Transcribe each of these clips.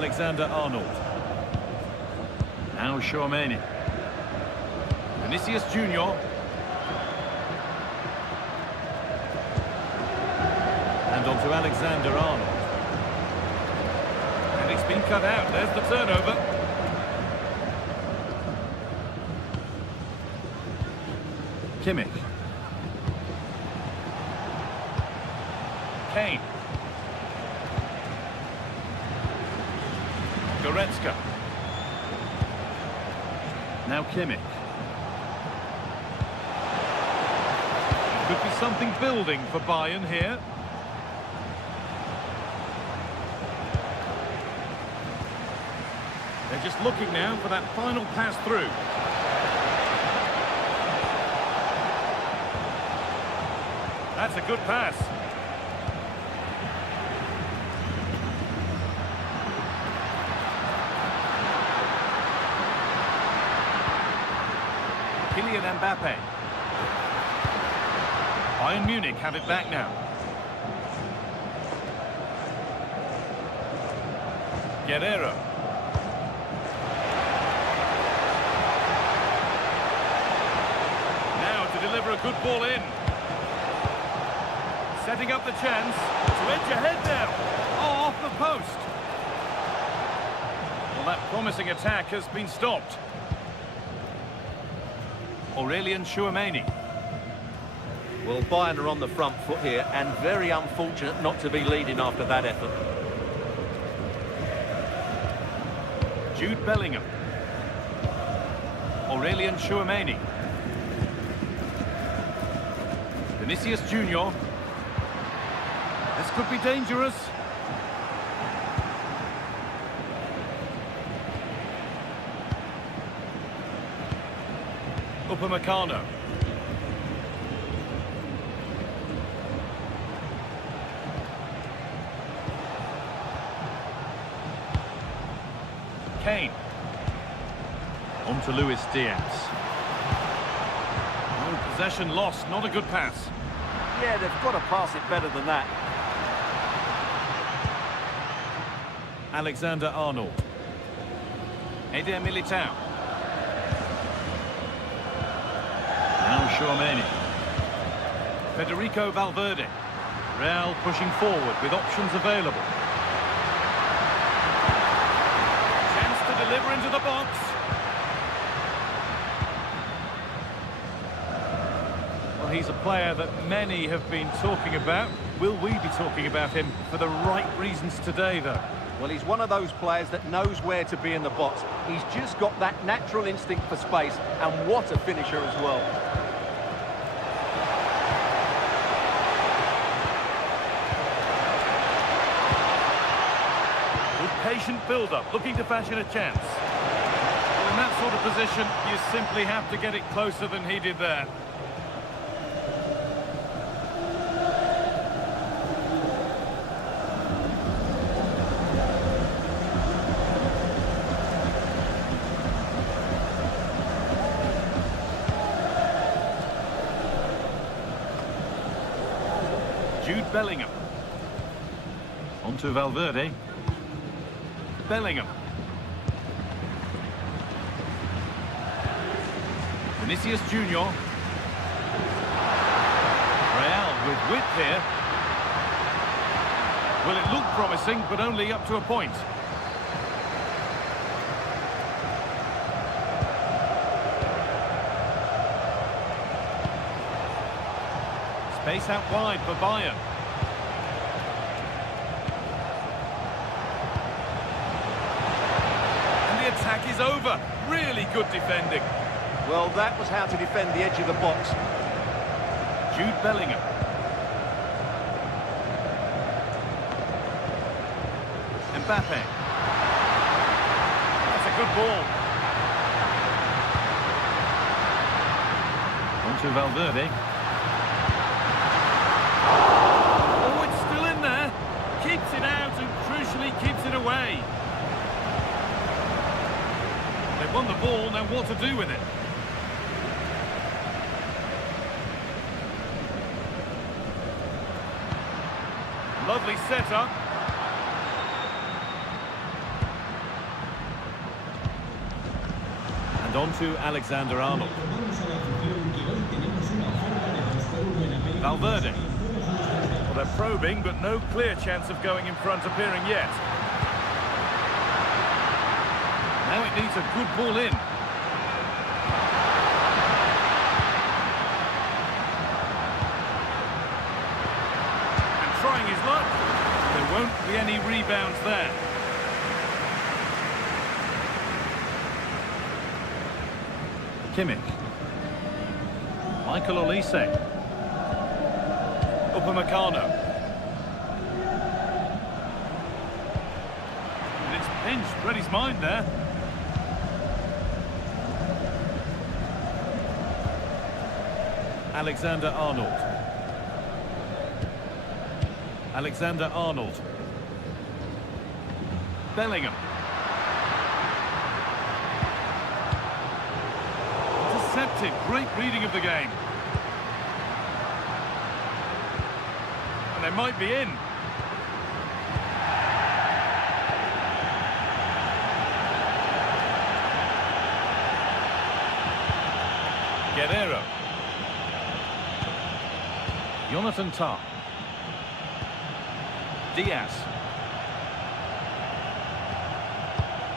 Alexander-Arnold. Now Tchouameni. Vinicius Junior. And on to Alexander-Arnold. And it's been cut out. There's the turnover. Kimmich. Kane. Goretzka. Now Kimmich. Could be something building for Bayern here. They're just looking now for that final pass through. That's a good pass. Kylian Mbappe. Bayern Munich have it back now. Guerrero. Now to deliver a good ball in. Setting up the chance to edge ahead now. Oh, off the post. Well, that promising attack has been stopped. Tchouameni. Well, Bayern are on the front foot here, and very unfortunate not to be leading after that effort. Jude Bellingham. Tchouameni. Vinicius Junior. This could be dangerous. Upamecano. Kane. On to Luis Diaz. Oh, possession lost, not a good pass. Yeah, they've got to pass it better than that. Alexander-Arnold. Eder Militao. Now Tchouameni. Federico Valverde. Real pushing forward with options available. Chance to deliver into the box. Well, he's a player that many have been talking about. Will we be talking about him for the right reasons today, though? Well, he's one of those players that knows where to be in the box. He's just got that natural instinct for space, and what a finisher as well. Good patient build-up, looking to fashion a chance. Well, in that sort of position, you simply have to get it closer than he did there. Jude Bellingham. On to Valverde. Bellingham. Vinicius Junior. Real with width here. Well, it looked promising, but only up to a point. Space out wide for Bayern. And the attack is over. Really good defending. Well, that was how to defend the edge of the box. Jude Bellingham. Mbappe. That's a good ball. On to Valverde. Oh, it's still in there. Keeps it out and crucially keeps it away. They've won the ball, now what to do with it? Lovely setup. And on to Alexander-Arnold. Valverde. Well, they're probing, but no clear chance of going in front appearing yet. Now it needs a good ball in. And trying his luck. There won't be any rebounds there. Kimmich. Michael Olise. Upamecano. And it's pinched, read his mind there. Alexander-Arnold. Alexander-Arnold. Bellingham. Intercepted, great reading of the game. And they might be in. Guerrero. Jonathan Tah. Diaz.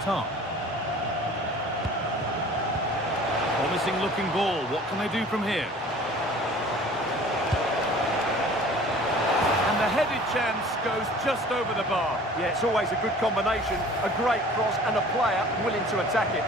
Tah. Promising looking ball. What can they do from here? And the headed chance goes just over the bar. Yeah, it's always a good combination. A great cross and a player willing to attack it.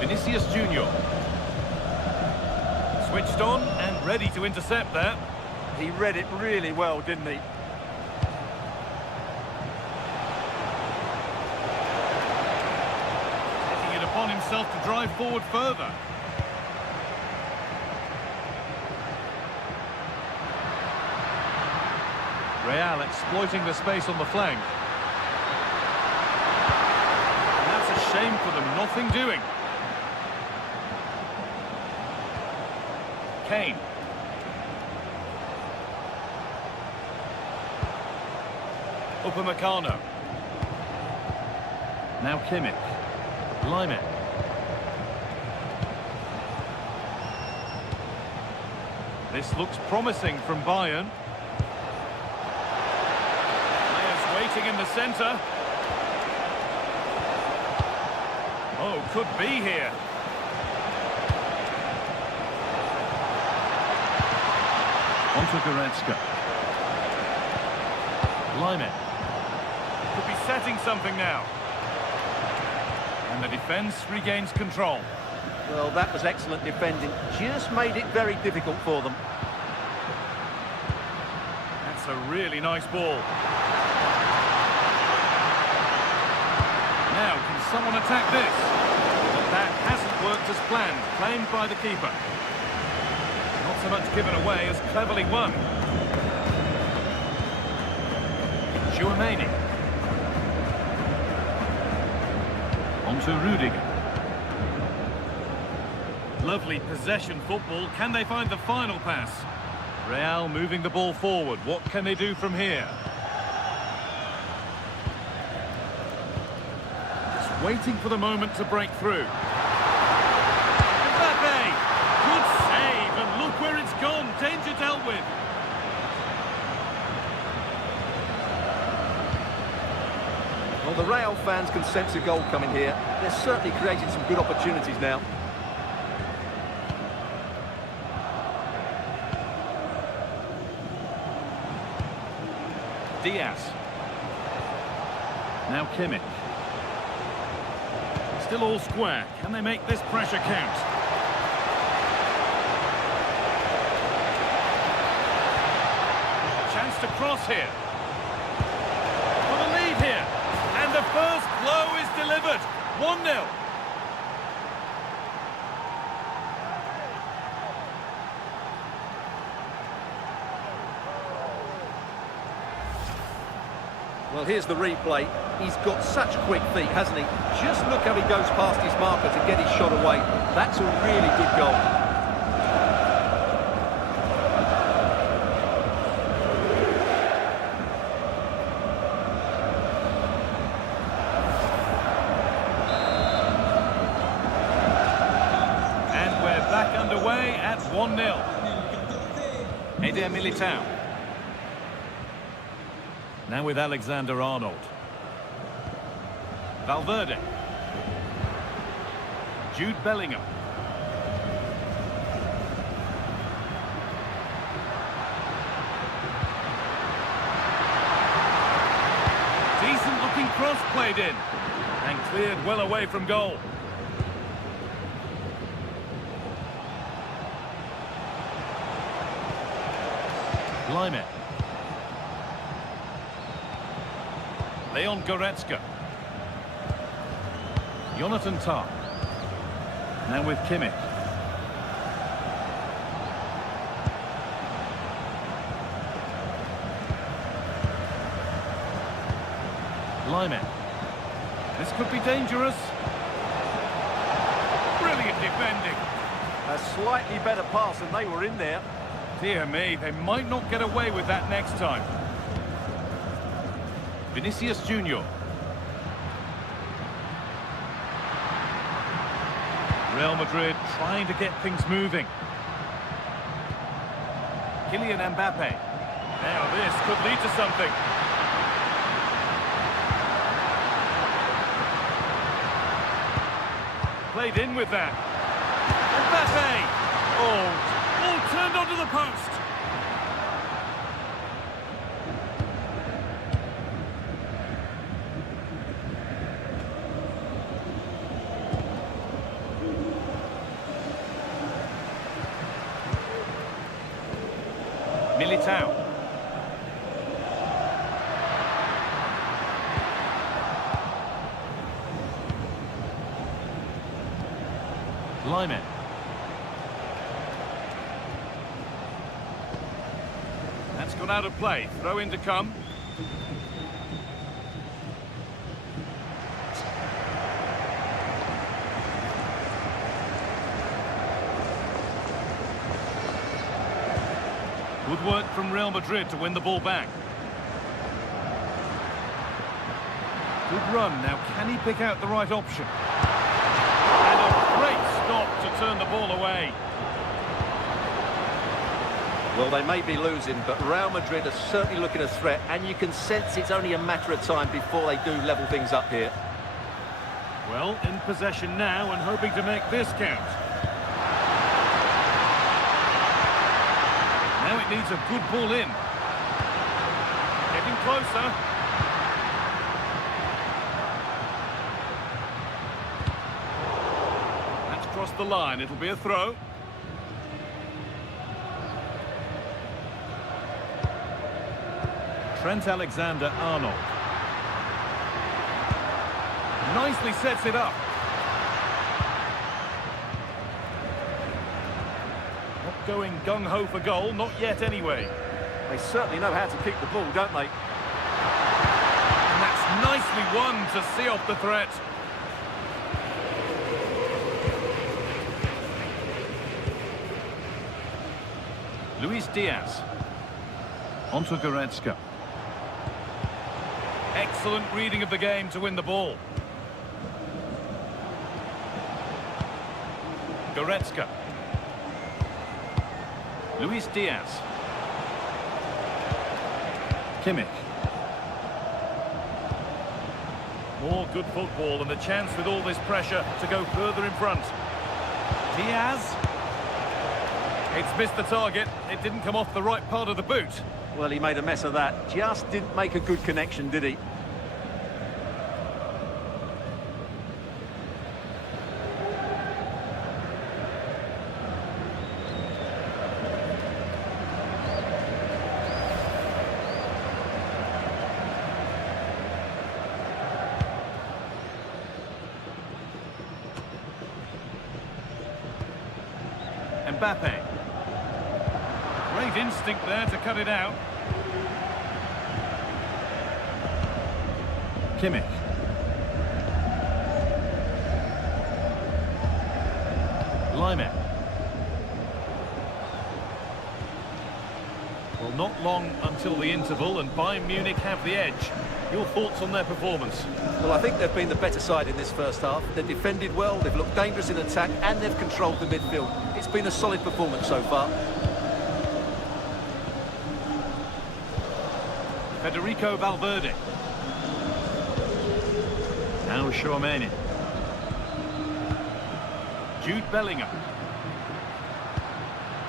Vinicius Junior. Switched on and ready to intercept there. He read it really well, didn't he? Taking it upon himself to drive forward further. Real exploiting the space on the flank. And that's a shame for them, nothing doing. Kane. Upamecano. Now Kimmich. Lime. This looks promising from Bayern. Players waiting in the centre. Oh, could be here. On to Goretzka. Lime. Could be setting something now. And the defence regains control. Well, that was excellent defending. Just made it very difficult for them. That's a really nice ball. Now, can someone attack this? But that hasn't worked as planned. Claimed by the keeper. Not so much given away as cleverly won. Chouameni. On to Rudiger. Lovely possession football. Can they find the final pass? Real moving the ball forward. What can they do from here? Just waiting for the moment to break through. Mbappe! Good save, and look where it's gone. Danger dealt with. Well, the Real fans can sense a goal coming here. They're certainly creating some good opportunities now. Diaz. Now Kimmich. Still all square. Can they make this pressure count? Chance to cross here. For the lead here. And the first blow is delivered. 1-0. Well, here's the replay. He's got such quick feet, hasn't he? Just look how he goes past his marker to get his shot away. That's a really good goal. And we're back underway at 1-0. Eder Militao. Now with Alexander-Arnold. Valverde. Jude Bellingham. Decent looking cross played in. And cleared well away from goal. Laimet. Leon Goretzka. Jonathan Tah. Now with Kimmich. Laimet. This could be dangerous. Brilliant defending. A slightly better pass and they were in there. Dear me, they might not get away with that next time. Vinicius Junior. Real Madrid trying to get things moving. Kylian Mbappe. Now this could lead to something. Played in with that. Mbappe! Oh, turned onto the post. Militao. Laimet. That's gone out of play. Throw in to come. Good work from Real Madrid to win the ball back. Good run. Now, can he pick out the right option? And a great stop to turn the ball away. Well, they may be losing, but Real Madrid are certainly looking a threat, and you can sense it's only a matter of time before they do level things up here. Well, in possession now and hoping to make this count. Now it needs a good ball in. Getting closer. That's crossed the line. It'll be a throw. Trent Alexander-Arnold. Nicely sets it up. Not going gung-ho for goal, not yet anyway. They certainly know how to kick the ball, don't they? And that's nicely won to see off the threat. Luis Diaz. Onto Goretzka. Excellent reading of the game to win the ball. Goretzka. Luis Diaz. Kimmich. More good football and the chance with all this pressure to go further in front. Diaz. It's missed the target. It didn't come off the right part of the boot. Well, he made a mess of that. Just didn't make a good connection, did he? Mbappe. Great instinct there to cut it out. Kimmich. Laimer. Well, not long until the interval, and Bayern Munich have the edge. Your thoughts on their performance? Well, I think they've been the better side in this first half. They've defended well, they've looked dangerous in attack, and they've controlled the midfield. It's been a solid performance so far. Federico Valverde. Now Tchouaméni. Jude Bellingham.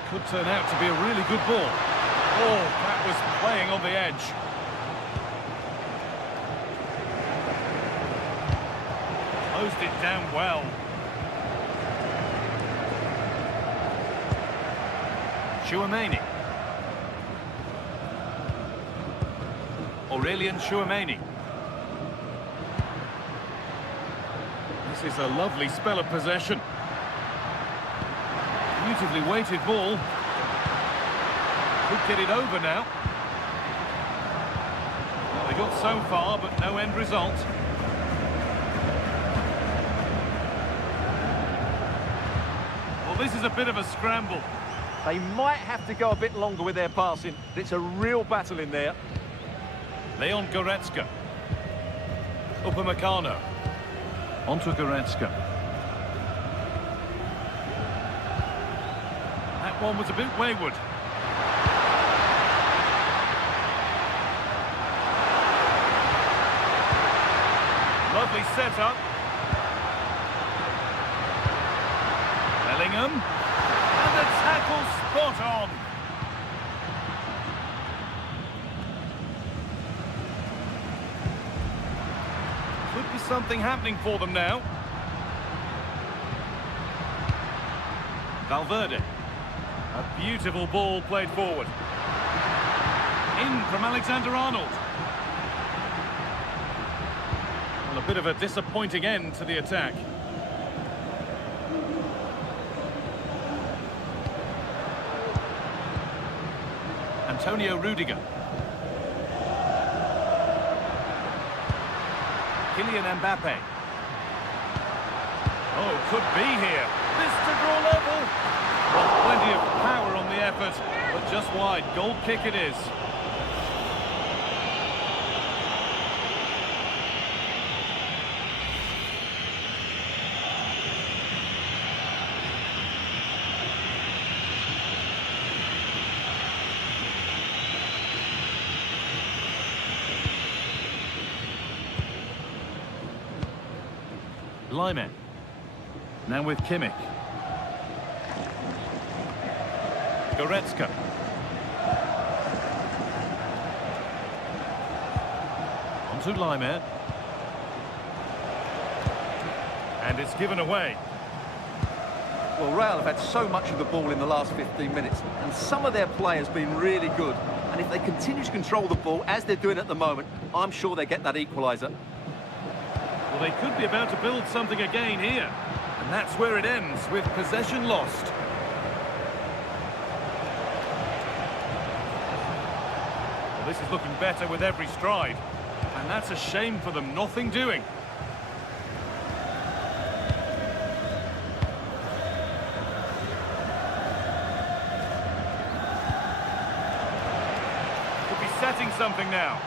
Could turn out to be a really good ball. Oh, that was playing on the edge. Closed it down well. Tchouaméni. Aurélien Tchouaméni. This is a lovely spell of possession. Beautifully weighted ball. Could get it over now. Well, they got so far, but no end result. Well, this is a bit of a scramble. They might have to go a bit longer with their passing. It's a real battle in there. Leon Goretzka. Upamecano. Onto Goretzka. That one was a bit wayward. Lovely setup. Bellingham. And the tackle spot on. Could be something happening for them now. Valverde. A beautiful ball played forward. In from Alexander-Arnold. Well, a bit of a disappointing end to the attack. Antonio Rudiger. Kylian Mbappe. Oh, could be here. This to draw level. Well, plenty of power on the effort, but just wide. Goal kick it is. Laimer. Now with Kimmich. Goretzka. Onto Laimer. And it's given away. Well, Real have had so much of the ball in the last 15 minutes, and some of their players have been really good. And if they continue to control the ball, as they're doing at the moment, I'm sure they get that equaliser. Well, they could be about to build something again here. And that's where it ends, with possession lost. Well, this is looking better with every stride. And that's a shame for them, nothing doing. Could be setting something now.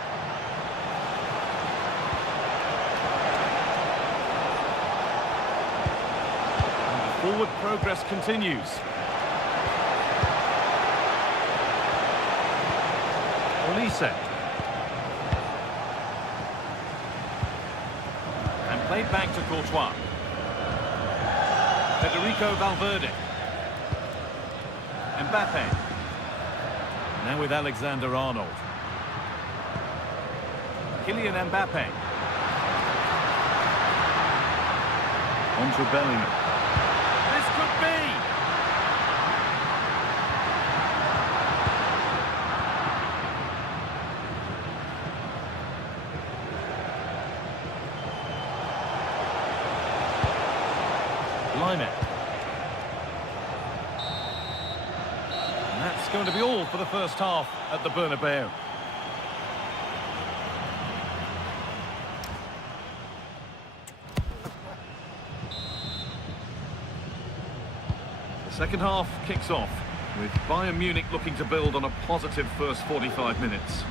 Forward progress continues. Olise. And played back to Courtois. Federico Valverde. Mbappe. Now with Alexander-Arnold. Kylian Mbappe. Onto Bellingham. Could be. Laimer. And that's going to be all for the first half at the Bernabeu. Second half kicks off with Bayern Munich looking to build on a positive first 45 minutes.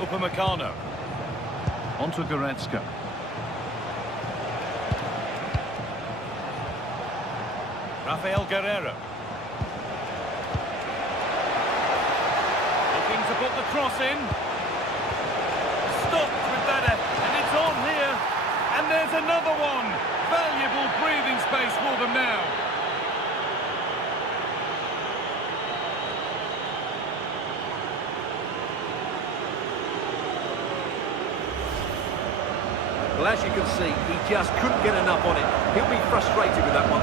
Upamecano. Onto Goretzka. Rafael Guerreiro. Looking to put the cross in. Stopped with that, and it's on here. And there's another one. Valuable breathing space for them now. Well, as you can see, he just couldn't get enough on it. He'll be frustrated with that one.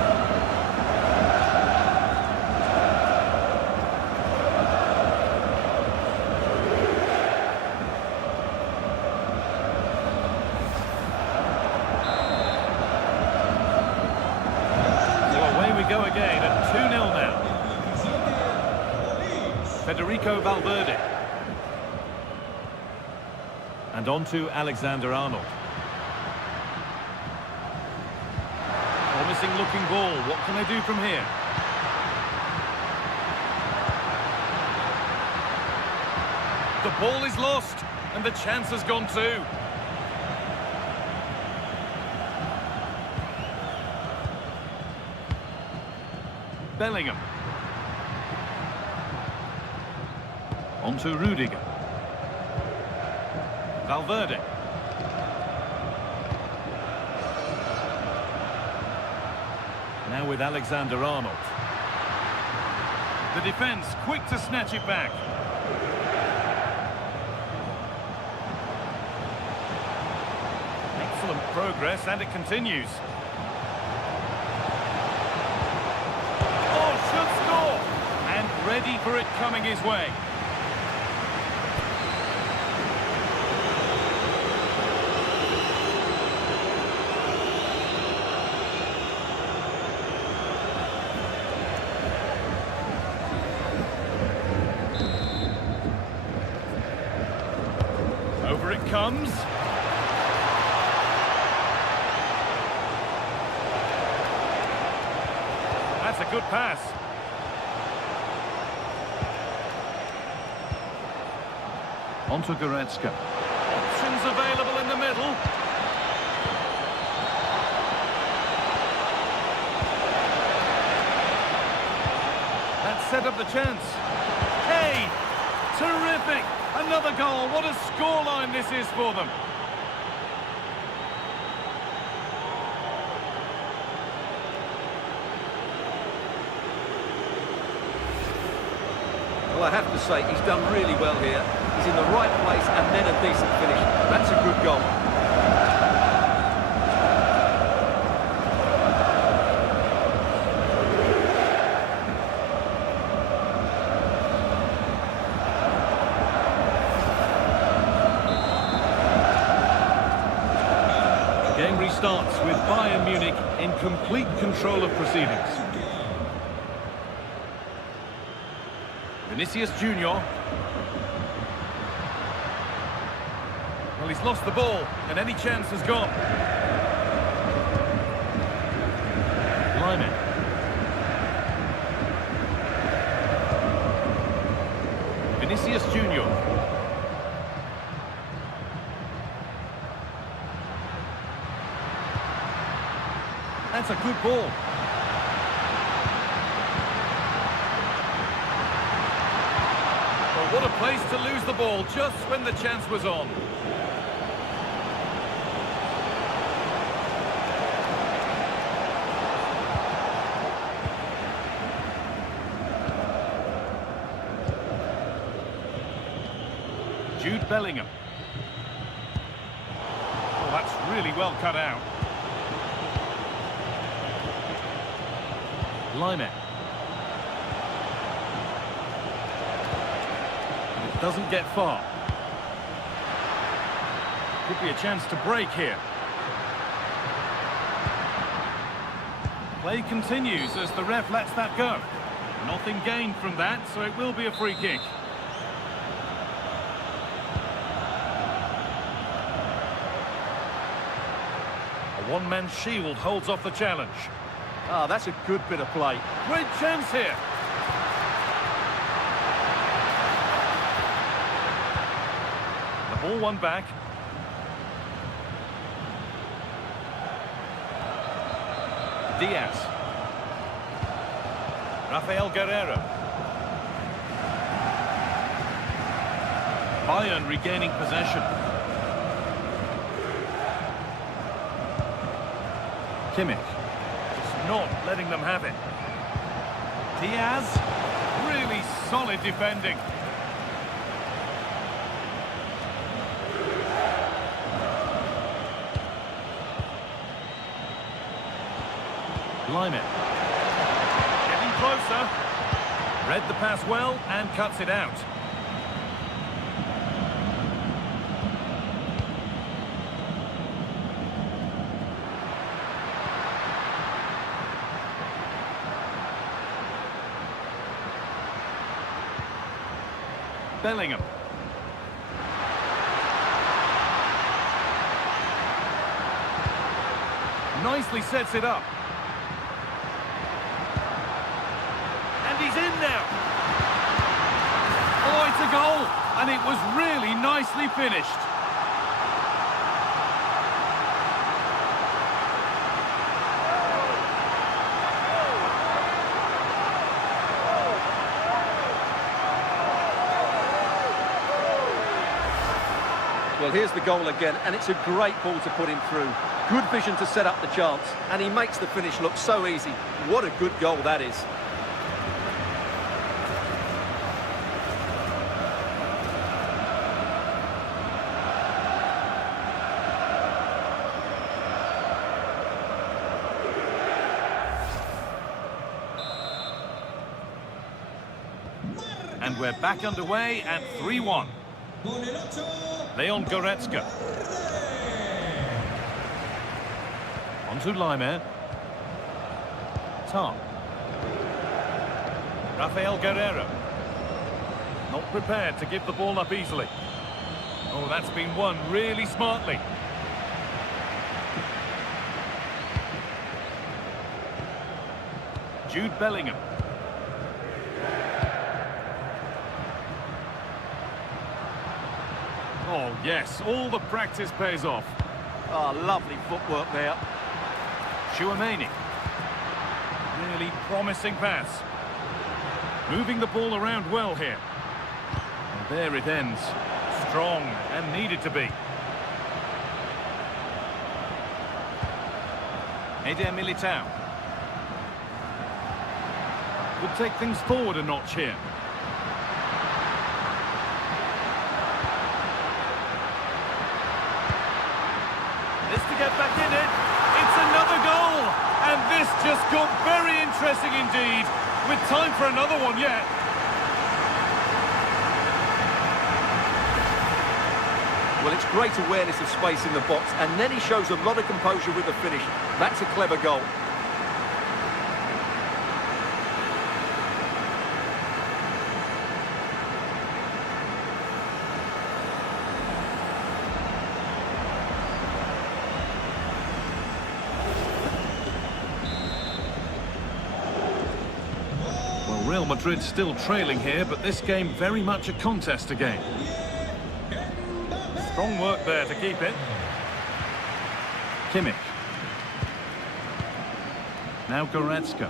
Go again at 2-0 now. Federico Valverde. And on to Alexander-Arnold. Promising looking ball. What can they do from here? The ball is lost and the chance has gone too. Bellingham. On to Rudiger. Valverde. Now with Alexander-Arnold. The defence quick to snatch it back. Excellent progress, and it continues. Ready for it coming his way. Over it comes. That's a good pass. Onto Goretzka. Options available in the middle. That set up the chance. Hey! Terrific! Another goal. What a scoreline this is for them. Well, I have to say, he's done really well here. He's in the right place and then a decent finish. That's a good goal. The game restarts with Bayern Munich in complete control of proceedings. Vinicius Junior. Well, he's lost the ball, and any chance has gone. Lyman. Vinicius Junior. That's a good ball. Well, what a place to lose the ball just when the chance was on. Jude Bellingham. Oh, that's really well cut out. Lyman. It doesn't get far. Could be a chance to break here. Play continues as the ref lets that go. Nothing gained from that, so it will be a free kick. A one-man shield holds off the challenge. Ah, that's a good bit of play. Great chance here. The ball won back. Diaz. Rafael Guerreiro. Bayern regaining possession. Kimmich. Just not letting them have it. Diaz. Really solid defending. Lyman. Getting closer. Read the pass well and cuts it out. Bellingham. Nicely sets it up. He's in now. Oh, it's a goal, and it was really nicely finished. Well, here's the goal again, and it's a great ball to put him through. Good vision to set up the chance, and he makes the finish look so easy. What a good goal that is. And we're back underway at 3-1. Leon Goretzka. On to Lyman. Tom. Rafael Guerreiro. Not prepared to give the ball up easily. Oh, that's been won really smartly. Jude Bellingham. Oh, yes, all the practice pays off. Oh, lovely footwork there. Chouameni. Really promising pass. Moving the ball around well here. And there it ends. Strong and needed to be. Eder Militao. Could take things forward a notch here. This to get back in it. It's another goal. And this just got very interesting indeed. With time for another one yet. Well, it's great awareness of space in the box, and then he shows a lot of composure with the finish. That's a clever goal. Real Madrid still trailing here, but this game very much a contest again. Strong work there to keep it. Kimmich. Now Goretzka.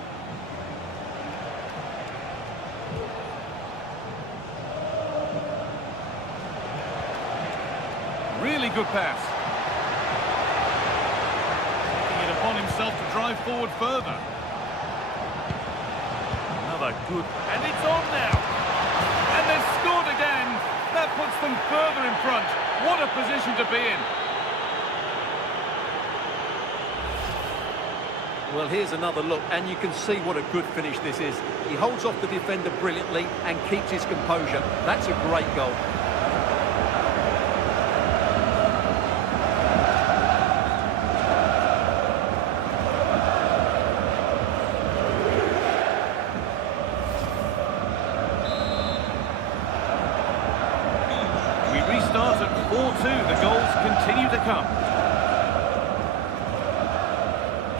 Really good pass. Taking it upon himself to drive forward further. Good, and it's on now, and they've scored again. That puts them further in front. What a position to be in. Well, here's another look, and you can see what a good finish this is. He holds off the defender brilliantly and keeps his composure. That's a great goal.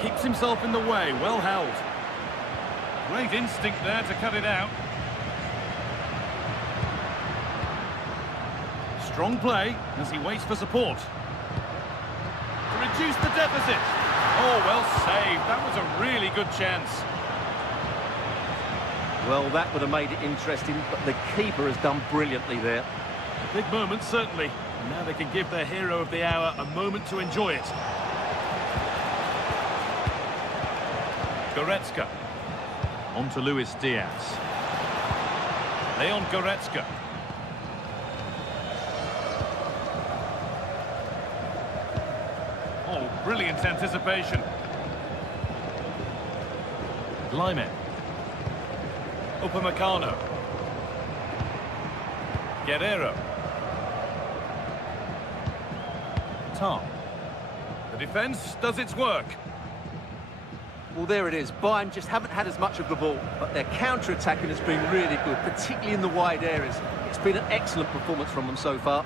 Keeps himself in the way, well held. Great instinct there to cut it out. Strong play as he waits for support. To reduce the deficit. Oh, well saved. That was a really good chance. Well, that would have made it interesting, but the keeper has done brilliantly there. Big moment, certainly. And now they can give their hero of the hour a moment to enjoy it. Goretzka. On to Luis Diaz. Leon Goretzka. Oh, brilliant anticipation. Lyman. Upamecano. Guerrero. Tom. The defence does its work. Well, there it is. Bayern just haven't had as much of the ball, but their counter-attacking has been really good, particularly in the wide areas. It's been an excellent performance from them so far.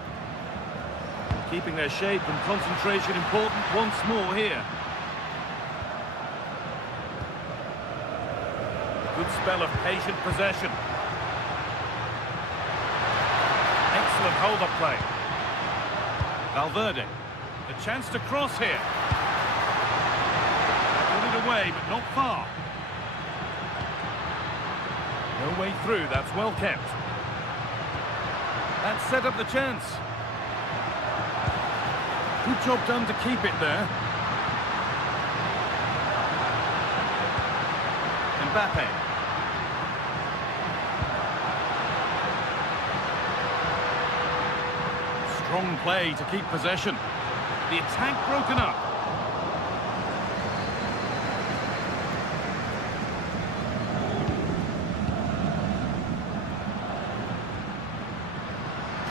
Keeping their shape and concentration important once more here. Good spell of patient possession. Excellent hold-up play. Valverde. The chance to cross here. Put it away, but not far. No way through, that's well kept. That set up the chance. Good job done to keep it there. Mbappe. Strong play to keep possession. The attack broken up.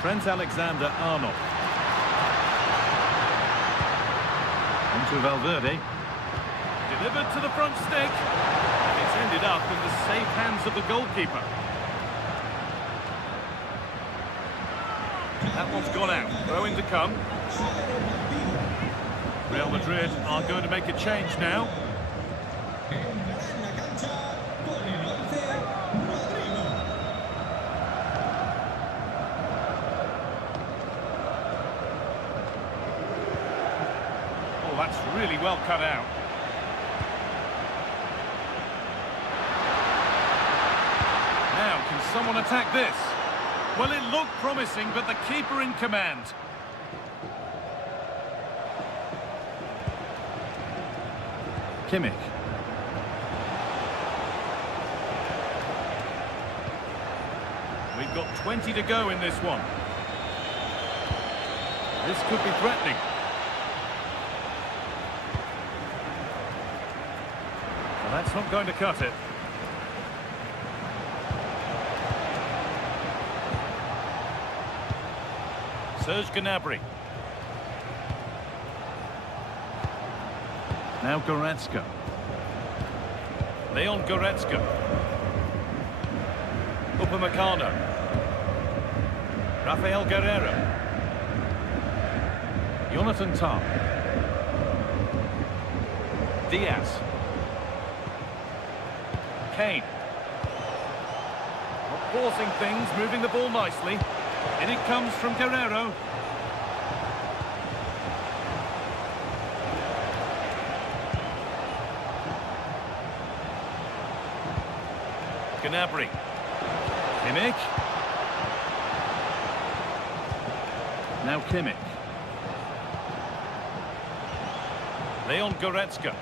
Trent Alexander-Arnold. To Valverde. Delivered to the front stick. And it's ended up in the safe hands of the goalkeeper. That one's gone out. Throw in to come. Real Madrid are going to make a change now. That's really well cut out. Now, can someone attack this? Well, it looked promising, but the keeper in command. Kimmich. We've got 20 to go in this one. This could be threatening. That's not going to cut it. Serge Gnabry. Now Goretzka. Leon Goretzka. Upamecano. Rafael Guerrero. Jonathan Tah. Diaz. Kane. Not forcing things, moving the ball nicely. In it comes from Guerrero. Gnabry. Kimmich. Now Kimmich. Leon Goretzka.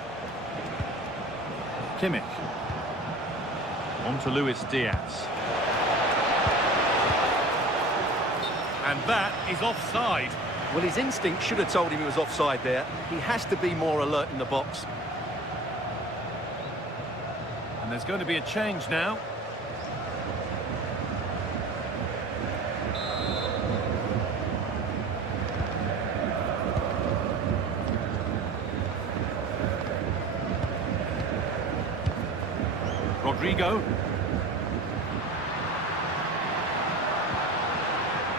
Kimmich. On to Luis Diaz. And that is offside. Well, his instinct should have told him he was offside there. He has to be more alert in the box. And there's going to be a change now. Rodrigo.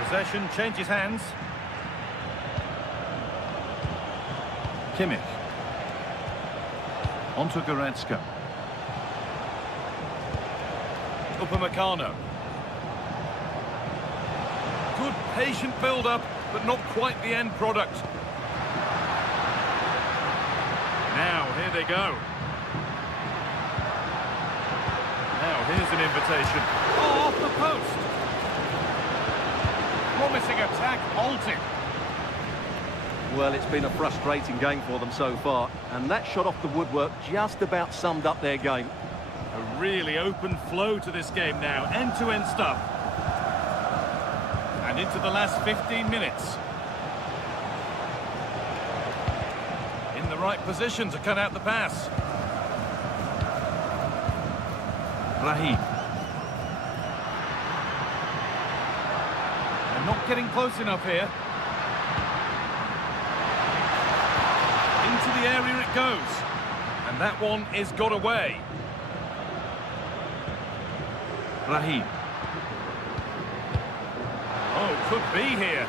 Possession changes hands. Kimmich. On to Goretzka. Upamecano. Good patient build-up, but not quite the end product. Now, here they go. Now, here's an invitation. Oh, off the post. Promising attack halted. Well, it's been a frustrating game for them so far, and that shot off the woodwork just about summed up their game. A really open flow to this game now, end-to-end stuff. And into the last 15 minutes. In the right position to cut out the pass. Raheem. They're not getting close enough here. Into the area it goes. And that one is got away. Raheem. Oh, could be here.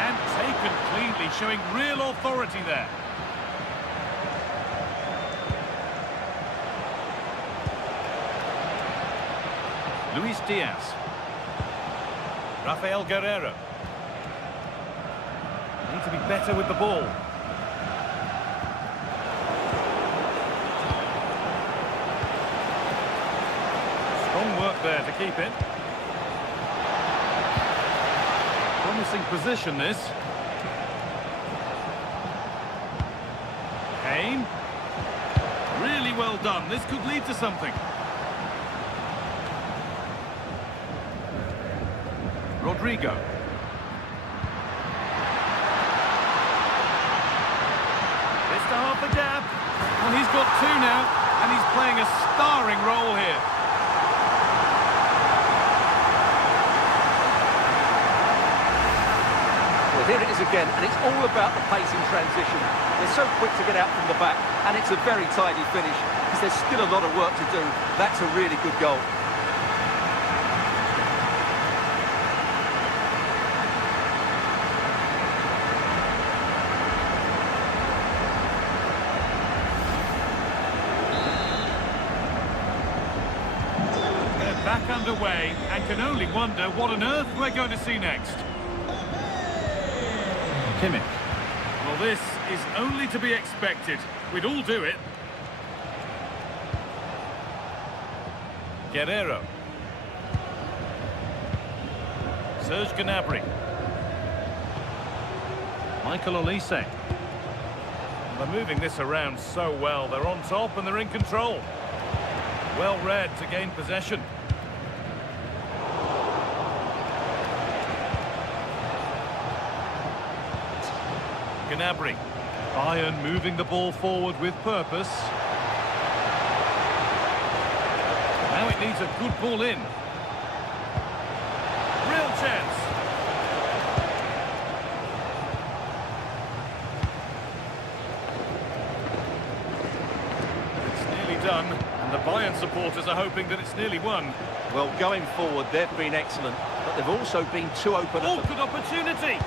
And taken cleanly, showing real authority there. Luis Diaz. Rafael Guerreiro. Need to be better with the ball. Strong work there to keep it. Promising position, this. Kane. Really well done. This could lead to something. Rodrigo. This to half the gap. Well, he's got two now, and he's playing a starring role here. Well, here it is again, and it's all about the pace in transition. They're so quick to get out from the back, and it's a very tidy finish, because there's still a lot of work to do. That's a really good goal. Back underway, and can only wonder what on earth we're going to see next. Kimmich. Well, this is only to be expected. We'd all do it. Guerreiro. Serge Gnabry. Michael Olise. They're moving this around so well. They're on top and they're in control. Well read to gain possession. Gnabry. Bayern moving the ball forward with purpose. Now it needs a good ball in. Real chance. It's nearly done, and the Bayern supporters are hoping that it's nearly won. Well, going forward, they've been excellent, but they've also been too open. Oh, good opportunity.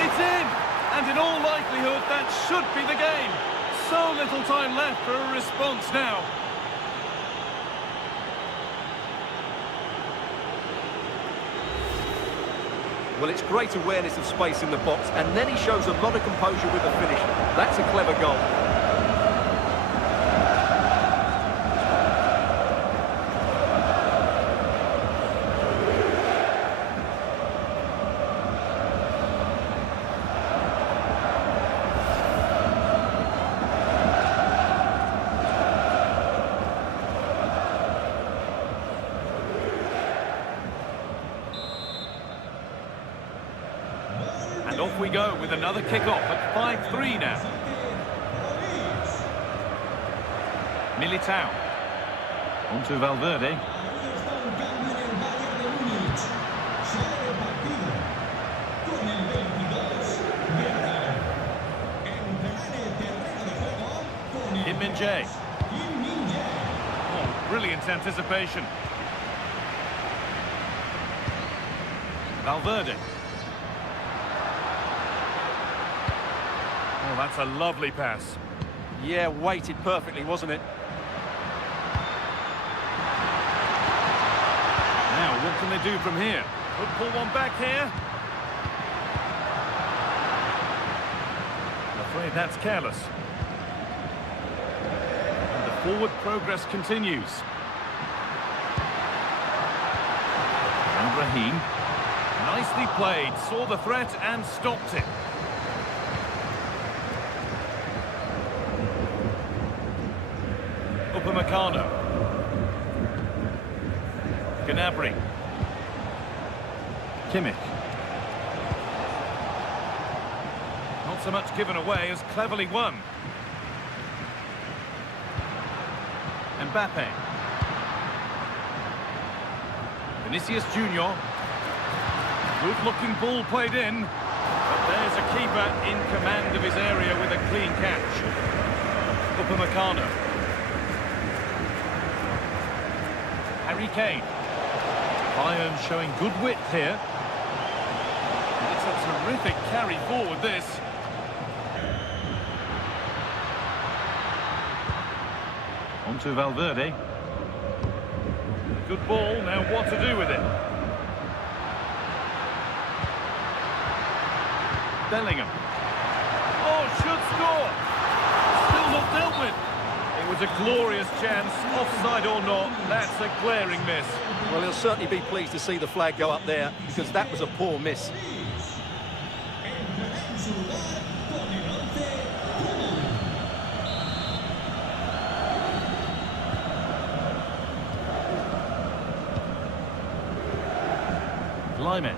It's in, and in all likelihood that should be the game. So little time left for a response now. Well, it's great awareness of space in the box, and then he shows a lot of composure with the finish. That's a clever goal. And off we go with another kick-off at 5-3 now. Militao. On to Valverde. Min-jae. Oh, brilliant anticipation. Oh, that's a lovely pass. Yeah, weighted perfectly, wasn't it? Now, what can they do from here? Could pull one back here. I'm afraid that's careless. And the forward progress continues. And Raheem. Nicely played. Saw the threat and stopped it. Upamecano. Gnabry. Kimmich. Not so much given away as cleverly won. Mbappe. Vinicius Junior. Good-looking ball played in. But there's a keeper in command of his area with a clean catch. Upamecano. Harry Kane. Bayern showing good width here. It's a terrific carry forward, this. On to Valverde. Good ball, now what to do with it? Bellingham. Oh, should score! Still not dealt with. It was a glorious chance, offside or not, that's a glaring miss. Well, he'll certainly be pleased to see the flag go up there, because that was a poor miss. Lyman.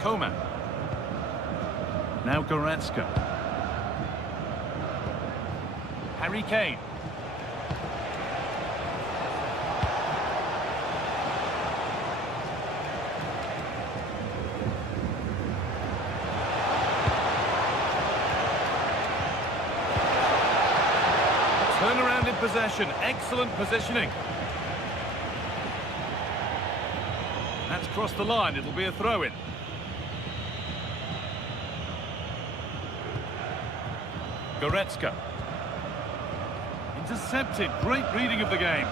Coman. Now Goretzka. Harry Kane. Turnaround in possession, excellent positioning. That's crossed the line, it'll be a throw-in. Goretzka. Intercepted, great reading of the game.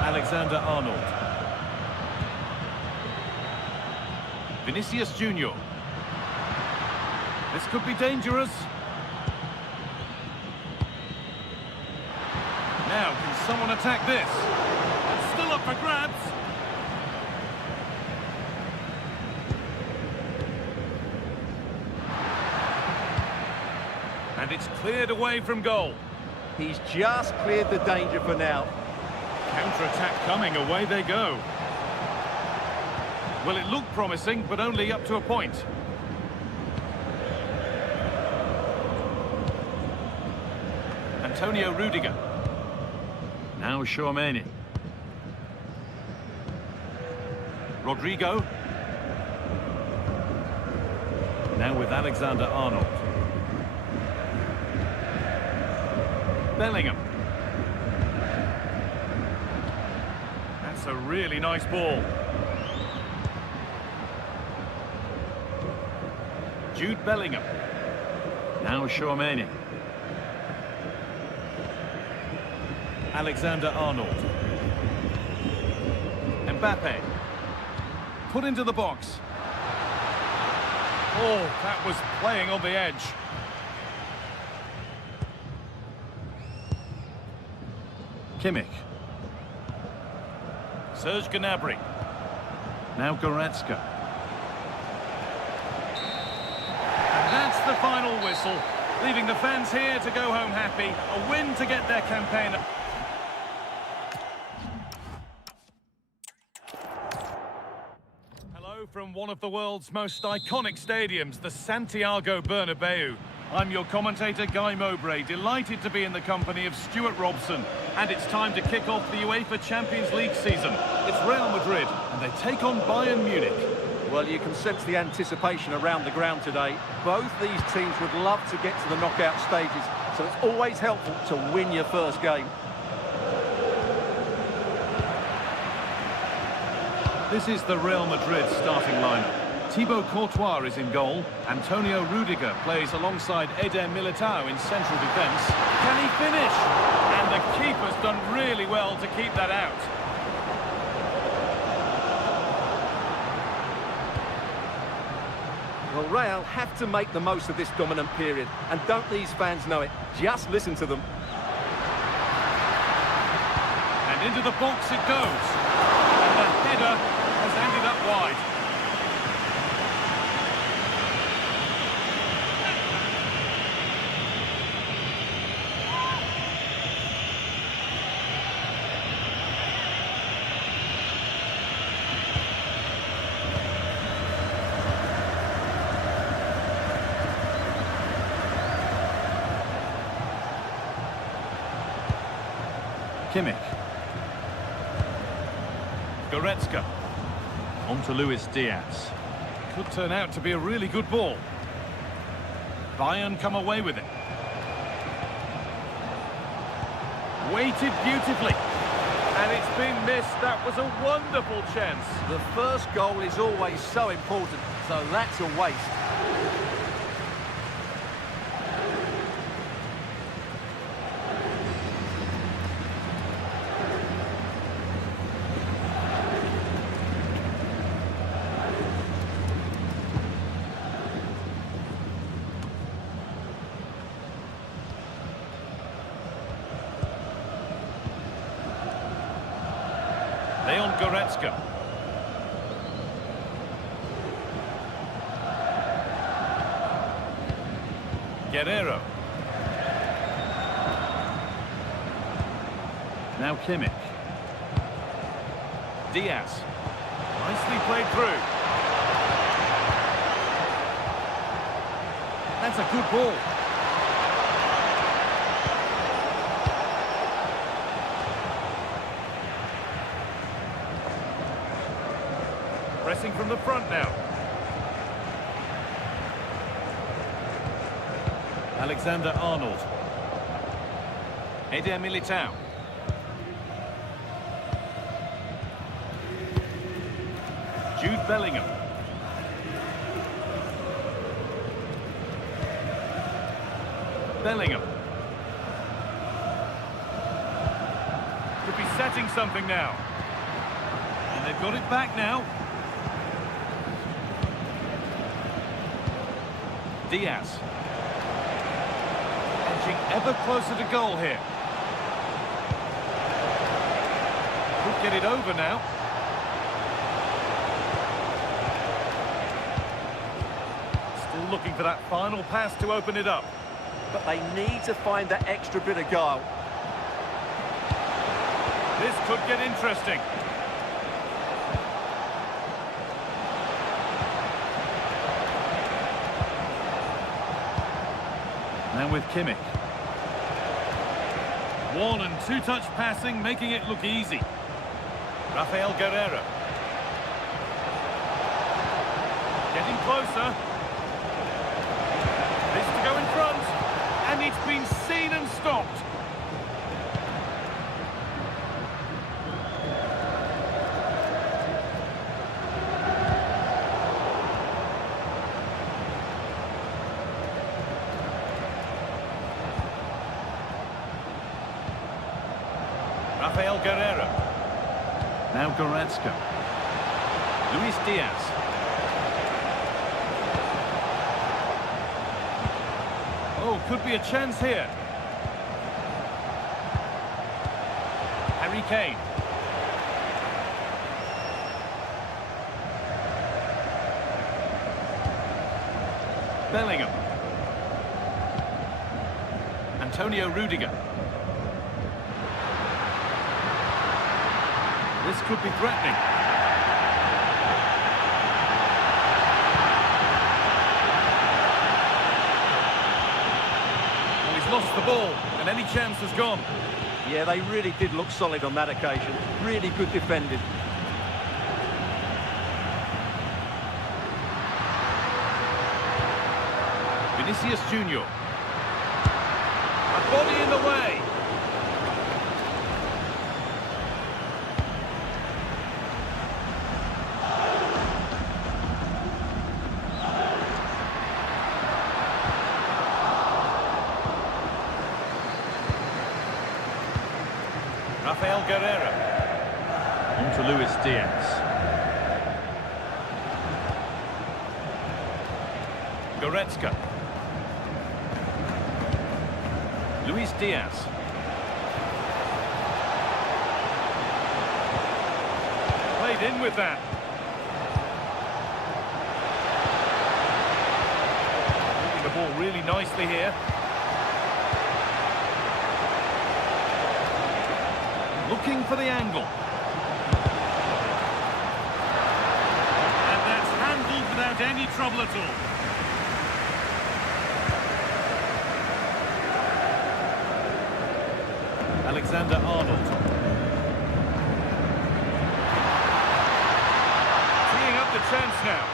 Alexander-Arnold. Vinicius Junior. This could be dangerous. Now, can someone attack this? It's still up for grabs. And it's cleared away from goal. He's just cleared the danger for now. Counter-attack coming, away they go. Well, it looked promising, but only up to a point. Antonio Rudiger. Now Tchouaméni. Rodrigo. Now with Alexander-Arnold. Bellingham. That's a really nice ball. Jude Bellingham. Now Tchouaméni. Alexander-Arnold. Mbappe. Put into the box. Oh, that was playing on the edge. Kimmich. Serge Gnabry. Now Goretzka. And that's the final whistle, leaving the fans here to go home happy. A win to get their campaign. Hello from one of the world's most iconic stadiums, the Santiago Bernabeu. I'm your commentator, Guy Mowbray, delighted to be in the company of Stuart Robson. And it's time to kick off the UEFA Champions League season. It's Real Madrid, and they take on Bayern Munich. Well, you can sense the anticipation around the ground today. Both these teams would love to get to the knockout stages, so it's always helpful to win your first game. This is the Real Madrid starting lineup. Thibaut Courtois is in goal. Antonio Rudiger plays alongside Eder Militao in central defence. Can he finish? And the keeper's done really well to keep that out. Well, Real have to make the most of this dominant period. And don't these fans know it? Just listen to them. And into the box it goes. And the header has ended up wide. Kimmich. Goretzka. On to Luis Diaz. Could turn out to be a really good ball. Bayern come away with it. Weighted beautifully. And it's been missed. That was a wonderful chance. The first goal is always so important, so that's a waste. Goretzka. Guerrero. Now Kimmich. Diaz. Nicely played through. That's a good ball. Pressing from the front now. Alexander-Arnold. Eder Militao. Jude Bellingham. Bellingham. Could be setting something now. And they've got it back now. Diaz. Edging ever closer to goal here. Could get it over now. Still looking for that final pass to open it up. But they need to find that extra bit of guile. This could get interesting. Now with Kimmich. One and two touch passing, making it look easy. Rafael Guerrero. Getting closer. This to go in front. And it's been seen and stopped. Rafael Guerrero. Now Goretzka. Luis Diaz. Oh, could be a chance here. Harry Kane. Bellingham. Antonio Rudiger. This could be threatening. Well, he's lost the ball, and any chance has gone. Yeah, they really did look solid on that occasion. Really good defending. Vinicius Junior. A body in the way. Rafael Guerreiro. On to Luis Diaz. Goretzka. Luis Diaz. Played in with that. Moving the ball really nicely here. Looking for the angle. And that's handled without any trouble at all. Alexander-Arnold. Teeing up the chance now.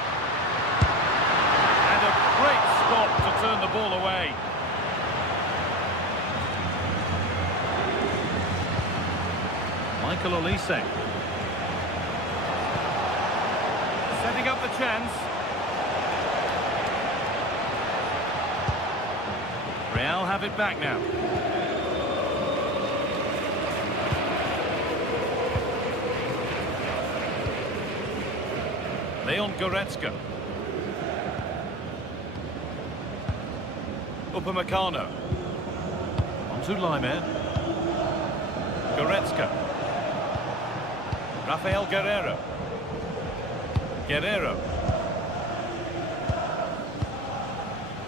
And a great stop to turn the ball away. Michael Olise. Setting up the chance. Real have it back now. Leon Goretzka. Upamecano. On to Laimer. Goretzka. Rafael Guerreiro. Guerreiro.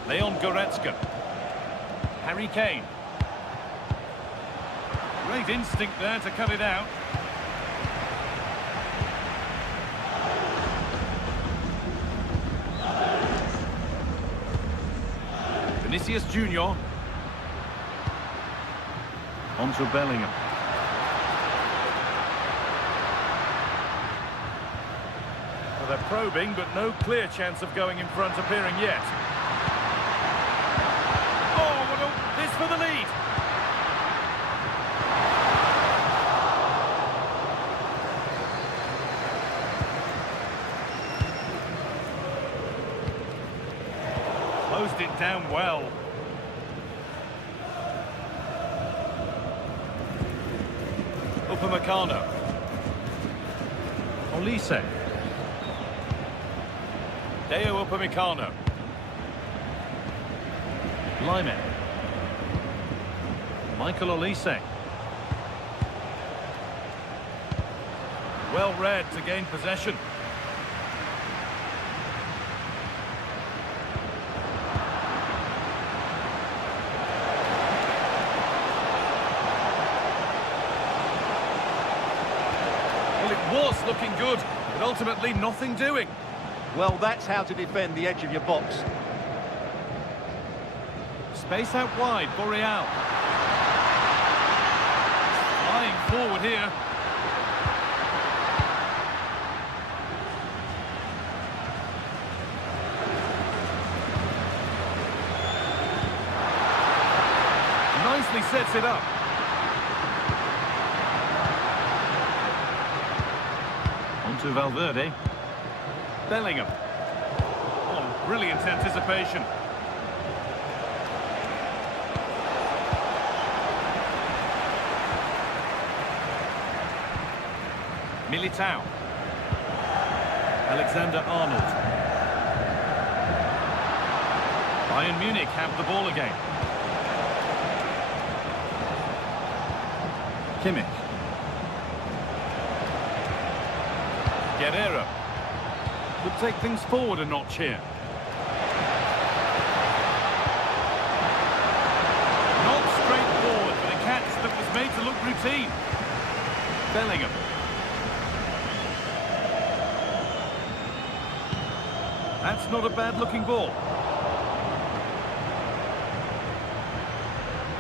Leon Goretzka. Harry Kane. Great instinct there to cut it out. Vinicius Junior. On to Bellingham. Well, they're probing, but no clear chance of going in front appearing yet. Oh, what a... this for the lead. Closed it down well. Upamecano. Olise. Deo Upamecano. Laimer. Michael Olise. Well read to gain possession. Was looking good, but ultimately nothing doing. Well, that's how to defend the edge of your box. Space out wide for Real. Flying forward here. Nicely sets it up. To Valverde. Bellingham. Oh, brilliant anticipation. Militao. Alexander-Arnold. Bayern Munich have the ball again. Kimmich. Guerreiro could take things forward a notch here. Not straightforward, but a catch that was made to look routine. Bellingham. That's not a bad-looking ball.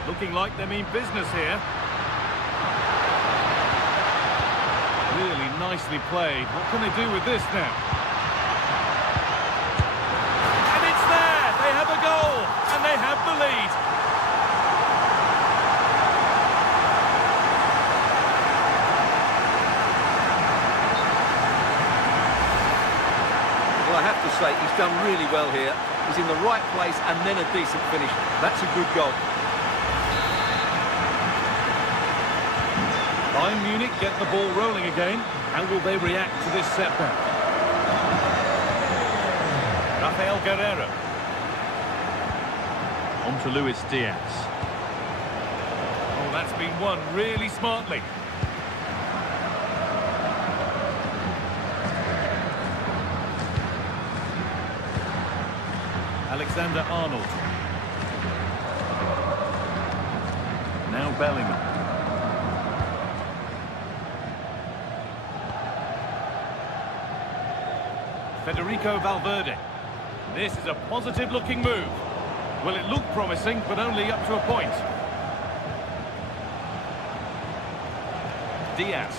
Looking like they mean business here. Really nicely played. What can they do with this now? And it's there! They have a goal! And they have the lead! Well, I have to say, he's done really well here. He's in the right place and then a decent finish. That's a good goal. Bayern Munich get the ball rolling again. How will they react to this setback? Rafael Guerreiro. On to Luis Diaz. Oh, that's been won really smartly. Alexander-Arnold. Now Bellingham. Federico Valverde. This is a positive-looking move. Well, it looked promising, but only up to a point. Diaz.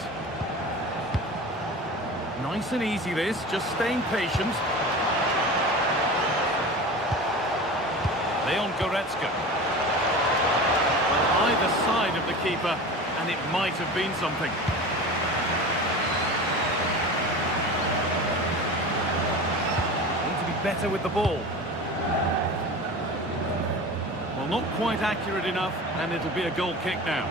Nice and easy this, just staying patient. Leon Goretzka. On either side of the keeper, and it might have been something. Need to be better with the ball. Well, not quite accurate enough, and it'll be a goal kick now.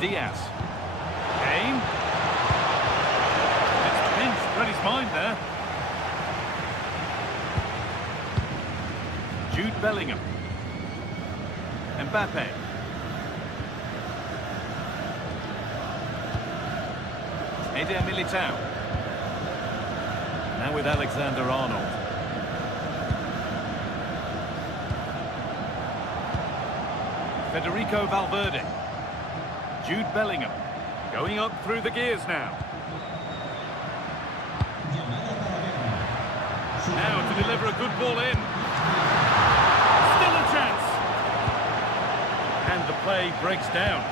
Diaz. Kane. It's pinched, read his mind there. Jude Bellingham. Mbappe. Eder Militao. Now with Alexander-Arnold. Federico Valverde. Jude Bellingham, going up through the gears now. Now to deliver a good ball in. Still a chance. And the play breaks down.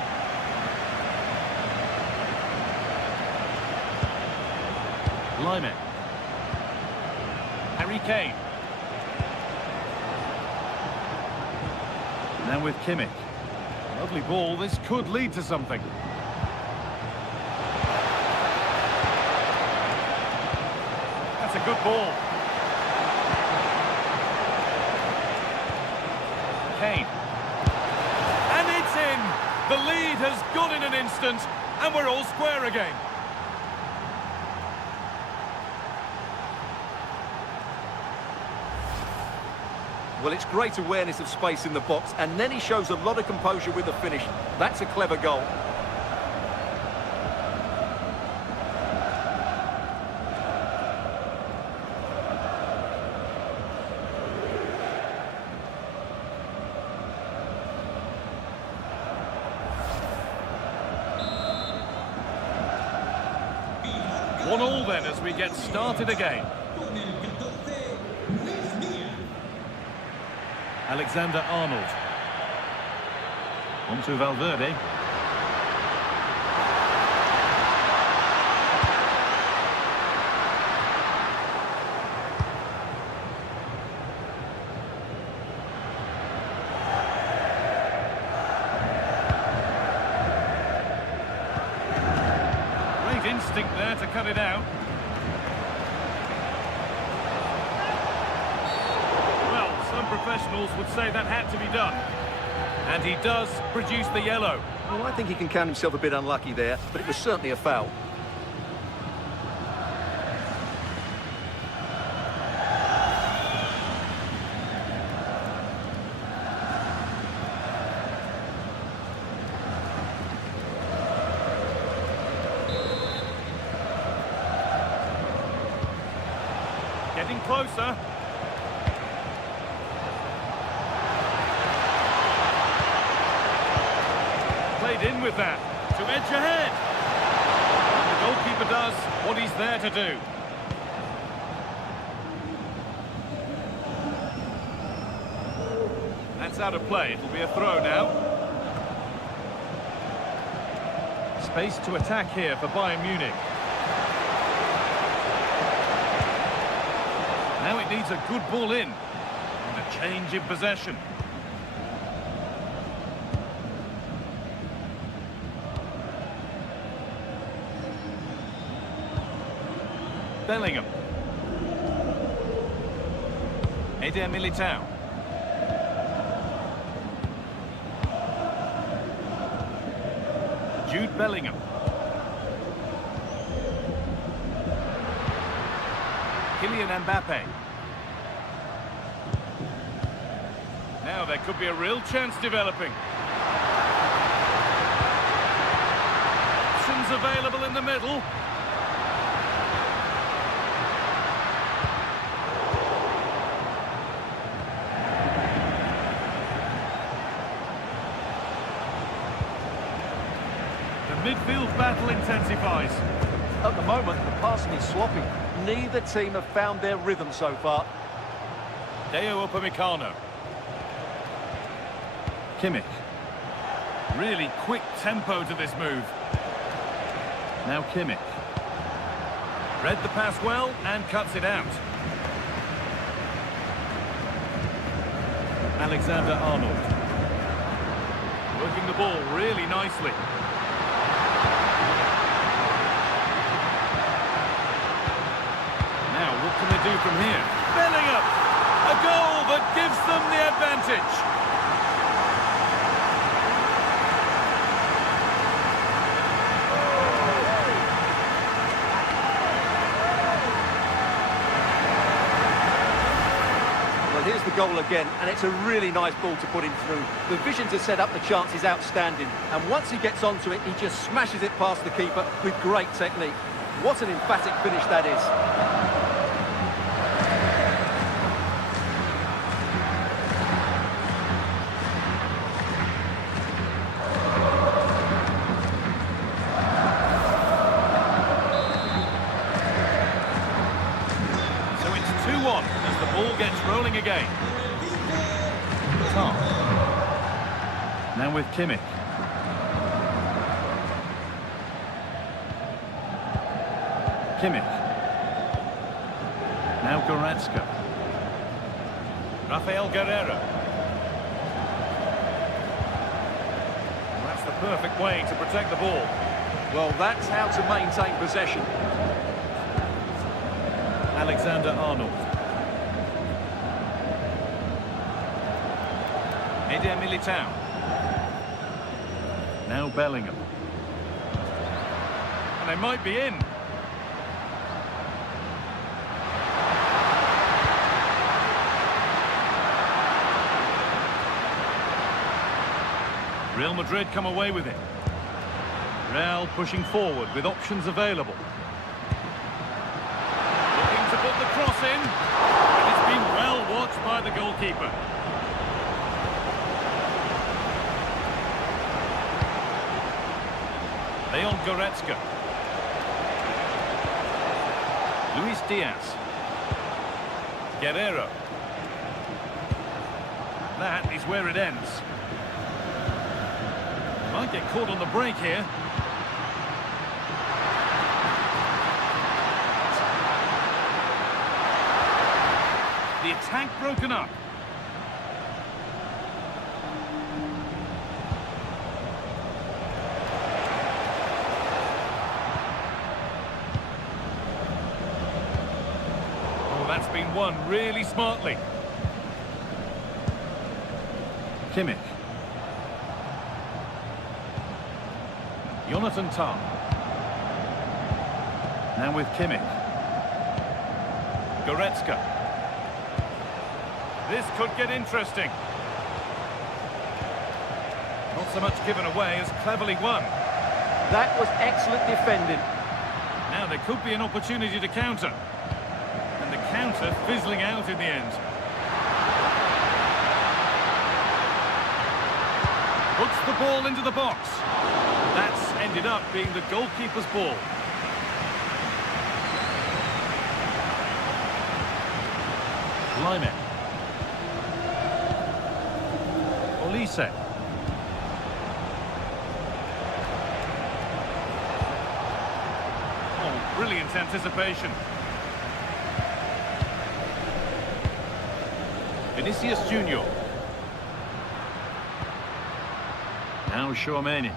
Lyman. Harry Kane. Now with Kimmich. Lovely ball, this could lead to something. That's a good ball. Kane. And it's in! The lead has gone in an instant, and we're all square again. Well, it's great awareness of space in the box, and then he shows a lot of composure with the finish. That's a clever goal. One all then as we get started again. Alexander-Arnold. On to Valverde. Great instinct there to cut it out. Professionals would say that had to be done. And he does produce the yellow. Well, I think he can count himself a bit unlucky there, but it was certainly a foul. Getting closer. In with that to edge ahead, and the goalkeeper does what he's there to do. That's out of play. It'll be a throw now. Space to attack here for Bayern Munich. Now it needs a good ball in and a change in possession. Bellingham. Eder Militao. Jude Bellingham. Kylian Mbappe. Now there could be a real chance developing. Options available in the middle. The midfield battle intensifies. At the moment, the passing is sloppy. Neither team have found their rhythm so far. Deo Upamecano. Kimmich. Really quick tempo to this move. Now Kimmich. Read the pass well and cuts it out. Alexander-Arnold. Working the ball really nicely. Now, what can they do from here? Bellingham! A goal that gives them the advantage. Well, here's the goal again, and it's a really nice ball to put him through. The vision to set up the chance is outstanding, and once he gets onto it, he just smashes it past the keeper with great technique. What an emphatic finish that is. As the ball gets rolling again. Tom. Now with Kimmich. Kimmich. Now Goretzka. Rafael Guerreiro. That's the perfect way to protect the ball. Well, that's how to maintain possession. Alexander-Arnold. Eder Militao. Now Bellingham. And they might be in. Real Madrid come away with it. Real pushing forward with options available. Looking to put the cross in. And it's been well watched by the goalkeeper. Leon Goretzka. Luis Diaz. Guerreiro. That is where it ends. Might get caught on the break here. The attack broken up. Oh, that's been won really smartly. Kimmich. Jonathan Tah. Now with Kimmich. Goretzka. This could get interesting. Not so much given away as cleverly won. That was excellent defending. Now there could be an opportunity to counter. And the counter fizzling out in the end. Puts the ball into the box. That's ended up being the goalkeeper's ball. Lyman. Olise. Oh, brilliant anticipation. Vinicius Junior. Now Tchouaméni.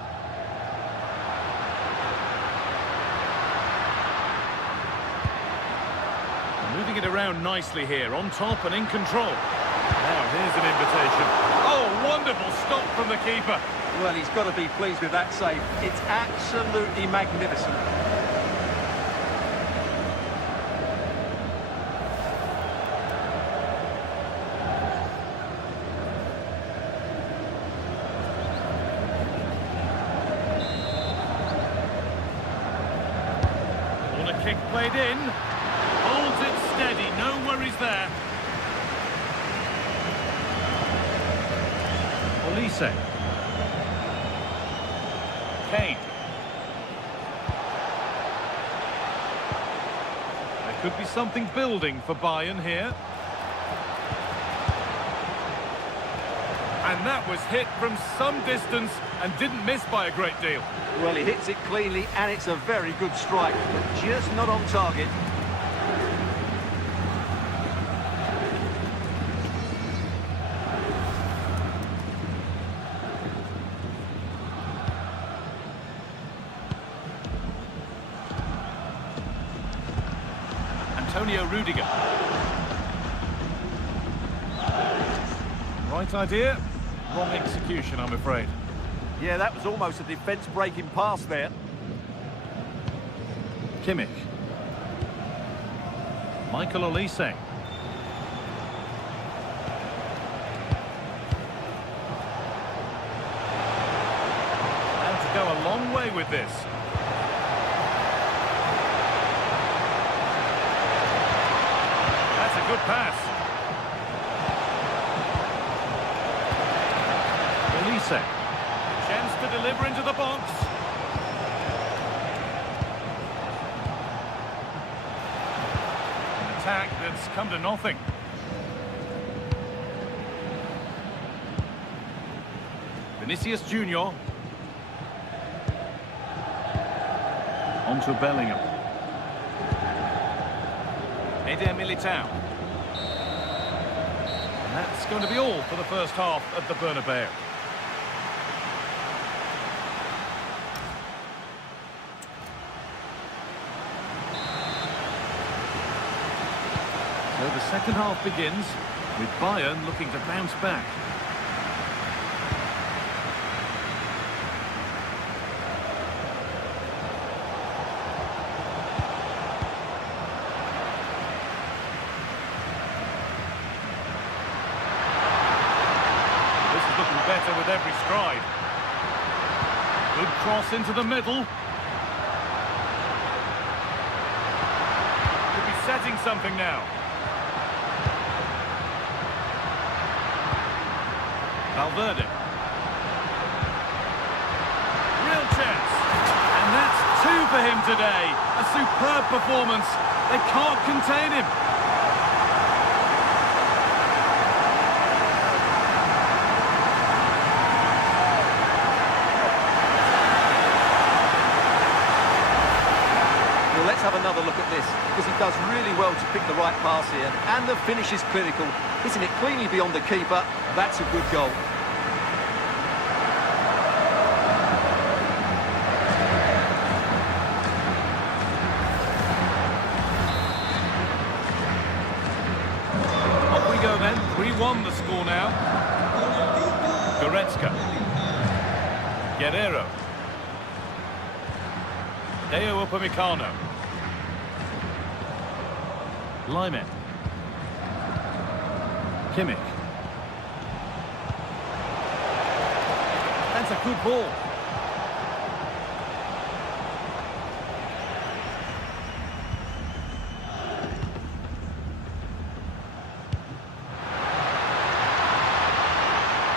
down nicely here, on top and in control. Now, here's an invitation. Oh, wonderful stop from the keeper. Well, he's got to be pleased with that save. It's absolutely magnificent. Corner kick played in. Holds it steady, no worries there. Olise. Kane. There could be something building for Bayern here. And that was hit from some distance and didn't miss by a great deal. Well, he hits it cleanly, and it's a very good strike, but just not on target. Antonio Rudiger. Right idea, wrong execution, I'm afraid. Yeah, that was almost a defence-breaking pass there. Kimmich. Michael Olise. And to go a long way with this. That's a good pass. Olise. Chance to deliver into the box. An attack that's come to nothing. Vinicius Junior. On to Bellingham. Eder Militao. And that's going to be all for the first half at the Bernabeu. So the second half begins with Bayern looking to bounce back. This is looking better with every stride. Good cross into the middle. Could be setting something now. Valverde. Real chance. And that's two for him today. A superb performance. They can't contain him. Well, let's have another look at this, because he does really well to pick the right pass here, and the finish is clinical. Hitting it cleanly beyond the keeper, that's a good goal. Off we go then. 3-1 the score now. Goretzka. Guerrero. Deo Upamecano. Lyman. Kimmich. That's a good ball.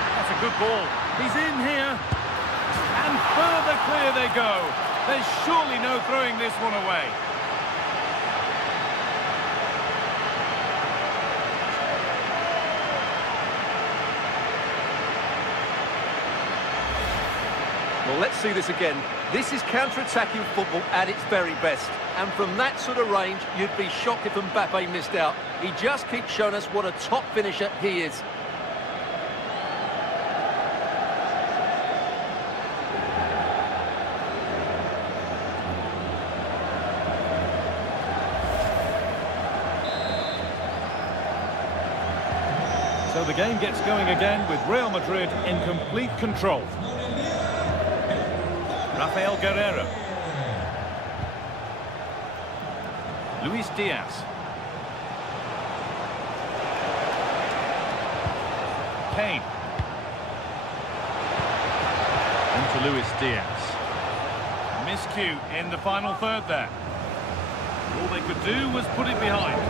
That's a good ball. He's in here. And further clear they go. There's surely no throwing this one away. Well, let's see this again. This is counter-attacking football at its very best. And from that sort of range, you'd be shocked if Mbappe missed out. He just keeps showing us what a top finisher he is. So the game gets going again with Real Madrid in complete control. Rafael Guerreiro. Luis Diaz. Kane. Into Luis Diaz. Miscue in the final third there. All they could do was put it behind.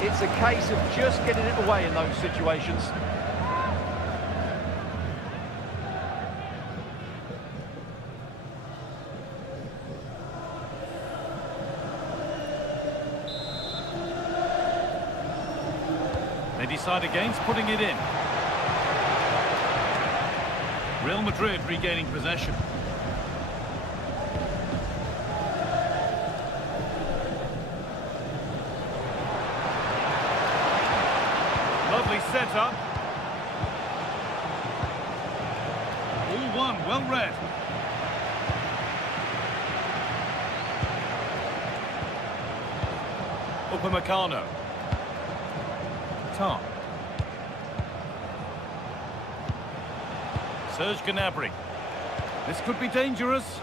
It's a case of just getting it away in those situations. They decide against putting it in. Real Madrid regaining possession. Lovely setup. All one, well read. Upamecano. Tar. Serge Gnabry. This could be dangerous.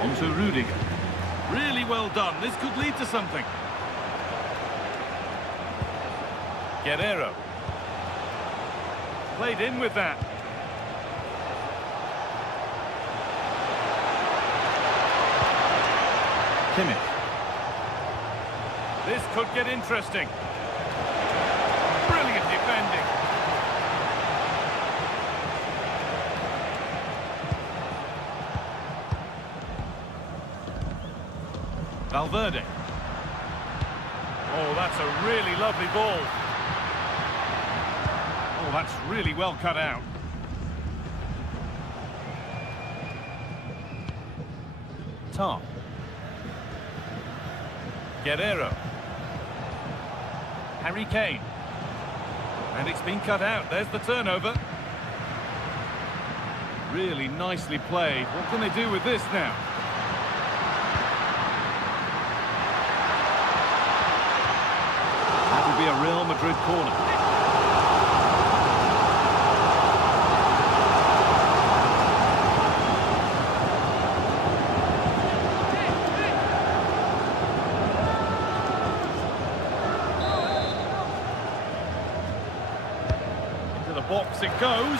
On to Rudiger. Really well done. This could lead to something. Guerreiro. Played in with that. Kimmich. This could get interesting. Brilliant defending. Valverde. Oh, that's a really lovely ball. Oh, that's really well cut out. Tar. Guerreiro. Harry Kane. And it's been cut out. There's the turnover. Really nicely played. What can they do with this now? That will be a Real Madrid corner. Box it goes.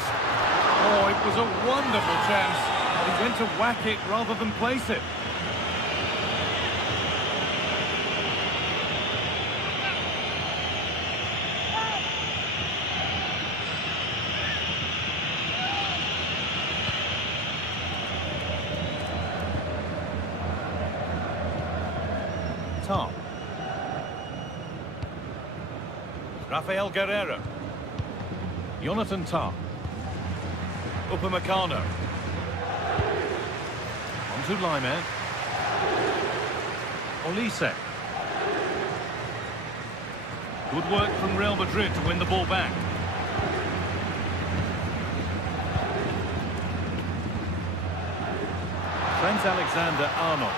Oh, it was a wonderful chance. He went to whack it rather than place it. Tar. Rafael Guerreiro. Jonathan Tah. Upamecano. On to Laimer. Olise. Good work from Real Madrid to win the ball back. Trent Alexander-Arnold.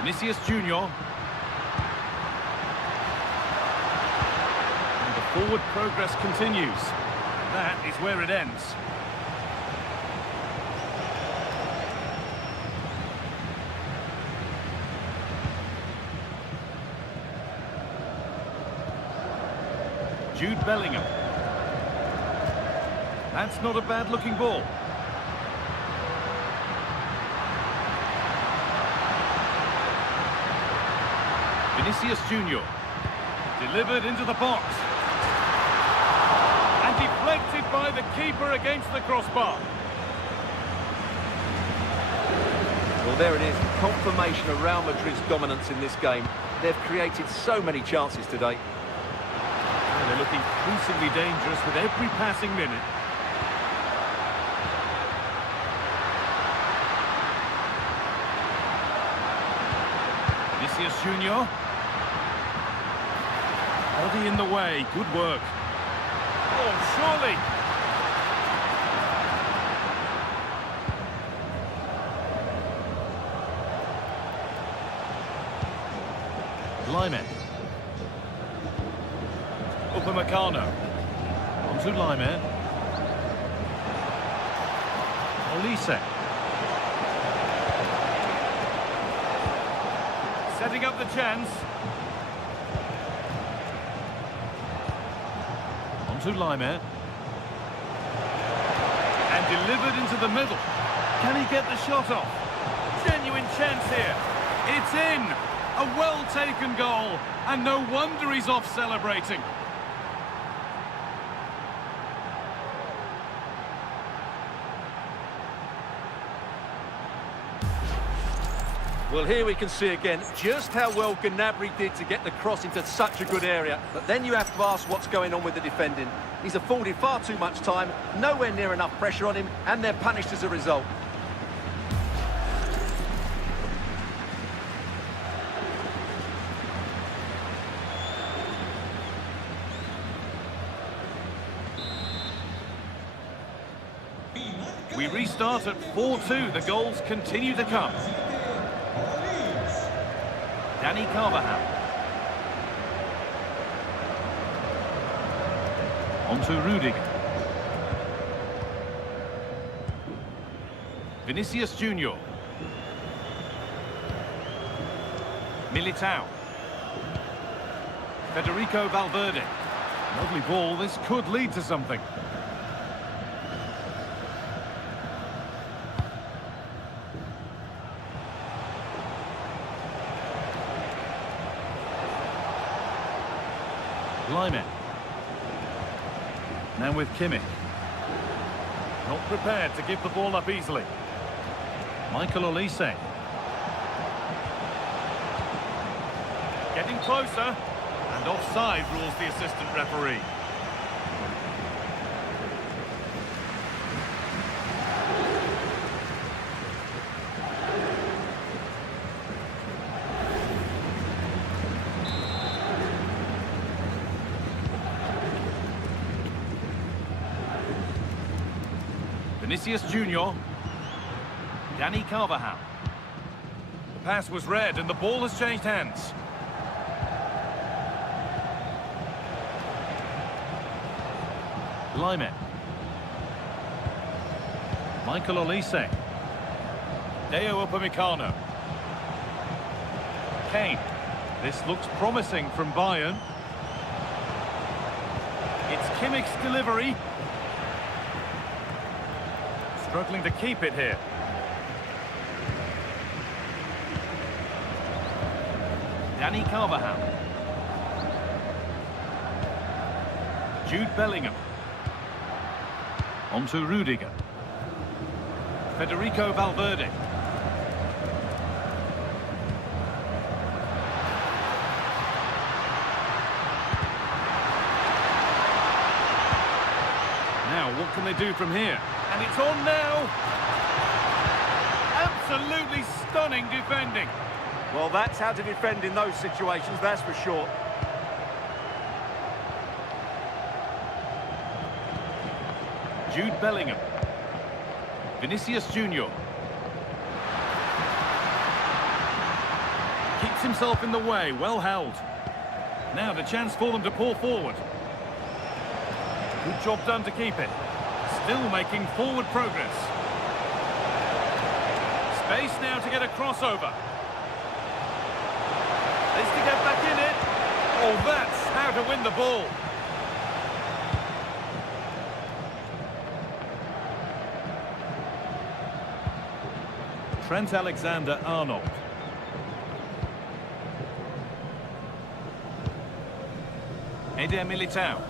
Vinicius Junior. Forward progress continues. That is where it ends. Jude Bellingham. That's not a bad-looking ball. Vinicius Junior. Delivered into the box. Deflected by the keeper against the crossbar. Well, there it is, confirmation of Real Madrid's dominance in this game. They've created so many chances today. And they're looking increasingly dangerous with every passing minute. Vinicius Junior. Body in the way, good work. Oh, surely. Lyman. Upamecano. On to Lyman. Olise. Setting up the chance. On to Lyman. And delivered into the middle. Can he get the shot off? Genuine chance here. It's in. A well-taken goal. And no wonder he's off celebrating. Well, here we can see again just how well Gnabry did to get the cross into such a good area. But then you have to ask what's going on with the defending. He's afforded far too much time, nowhere near enough pressure on him, and they're punished as a result. We restart at 4-2. The goals continue to come. Danny Carvajal. On to Rudiger. Vinicius Junior. Militao. Federico Valverde. Lovely ball. This could lead to something. Lyman. Now with Kimmich. Not prepared to give the ball up easily. Michael Olise. Getting closer. And offside rules the assistant referee. Vinicius Junior. Danny Carvajal. The pass was read and the ball has changed hands. Lyman. Michael Olise. Deo Upamecano. Kane. This looks promising from Bayern. It's Kimmich's delivery. Struggling to keep it here. Danny Carvajal. Jude Bellingham. On to Rudiger. Federico Valverde. Now, what can they do from here? And it's on now. Absolutely stunning defending. Well, that's how to defend in those situations, that's for sure. Jude Bellingham. Vinicius Junior. Keeps himself in the way, well held. Now the chance for them to pour forward. Good job done to keep it. Still making forward progress. Space now to get a crossover. Needs to get back in it. Oh, that's how to win the ball. Trent Alexander-Arnold. Eder Militao.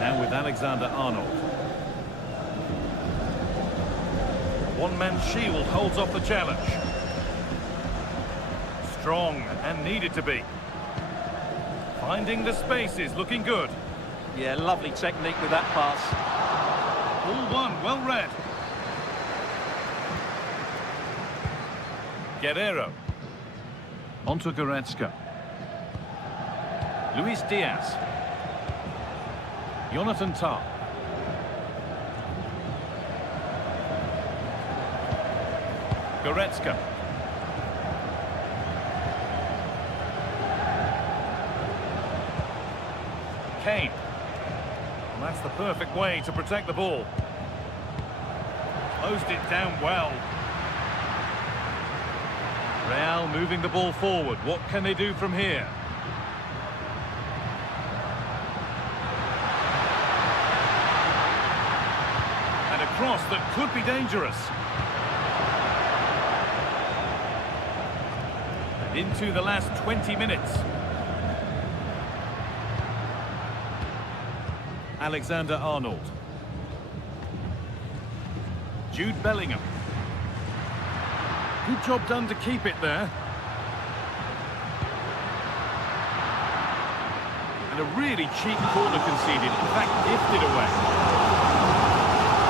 Now with Alexander-Arnold. One-man shield holds off the challenge. Strong and needed to be. Finding the spaces, looking good. Yeah, lovely technique with that pass. All one, well read. Guerrero. Onto Goretzka. Luis Diaz. Jonathan Tah. Goretzka. Kane. And that's the perfect way to protect the ball. Closed it down well. Real moving the ball forward. What can they do from here? And a cross that could be dangerous. And into the last 20 minutes. Alexander-Arnold. Jude Bellingham. Good job done to keep it there. And a really cheap corner conceded, in fact gifted away.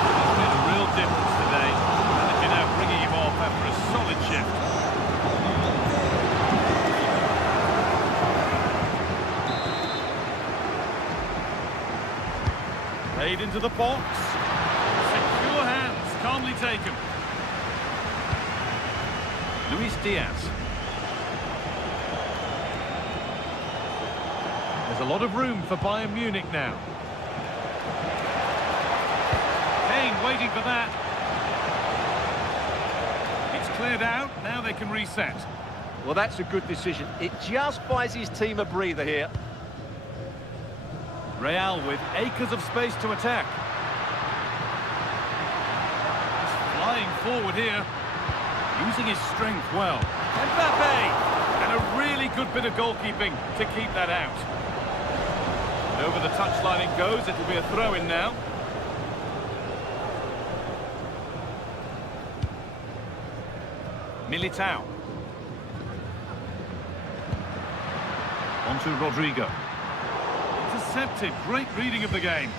There's been a real difference today, and they're now bringing him off after a solid shift. Played into the box. Secure hands, calmly taken. Luis Diaz. There's a lot of room for Bayern Munich now. Kane waiting for that. It's cleared out, now they can reset. Well, that's a good decision. It just buys his team a breather here. Real with acres of space to attack. He's flying forward here. Using his strength well. Mbappe! And a really good bit of goalkeeping to keep that out. And over the touchline it goes. It'll be a throw-in now. Militao. On to Rodrigo. Intercepted. Great reading of the game.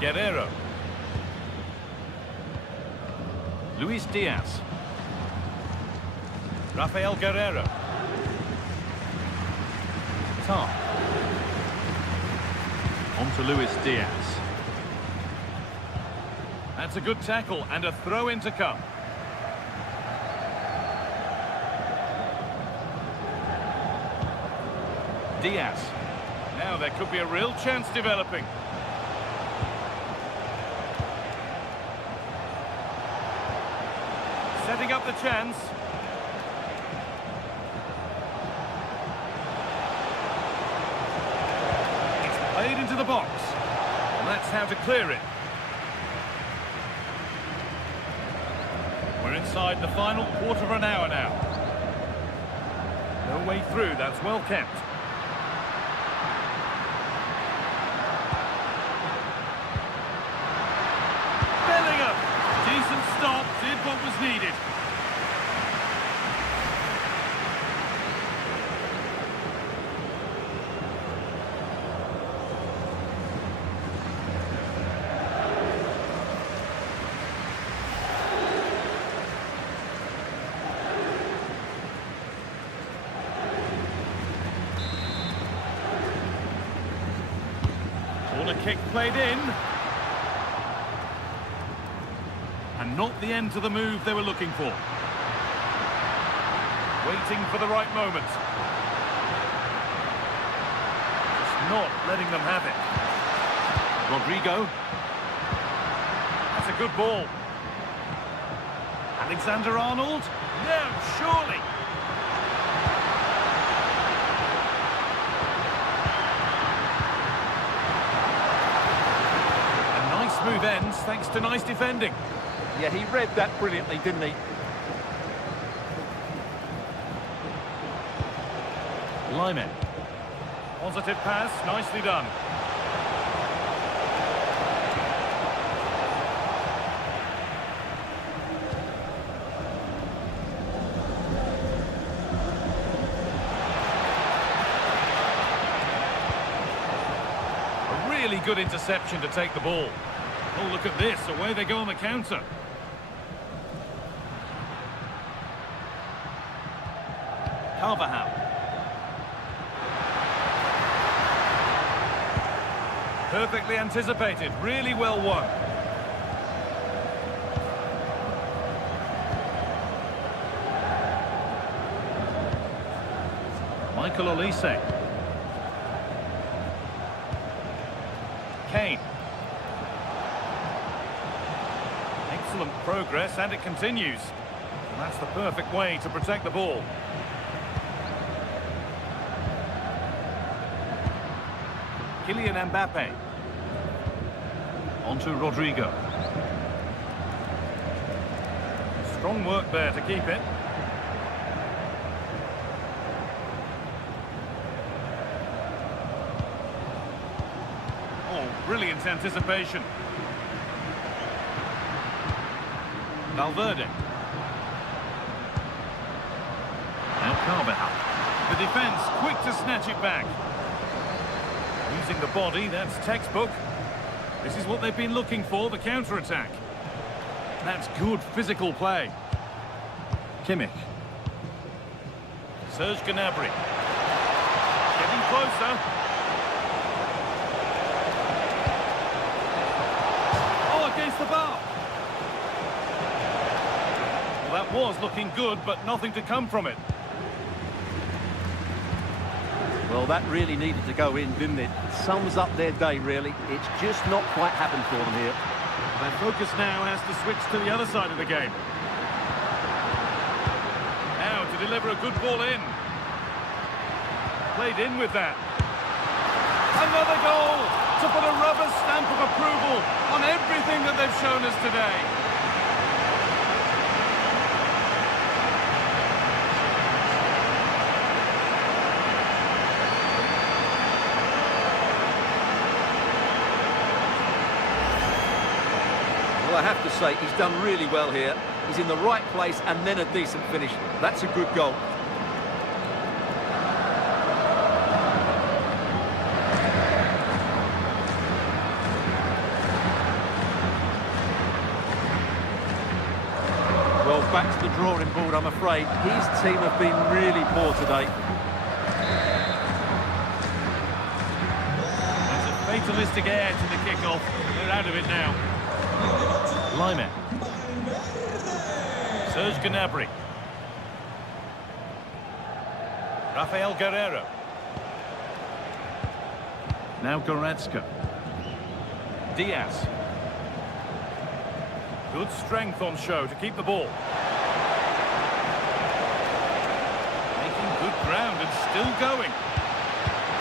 Guerrero. Luis Diaz. Rafael Guerrero. Tar. On to Luis Diaz. That's a good tackle and a throw-in to come. Diaz. Now there could be a real chance developing. Setting up the chance. It's played into the box. And that's how to clear it. We're inside the final quarter of an hour now. No way through, that's well kept. Bellingham! Decent stop, did what was needed. Corner kick played in. And not the end to the move they were looking for. Waiting for the right moment. Just not letting them have it. Rodrigo. That's a good ball. Alexander-Arnold. No, surely. A nice move ends thanks to nice defending. Yeah, he read that brilliantly, didn't he? Lyman. Positive pass, nicely done. A really good interception to take the ball. Oh, look at this, away they go on the counter. Carvajal. Perfectly anticipated, really well won. Michael Olise. Kane. Excellent progress, and it continues. And that's the perfect way to protect the ball. Kylian Mbappe. On to Rodrigo. Strong work there to keep it. Oh, brilliant anticipation. Valverde. Now Carvajal. The defence quick to snatch it back. Using the body, that's textbook. This is what they've been looking for, the counter-attack. That's good physical play. Kimmich. Serge Gnabry. Getting closer. Oh, against the bar. Well, that was looking good, but nothing to come from it. Well, that really needed to go in, didn't it? Sums up their day, really. It's just not quite happened for them here. Their focus now has to switch to the other side of the game. Now to deliver a good ball in. Played in with that. Another goal to put a rubber stamp of approval on everything that they've shown us today. Well, I have to say, he's done really well here. He's in the right place and then a decent finish. That's a good goal. Well, back to the drawing board, I'm afraid. His team have been really poor today. There's a fatalistic air to the kickoff. They're out of it now. Lime. Serge Gnabry. Rafael Guerreiro. Now Goretzka. Diaz. Good strength on show to keep the ball. Making good ground and still going.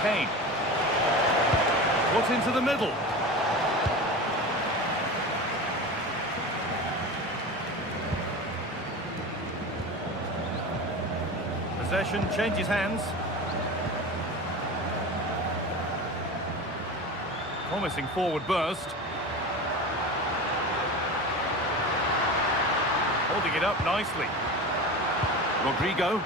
Kane. Put into the middle. Possession changes hands. Promising forward burst. Holding it up nicely. Rodrigo.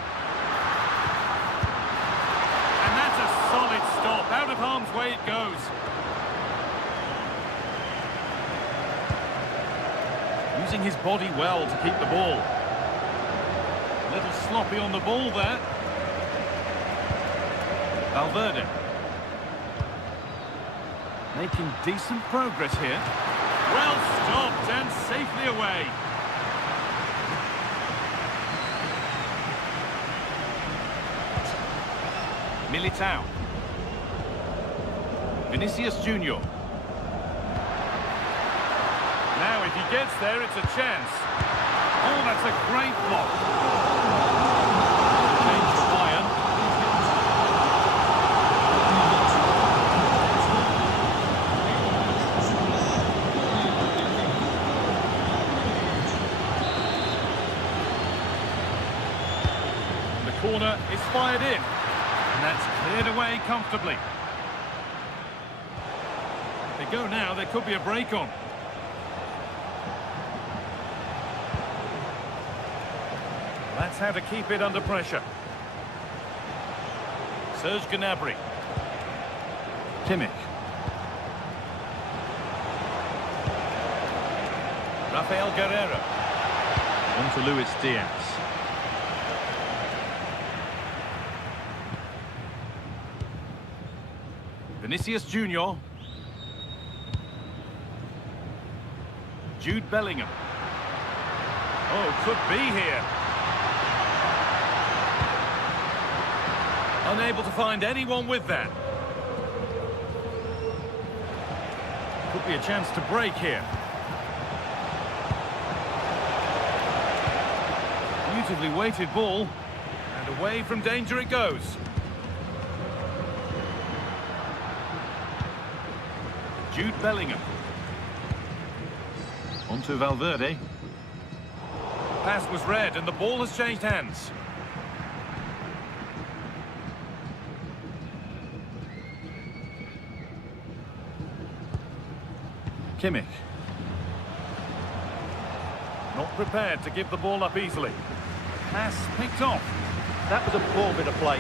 And that's a solid stop. Out of harm's way it goes. Using his body well to keep the ball. A little sloppy on the ball there. Valverde. Making decent progress here. Well stopped and safely away. Militao. Vinicius Junior. Now if he gets there, it's a chance. Oh, that's a great block. Change for Bayern. The corner is fired in. And that's cleared away comfortably. If they go now, there could be a break on. That's how to keep it under pressure. Serge Gnabry. Kimmich. Rafael Guerreiro. On to Luis Diaz. Vinicius Junior. Jude Bellingham. Oh, could be here. Unable to find anyone with that. Could be a chance to break here. Beautifully weighted ball. And away from danger it goes. Jude Bellingham. Onto Valverde. Pass was read and the ball has changed hands. Kimmich. Not prepared to give the ball up easily. Pass picked off. That was a poor bit of play.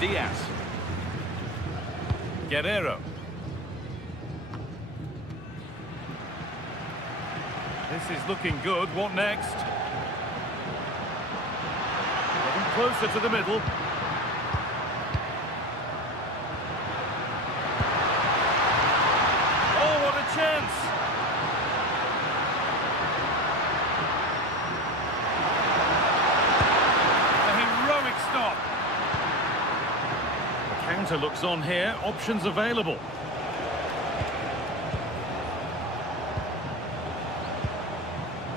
Diaz. Guerrero. This is looking good. What next? Getting closer to the middle. Oh, what a chance! A heroic stop. The counter looks on here. Options available.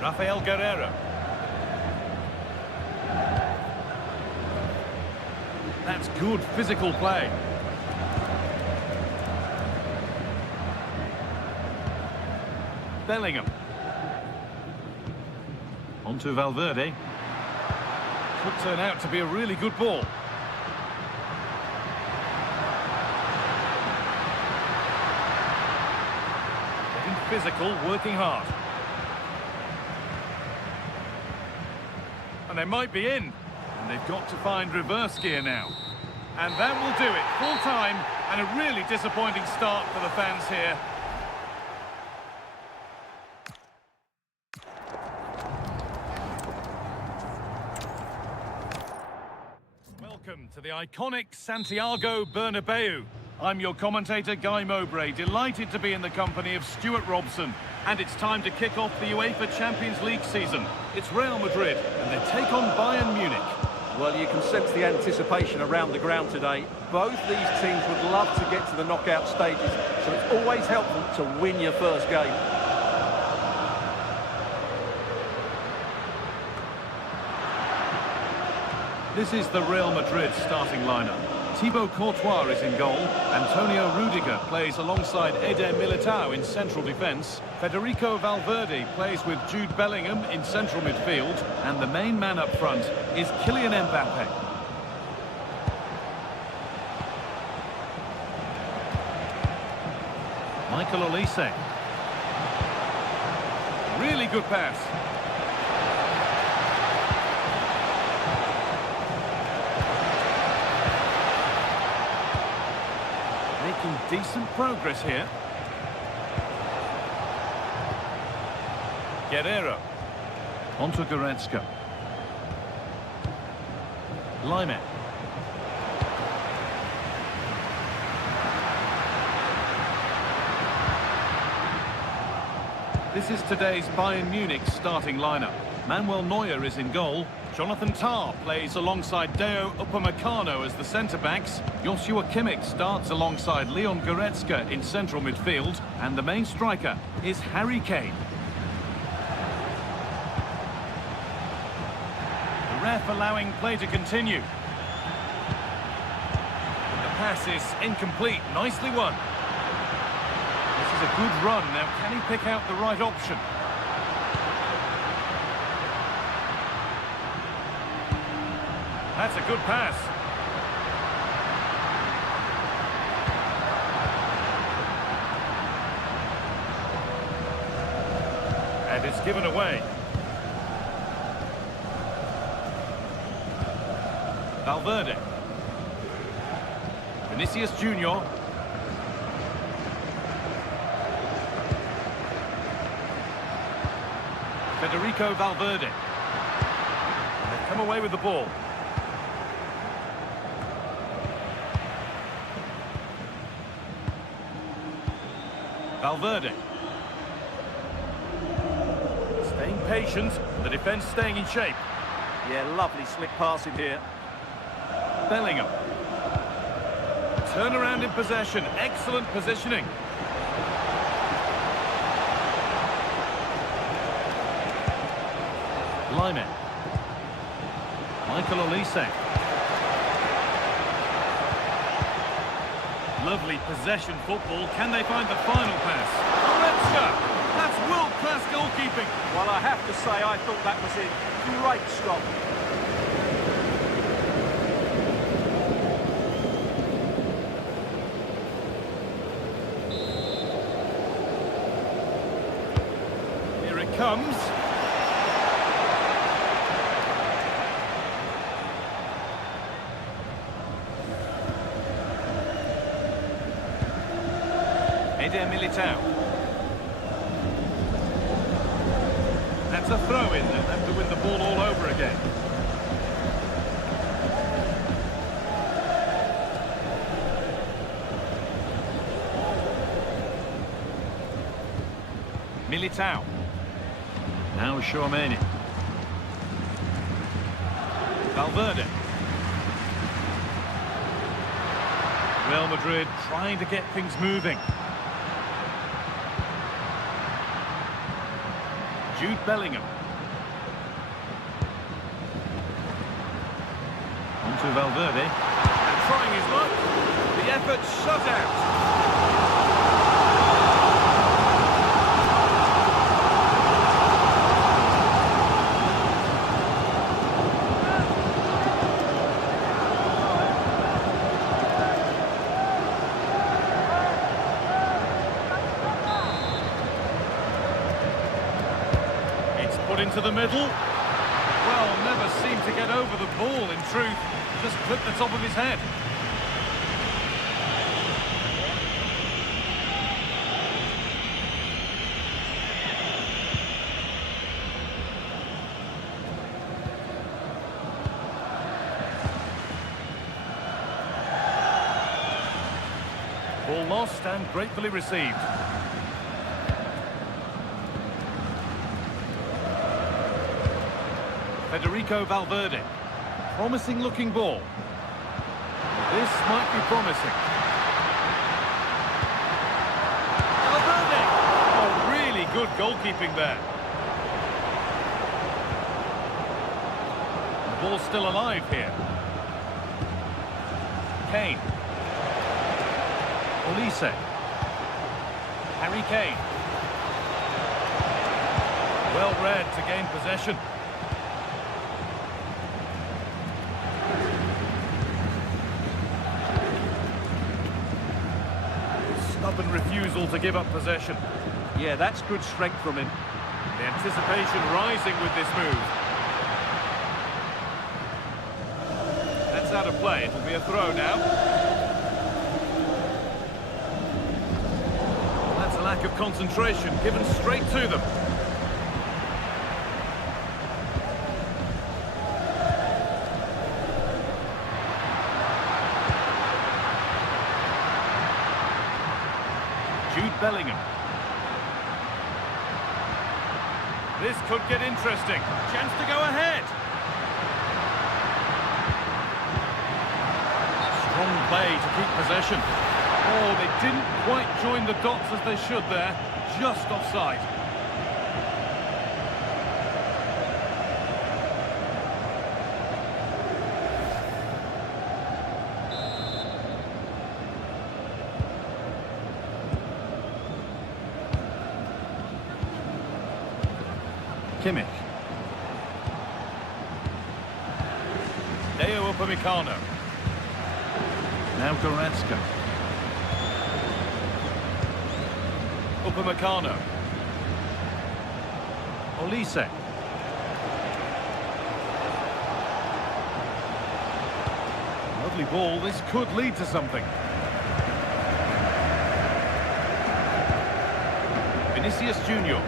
Rafael Guerrero. That's good physical play. Bellingham. Onto Valverde. Could turn out to be a really good ball. Getting physical, working hard. And they might be in. And they've got to find reverse gear now. And that will do it. Full time and a really disappointing start for the fans here. Welcome to the iconic Santiago Bernabeu. I'm your commentator, Guy Mowbray, delighted to be in the company of Stuart Robson. And it's time to kick off the UEFA Champions League season. It's Real Madrid, and they take on Bayern Munich. Well, you can sense the anticipation around the ground today. Both these teams would love to get to the knockout stages, so it's always helpful to win your first game. This is the Real Madrid starting lineup. Thibaut Courtois is in goal. Antonio Rudiger plays alongside Eder Militao in central defence. Federico Valverde plays with Jude Bellingham in central midfield. And the main man up front is Kylian Mbappe. Michael Olise. Really good pass. Making decent progress here. Guerrero. Onto Goretzka. Lyman. This is today's Bayern Munich starting lineup. Manuel Neuer is in goal. Jonathan Tah plays alongside Deo Upamecano as the centre-backs. Joshua Kimmich starts alongside Leon Goretzka in central midfield. And the main striker is Harry Kane. The ref allowing play to continue. The pass is incomplete. Nicely won. This is a good run. Now, can he pick out the right option? That's a good pass. And it's given away. Valverde. Vinicius Junior. Federico Valverde. They've come away with the ball. Valverde. Staying patient, the defence staying in shape. Yeah, lovely slick passing here. Bellingham. Turn around in possession. Excellent positioning. Lyman. Michael Olise. Lovely possession football. Can they find the final pass? Goretzka! That's world-class goalkeeping. Well, I have to say, I thought that was a great stop. Here it comes. Eder Militao. That's a throw-in. They'll have to win the ball all over again. Militao. Now Tchouaméni. Valverde. Real Madrid trying to get things moving. Jude Bellingham. On to Valverde. And trying his luck. The effort shut out. Put into the middle. Well, never seemed to get over the ball, in truth. Just clipped the top of his head. Ball lost and gratefully received. Federico Valverde. Promising looking ball. This might be promising. Valverde! Oh, really good goalkeeping there. The ball's still alive here. Kane. Olise. Harry Kane. Well read to gain possession. Stubborn refusal to give up possession. Yeah, that's good strength from him. The anticipation rising with this move. That's out of play. It'll be a throw now. That's a lack of concentration given straight to them. Jude Bellingham. This could get interesting. Chance to go ahead. Strong play to keep possession. Oh, they didn't quite join the dots as they should there. Just offside. Kimmich. Deo Upamecano. Now Goretzka. Upamecano. Olise. Lovely ball. This could lead to something. Vinicius Junior.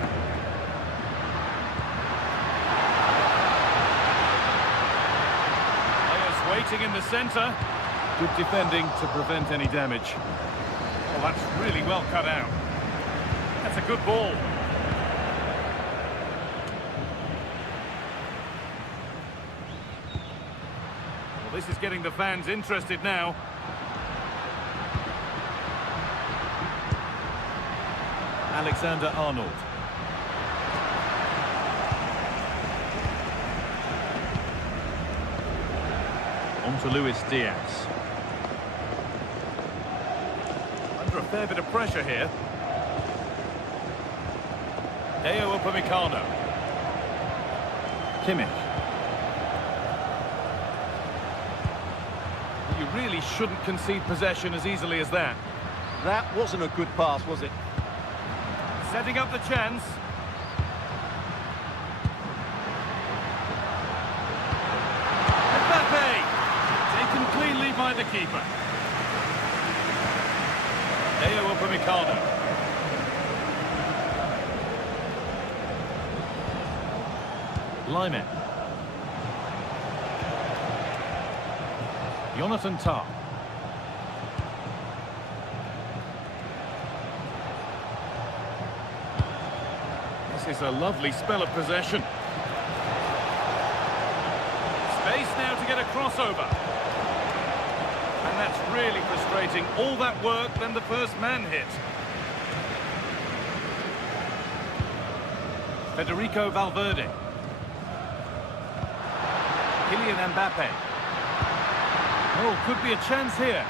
Waiting in the centre. Good defending to prevent any damage. Oh, that's really well cut out. That's a good ball. Well, this is getting the fans interested now. Alexander-Arnold. On to Luis Diaz. Under a fair bit of pressure here. Deo Upamecano. Kimmich. You really shouldn't concede possession as easily as that. That wasn't a good pass, was it? Setting up the chance. Mbappe! Taken cleanly by the keeper. Deo Upamecano. Lyman. Jonathan Tah. This is a lovely spell of possession. Space now to get a crossover. And that's really frustrating. All that work, then the first man hit. Federico Valverde. Kylian Mbappe. Oh, could be a chance here.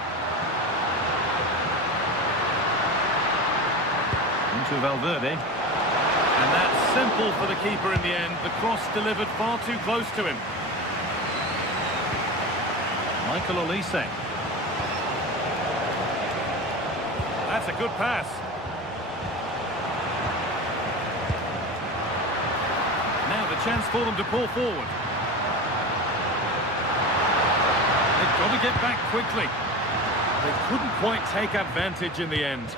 Into Valverde. And that's simple for the keeper in the end. The cross delivered far too close to him. Michael Olise. That's a good pass. Now the chance for them to pull forward. They've got to get back quickly. They couldn't quite take advantage in the end.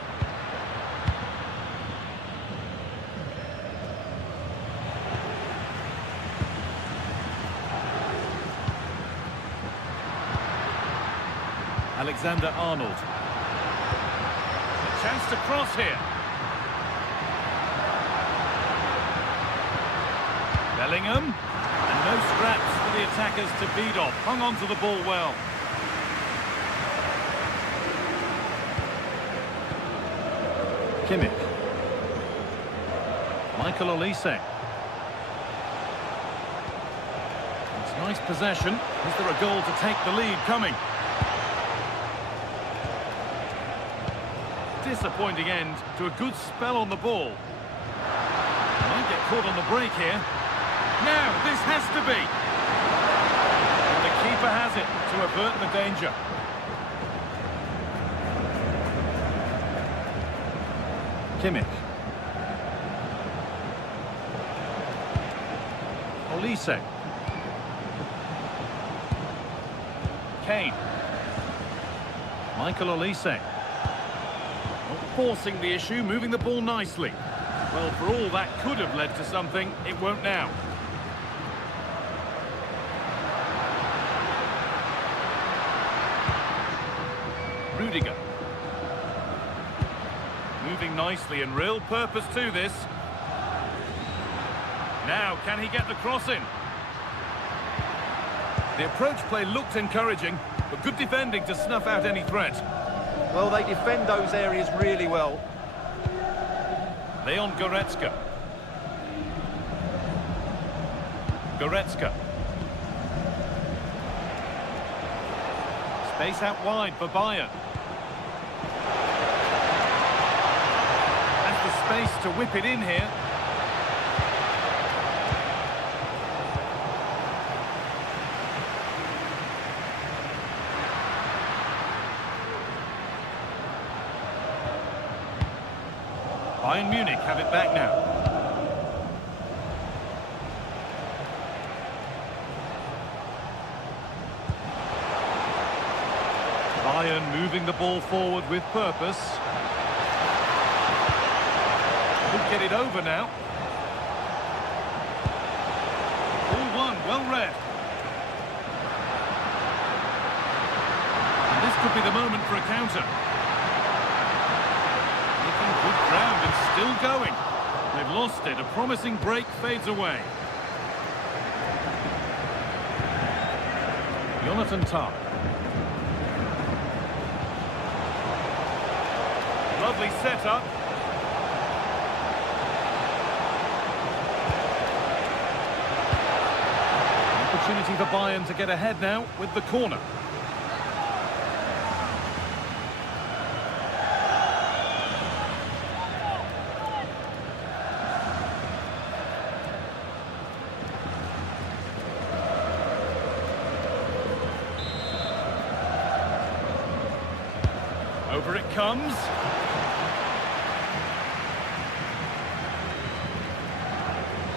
Alexander-Arnold. A chance to cross here. Bellingham. And no scraps for the attackers to beat off. Hung on to the ball well. Kimmich. Michael Olise. It's nice possession. Is there a goal to take the lead coming? Disappointing end to a good spell on the ball. Might get caught on the break here. Now, this has to be. And the keeper has it to avert the danger. Kimmich. Olise. Kane. Michael Olise. Forcing the issue, moving the ball nicely. Well, for all that could have led to something, it won't now. Rudiger. Moving nicely and real purpose to this. Now, can he get the cross in? The approach play looked encouraging, but good defending to snuff out any threat. Well, they defend those areas really well. Leon Goretzka. Goretzka. Space out wide for Bayern. Has the space to whip it in here. Bayern Munich have it back now. Bayern moving the ball forward with purpose. Could get it over now. All one, well read. And this could be the moment for a counter. Good ground and still going. They've lost it. A promising break fades away. Jonathan Tah. Lovely setup. Opportunity for Bayern to get ahead now with the corner. Over it comes.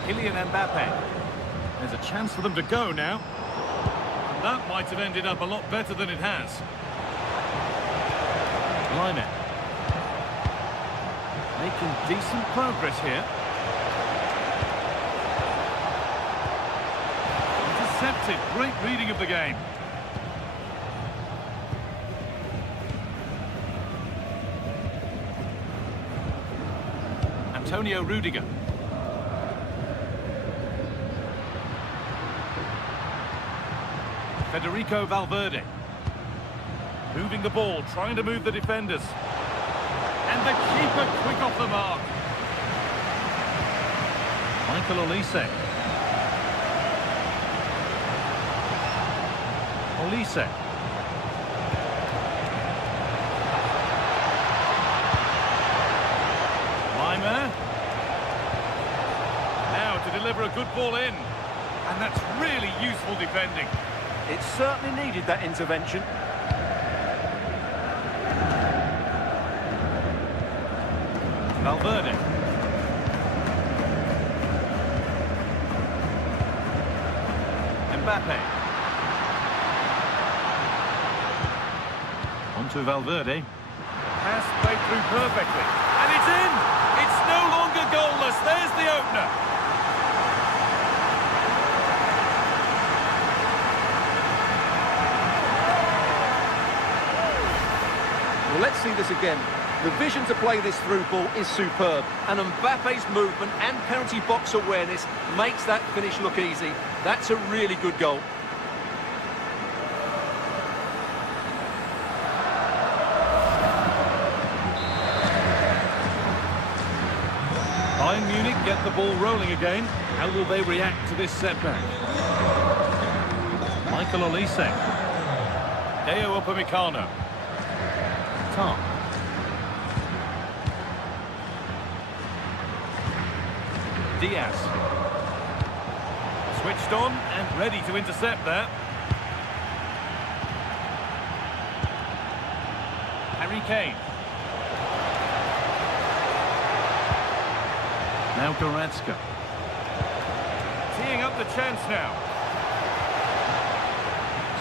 Kylian Mbappe. There's a chance for them to go now. And that might have ended up a lot better than it has. Lyman. Making decent progress here. Intercepted. Great reading of the game. Antonio Rudiger. Federico Valverde. Moving the ball, trying to move the defenders. And the keeper quick off the mark. Michael Olise. Olise. Lima. Now to deliver a good ball in. And that's really useful defending. It certainly needed that intervention. Valverde. Mbappe. On to Valverde. Pass played through perfectly. And it's in! It's no longer goalless. There's the opener. Well, let's see this again. The vision to play this through ball is superb, and Mbappe's movement and penalty box awareness makes that finish look easy. That's a really good goal. Bayern Munich get the ball rolling again. How will they react to this setback? Michael Olise. Deo Upamecano. Tom. Diaz. Switched on and ready to intercept there. Harry Kane. Now Goretzka. Teeing up the chance now.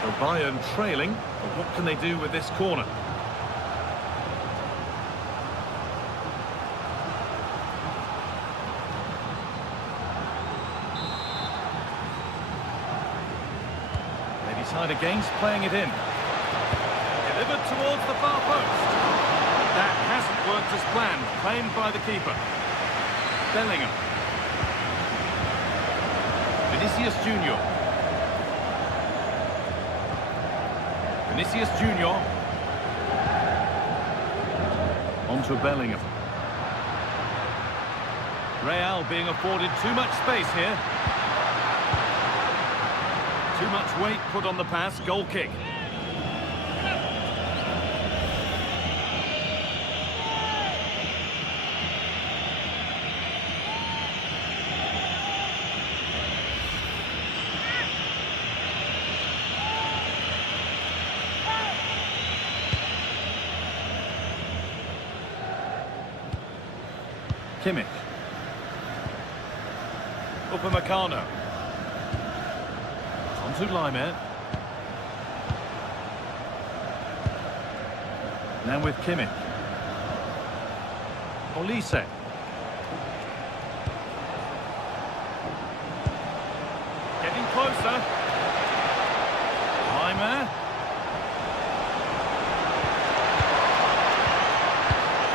So Bayern trailing, but what can they do with this corner? Decide against playing it in. Delivered towards the far post. That hasn't worked as planned. Claimed by the keeper. Bellingham. Vinicius Junior. Vinicius Junior. On to Bellingham. Real being afforded too much space here. Too much weight put on the pass, goal kick. Kimmich. Upamecano. On to Lima. Now with Kimmich. Olise. Getting closer. Lima.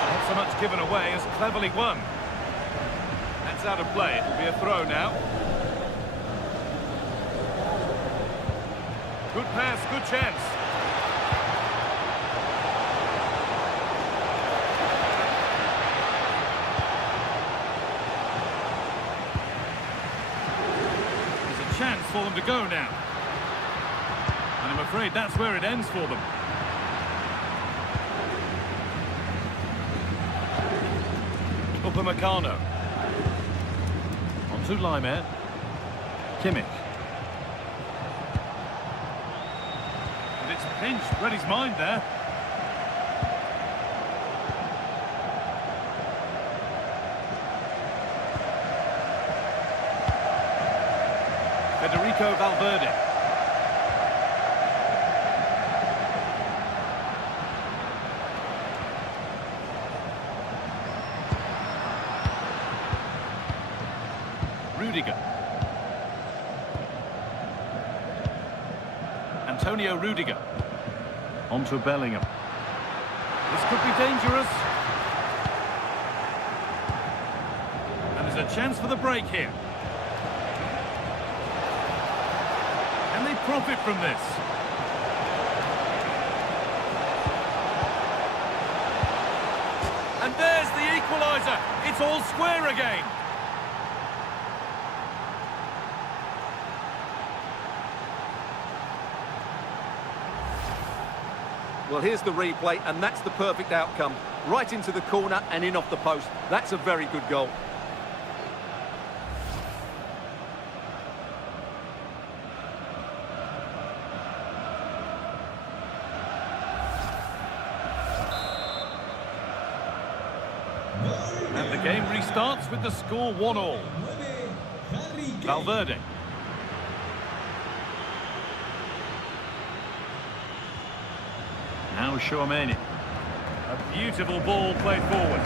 Not so much given away as cleverly won. That's out of play. It'll be a throw now. Good pass, good chance. There's a chance for them to go now. And I'm afraid that's where it ends for them. Upamecano. On to Laimer. Kimmich. And it's pinched, read his mind there. Federico Valverde. Rudiger. Antonio Rudiger. On to Bellingham. This could be dangerous. And there's a chance for the break here. Can they profit from this? And there's the equaliser. It's all square again. Well, here's the replay, and that's the perfect outcome. Right into the corner and in off the post. That's a very good goal. And the game restarts with the score 1-1. Valverde. Now Chouameni. A beautiful ball played forward.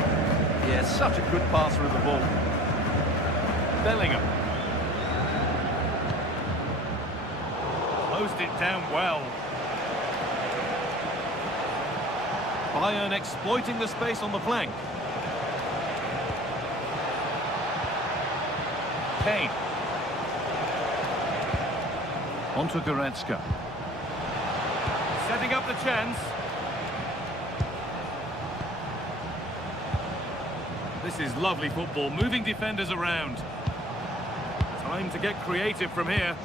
Yeah, such a good passer of the ball. Bellingham. Closed it down well. Bayern exploiting the space on the flank. Kane. On to Goretzka. Setting up the chance. This is lovely football, moving defenders around. Time to get creative from here.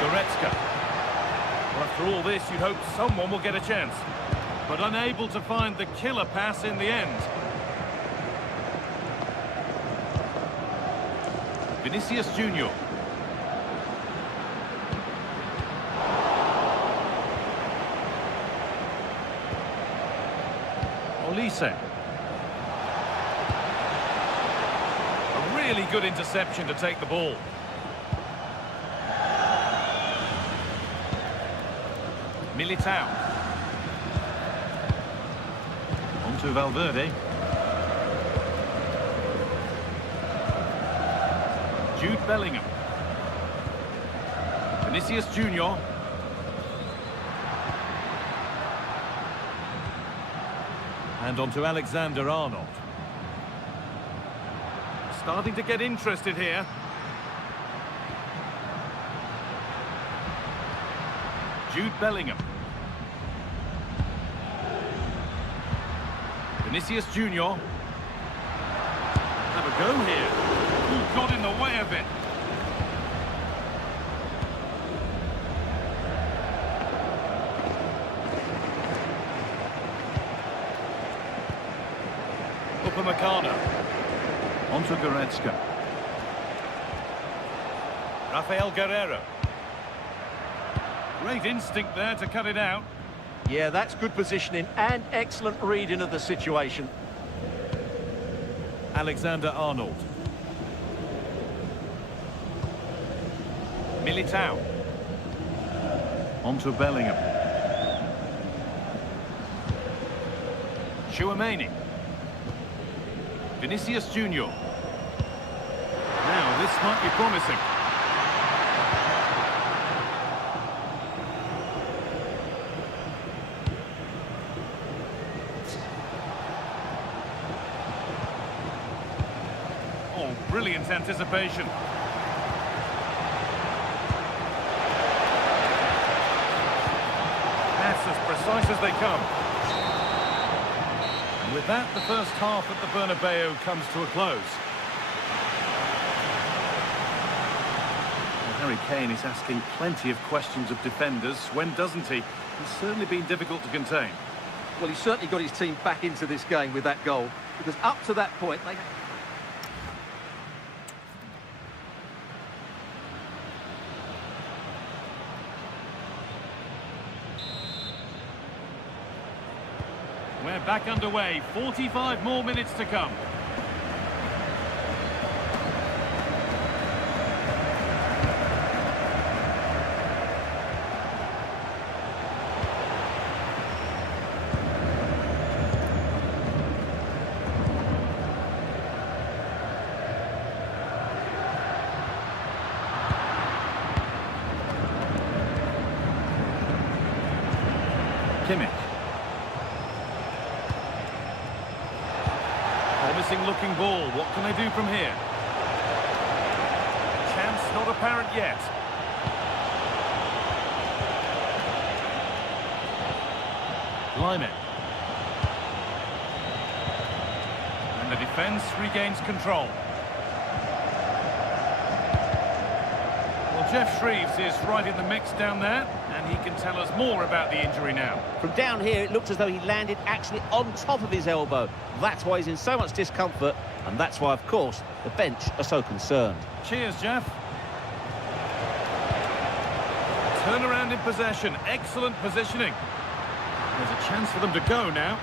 Goretzka. Well, after all this, you'd hope someone will get a chance, but unable to find the killer pass in the end. Vinicius Junior. Olise. A really good interception to take the ball. Militao. On to Valverde. Jude Bellingham. Vinicius Junior. And on to Alexander-Arnold. Starting to get interested here. Jude Bellingham. Vinicius Junior. Have a go here. Who got in the way of it? Upamecano. On to Goretzka. Rafael Guerreiro. Great instinct there to cut it out. Yeah, that's good positioning and excellent reading of the situation. Alexander-Arnold. Militao. On to Bellingham. Chouameni. Vinicius Junior. Now, this might be promising. brilliant anticipation. That's as precise as they come. And with that, the first half at the Bernabeu comes to a close. Well, Harry Kane is asking plenty of questions of defenders. When doesn't he? He's certainly been difficult to contain. Well, he's certainly got his team back into this game with that goal, because up to that point, they... We're back underway. 45 more minutes to come. Kimmich. Promising looking ball. What can they do from here? Chance not apparent yet. Lyman. And the defence regains control. Well, Jeff Shreves is right in the mix down there, and he can tell us more about the injury now. From down here, it looks as though he landed actually on top of his elbow. That's why he's in so much discomfort, and that's why, of course, the bench are so concerned. Cheers, Jeff. Turnaround in possession. Excellent positioning. There's a chance for them to go now.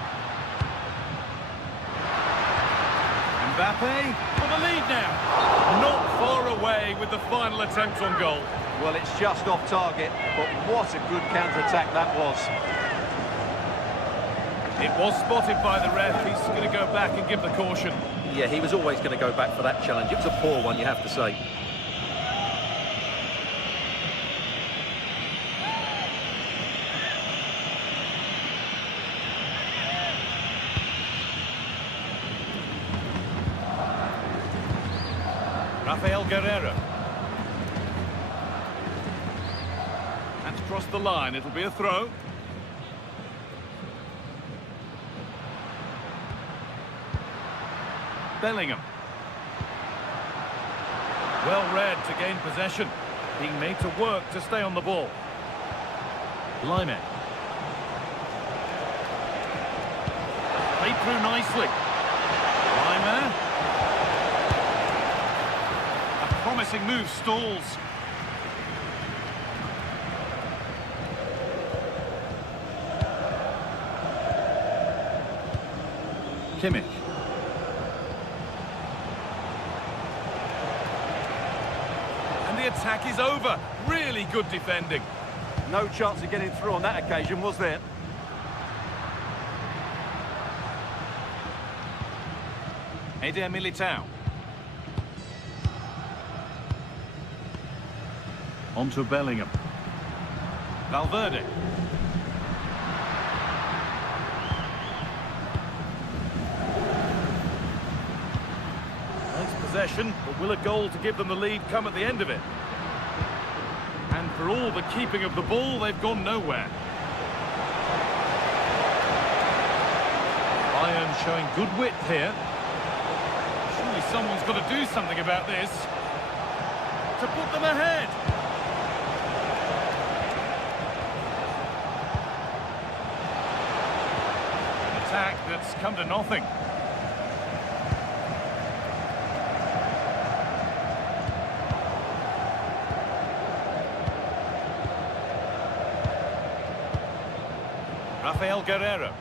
Mbappe for the lead now. Not far away with the final attempt on goal. Well, it's just off target, but what a good counter-attack that was. It was spotted by the ref. He's going to go back and give the caution. Yeah, he was always going to go back for that challenge. It was a poor one, you have to say. Rafael Guerreiro. That's crossed the line. It'll be a throw. Bellingham. Well read to gain possession. Being made to work to stay on the ball. Lyman. Played through nicely. Lyman. A promising move stalls. Kimmich. And the attack is over. Really good defending. No chance of getting through on that occasion, was there? Eder Militao. On to Bellingham. Valverde. Nice possession, but will a goal to give them the lead come at the end of it? And for all the keeping of the ball, they've gone nowhere. Bayern showing good width here. Surely someone's got to do something about this to put them ahead. An attack that's come to nothing. Rafael Guerreiro.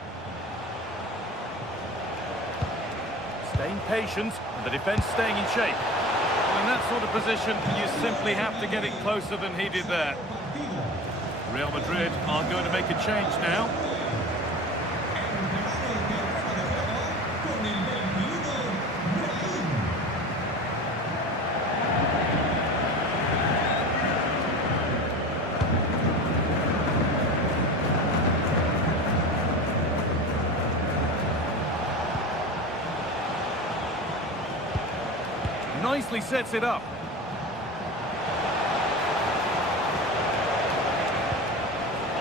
Staying patient, and the defence staying in shape. Well, in that sort of position, you simply have to get it closer than he did there. Real Madrid are going to make a change now. nicely sets it up.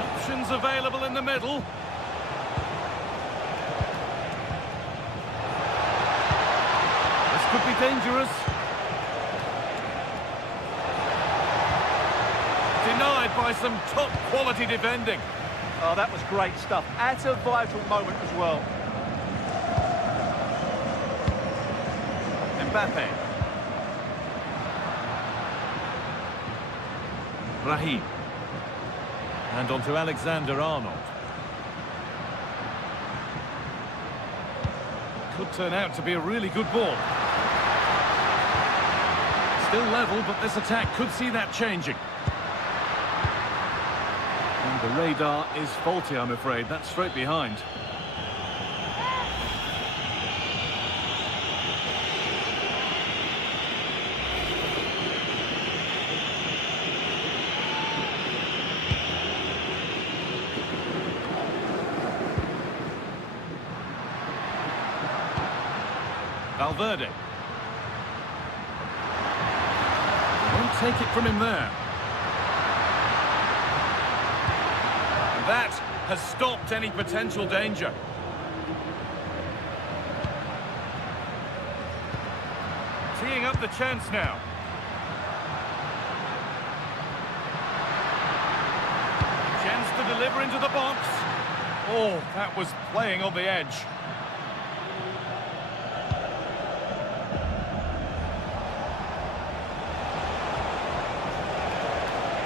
Options available in the middle. This could be dangerous. Denied by some top quality defending. Oh, that was great stuff. At a vital moment as well. Mbappe. Raheem. And on to Alexander-Arnold. Could turn out to be a really good ball. Still level, but this attack could see that changing. And the radar is faulty, I'm afraid. That's straight behind. Valverde. Won't take it from him there. That has stopped any potential danger. Teeing up the chance now. Chance to deliver into the box. Oh, that was playing on the edge.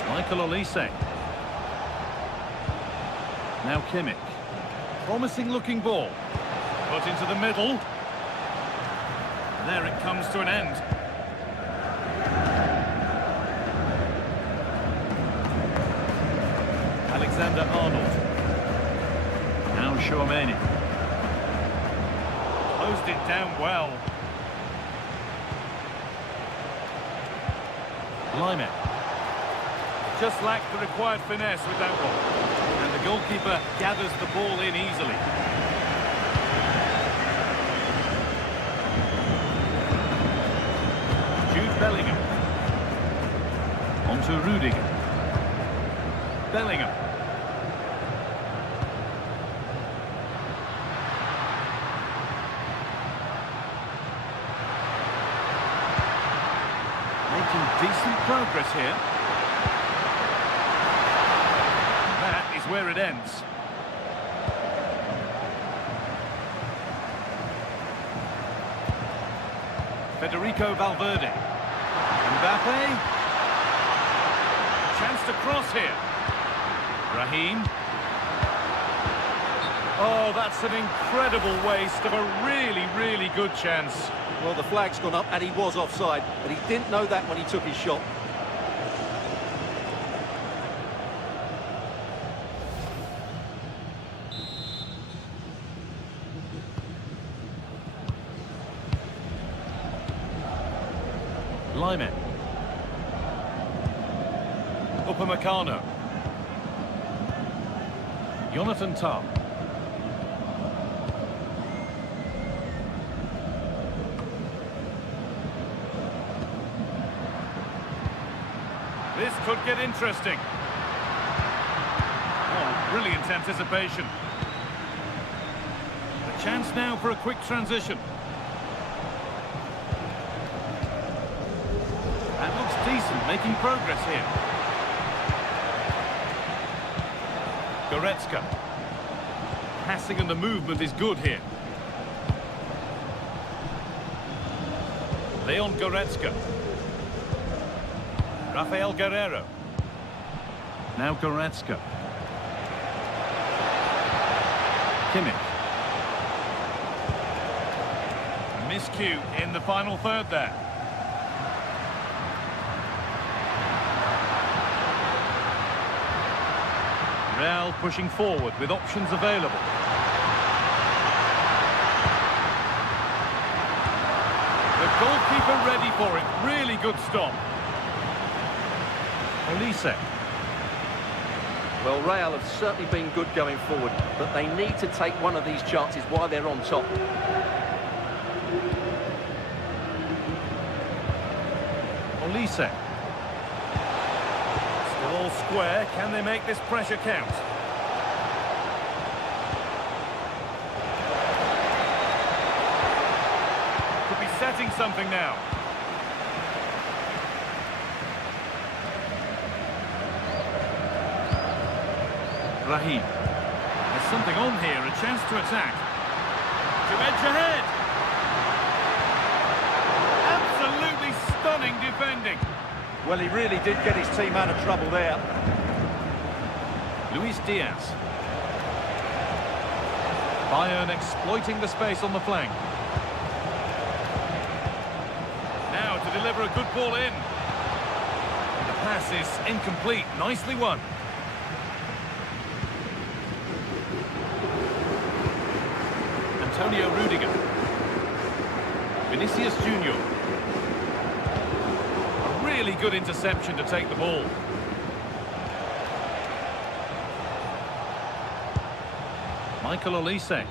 Michael Olise. Now Kimmich. Promising looking ball. Put into the middle. There it comes to an end. Alexander-Arnold. Now Tchouaméni. Closed it down well. Lime. Just lacked the required finesse with that one. And the goalkeeper gathers the ball in easily. Jude Bellingham. On to Rudiger. Bellingham. Making decent progress here. Where it ends. Federico Valverde. Mbappe. Chance to cross here. Raheem. Oh, that's an incredible waste of a really, really good chance. Well, the flag's gone up and he was offside, but he didn't know that when he took his shot. Lyman. Upamecano. Jonathan Tah. This could get interesting. Oh, brilliant anticipation. A chance now for a quick transition. That looks decent, making progress here. Goretzka. Passing and the movement is good here. Leon Goretzka. Rafael Guerreiro. Now Goretzka. Kimmich. Miscue in the final third there. Real pushing forward with options available. The goalkeeper ready for it. Really good stop. Olise. Well, Real have certainly been good going forward, but they need to take one of these chances while they're on top. Olise. Still all square. Can they make this pressure count? Could be setting something now. Raheem. There's something on here, a chance to attack. To edge ahead. Absolutely stunning defending. Well, he really did get his team out of trouble there. Luis Diaz. Bayern exploiting the space on the flank. Now to deliver a good ball in. The pass is incomplete, nicely won. Antonio Rudiger. Vinicius Junior. A really good interception to take the ball. Michael Olise.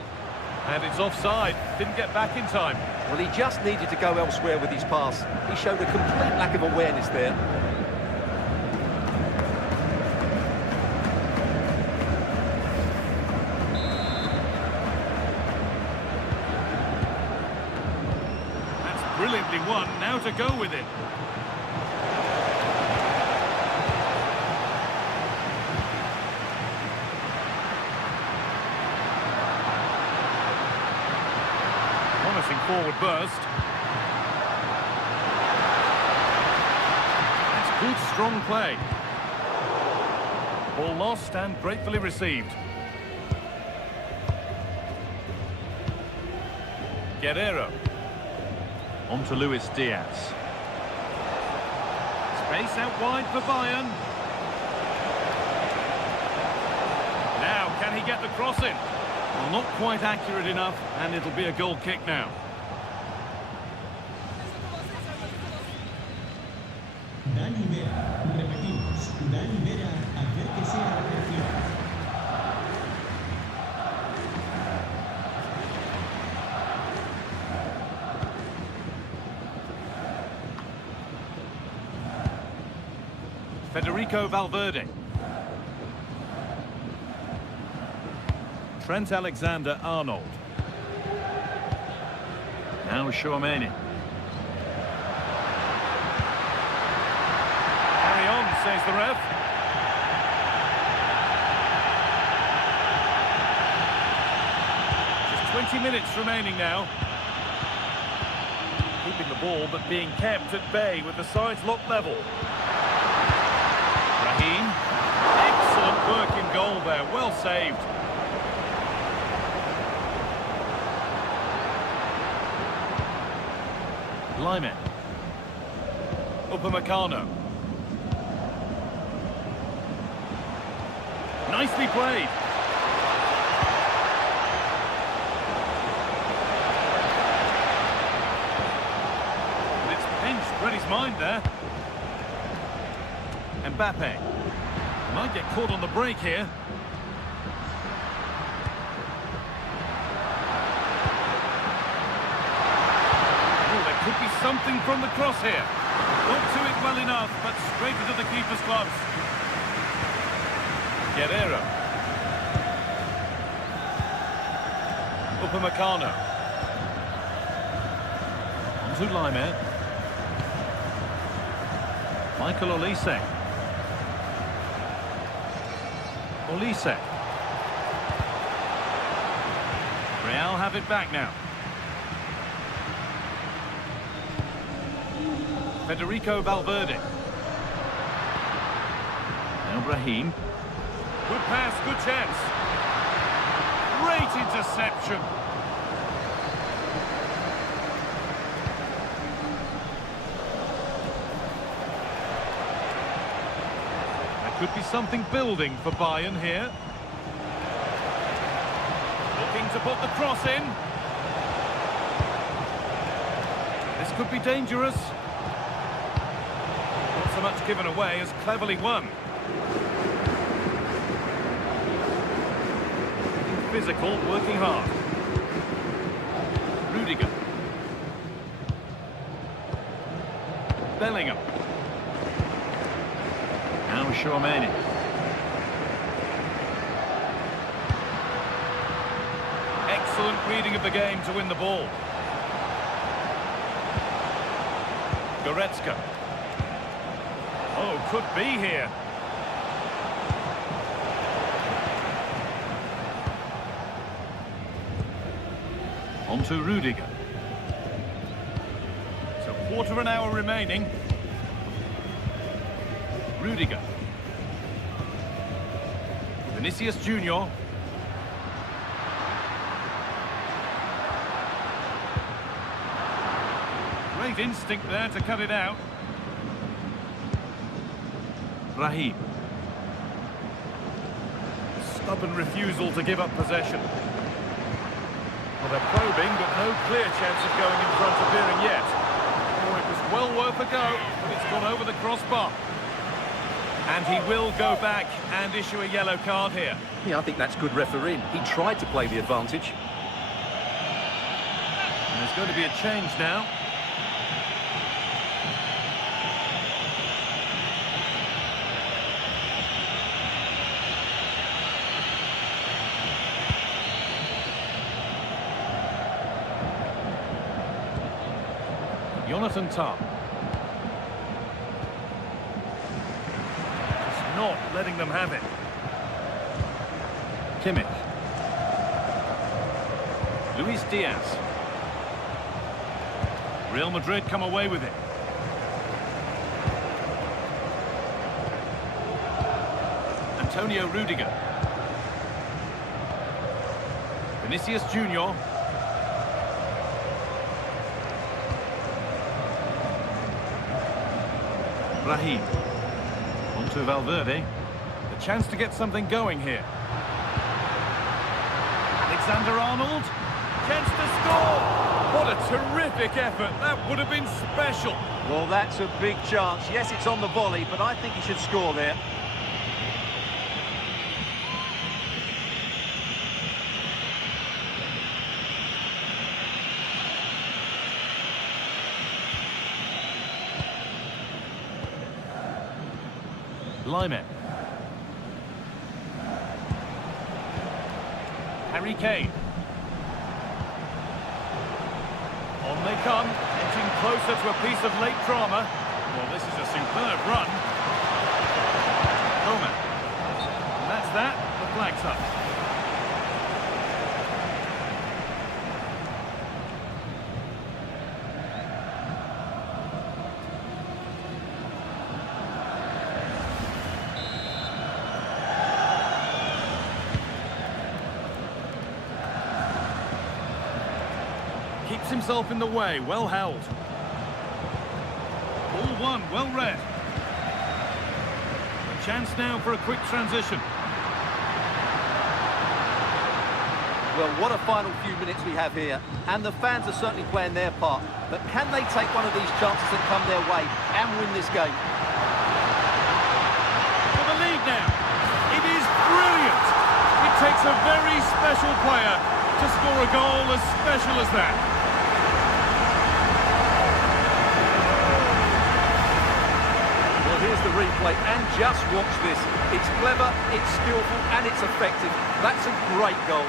And it's offside. Didn't get back in time. Well, he just needed to go elsewhere with his pass. He showed a complete lack of awareness there. Brilliantly won, now to go with it. Promising forward burst. That's good, strong play. Ball lost and gratefully received. Guerrero. On to Luis Diaz. Space out wide for Bayern. Now, can he get the cross in? Well, not quite accurate enough, and it'll be a goal kick now. Federico Valverde. Trent Alexander-Arnold. Now Chouameni. Carry on, says the ref. Just 20 minutes remaining now. Keeping the ball, but being kept at bay with the sides locked level. Raheem. Excellent work in goal there, well saved. Lyman. Upamecano. Nicely played. But it's pinched Reddy's mind there. Mbappe. Might get caught on the break here. Could be something from the cross here. Got to it well enough, but straight into the keeper's gloves. Guerrero. Upamecano. On to Lyman. Michael Olise. Olise. Real have it back now. Federico Valverde. Now Raheem. Good pass, good chance. Great interception. There could be something building for Bayern here. Looking to put the cross in. This could be dangerous. Not so much given away as cleverly won. Physical, working hard. Rudiger. Bellingham. Now Chouameni. Excellent reading of the game to win the ball. Goretzka. Oh, could be here. On to Rudiger. So quarter of an hour remaining. Rudiger. Vinicius Junior. Great instinct there to cut it out. Raheem. Stubborn refusal to give up possession. Well, they're probing, but no clear chance of going in front of Bayern yet. Oh, it was well worth a go, but it's gone over the crossbar. And he will go back and issue a yellow card here. Yeah, I think that's good refereeing. He tried to play the advantage. And there's going to be a change now. Jonathan Tah. Just not letting them have it. Kimmich. Luis Diaz. Real Madrid come away with it. Antonio Rudiger. Vinicius Junior. Raheem. On to Valverde. The chance to get something going here. Alexander-Arnold. Chance to score. What a terrific effort. That would have been special. Well, that's a big chance. Yes, it's on the volley, but I think he should score there. Lyman. Harry Kane. On they come, edging closer to a piece of late drama. Well, this is a superb run. Coman. And that's that. The flag's up. Keeps himself in the way, well held. Ball one, well read. A chance now for a quick transition. Well, what a final few minutes we have here. And the fans are certainly playing their part. But can they take one of these chances that come their way and win this game? For the lead now. It is brilliant. It takes a very special player to score a goal as special as that. Here's the replay, and just watch this. It's clever, it's skillful, and it's effective. That's a great goal.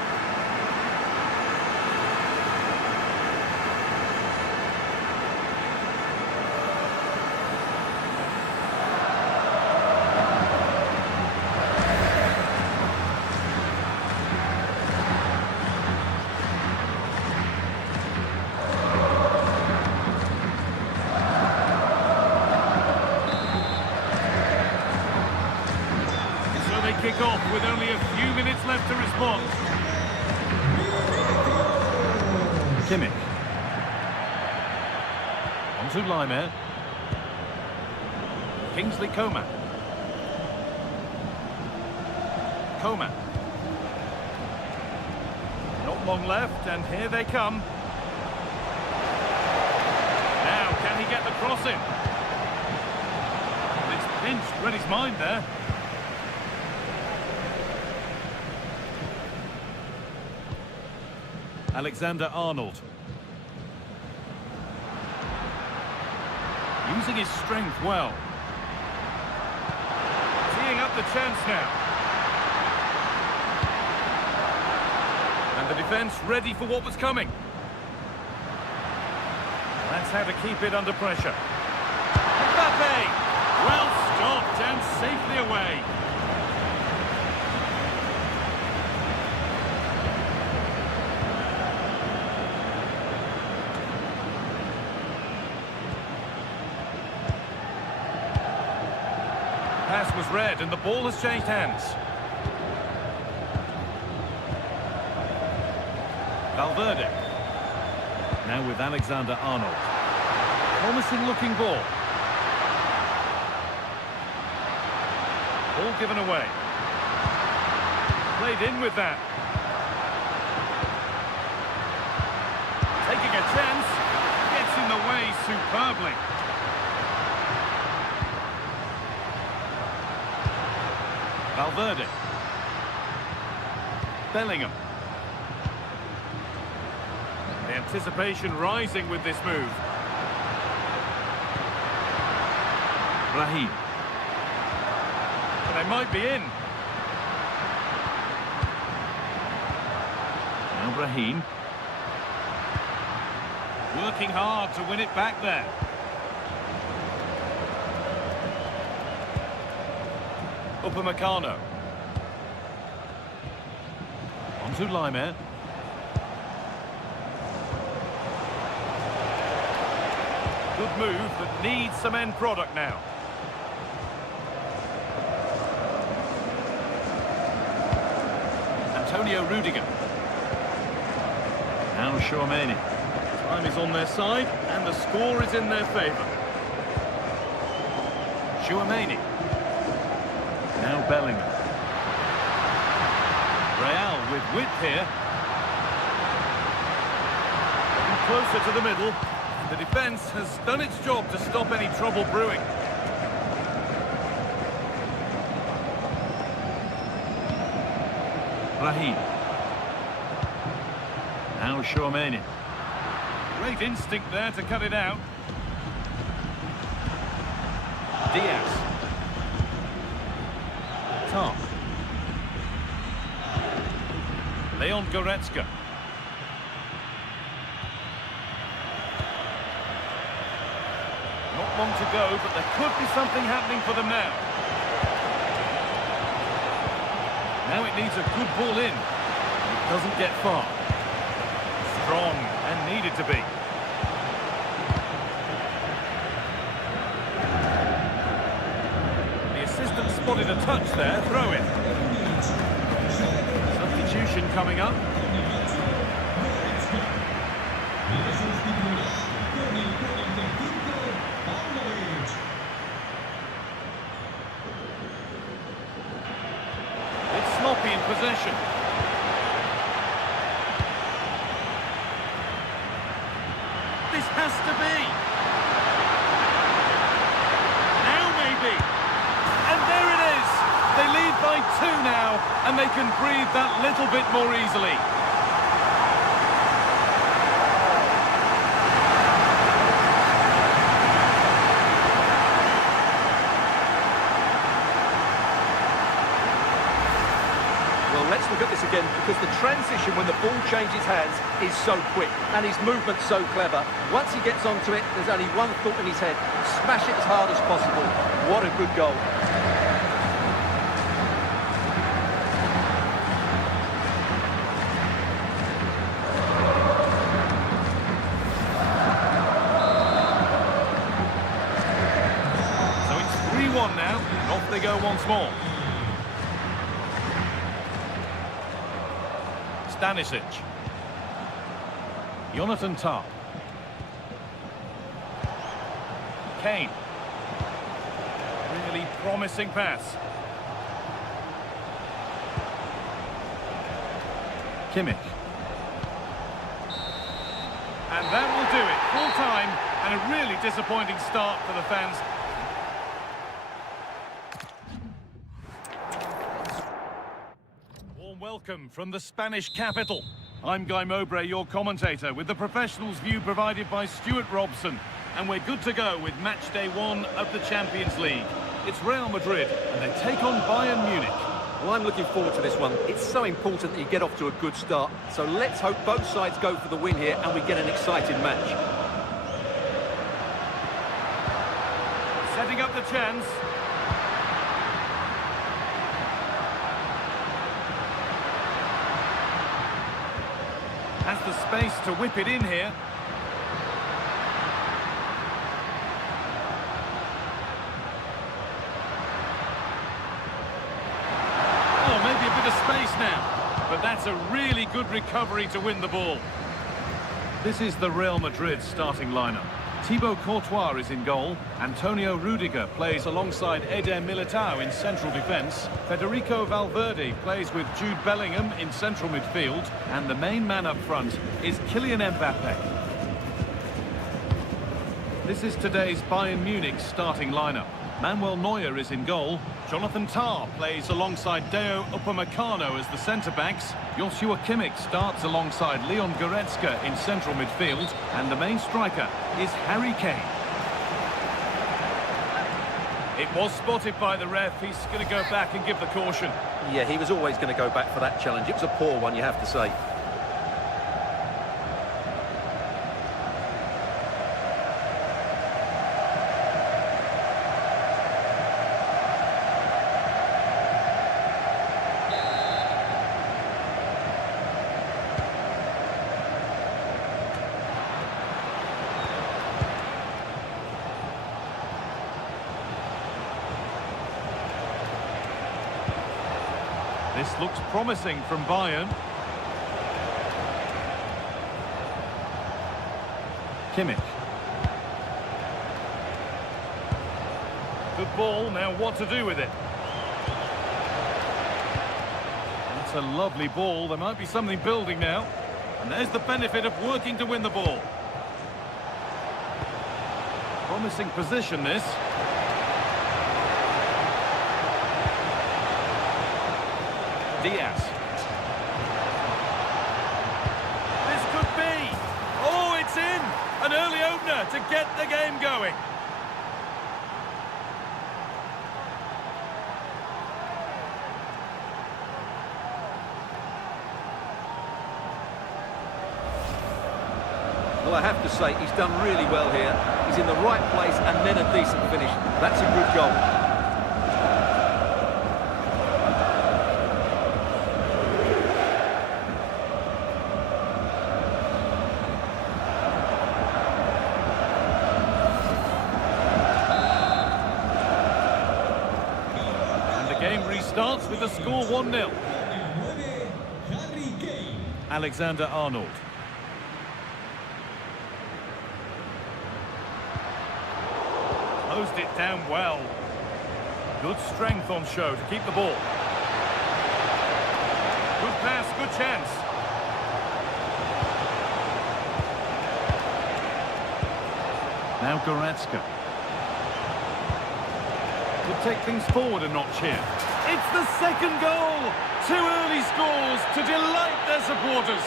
Kick off with only a few minutes left to respond. Kimmich. On to Lyman. Kingsley Coman. Coman. Not long left, and here they come. Now, can he get the cross in? It's pinched, read his mind there. Alexander-Arnold. Using his strength well. Teeing up the chance now. And the defence ready for what was coming. That's how to keep it under pressure. Mbappe! Well stopped and safely away. Pass was read and the ball has changed hands. Valverde. Now with Alexander-Arnold. Promising looking ball. Ball given away. Played in with that. Taking a chance. Gets in the way superbly. Valverde. Bellingham. The anticipation rising with this move. Brahim. But they might be in. Now Brahim. Working hard to win it back there. Upamecano. On to Laimer. Good move that needs some end product now. Antonio Rudiger. Now Tchouaméni. Time is on their side and the score is in their favour. Tchouaméni. Now Bellingham. Real with width here. Getting closer to the middle. The defence has done its job to stop any trouble brewing. Brahim. Now Tchouaméni. Great instinct there to cut it out. Diaz. Tom. Leon Goretzka. Not long to go, but there could be something happening for them now. Now it needs a good ball in. It doesn't get far. Strong and needed to be. The assistant spotted a touch there, throw in. Substitution coming up. It's sloppy in possession. This has to be. Now maybe. And there it is. They lead by 2 now, and they can breathe that little bit more easily. Well, let's look at this again, because the transition when the ball changes hands is so quick, and his movement's so clever. Once he gets onto it, there's only one thought in his head: smash it as hard as possible. What a good goal. So it's 3-1 now, and off they go once more. Stanisic. Jonathan Tah. Kane. Really promising pass. Kimmich. And that will do it. Full time and a really disappointing start for the fans. Welcome from the Spanish capital. I'm Guy Mowbray, your commentator, with the professionals' view provided by Stuart Robson. And we're good to go with match day 1 of the Champions League. It's Real Madrid, and they take on Bayern Munich. Well, I'm looking forward to this one. It's so important that you get off to a good start. So let's hope both sides go for the win here and we get an exciting match. Setting up the chance. Has the space to whip it in here. Oh, maybe a bit of space now. But that's a really good recovery to win the ball. This is the Real Madrid starting lineup. Thibaut Courtois is in goal. Antonio Rudiger plays alongside Eder Militao in central defence. Federico Valverde plays with Jude Bellingham in central midfield. And the main man up front is Kylian Mbappe. This is today's Bayern Munich starting lineup. Manuel Neuer is in goal. Jonathan Tah plays alongside Deo Upamecano as the centre-backs. Joshua Kimmich starts alongside Leon Goretzka in central midfield. And the main striker is Harry Kane. It was spotted by the ref. He's going to go back and give the caution. Yeah, he was always going to go back for that challenge. It was a poor one, you have to say. This looks promising from Bayern. Kimmich. Good ball, now what to do with it? That's a lovely ball, there might be something building now. And there's the benefit of working to win the ball. Promising position this. Diaz. This could be. Oh, it's in. An early opener to get the game going. Well, I have to say, he's done really well here. He's in the right place and then a decent finish. That's a good goal. Game restarts with the score 1-0. Alexander-Arnold. Closed it down well. Good strength on show to keep the ball. Good pass, good chance. Now Goretzka. Could take things forward a notch here. It's the second goal! 2 early scores to delight their supporters.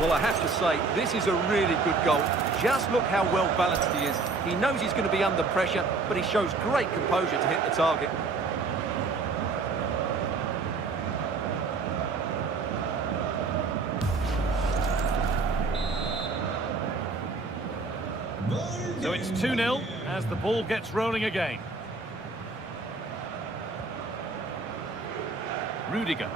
Well, I have to say, this is a really good goal. Just look how well balanced he is. He knows he's going to be under pressure, but he shows great composure to hit the target. So it's 2-0 as the ball gets rolling again. Rudiger.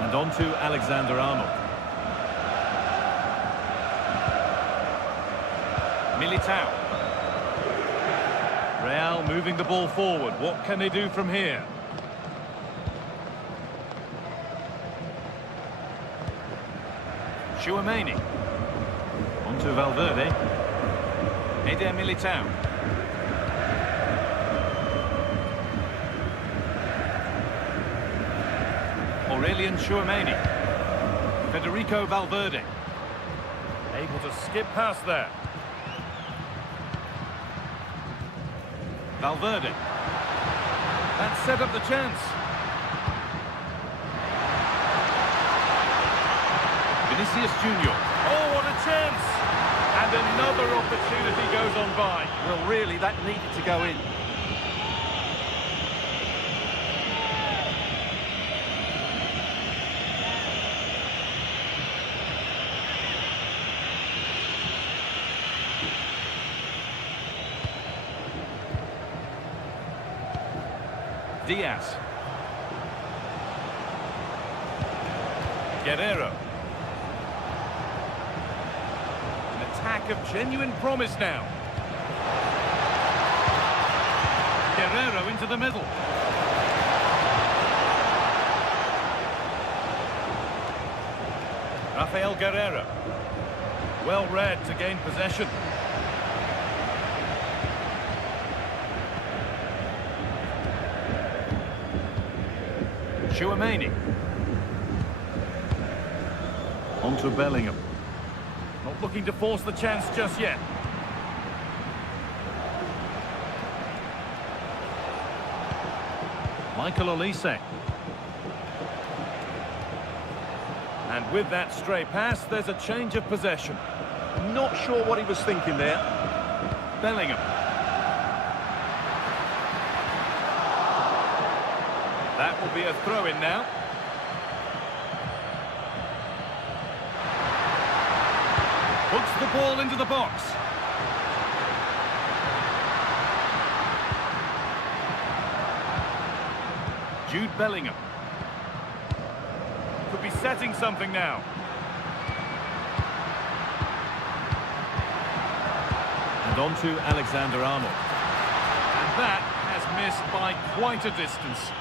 And on to Alexander-Arnold. Militao. Real moving the ball forward. What can they do from here? Chouameni. On to Valverde. Eder Militao. Aurelian Chouameni. Federico Valverde. Able to skip past there. Valverde. That set up the chance. Vinicius Junior. Oh, what a chance! And another opportunity goes on by. Well, really, that needed to go in. Diaz. Guerrero. An attack of genuine promise now. Guerrero into the middle. Rafael Guerrero. Well read to gain possession. Chouameni. On to Bellingham. Not looking to force the chance just yet. Michael Olise. And with that stray pass, there's a change of possession. Not sure what he was thinking there. Bellingham. That will be a throw-in now. Puts the ball into the box. Jude Bellingham. Could be setting something now. And on to Alexander-Arnold. And that has missed by quite a distance.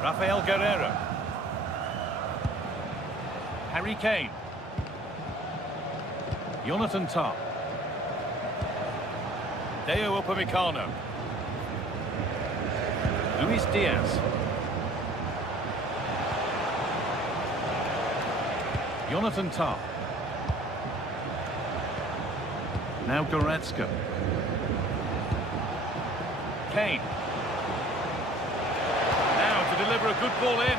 Rafael Guerrero. Harry Kane. Jonathan Tah. Deo Upamecano. Luis Diaz. Jonathan Tah. Now Goretzka. Kane. Deliver a good ball in.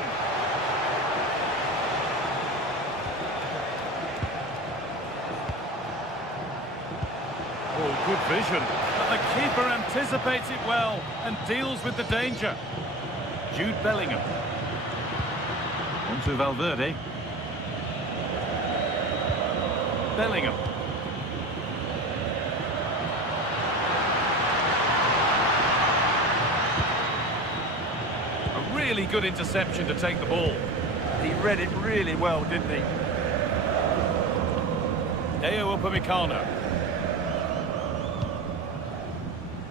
Oh, good vision. But the keeper anticipates it well and deals with the danger. Jude Bellingham. On to Valverde. Bellingham. Really good interception to take the ball. He read it really well, didn't he? Deo Upamecano.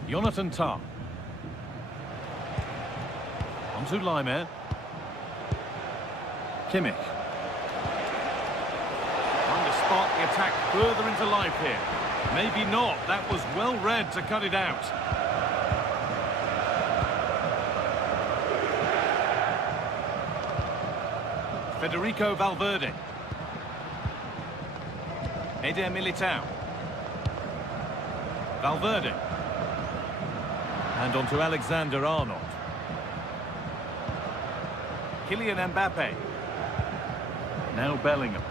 Jonathan Tah. On to Laimer. Kimmich. Trying to spark the attack further into life here. Maybe not. That was well read to cut it out. Federico Valverde. Eder Militao. Valverde. And on to Alexander-Arnold. Kylian Mbappe. Now Bellingham.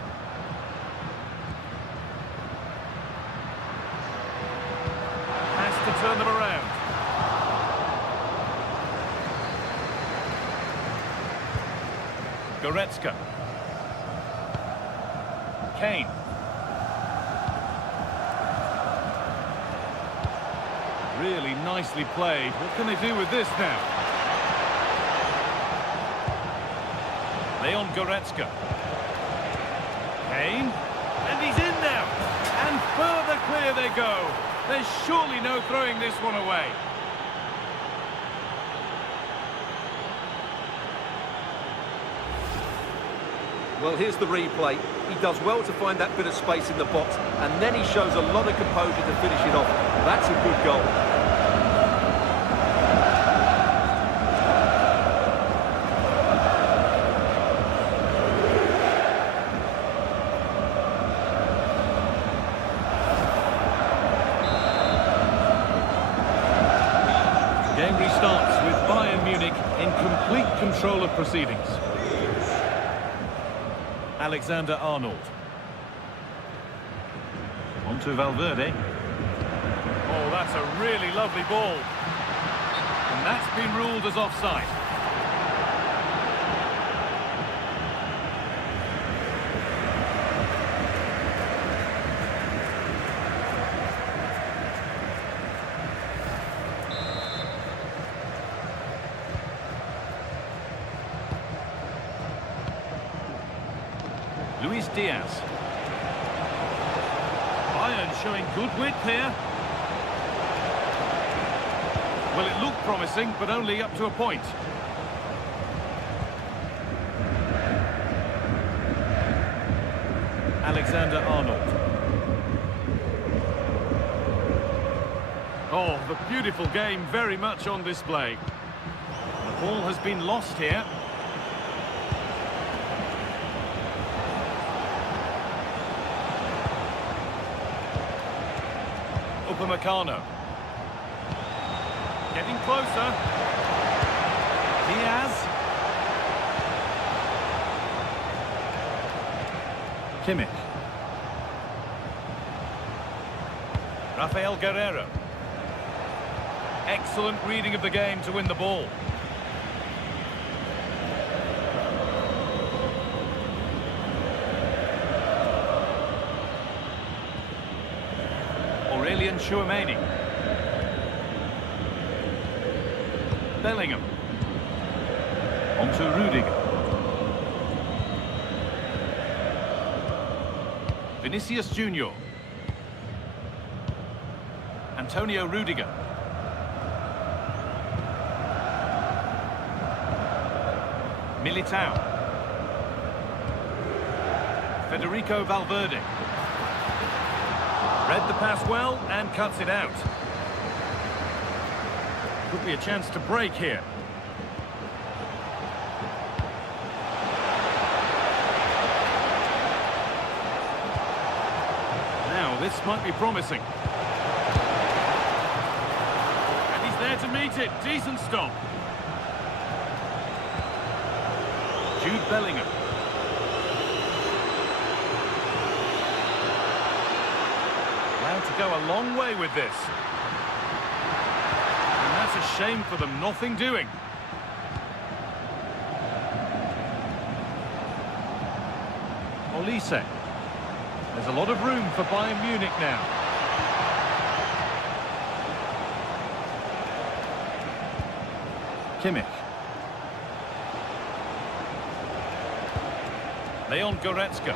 Has to turn them around. Goretzka. Kane. Really nicely played. What can they do with this now? Leon Goretzka. Kane. And he's in now. And further clear they go. There's surely no throwing this one away. Well, here's the replay. He does well to find that bit of space in the box, and then he shows a lot of composure to finish it off. That's a good goal. Game restarts with Bayern Munich in complete control of proceedings. Alexander-Arnold. On to Valverde. Oh, that's a really lovely ball. And that's been ruled as offside. Luis Diaz. Bayern showing good width here. Well, it looked promising, but only up to a point. Alexander-Arnold. Oh, the beautiful game very much on display. The ball has been lost here. Upamecano. Getting closer. Diaz. Kimmich. Rafael Guerreiro. Excellent reading of the game to win the ball. Tchouaméni. Bellingham. On to Rudiger. Vinicius Junior. Antonio Rudiger. Militao. Federico Valverde. Read the pass well and cuts it out. Could be a chance to break here. Now, this might be promising. And he's there to meet it. Decent stop. Jude Bellingham. To go a long way with this. And that's a shame for them, nothing doing. Olise. There's a lot of room for Bayern Munich now. Kimmich. Leon Goretzka.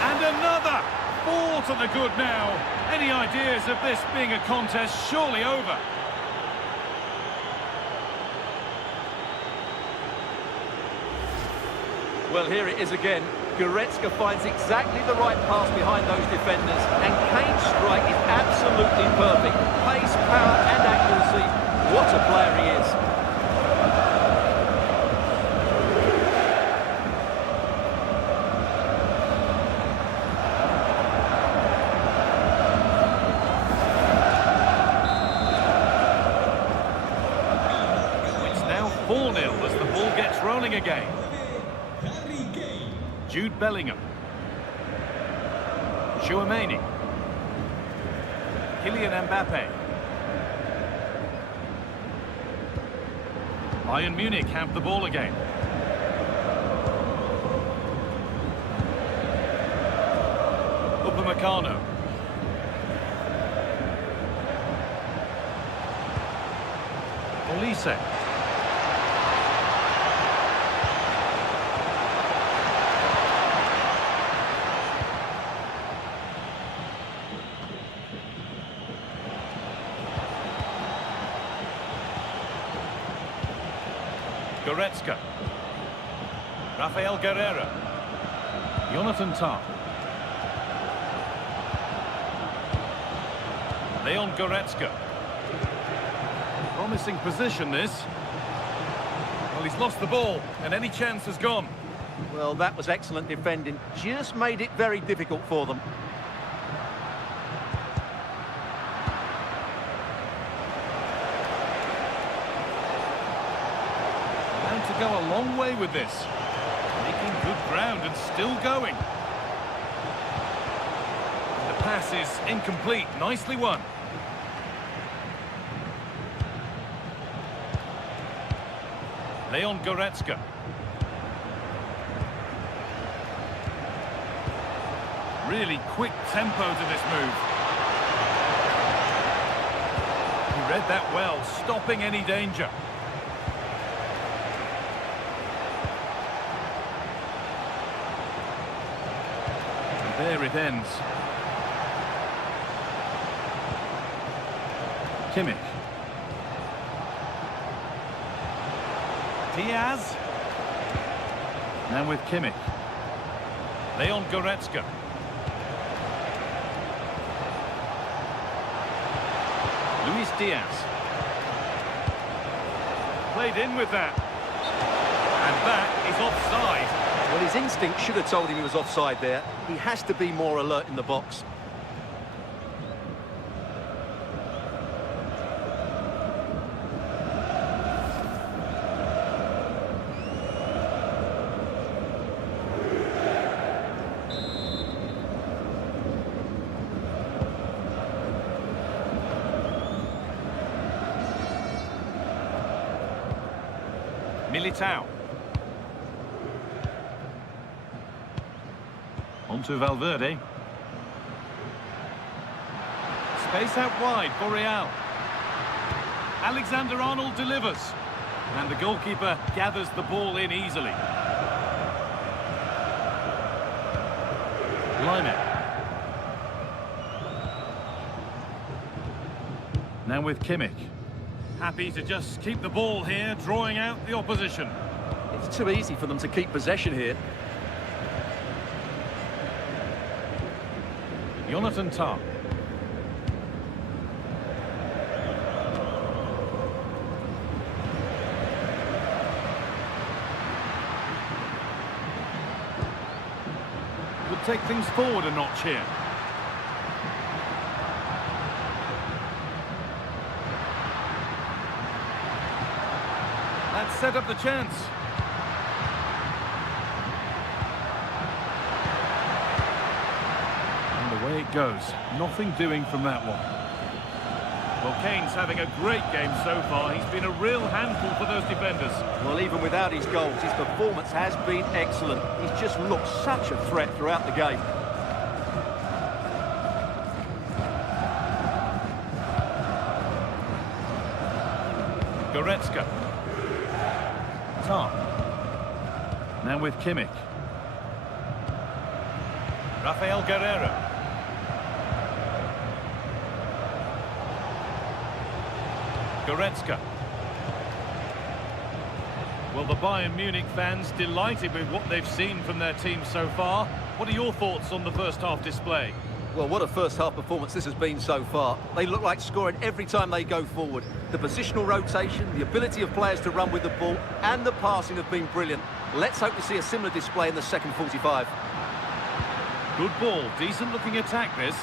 And another! Ball to the good now. Any ideas of this being a contest surely over? Well, here it is again. Goretzka finds exactly the right pass behind those defenders, and Kane's strike is absolutely perfect. Pace, power and accuracy. What a player he is. Rolling again. Jude Bellingham. Tchouaméni. Kylian Mbappe. Bayern Munich have the ball again. Upamecano. Olise. Goretzka. Rafael Guerreiro. Jonathan Tah. Leon Goretzka. Promising position, this. Well, he's lost the ball, and any chance has gone. Well, that was excellent defending. Just made it very difficult for them. And to go a long way with this. Making good ground and still going. The pass is incomplete. Nicely won. Leon Goretzka. Really quick tempo to this move. He read that well, stopping any danger. And there it ends. Kimmich. Diaz. Now with Kimmich. Leon Goretzka. Luis Diaz. Played in with that. And that is offside. Well, his instinct should have told him he was offside there. He has to be more alert in the box. Militao. On to Valverde. Space out wide for Real. Alexander-Arnold delivers. And the goalkeeper gathers the ball in easily. Line. Now with Kimmich. Happy to just keep the ball here, drawing out the opposition. It's too easy for them to keep possession here. Jonathan Tah. Could take things forward a notch here. That set up the chance. And away it goes. Nothing doing from that one. Well, Kane's having a great game so far. He's been a real handful for those defenders. Well, even without his goals, his performance has been excellent. He's just looked such a threat throughout the game. Goretzka. Tah. Now with Kimmich. Rafael Guerreiro. Goretzka. Well, the Bayern Munich fans delighted with what they've seen from their team so far. What are your thoughts on the first half display? Well, what a first-half performance this has been so far. They look like scoring every time they go forward. The positional rotation, the ability of players to run with the ball, and the passing have been brilliant. Let's hope to see a similar display in the second 45. Good ball, decent-looking attack this.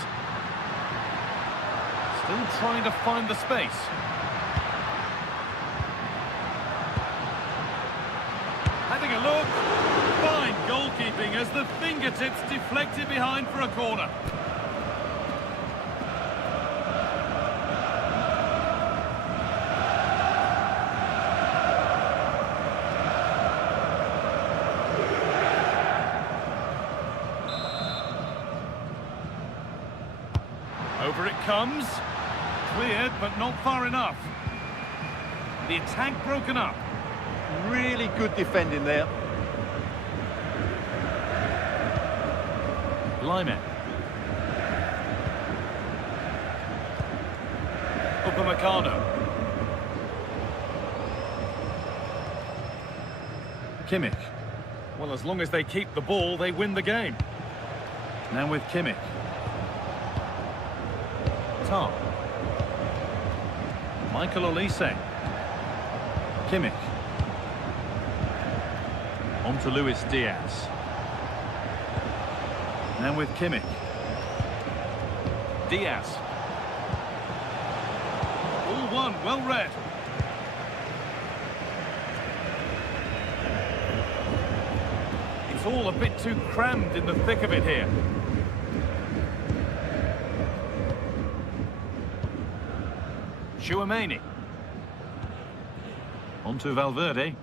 Still trying to find the space. Having a look. Fine goalkeeping as the fingertips deflected behind for a corner. Over it comes. Cleared, but not far enough. The attack broken up. Really good defending there. Lyman. Upamecano. Kimmich. Well, as long as they keep the ball, they win the game. Now with Kimmich. Tar. Michael Olise. Kimmich. On to Luis Diaz. Now with Kimmich. Diaz. All one, well read. It's all a bit too crammed in the thick of it here. Chouameni. On to Valverde.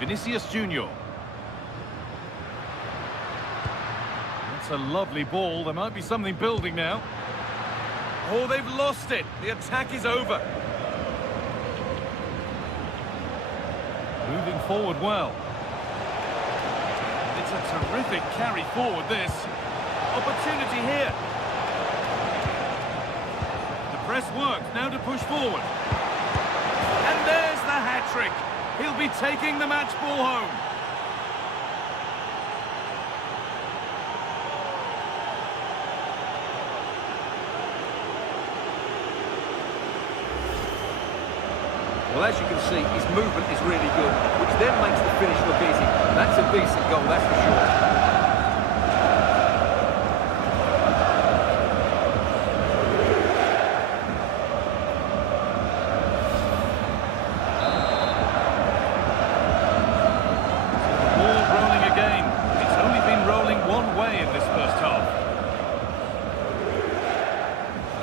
Vinicius Junior. That's a lovely ball. There might be something building now. Oh, they've lost it. The attack is over. Moving forward well. It's a terrific carry forward, this. Opportunity here. The press worked, now to push forward. And there's the hat-trick. He'll be taking the match ball home. Well, as you can see, his movement is really good, which then makes the finish look easy. That's a decent goal, that's for sure.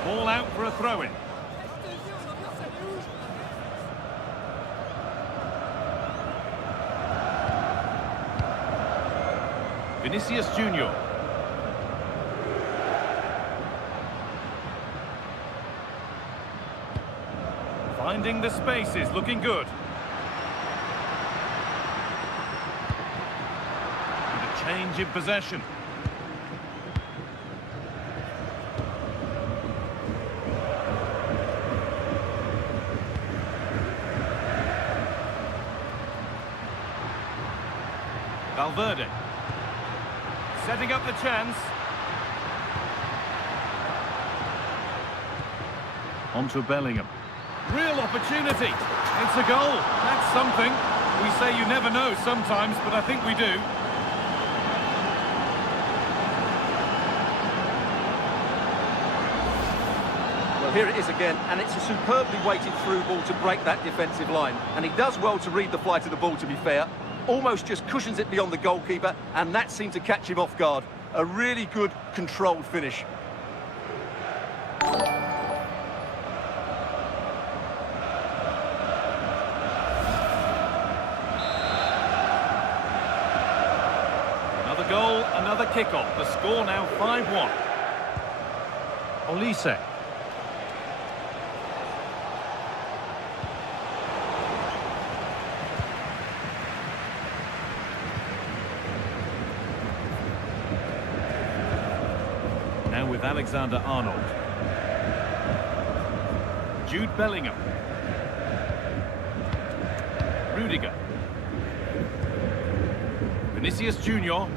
Ball out for a throw-in. Vinicius Junior. Finding the spaces, looking good. And a change in possession. Valverde. Setting up the chance. On to Bellingham. Real opportunity. It's a goal. That's something. We say you never know sometimes, but I think we do. Well, here it is again, and it's a superbly weighted through ball to break that defensive line. And he does well to read the flight of the ball, to be fair. Almost just cushions it beyond the goalkeeper, and that seemed to catch him off guard. A really good, controlled finish. Another goal, another kickoff. The score now 5-1. Olise. Now with Alexander-Arnold. Jude Bellingham. Rudiger. Vinicius Junior.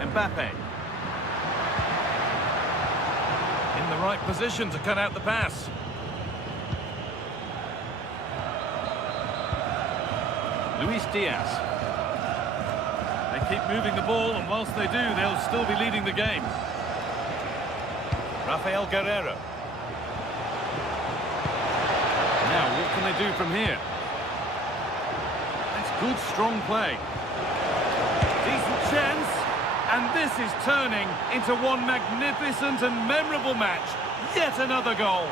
Mbappe. In the right position to cut out the pass. Luis Diaz. They keep moving the ball, and whilst they do, they'll still be leading the game. Rafael Guerreiro. Now, what can they do from here? That's good, strong play. Decent chance, and this is turning into one magnificent and memorable match. Yet another goal.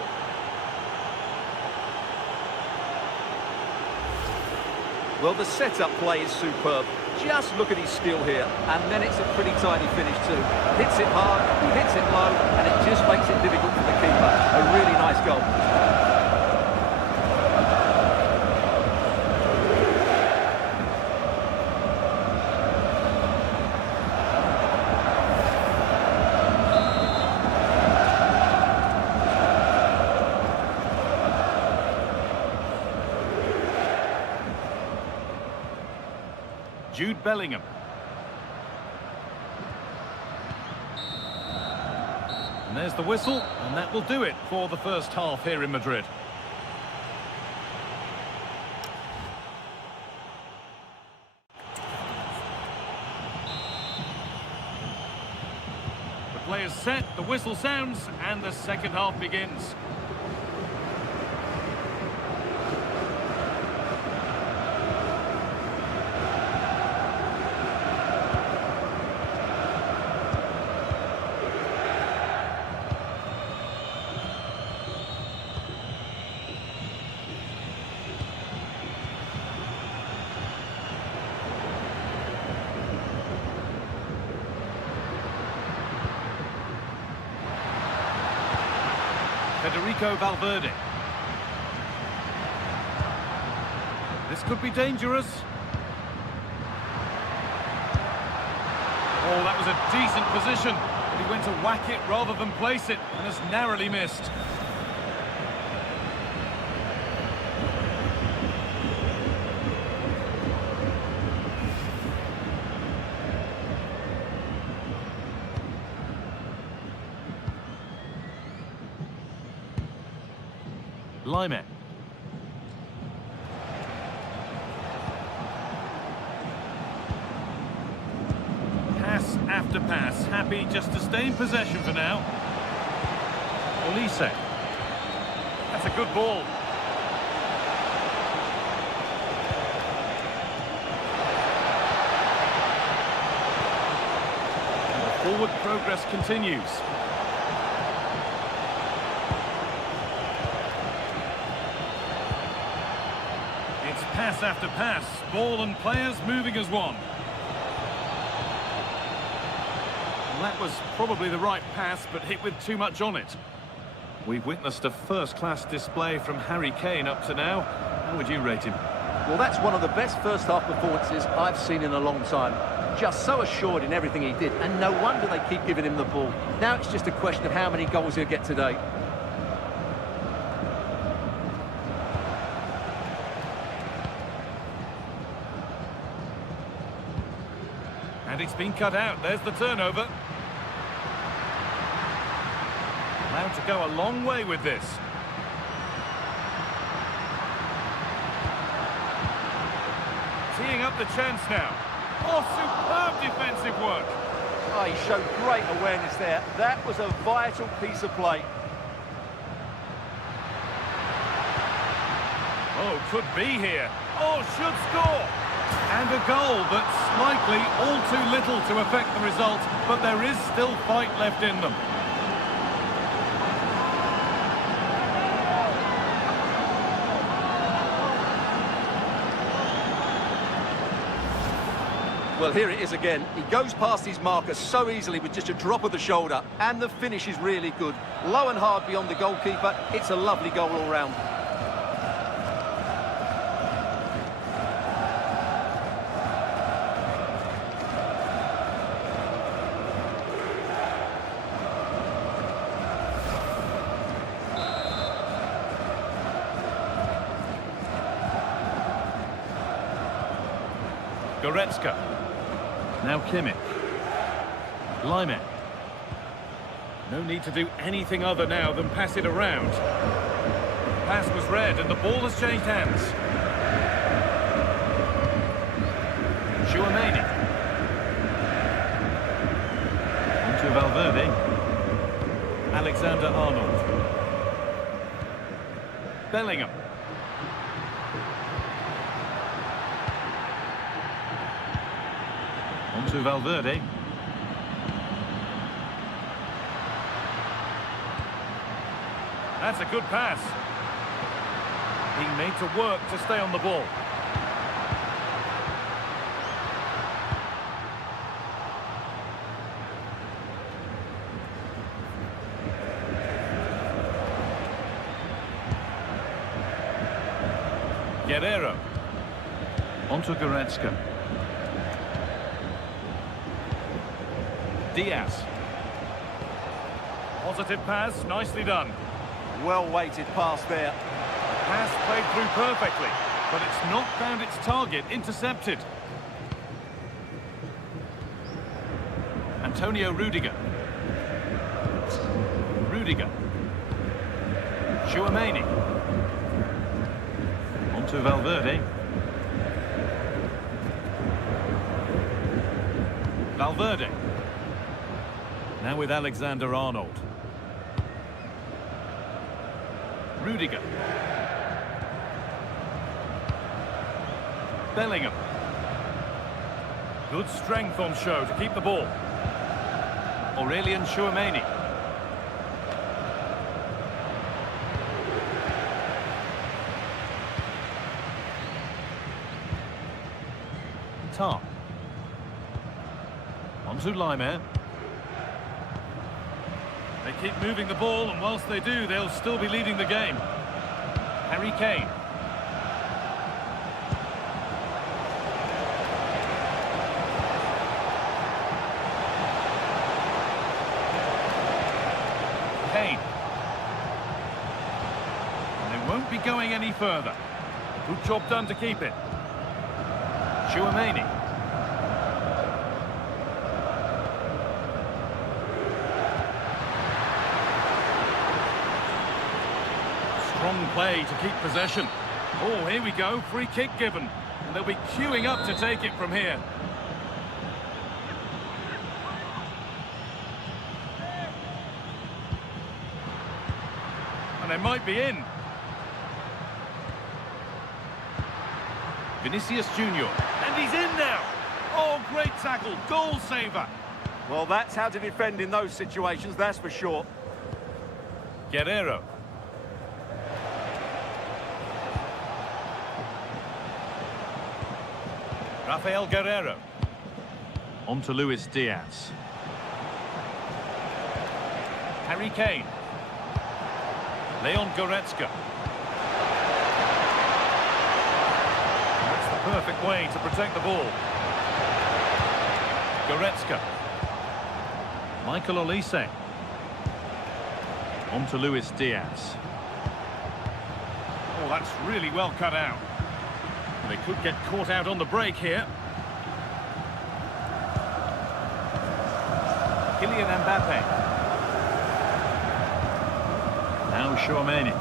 Well, the setup play is superb. Just look at his skill here, and then it's a pretty tidy finish too. Hits it hard, he hits it low, and it just makes it difficult for the keeper. A really nice goal. Jude Bellingham. And there's the whistle, and that will do it for the first half here in Madrid. The players set, the whistle sounds, and the second half begins. Federico Valverde. This could be dangerous. Oh, that was a decent position, but he went to whack it rather than place it, and has narrowly missed. Lime. Pass after pass, happy just to stay in possession for now. Olise. That's a good ball. And the forward progress continues. Pass after pass, ball and players moving as one. Well, that was probably the right pass, but hit with too much on it. We've witnessed a first-class display from Harry Kane up to now. How would you rate him? Well, that's one of the best first-half performances I've seen in a long time. Just so assured in everything he did, and no wonder they keep giving him the ball. Now it's just a question of how many goals he'll get today. And it's been cut out. There's the turnover. Allowed to go a long way with this. Teeing up the chance now. Oh, superb defensive work. Oh, he showed great awareness there. That was a vital piece of play. Oh, could be here. Oh, should score. And a goal that's likely all too little to affect the result, but there is still fight left in them. Well, here it is again. He goes past his marker so easily with just a drop of the shoulder, and the finish is really good. Low and hard beyond the goalkeeper. It's a lovely goal all round. Goretzka. Now Kimmich. Lime. No need to do anything other now than pass it around. Pass was read and the ball has changed hands. Chouameni. Into Valverde. Alexander-Arnold. Bellingham. To Valverde. That's a good pass. Being made to work to stay on the ball. Guerrero. Onto Goretzka. Diaz. Positive pass, nicely done. Well-weighted pass there. Pass played through perfectly, but it's not found its target, intercepted. Antonio Rudiger. Rudiger. Tchouaméni. On to Valverde. Valverde. Now with Alexander-Arnold. Rudiger. Bellingham. Good strength on show to keep the ball. Aurelien Tchouaméni. Tar. On to Laimer. They keep moving the ball, and whilst they do, they'll still be leading the game. Harry Kane. Kane. And they won't be going any further. Good job done to keep it. Tchouaméni. Strong play to keep possession. Oh, here we go. Free kick given. And they'll be queuing up to take it from here. And they might be in. Vinicius Junior. And he's in now. Oh, great tackle. Goal saver. Well, that's how to defend in those situations, that's for sure. Guerrero. Rafael Guerrero. On to Luis Diaz. Harry Kane. Leon Goretzka. That's the perfect way to protect the ball. Goretzka. Michael Olise. On to Luis Diaz. Oh, that's really well cut out. They could get caught out on the break here. Kylian Mbappe. Now Tchouaméni.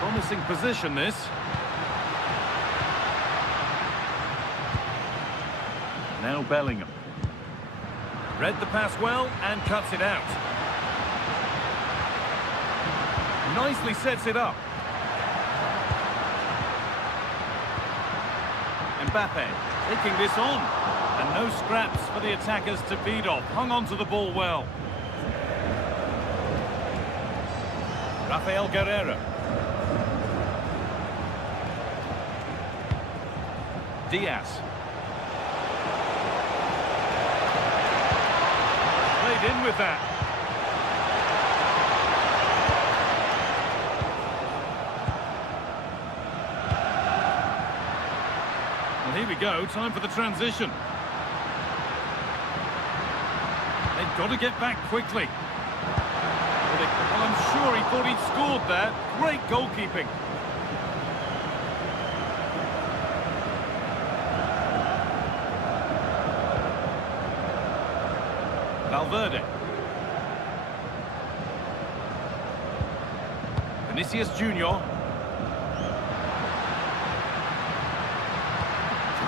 Promising position, this. Now Bellingham. Read the pass well and cuts it out. Nicely sets it up. Mbappe taking this on. And no scraps for the attackers to feed off. Hung on to the ball well. Rafael Guerrero. Diaz. Played in with that. Well, here we go. Time for the transition. They've got to get back quickly. Well, I'm sure he thought he'd scored there. Great goalkeeping. Valverde. Vinicius Junior.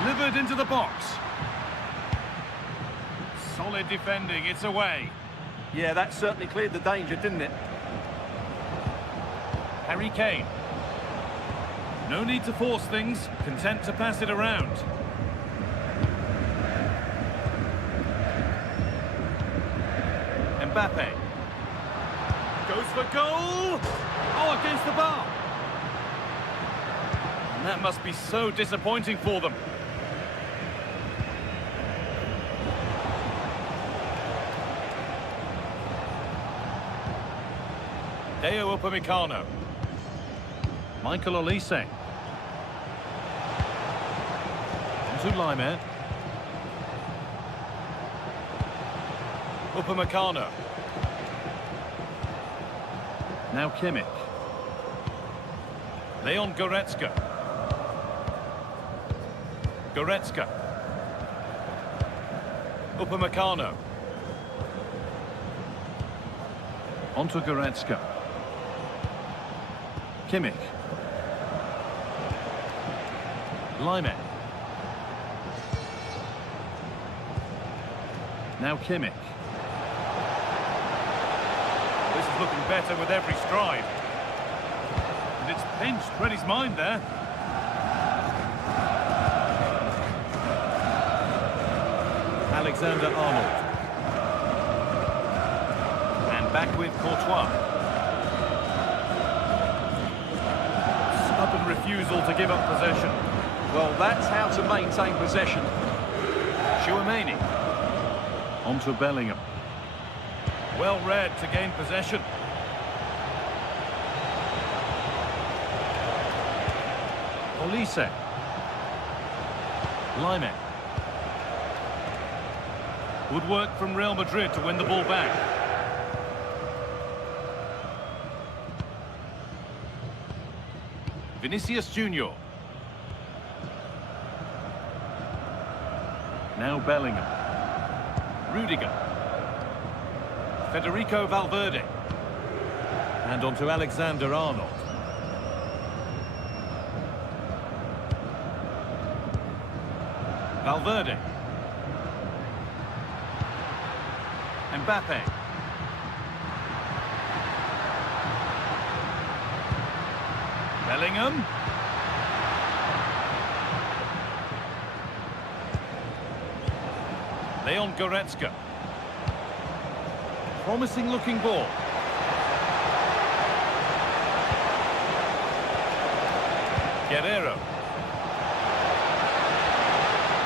Delivered into the box. Solid defending, it's away. Yeah, that certainly cleared the danger, didn't it? Harry Kane. No need to force things, content to pass it around. Mbappe. Goes for goal! Oh, against the bar! And that must be so disappointing for them. Deo Upamecano. Michael Olise. On to Laimer. Upamecano. Now Kimmich. Leon Goretzka. Goretzka. Upamecano. Onto Goretzka. Kimmich. Lyman. Now Kimmich. This is looking better with every stride. And it's pinched, read his mind there. Alexander-Arnold. And back with Courtois. Stubborn refusal to give up possession. Well, that's how to maintain possession. Chouameni. Onto Bellingham. Well read to gain possession. Olise. Lyman. Good work from Real Madrid to win the ball back. Vinicius Junior. Now Bellingham. Rudiger. Federico Valverde. And on to Alexander-Arnold. Valverde. Mbappe. Bellingham. Leon Goretzka. Promising looking ball. Guerrero.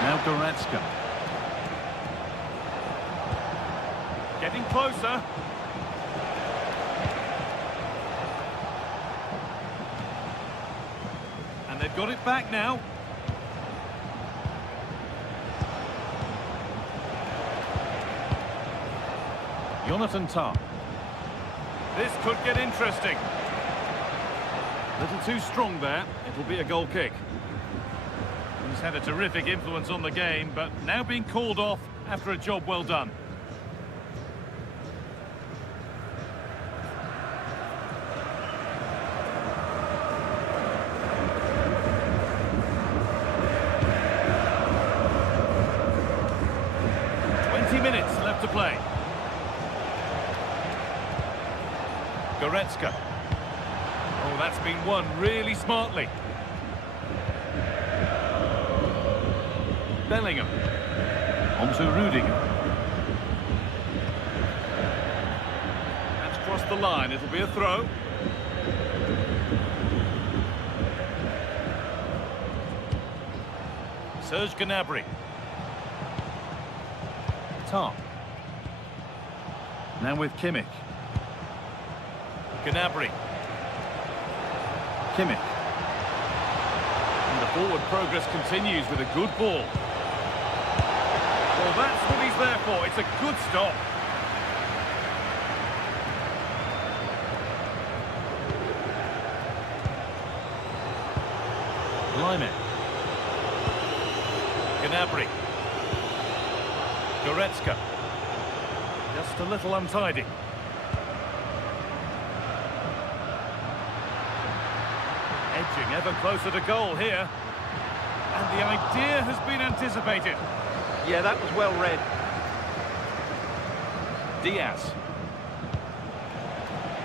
Now Goretzka. Getting closer. And they've got it back now. Jonathan Tah. This could get interesting. Little too strong there. It'll be a goal kick. He's had a terrific influence on the game, but now being called off after a job well done. Minutes left to play. Goretzka. Oh, that's been won really smartly. Bellingham. On to Rudiger. That's crossed the line. It'll be a throw. Serge Gnabry. Now with Kimmich. Gnabry. Kimmich. And the forward progress continues with a good ball. Well, that's what he's there for. It's a good stop. Lyman. Gnabry. Goretzka. Just a little untidy. Edging ever closer to goal here. And the idea has been anticipated. Yeah, that was well read. Diaz.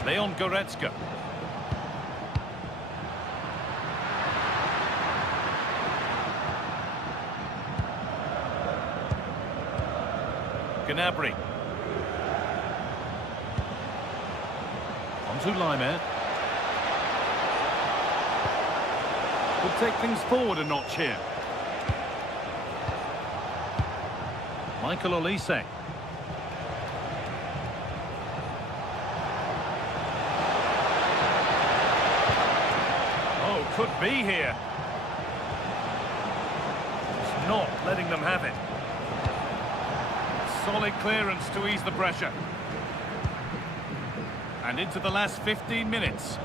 Leon Goretzka. Gnabry. On to Lyman. Could take things forward a notch here. Michael Olise. Oh, could be here. Just not letting them have it. Solid clearance to ease the pressure. And into the last 15 minutes.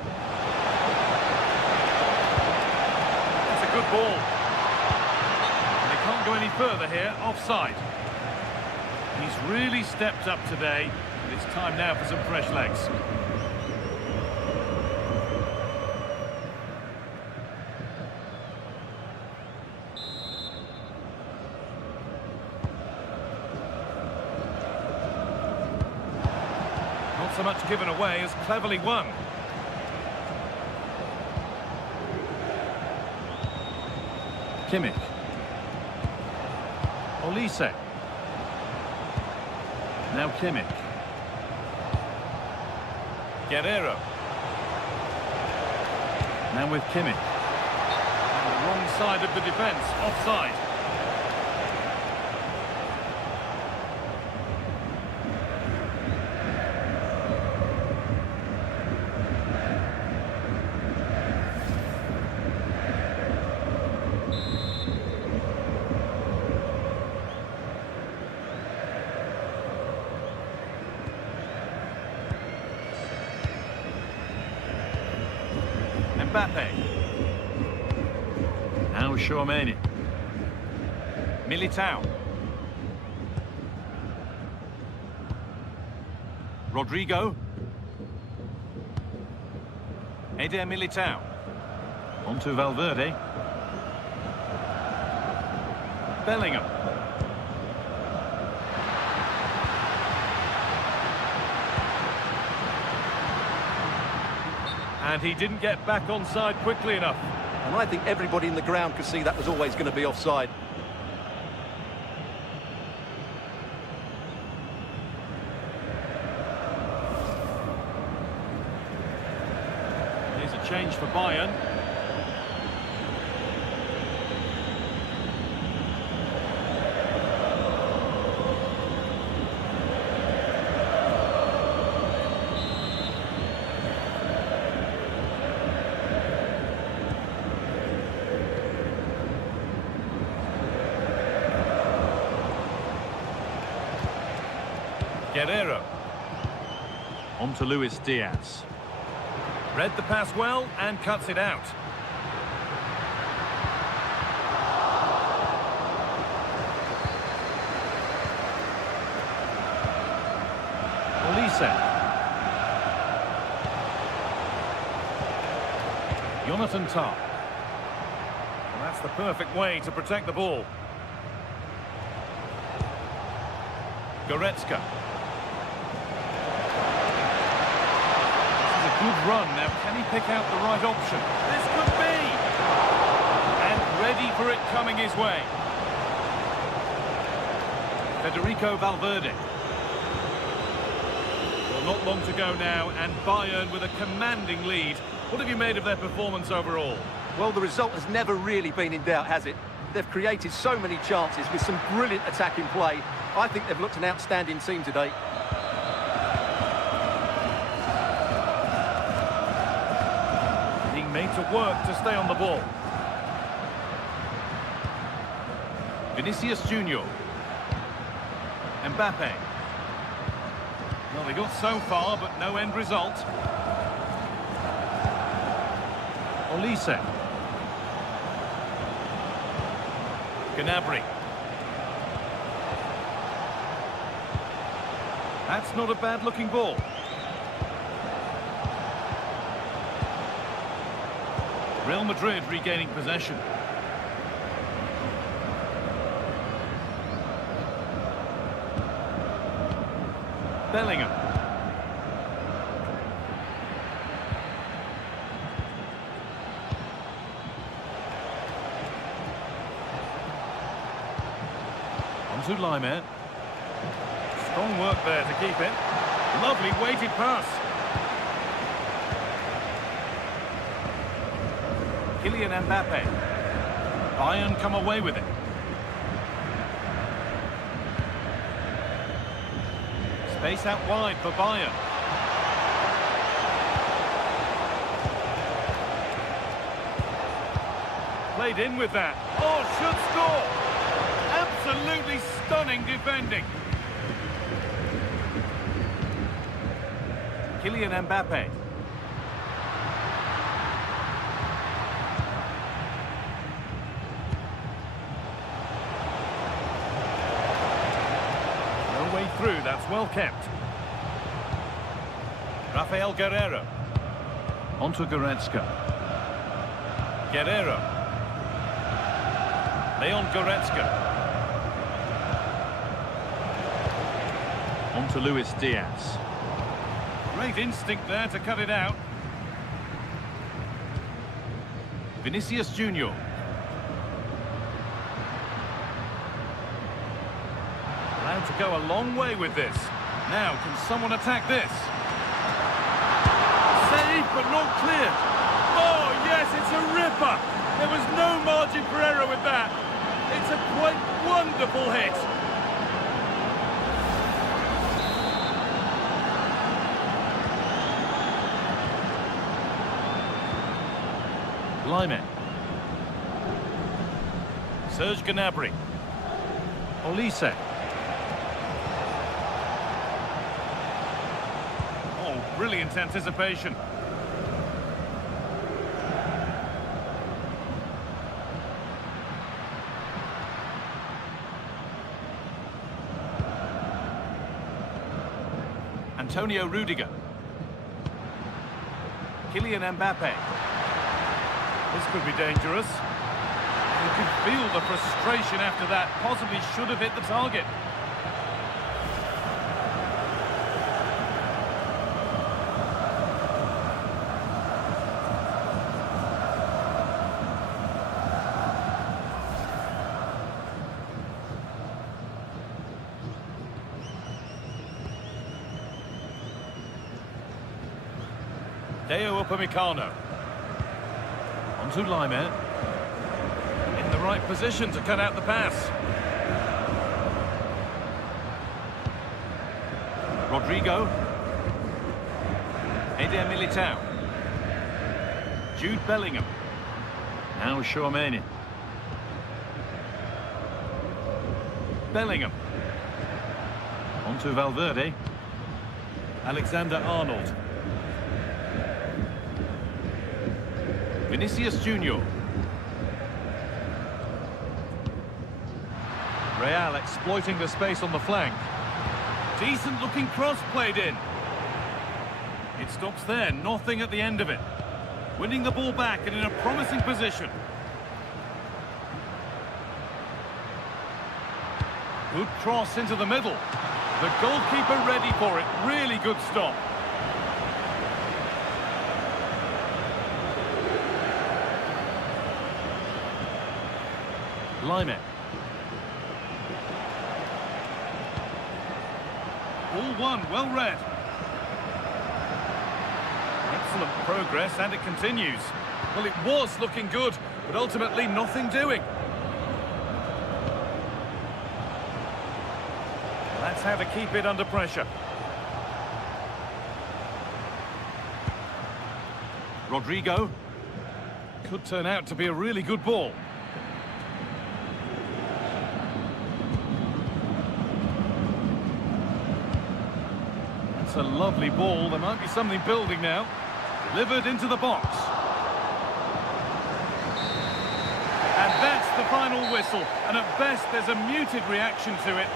It's a good ball. further here, offside. He's really stepped up today, and it's time now for some fresh legs. Not so much given away as cleverly won. Kimmich. Olise. Now Kimmich. Guerrero. Now with Kimmich. And the wrong side of the defence, offside. Mbappe. Now Tchouaméni. Militao. Rodrigo. Eder Militao. On to Valverde. Bellingham. And he didn't get back onside quickly enough. And I think everybody in the ground could see that was always going to be offside. Here's a change for Bayern. Guerrero. On to Luis Diaz. Read the pass well and cuts it out. Olise. Jonathan Tah. Well, that's the perfect way to protect the ball. Goretzka. Good run. Now, can he pick out the right option? This could be! And ready for it coming his way. Federico Valverde. Well, not long to go now, and Bayern with a commanding lead. What have you made of their performance overall? Well, the result has never really been in doubt, has it? They've created so many chances with some brilliant attacking play. I think they've looked an outstanding team today. Made to work to stay on the ball. Vinicius Junior. Mbappe. Well, they got so far, but no end result. Olise. Gnabry. That's not a bad-looking ball. Real Madrid regaining possession. Bellingham. On to Laimer. Strong work there to keep it. Lovely weighted pass. Kylian Mbappe. Bayern come away with it. Space out wide for Bayern. Played in with that. Oh, should score! Absolutely stunning defending. Kylian Mbappe. way through, that's well kept. Rafael Guerreiro. Onto Goretzka. Guerreiro. Leon Goretzka. On to Luis Diaz. Great instinct there to cut it out. Vinicius Junior. Allowed to go a long way with this. Now, can someone attack this? Saved, but not cleared. Oh, yes, it's a ripper. There was no margin for error with that. It's a quite wonderful hit. Lyman. Serge Gnabry. Olise. Oh, brilliant anticipation. Antonio Rudiger. Kylian Mbappe. This could be dangerous. You could feel the frustration after that. Possibly should have hit the target. Deo Upamecano. Onto Lyman. In the right position to cut out the pass. Rodrigo. Eder Militao. Jude Bellingham. Now Tchouaméni. Bellingham. Onto Valverde. Alexander Arnold. Vinicius Junior. Real exploiting the space on the flank. Decent looking cross played in. It stops there, nothing at the end of it. Winning the ball back and in a promising position. Good cross into the middle. The goalkeeper ready for it. Really good stop. Lyman. All one, well read. Excellent progress, and it continues. Well, it was looking good, but ultimately nothing doing. That's how to keep it under pressure. Rodrigo. Could turn out to be a really good ball. A lovely ball. There might be something building now. Delivered into the box. And that's the final whistle. And at best, there's a muted reaction to it.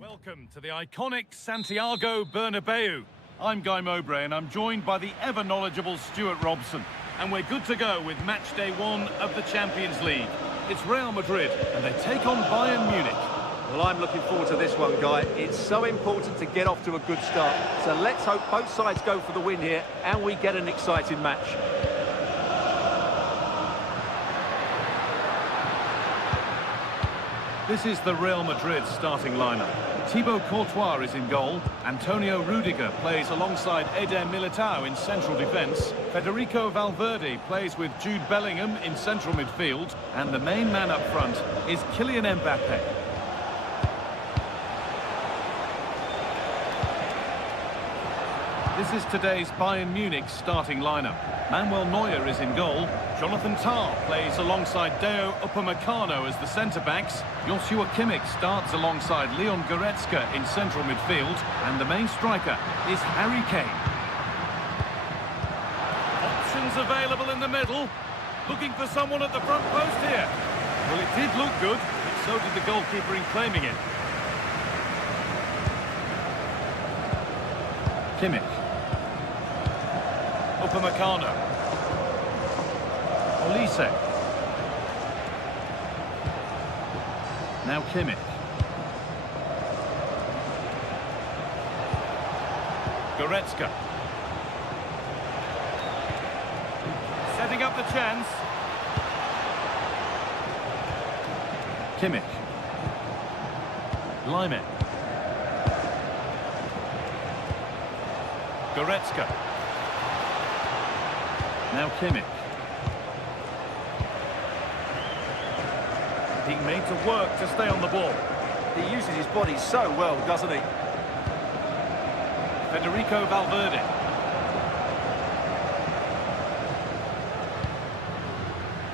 Welcome to the iconic Santiago Bernabeu. I'm Guy Mowbray, and I'm joined by the ever-knowledgeable Stuart Robson. And we're good to go with match day 1 of the Champions League. It's Real Madrid, and they take on Bayern Munich. Well, I'm looking forward to this one, Guy. It's so important to get off to a good start. So let's hope both sides go for the win here, and we get an exciting match. This is the Real Madrid starting lineup. Thibaut Courtois is in goal. Antonio Rudiger plays alongside Eder Militao in central defence. Federico Valverde plays with Jude Bellingham in central midfield. And the main man up front is Kylian Mbappe. This is today's Bayern Munich starting lineup. Manuel Neuer is in goal. Jonathan Tah plays alongside Deo Upamecano as the centre-backs. Joshua Kimmich starts alongside Leon Goretzka in central midfield. And the main striker is Harry Kane. Options available in the middle. Looking for someone at the front post here. Well, it did look good, but so did the goalkeeper in claiming it. Kimmich. Upamecano. Olise. Now Kimmich. Goretzka. Setting up the chance. Kimmich. Lyman. Goretzka. Now Kimmich. Being made to work to stay on the ball. He uses his body so well, doesn't he? Federico Valverde.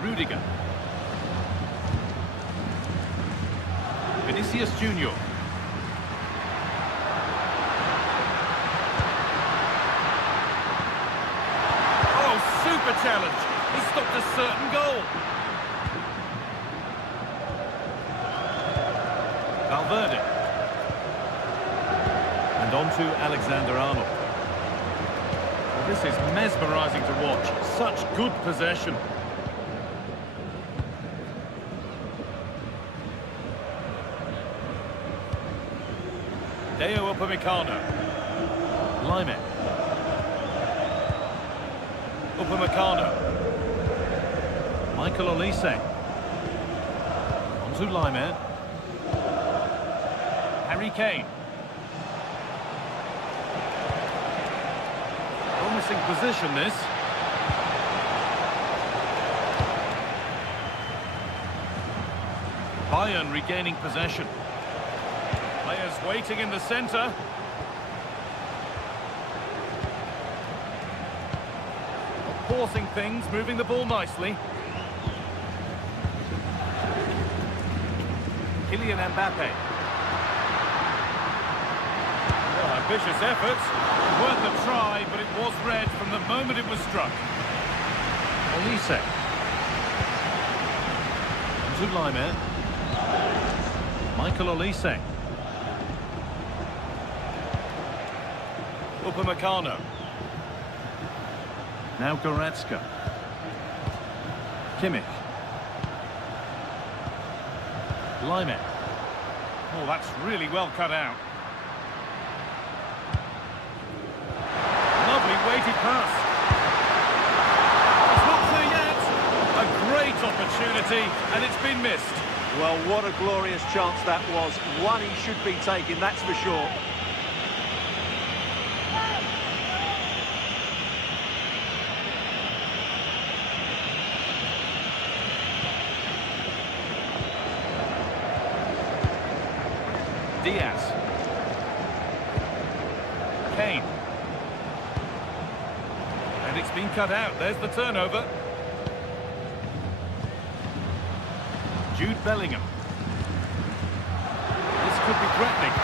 Rudiger. Vinicius Junior. Oh, super challenge. He stopped a certain goal. Valverde. And on to Alexander-Arnold. Well, this is mesmerising to watch. Such good possession. Deo Upamecano. Lyman. Upamecano. Michael Olise. On to Lyman. Harry Kane. Promising position, this. Bayern regaining possession. Players waiting in the centre. Forcing things, moving the ball nicely. Kylian Mbappe. Well, ambitious effort. Worth a try, but it was red from the moment it was struck. Olise. To Lyman. Michael Olise. Upamecano. Now Goretzka. Kimmich. Lyman. Oh, that's really well cut out. Lovely weighted pass. It's not through yet. A great opportunity, and it's been missed. Well, what a glorious chance that was. One he should be taking, that's for sure. Diaz. Kane. And it's been cut out. There's the turnover. Jude Bellingham. This could be threatening.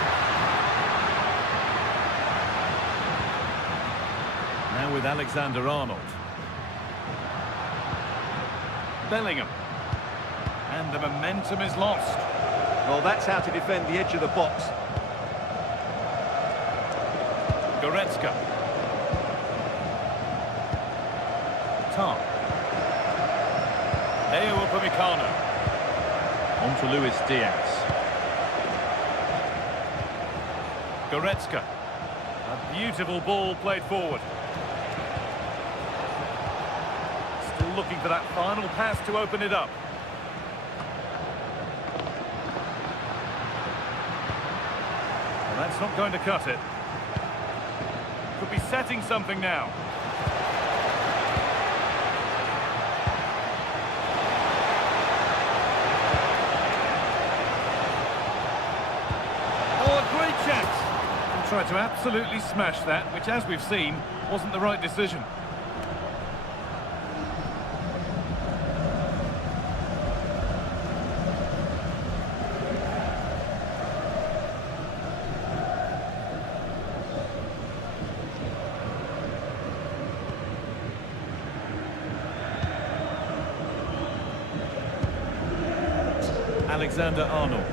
Now with Alexander-Arnold. Bellingham. And the momentum is lost. Well, that's how to defend the edge of the box. Goretzka. Tar. Deo Upamecano. On to Luis Diaz. Goretzka. A beautiful ball played forward. Still looking for that final pass to open it up. That's not going to cut it. Could be setting something now. Oh, a great chance. And tried to absolutely smash that, which, as we've seen, wasn't the right decision. Alexander-Arnold.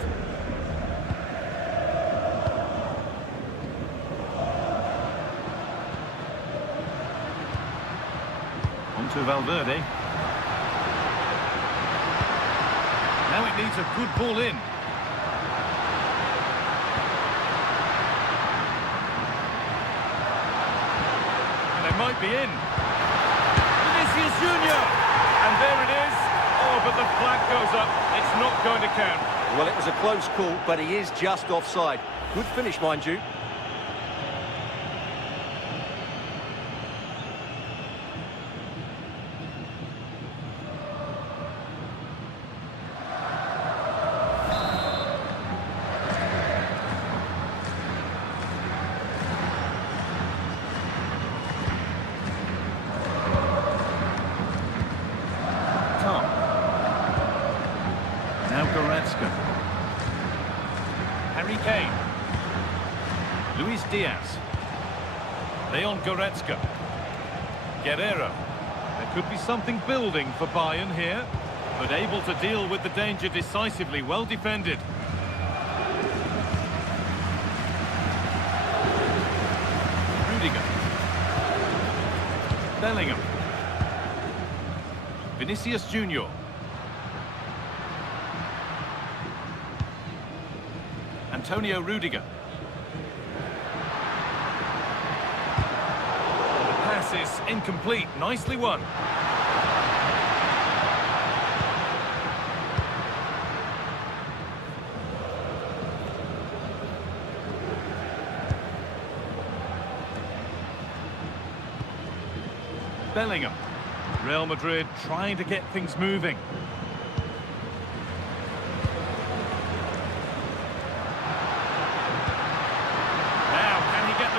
On to Valverde. Now it needs a good ball in. And they might be in. Vinicius Junior! And there it is. Oh, but the flag goes up. It's not going to count. Well, it was a close call, but he is just offside. Good finish, mind you. Harry Kane. Luis Diaz. Leon Goretzka. Guerrero. There could be something building for Bayern here, but able to deal with the danger decisively, well defended. Rudiger. Bellingham. Vinicius Junior. Antonio Rudiger. The pass is incomplete. Nicely won. Bellingham. Real Madrid trying to get things moving.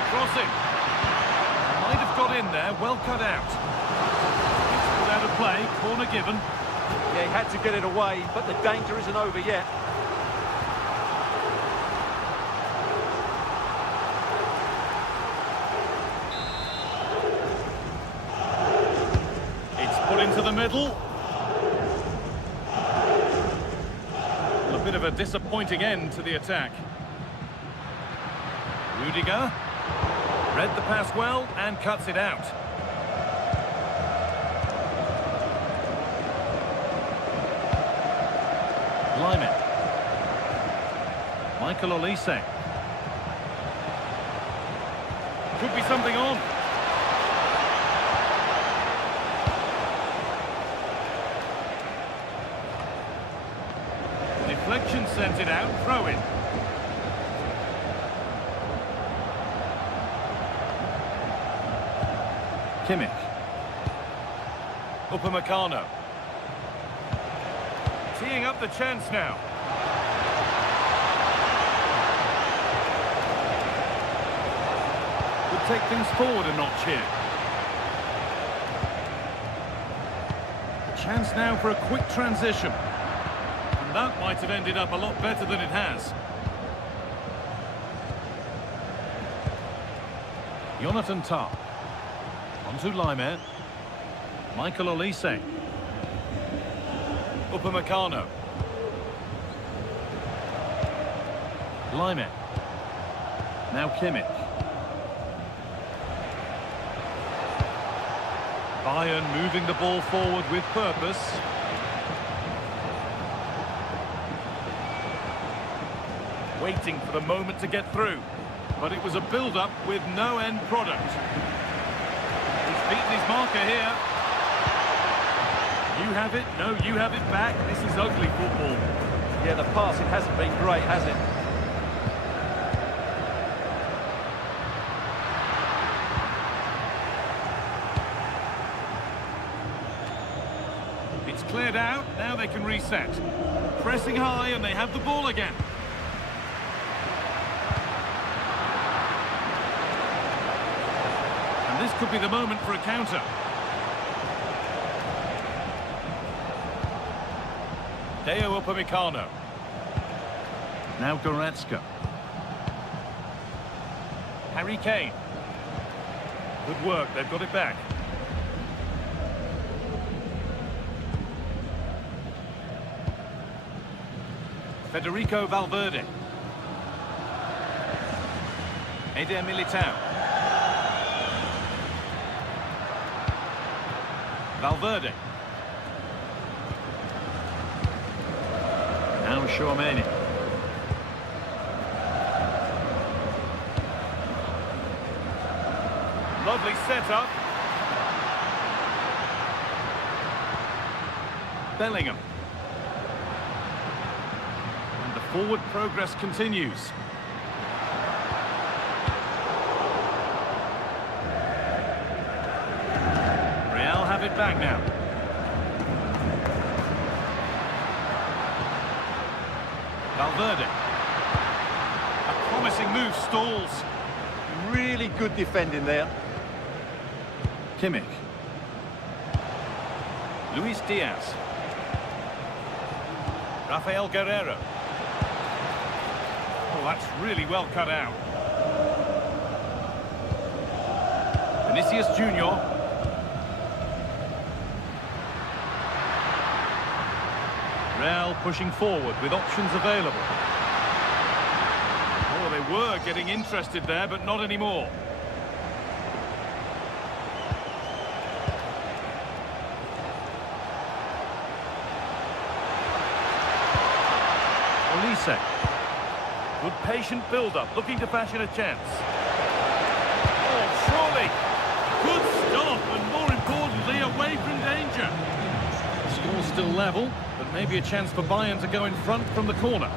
Crossing. Might have got in there, well cut out. It's put out of play, corner given. Yeah, he had to get it away, but the danger isn't over yet. It's put into the middle. A bit of a disappointing end to the attack. Rudiger. Read the pass well and cuts it out. Lyman. Michael Olise. Could be something on. Deflection sent it out, throw in. Kimmich. Upamecano. Teeing up the chance now. Could take things forward a notch here. A chance now for a quick transition. And that might have ended up a lot better than it has. Jonathan Tah. On to Lyman. Michael Olise. Upamecano. Lyman. Now Kimmich. Bayern moving the ball forward with purpose. Waiting for the moment to get through. But it was a build-up with no end product. Beaten his marker here. You have it, no, you have it back. This is ugly football. Yeah, the passing hasn't been great, has it? It's cleared out, now they can reset. Pressing high and they have the ball again. This could be the moment for a counter. Deo Upamecano. Now Goretzka. Harry Kane. Good work, they've got it back. Federico Valverde. Eder Militao. Valverde. Now Chouameni. Lovely setup. Bellingham. And the forward progress continues. Real have it back now. Valverde. A promising move stalls. Really good defending there. Kimmich. Luis Diaz. Rafael Guerreiro. Oh, that's really well cut out. Vinicius Junior. Real pushing forward with options available. Oh, they were getting interested there, but not anymore. Olise. Good patient build-up, looking to fashion a chance. Oh, surely. Good stop, and more importantly, away from danger. The score's still level, but maybe a chance for Bayern to go in front from the corner.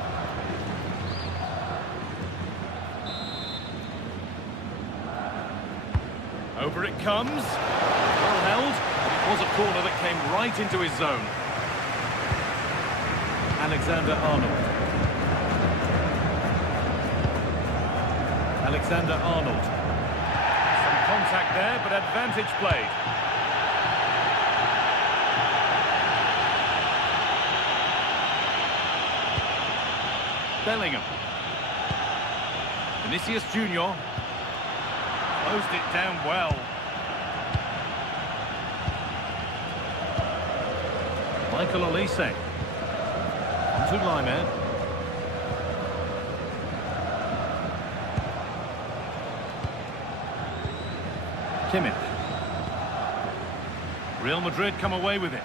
Over it comes. Well held. It was a corner that came right into his zone. Alexander-Arnold. Alexander-Arnold. Some contact there, but advantage played. Bellingham. Vinicius Junior. Closed it down well. Michael Olise. To Lyman. Kimmich. Real Madrid come away with it.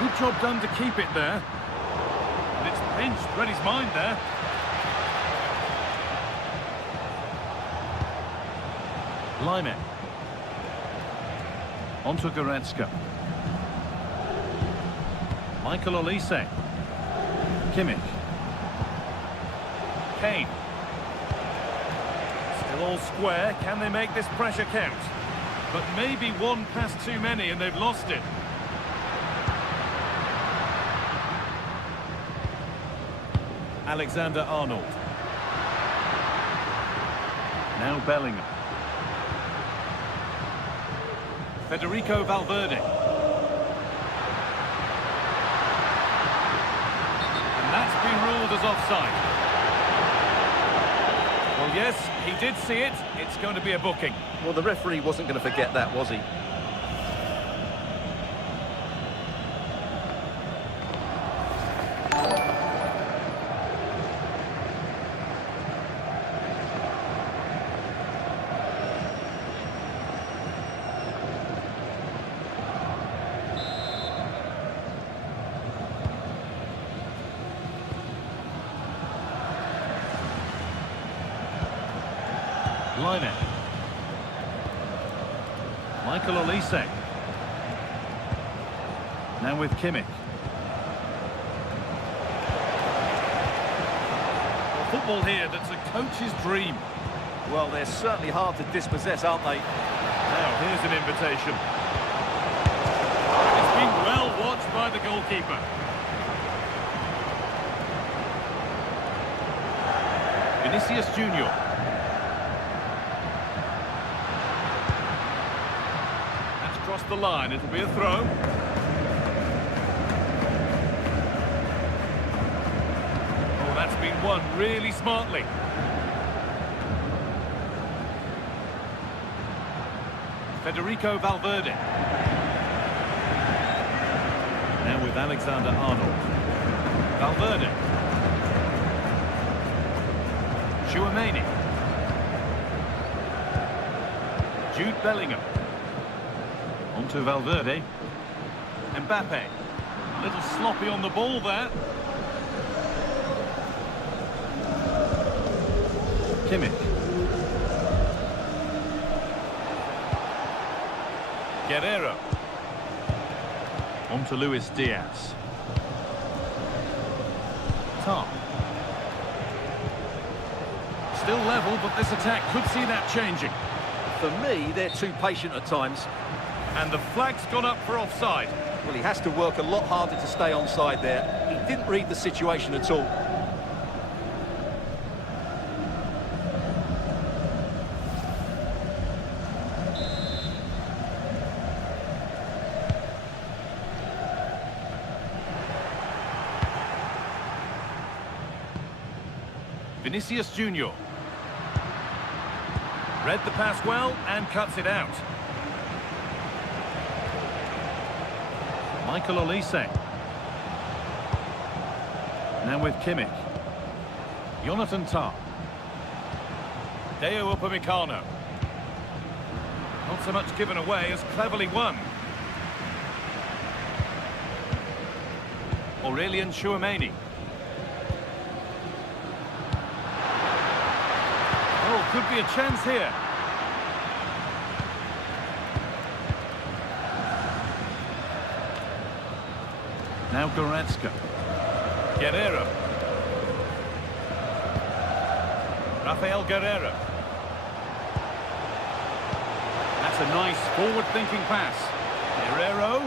Good job done to keep it there. And it's pinched, read his mind there. Lyman. Onto Goretzka. Michael Olise. Kimmich. Kane. Still all square. Can they make this pressure count? But maybe one pass too many and they've lost it. Alexander-Arnold. Now Bellingham. Federico Valverde. And that's been ruled as offside. Well, yes, he did see it. It's going to be a booking. Well, the referee wasn't going to forget that, was he? Lyman. Michael Olise. Now with Kimmich. Well, football here that's a coach's dream. Well, they're certainly hard to dispossess, aren't they? Now, here's an invitation. It's been well watched by the goalkeeper. Vinicius Junior. That's crossed the line. It'll be a throw. Oh, been won really smartly. Federico Valverde. Now with Alexander-Arnold. Valverde. Tchouaméni. Jude Bellingham. Onto Valverde. Mbappe. A little sloppy on the ball there. Kimmich. Guerrero. On to Luis Diaz. Tar. Still level, but this attack could see that changing. For me, they're too patient at times. And the flag's gone up for offside. Well, he has to work a lot harder to stay onside there. He didn't read the situation at all. Vinicius Junior. Read the pass well and cuts it out. Michael Olise. Now with Kimmich. Jonathan Tah. Deo Upamecano. Not so much given away as cleverly won. Aurelien Tchouaméni. Oh, could be a chance here. Now Goretzka. Guerrero. Rafael Guerrero. That's a nice forward-thinking pass. Guerrero.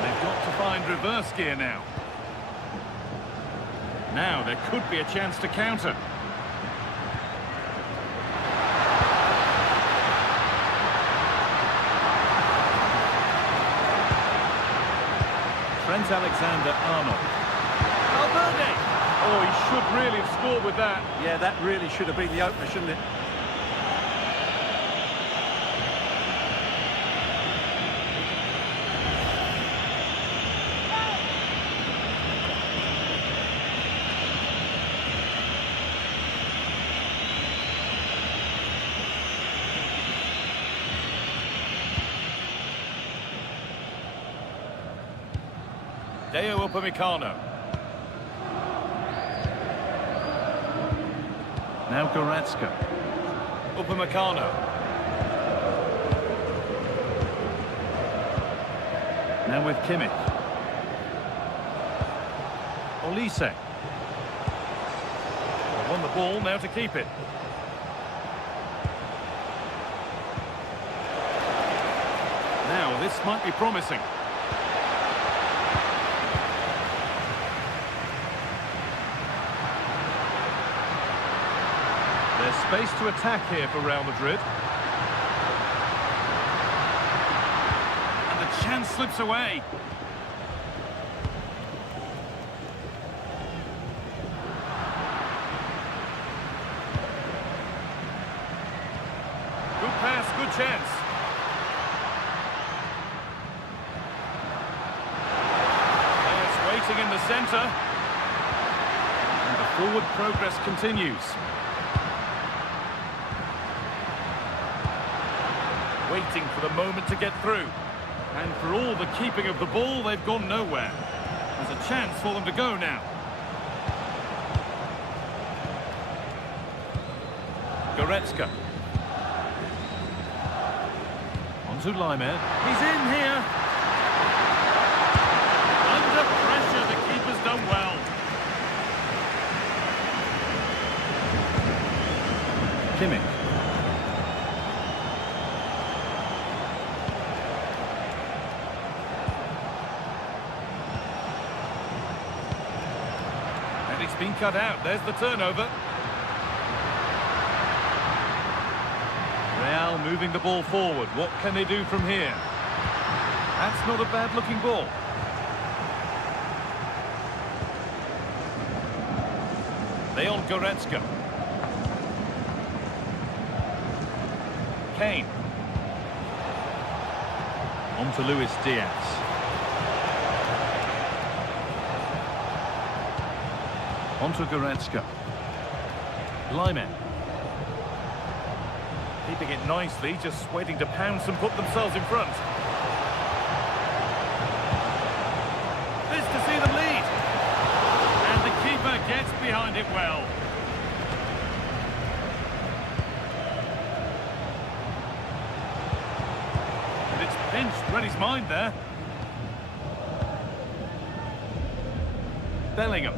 They've got to find reverse gear now. Now there could be a chance to counter. Trent Alexander-Arnold. Valverde! Oh, he should really have scored with that. Yeah, that really should have been the opener, shouldn't it? Deo Upamecano. Now Goretzka. Upamecano. Now with Kimmich. Olise. Won the ball, now to keep it. Now this might be promising. There's space to attack here for Real Madrid. And the chance slips away. Good pass, good chance. Players waiting in the centre. And the forward progress continues. Waiting for the moment to get through. And for all the keeping of the ball, they've gone nowhere. There's a chance for them to go now. Goretzka. Onto Limer. He's in here. Under pressure, the keeper's done well. Kimmich. It's been cut out. There's the turnover. Real moving the ball forward. What can they do from here? That's not a bad looking ball. Leon Goretzka. Kane. On to Luis Diaz. On to Goretzka. Lyman. Keeping it nicely, just waiting to pounce and put themselves in front. This to see them lead. And the keeper gets behind it well. And it's pinched, read his mind there. Bellingham.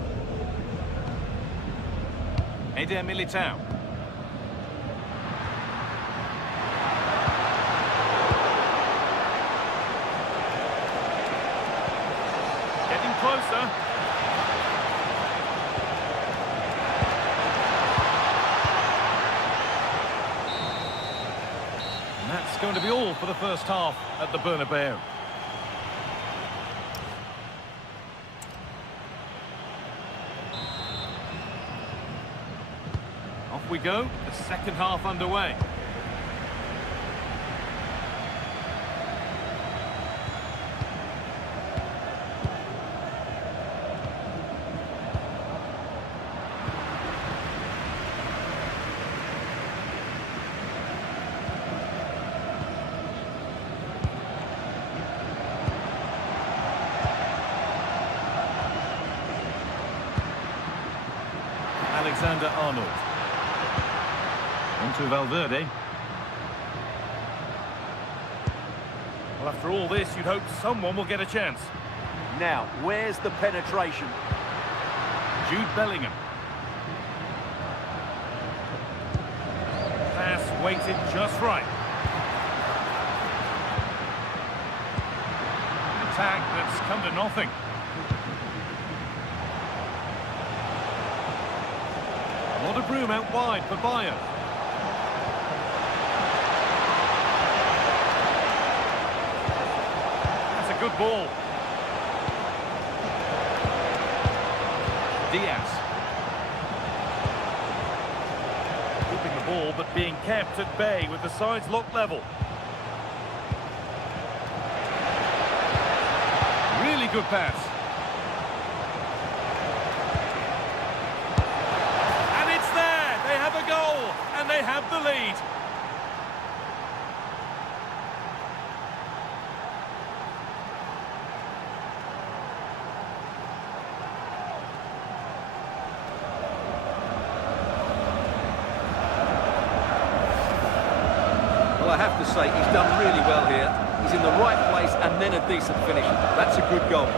Eder Militao. Getting closer. And that's going to be all for the first half at the Bernabeu. Off we go, the second half underway. Alexander-Arnold. On to Valverde. Well, after all this, you'd hope someone will get a chance. Now, where's the penetration? Jude Bellingham. Pass weighted just right. An attack that's come to nothing. A lot of room out wide for Bayern. That's a good ball. Diaz. Keeping the ball but being kept at bay with the sides locked level. Really good pass. And they have the lead. Well, I have to say, he's done really well here. He's in the right place and then a decent finish. That's a good goal.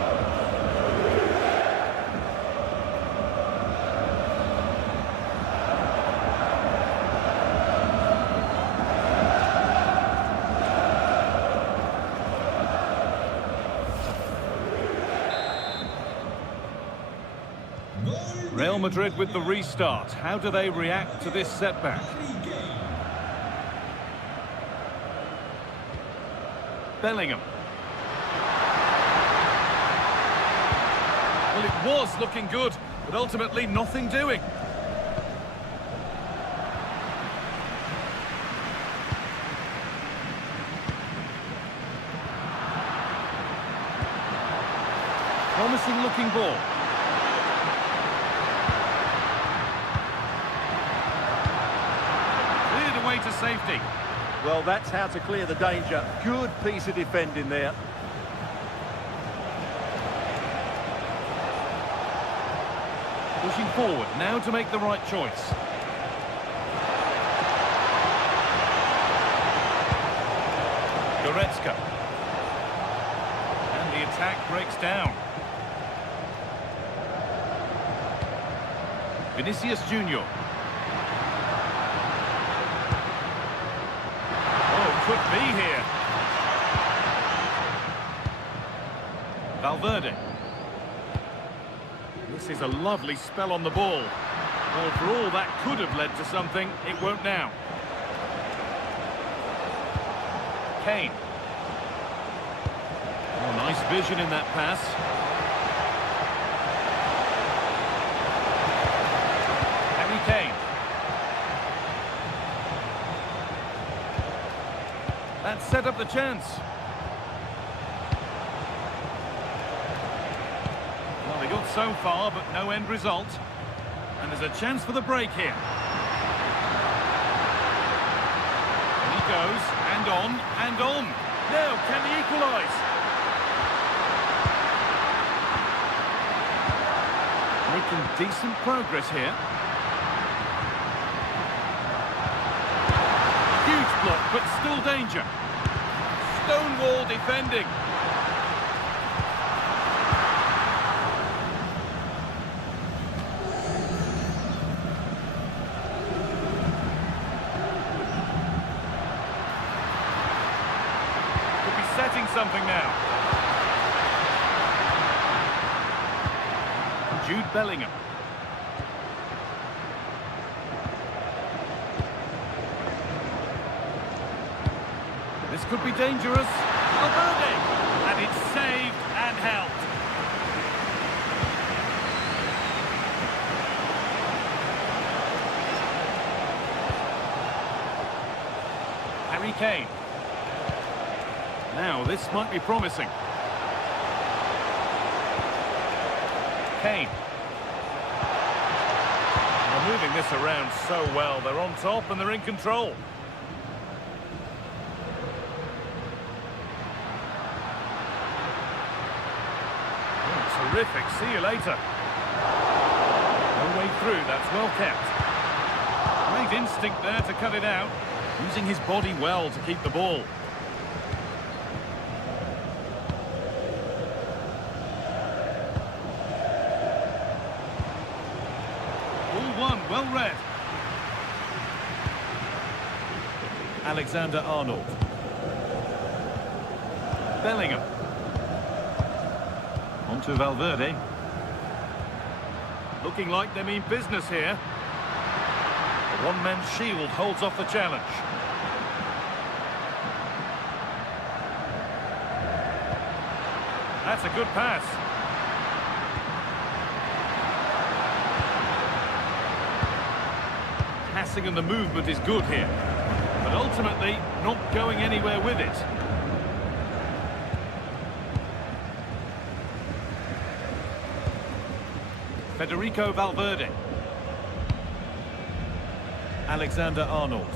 Real Madrid with the restart. How do they react to this setback? Bellingham. Well, it was looking good, but ultimately nothing doing. Promising looking ball. To safety. Well, that's how to clear the danger. Good piece of defending there. Pushing forward now to make the right choice. Goretzka. And the attack breaks down. Vinicius Junior. Could be here. Valverde. This is a lovely spell on the ball. Well, for all that could have led to something, it won't now. Kane. Oh, nice vision in that pass. That set up the chance. Well, they got so far, but no end result. And there's a chance for the break here. And he goes, and on, and on. Now, can he equalise? Making decent progress here. Huge block, but still danger. Stonewall defending. Could be setting something now. Jude Bellingham. This could be dangerous. Valverde! And it's saved and held. Harry Kane. Now, this might be promising. Kane. They're moving this around so well. They're on top and they're in control. Terrific. See you later. No way through. That's well kept. Great instinct there to cut it out. Using his body well to keep the ball. Ball one. Well read. Alexander-Arnold. Bellingham. To Valverde. Looking like they mean business here. The one-man shield holds off the challenge. That's a good pass. Passing and the movement is good here. But ultimately, not going anywhere with it. Federico Valverde. Alexander-Arnold.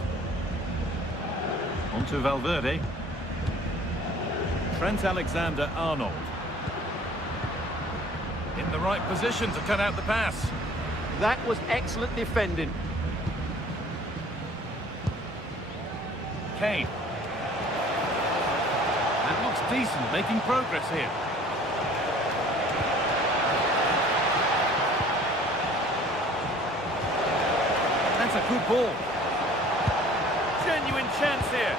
On to Valverde. Trent Alexander-Arnold. In the right position to cut out the pass. That was excellent defending. Kane. That looks decent, making progress here. That's a good ball. Genuine chance here.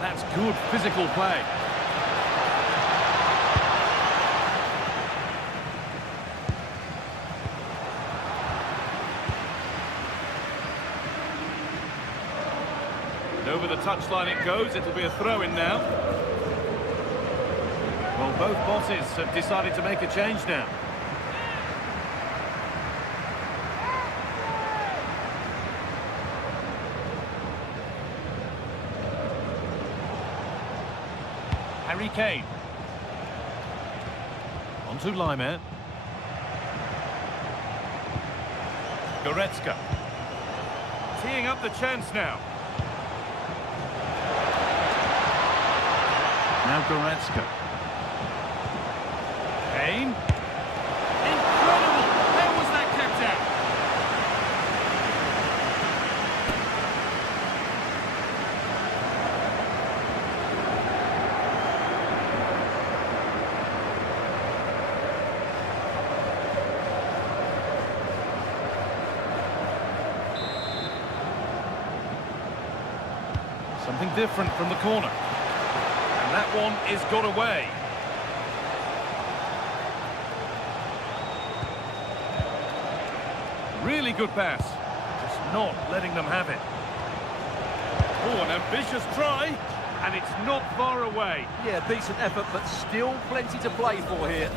That's good physical play. And over the touchline it goes. It'll be a throw-in now. Well, both bosses have decided to make a change now. Harry Kane. On to Lima. Goretzka. Teeing up the chance now. Now Goretzka. Kane. Incredible! How was that kept out? Something different from the corner. And that one is got away. Really good pass. Just not letting them have it. Oh, an ambitious try. And it's not far away. Yeah, decent effort, but still plenty to play for here.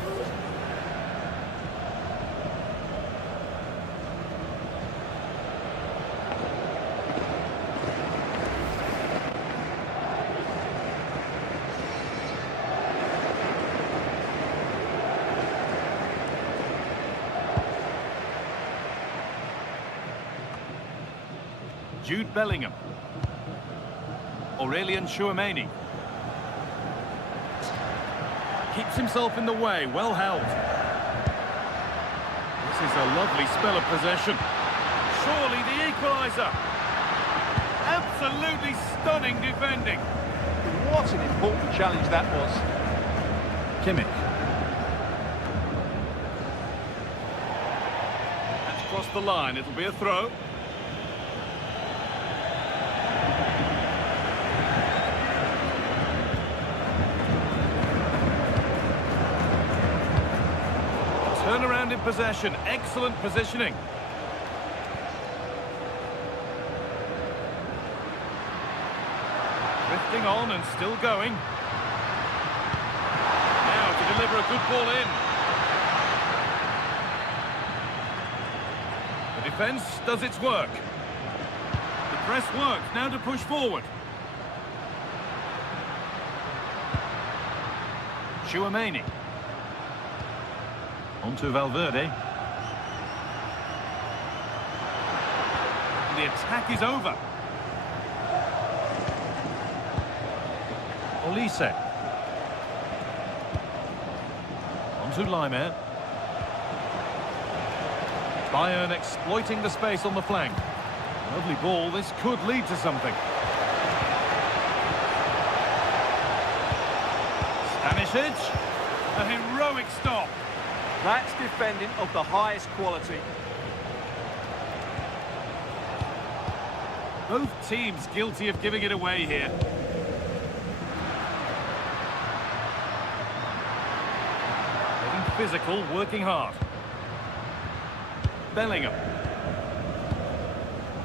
Jude Bellingham. Aurelian Tchouameni. Keeps himself in the way, well held. This is a lovely spell of possession. Surely the equaliser. Absolutely stunning defending. What an important challenge that was. Kimmich. That's crossed the line, it'll be a throw. Turnaround in possession, excellent positioning. Drifting on and still going. Now to deliver a good ball in. The defence does its work. The press works, now to push forward. Tchouameni. On to Valverde. The attack is over. Olise. On to Laimer. Bayern exploiting the space on the flank. Lovely ball, this could lead to something. Stanisic. A heroic stop. That's defending of the highest quality. Both teams guilty of giving it away here. Getting physical, working hard. Bellingham.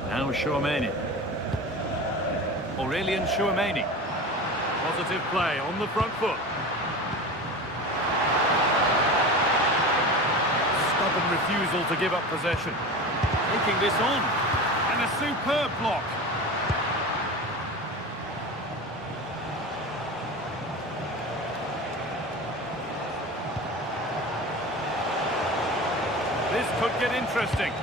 Now Tchouameni. Aurelian Tchouameni. Positive play on the front foot. Stubborn refusal to give up possession. Taking this on. And a superb block. This could get interesting.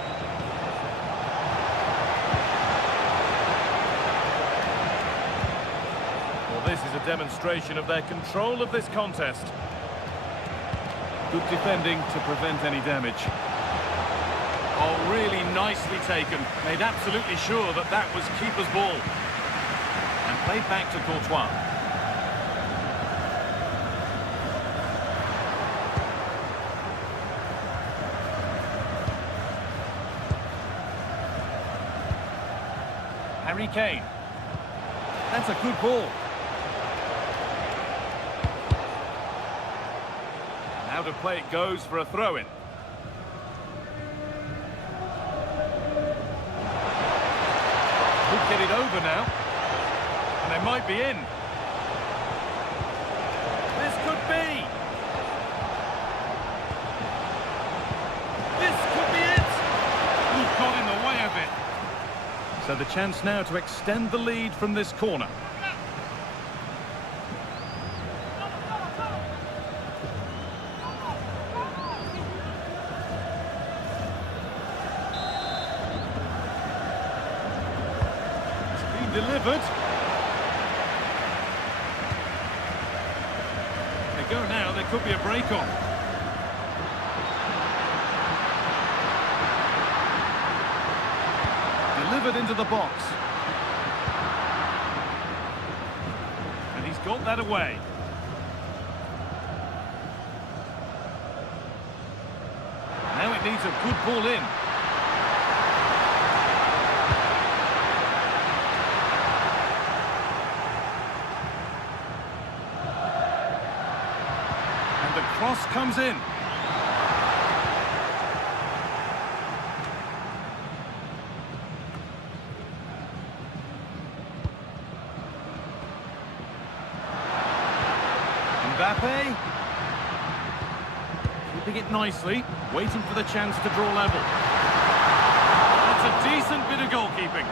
Well, this is a demonstration of their control of this contest. Good defending to prevent any damage. Oh, really nicely taken. Made absolutely sure that that was keeper's ball. And played back to Courtois. Harry Kane. That's a good ball. Now to play it goes for a throw-in. Could get it over now. And they might be in. This could be. This could be it. He got in the way of it. So the chance now to extend the lead from this corner. Delivered. They go now, there could be a break on. Delivered into the box. And he's got that away. Now it needs a good ball in. The cross comes in. Mbappe. Keeping it nicely, waiting for the chance to draw level. That's a decent bit of goalkeeping.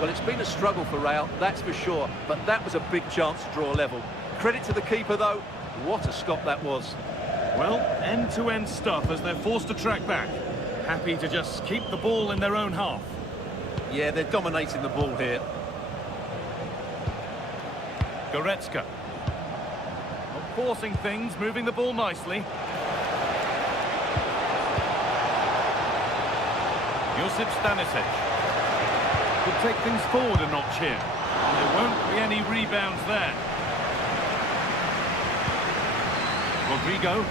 Well, it's been a struggle for Real, that's for sure, but that was a big chance to draw level. Credit to the keeper, though. What a stop that was. Well, end-to-end stuff as they're forced to track back. Happy to just keep the ball in their own half. Yeah, they're dominating the ball here. Goretzka. Not forcing things, moving the ball nicely. Josip Stanisic. Could take things forward a notch here. And there won't be any rebounds there. Rodrigo.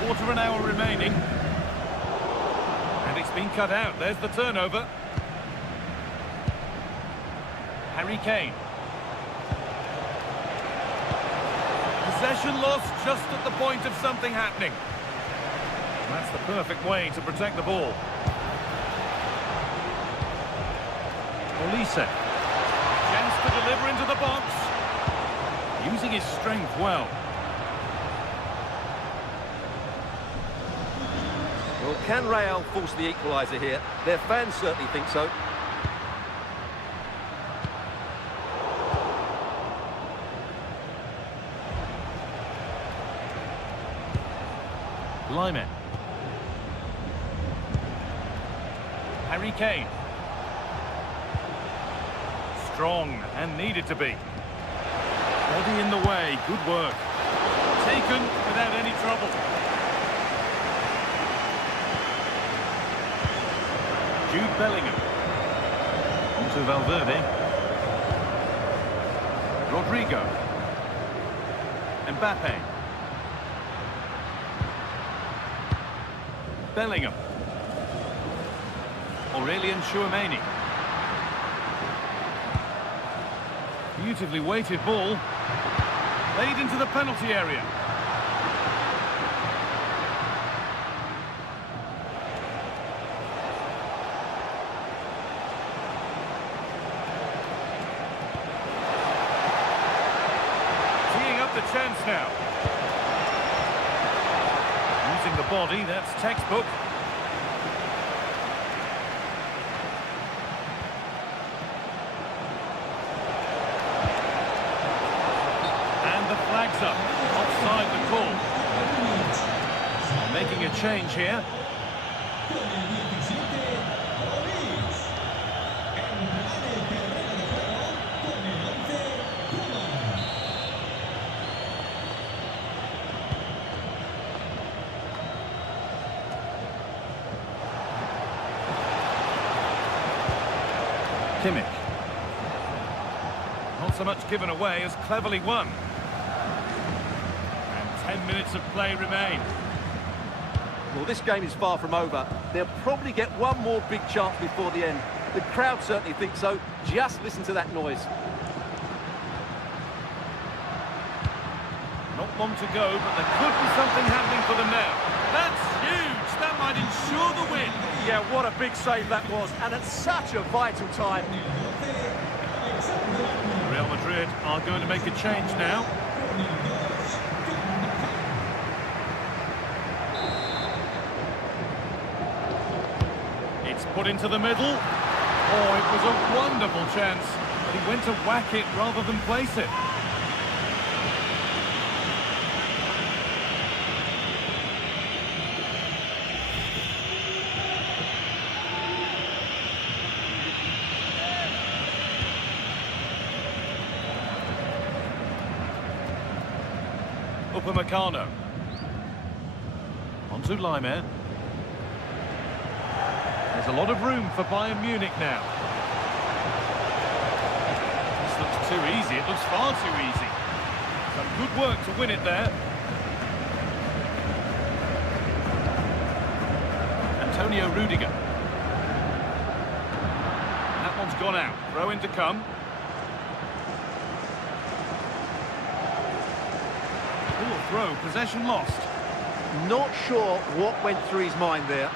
Quarter of an hour remaining. And it's been cut out. There's the turnover. Harry Kane. Possession lost just at the point of something happening. That's the perfect way to protect the ball. Olise. Chance to deliver into the box. Using his strength well. Well, can Real force the equaliser here? Their fans certainly think so. Lyman. Harry Kane. Strong and needed to be. Body in the way, good work. Taken without any trouble. Jude Bellingham. Onto Valverde. Rodrigo. Mbappe. Bellingham. Aurelian Tchouameni. Beautifully weighted ball. Laid into the penalty area. Teeing up the chance now. Using the body, that's textbook. Flags up, offside the call. Making a change here. Kimmich. Not so much given away as cleverly won. 10 minutes of play remain. Well, this game is far from over. They'll probably get one more big chance before the end. The crowd certainly think so. Just listen to that noise. Not long to go, but there could be something happening for them now. That's huge! That might ensure the win. Yeah, what a big save that was, and at such a vital time. Real Madrid are going to make a change now. It's put into the middle. Oh, it was a wonderful chance. But he went to whack it rather than place it. Upamecano. Onto Lyman. There's a lot of room for Bayern Munich now. This looks too easy. It looks far too easy. Some good work to win it there. Antonio Rudiger. That one's gone out. Throw in to come. Poor throw. Possession lost. Not sure what went through his mind there.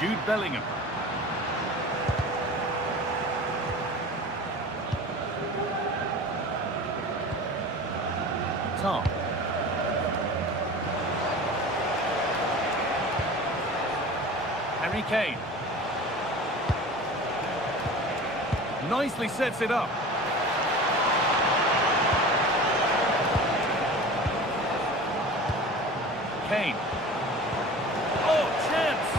Jude Bellingham. Tar. Harry Kane. Nicely sets it up. Kane. Oh, chance!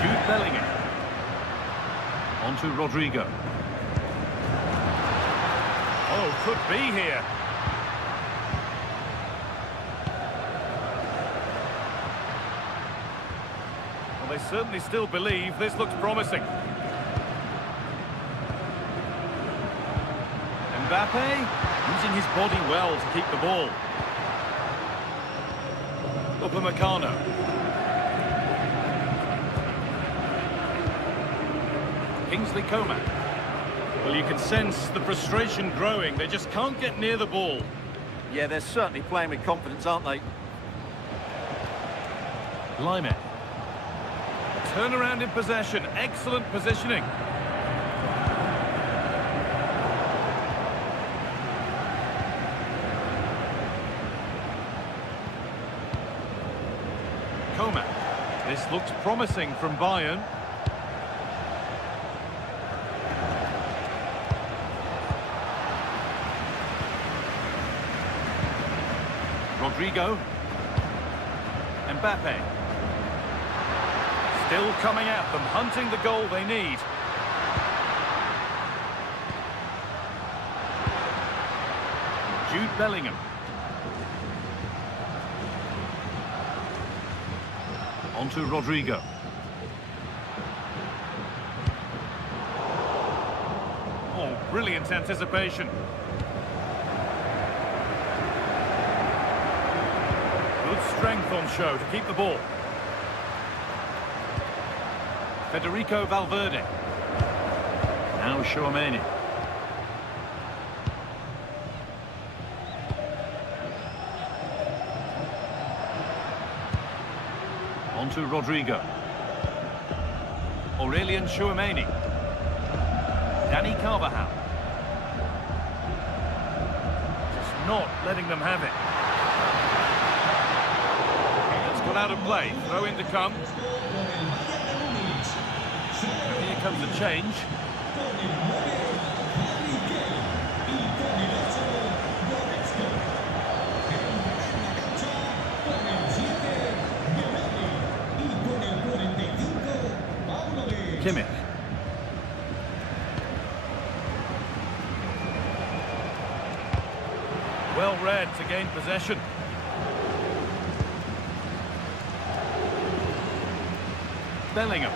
Jude Bellingham. On to Rodrigo. Oh, could be here. Well, they certainly still believe this looks promising. Mbappe using his body well to keep the ball. Upamecano. Kingsley Coman. Well, you can sense the frustration growing. They just can't get near the ball. Yeah, they're certainly playing with confidence, aren't they? Lyman. Turnaround in possession. Excellent positioning. Coman. This looks promising from Bayern. Rodrigo. Mbappe. Still coming at them, hunting the goal they need. Jude Bellingham. On to Rodrigo. Oh, brilliant anticipation. Good strength on show to keep the ball. Federico Valverde. Now Tchouaméni. On to Rodrigo. Aurelien Tchouaméni. Danny Carvajal. Just not letting them have it. It's gone out of play. Throw in to come. Here comes the change. Kimmich. Well read to gain possession. Bellingham.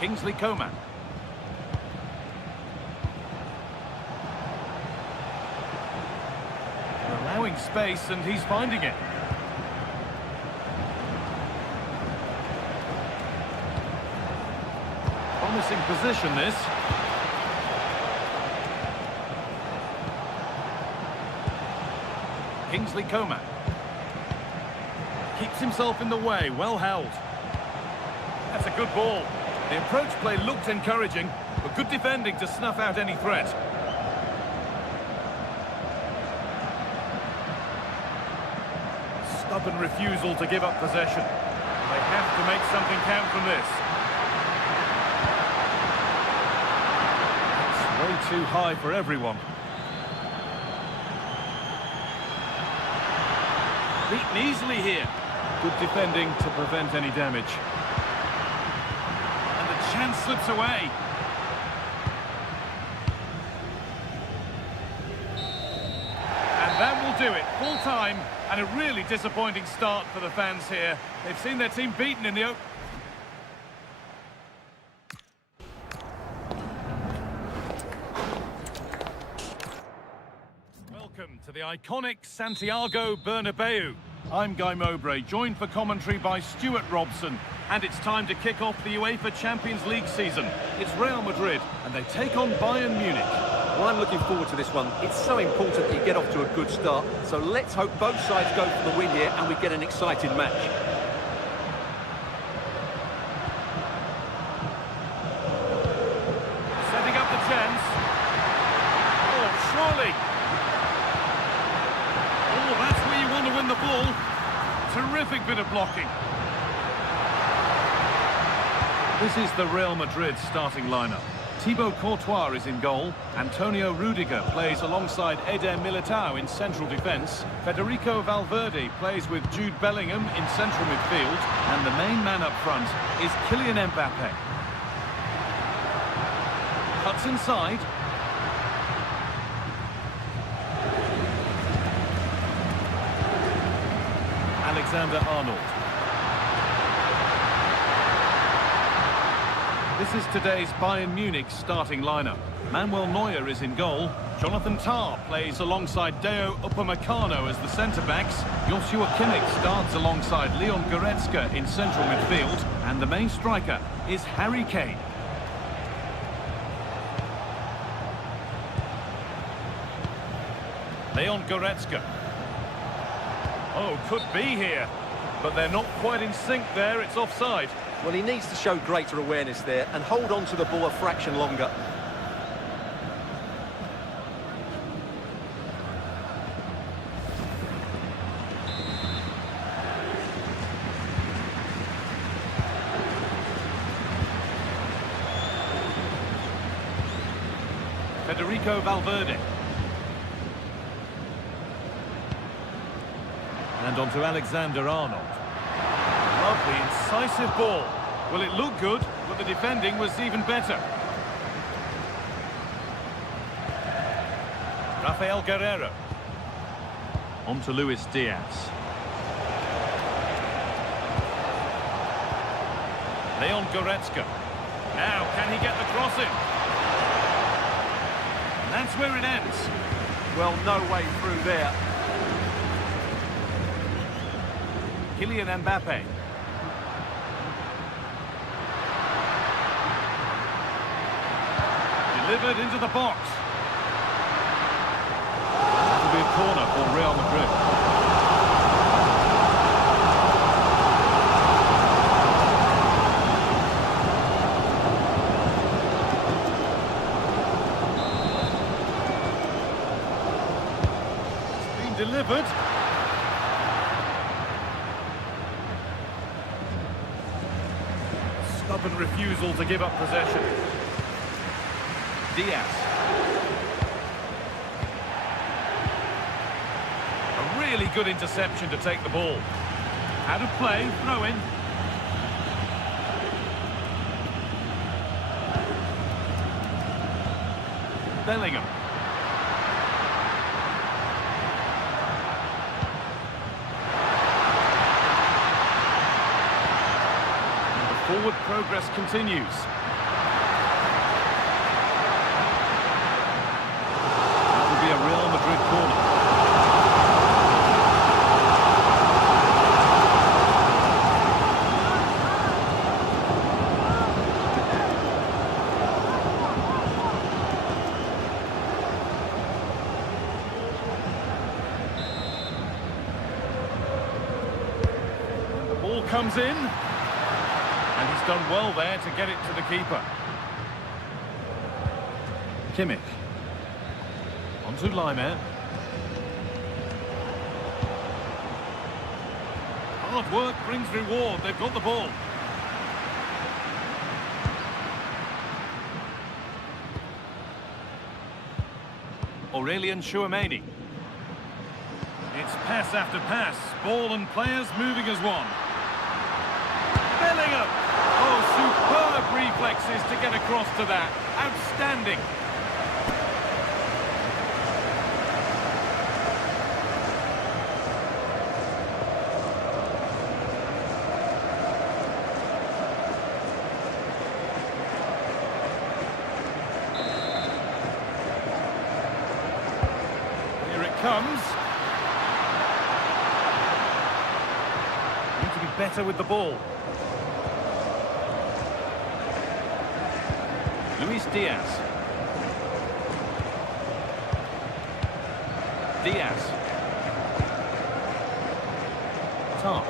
Kingsley Coman. They're allowing space and he's finding it. Promising position, this. Kingsley Coman. Keeps himself in the way, well held. That's a good ball. The approach play looked encouraging, but good defending to snuff out any threat. Stubborn refusal to give up possession. They have to make something count from this. Way too high for everyone. Beaten easily here. Good defending to prevent any damage. And the chance slips away. And that will do it. Full time and a really disappointing start for the fans here. They've seen their team beaten in the open. Welcome to the iconic Santiago Bernabeu. I'm Guy Mowbray, joined for commentary by Stuart Robson. And it's time to kick off the UEFA Champions League season. It's Real Madrid, and they take on Bayern Munich. Well, I'm looking forward to this one. It's so important that you get off to a good start. So let's hope both sides go for the win here and we get an exciting match. Setting up the chance. Oh, surely. Oh, that's where you want to win the ball. Terrific bit of blocking. This is the Real Madrid starting lineup. Thibaut Courtois is in goal. Antonio Rudiger plays alongside Eder Militao in central defence. Federico Valverde plays with Jude Bellingham in central midfield. And the main man up front is Kylian Mbappe. Cuts inside. Alexander-Arnold. This is today's Bayern Munich starting lineup. Manuel Neuer is in goal. Jonathan Tah plays alongside Deo Upamecano as the centre-backs. Joshua Kimmich starts alongside Leon Goretzka in central midfield. And the main striker is Harry Kane. Leon Goretzka. Oh, could be here. But they're not quite in sync there. It's offside. Well, he needs to show greater awareness there and hold on to the ball a fraction longer. Federico Valverde. And on to Alexander-Arnold. Lovely, incisive ball. Well, it looked good, but the defending was even better. Rafael Guerreiro. On to Luis Diaz. Leon Goretzka. Now, can he get the cross in? And that's where it ends. Well, no way through there. Kylian Mbappe. Delivered into the box. That'll be a corner for Real Madrid. It's been delivered. Stubborn refusal to give up possession. Diaz. A really good interception to take the ball. Out of play, throw in. Bellingham. And the forward progress continues. A Real Madrid corner. The ball comes in, and he's done well there to get it to the keeper. Kimmich. On to Laimer. Hard work brings reward. They've got the ball. Aurelien Tchouameni. It's pass after pass. Ball and players moving as one. Bellingham! Oh, superb reflexes to get across to that. Outstanding. Comes. Need to be better with the ball. Luis Diaz. Diaz. Tah.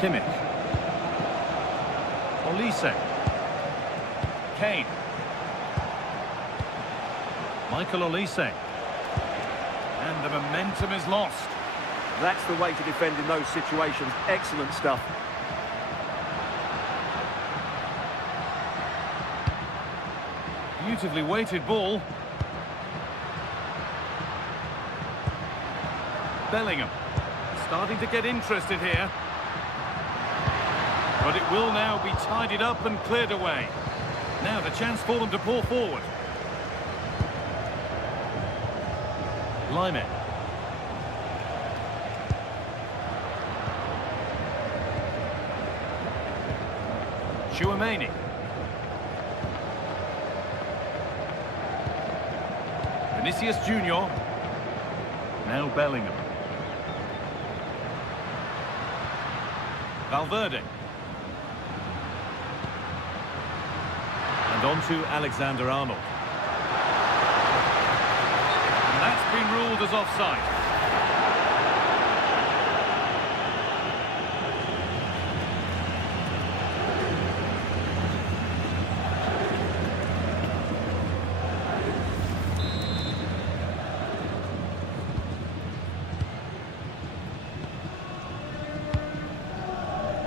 Kimmich. Olise. Kane. Michael Olise. And the momentum is lost. That's the way to defend in those situations. Excellent stuff. Beautifully weighted ball. Bellingham starting to get interested here. But it will now be tidied up and cleared away. Now the chance for them to pour forward. Lyman. Chouameni. Vinicius Junior. Now Bellingham. Valverde. And on to Alexander-Arnold. And that's been ruled as offside.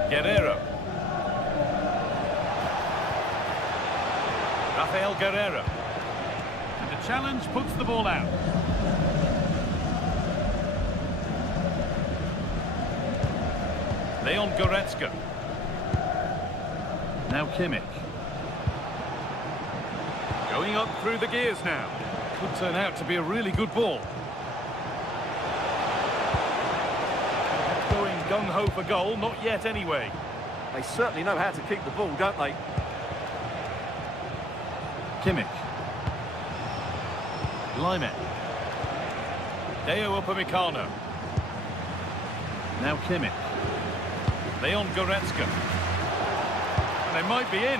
Guerrero. Rafael Guerrero. And the challenge puts the ball out. Leon Goretzka. Now Kimmich. Going up through the gears now. Could turn out to be a really good ball. Going gung-ho for goal, not yet anyway. They certainly know how to keep the ball, don't they? Kimmich. Lyman. Deo Upamecano. Now Kimmich. Leon Goretzka. And they might be in.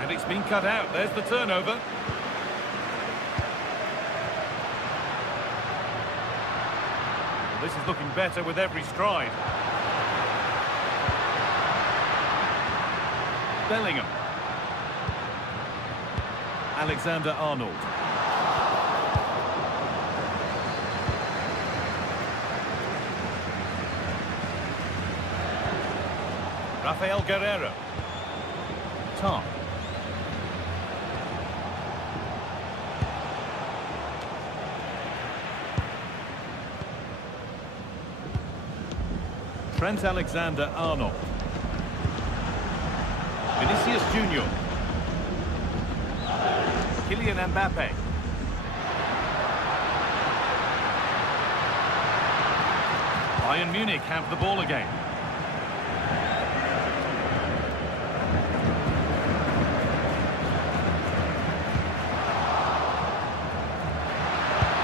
And it's been cut out. There's the turnover. This is looking better with every stride. Bellingham. Alexander-Arnold. Rafael Guerrero. Tom. Trent Alexander-Arnold. Vinicius Junior. Kylian Mbappe. Bayern Munich have the ball again.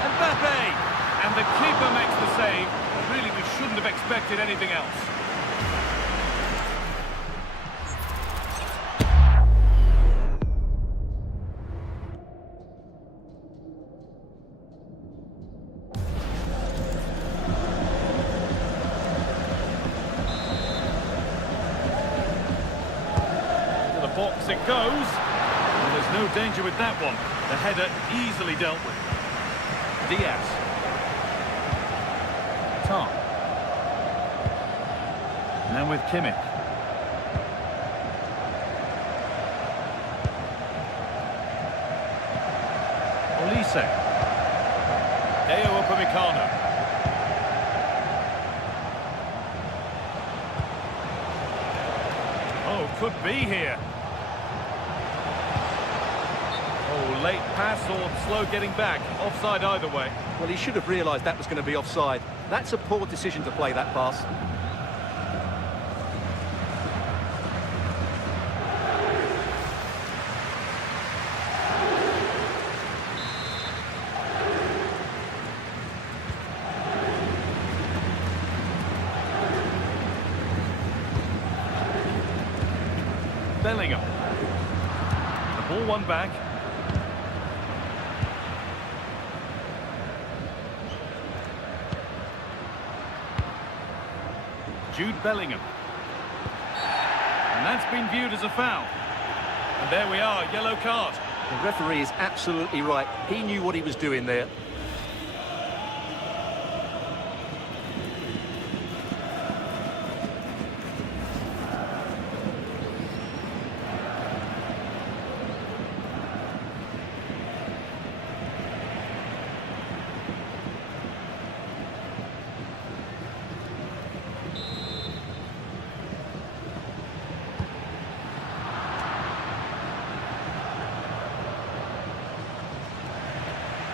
Mbappe! And the keeper makes the save. Really, we shouldn't have expected anything else. To the box it goes. Well, there's no danger with that one. The header easily dealt with. Diaz. Tom. Now with Kimmich. Olise. Deo Upamecano. Oh, could be here. Oh, late pass or slow getting back. Offside either way. Well, he should have realised that was going to be offside. That's a poor decision to play that pass. Bellingham. The ball won back. Jude Bellingham. And that's been viewed as a foul. And there we are, yellow card. The referee is absolutely right. He knew what he was doing there.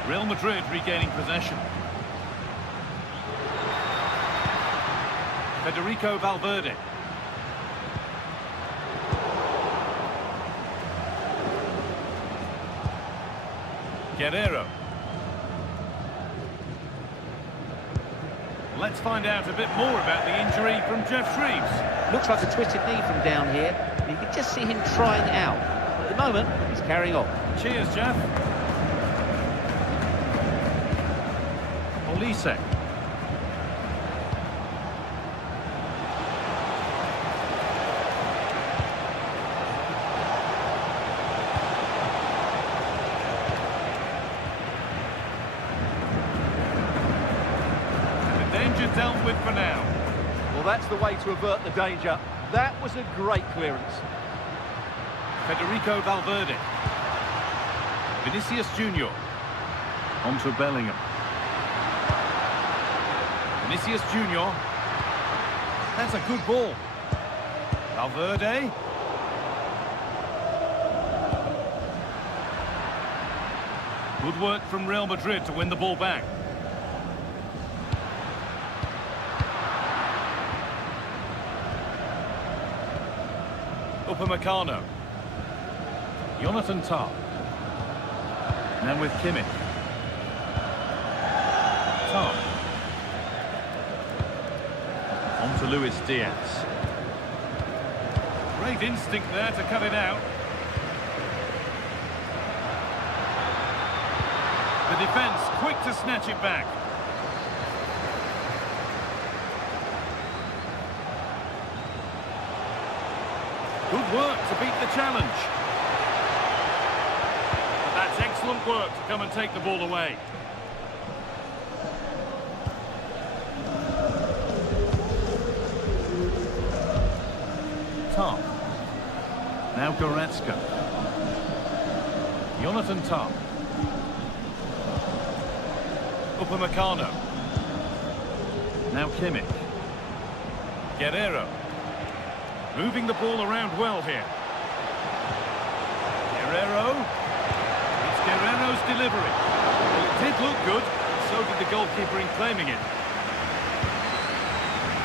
Real Madrid regaining possession. Federico Valverde. Guerrero. Let's find out a bit more about the injury from Jeff Shreves. Looks like a twisted knee from down here. You can just see him trying out. At the moment, he's carrying on. Cheers, Jeff. Olise. The danger dealt with for now. Well, that's the way to avert the danger. That was a great clearance. Federico Valverde. Vinicius Junior. On to Bellingham. Vinicius Junior. That's a good ball. Valverde. Good work from Real Madrid to win the ball back. Upamecano. Jonathan Tah. Now with Kimmich. Tah. On to Luis Diaz. Great instinct there to cut it out. The defence quick to snatch it back. Good work to beat the challenge. That's excellent work to come and take the ball away. Tah. Now Goretzka. Jonathan Tah. Upamecano. Now Kimmich. Guerrero. Moving the ball around well here. Guerrero. It's Guerrero's delivery. Well, it did look good, and so did the goalkeeper in claiming it.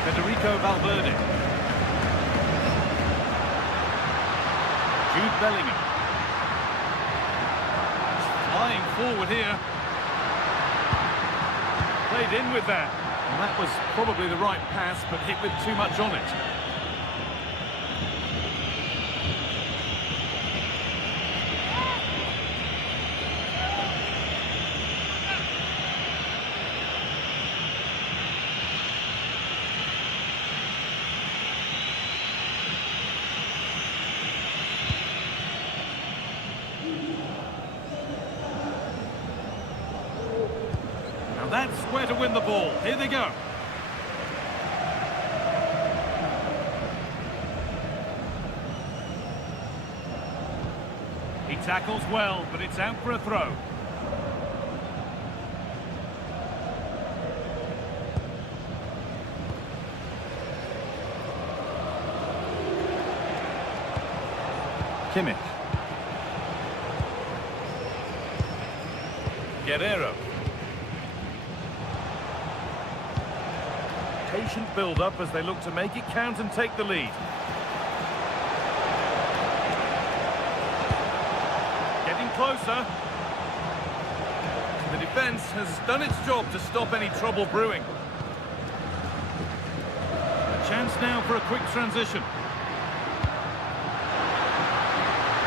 Federico Valverde. Jude Bellingham. Flying forward here. Played in with that. And that was probably the right pass, but hit with too much on it. That's where to win the ball. Here they go. He tackles well, but it's out for a throw. Kimmich. Guerrero. Patient build-up as they look to make it count and take the lead. Getting closer. The defence has done its job to stop any trouble brewing. A chance now for a quick transition.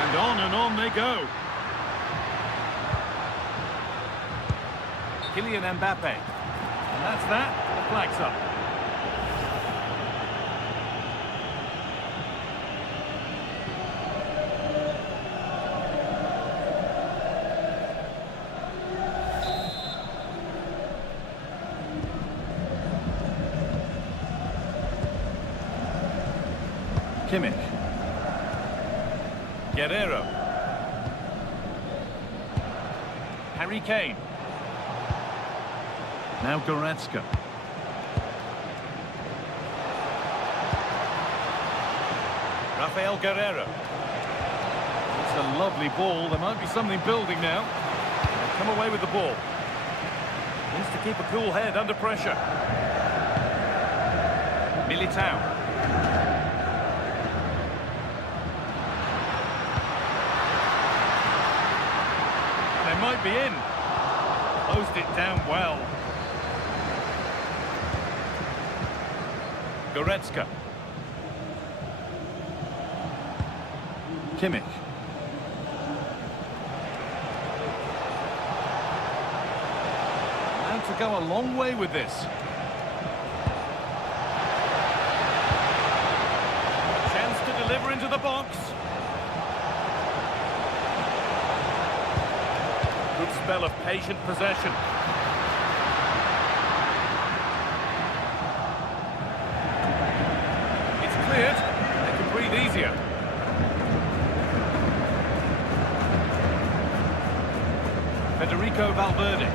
And on they go. Kylian Mbappe. And that's that. The flag's up. Kimmich. Guerrero. Harry Kane. Now Goretzka. Rafael Guerrero. It's a lovely ball. There might be something building now. They've come away with the ball. Needs to keep a cool head under pressure. Militao. They might be in. Closed it down well. Goretzka. Kimmich. And to go a long way with this. Chance to deliver into the box. Good spell of patient possession. It's cleared. They can breathe easier. Federico Valverde.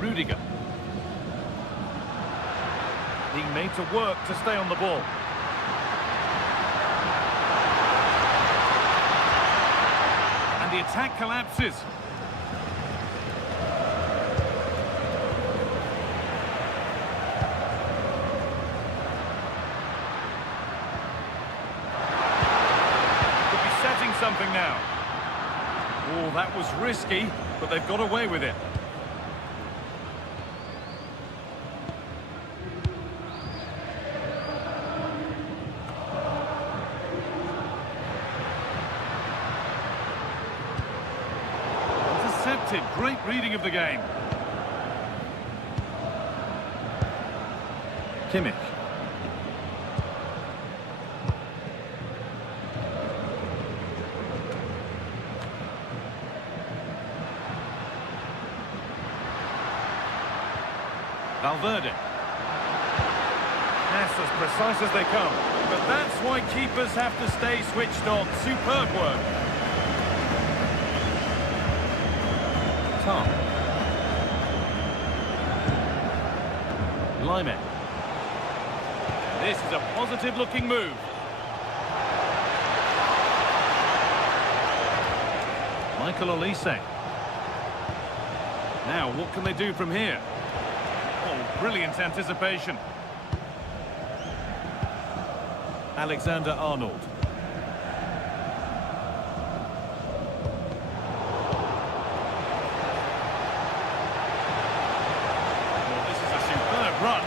Rudiger. Being made to work to stay on the ball. And the attack collapses. Something now. Oh, that was risky, but they've got away with it. Intercepted. Great reading of the game. Kimmich. Valverde. That's as precise as they come. But that's why keepers have to stay switched on. Superb work. Tom. Lyman. This is a positive-looking move. Michael Olise. Now, what can they do from here? Oh, brilliant anticipation. Alexander-Arnold. Well, this is a superb run.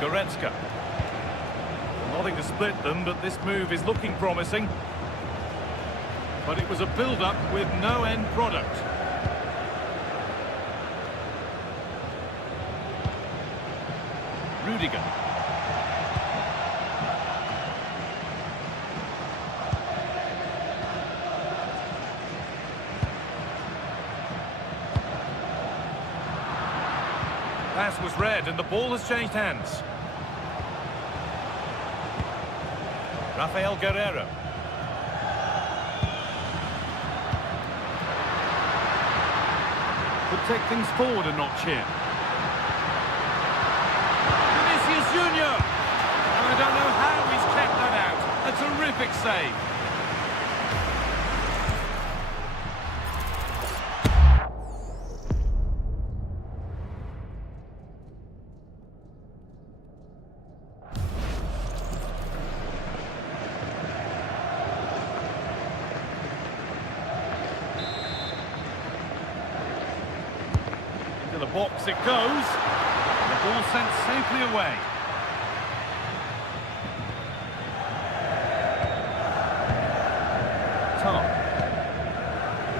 Goretzka. Nothing to split them, but this move is looking promising. But it was a build-up with no end product. Rudiger. Pass was read and the ball has changed hands. Rafael Guerrero. Could take things forward a notch here. Junior, and I don't know how he's kept that out. A terrific save. Into the box it goes. And the ball sent safely away.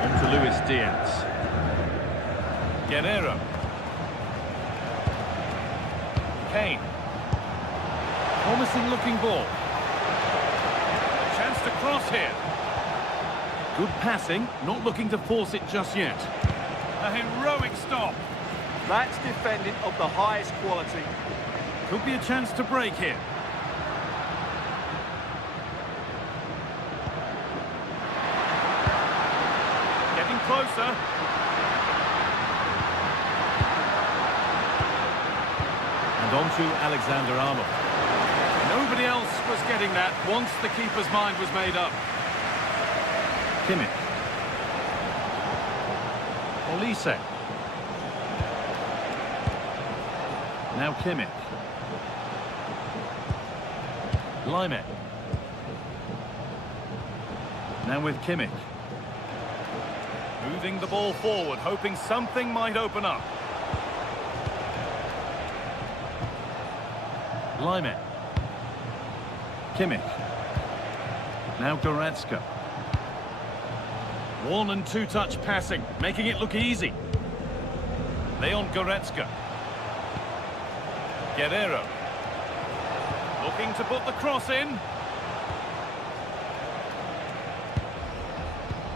On to Luis Diaz. Guerrero. Kane. Promising looking ball. A chance to cross here. Good passing, not looking to force it just yet. A heroic stop. That's defending of the highest quality. Could be a chance to break here. Getting closer. And on to Alexander-Arnold. Nobody else was getting that once the keeper's mind was made up. Kimmich. Olise. Now Kimmich. Lime. Now with Kimmich. Moving the ball forward, hoping something might open up. Lime. Kimmich. Now Goretzka. One and two touch passing, making it look easy. Leon Goretzka. Guerrero. Looking to put the cross in.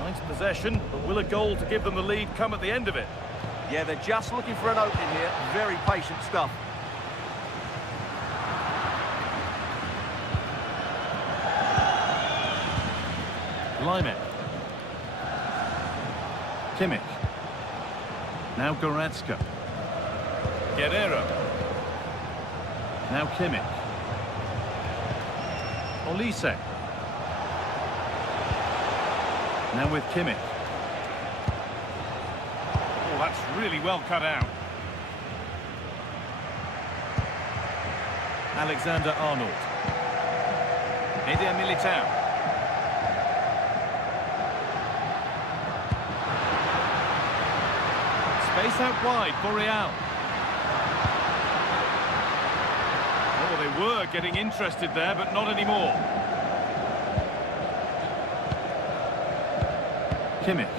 Nice possession, but will a goal to give them the lead come at the end of it? Yeah, they're just looking for an opening here. Very patient stuff. Lime. Kimmich. Now Goretzka. Guerrero. Now Kimmich. Olise. Now with Kimmich. Oh, that's really well cut out. Alexander-Arnold. Eder Militao. Space out wide for Real. Oh, they were getting interested there, but not anymore. Kimmich.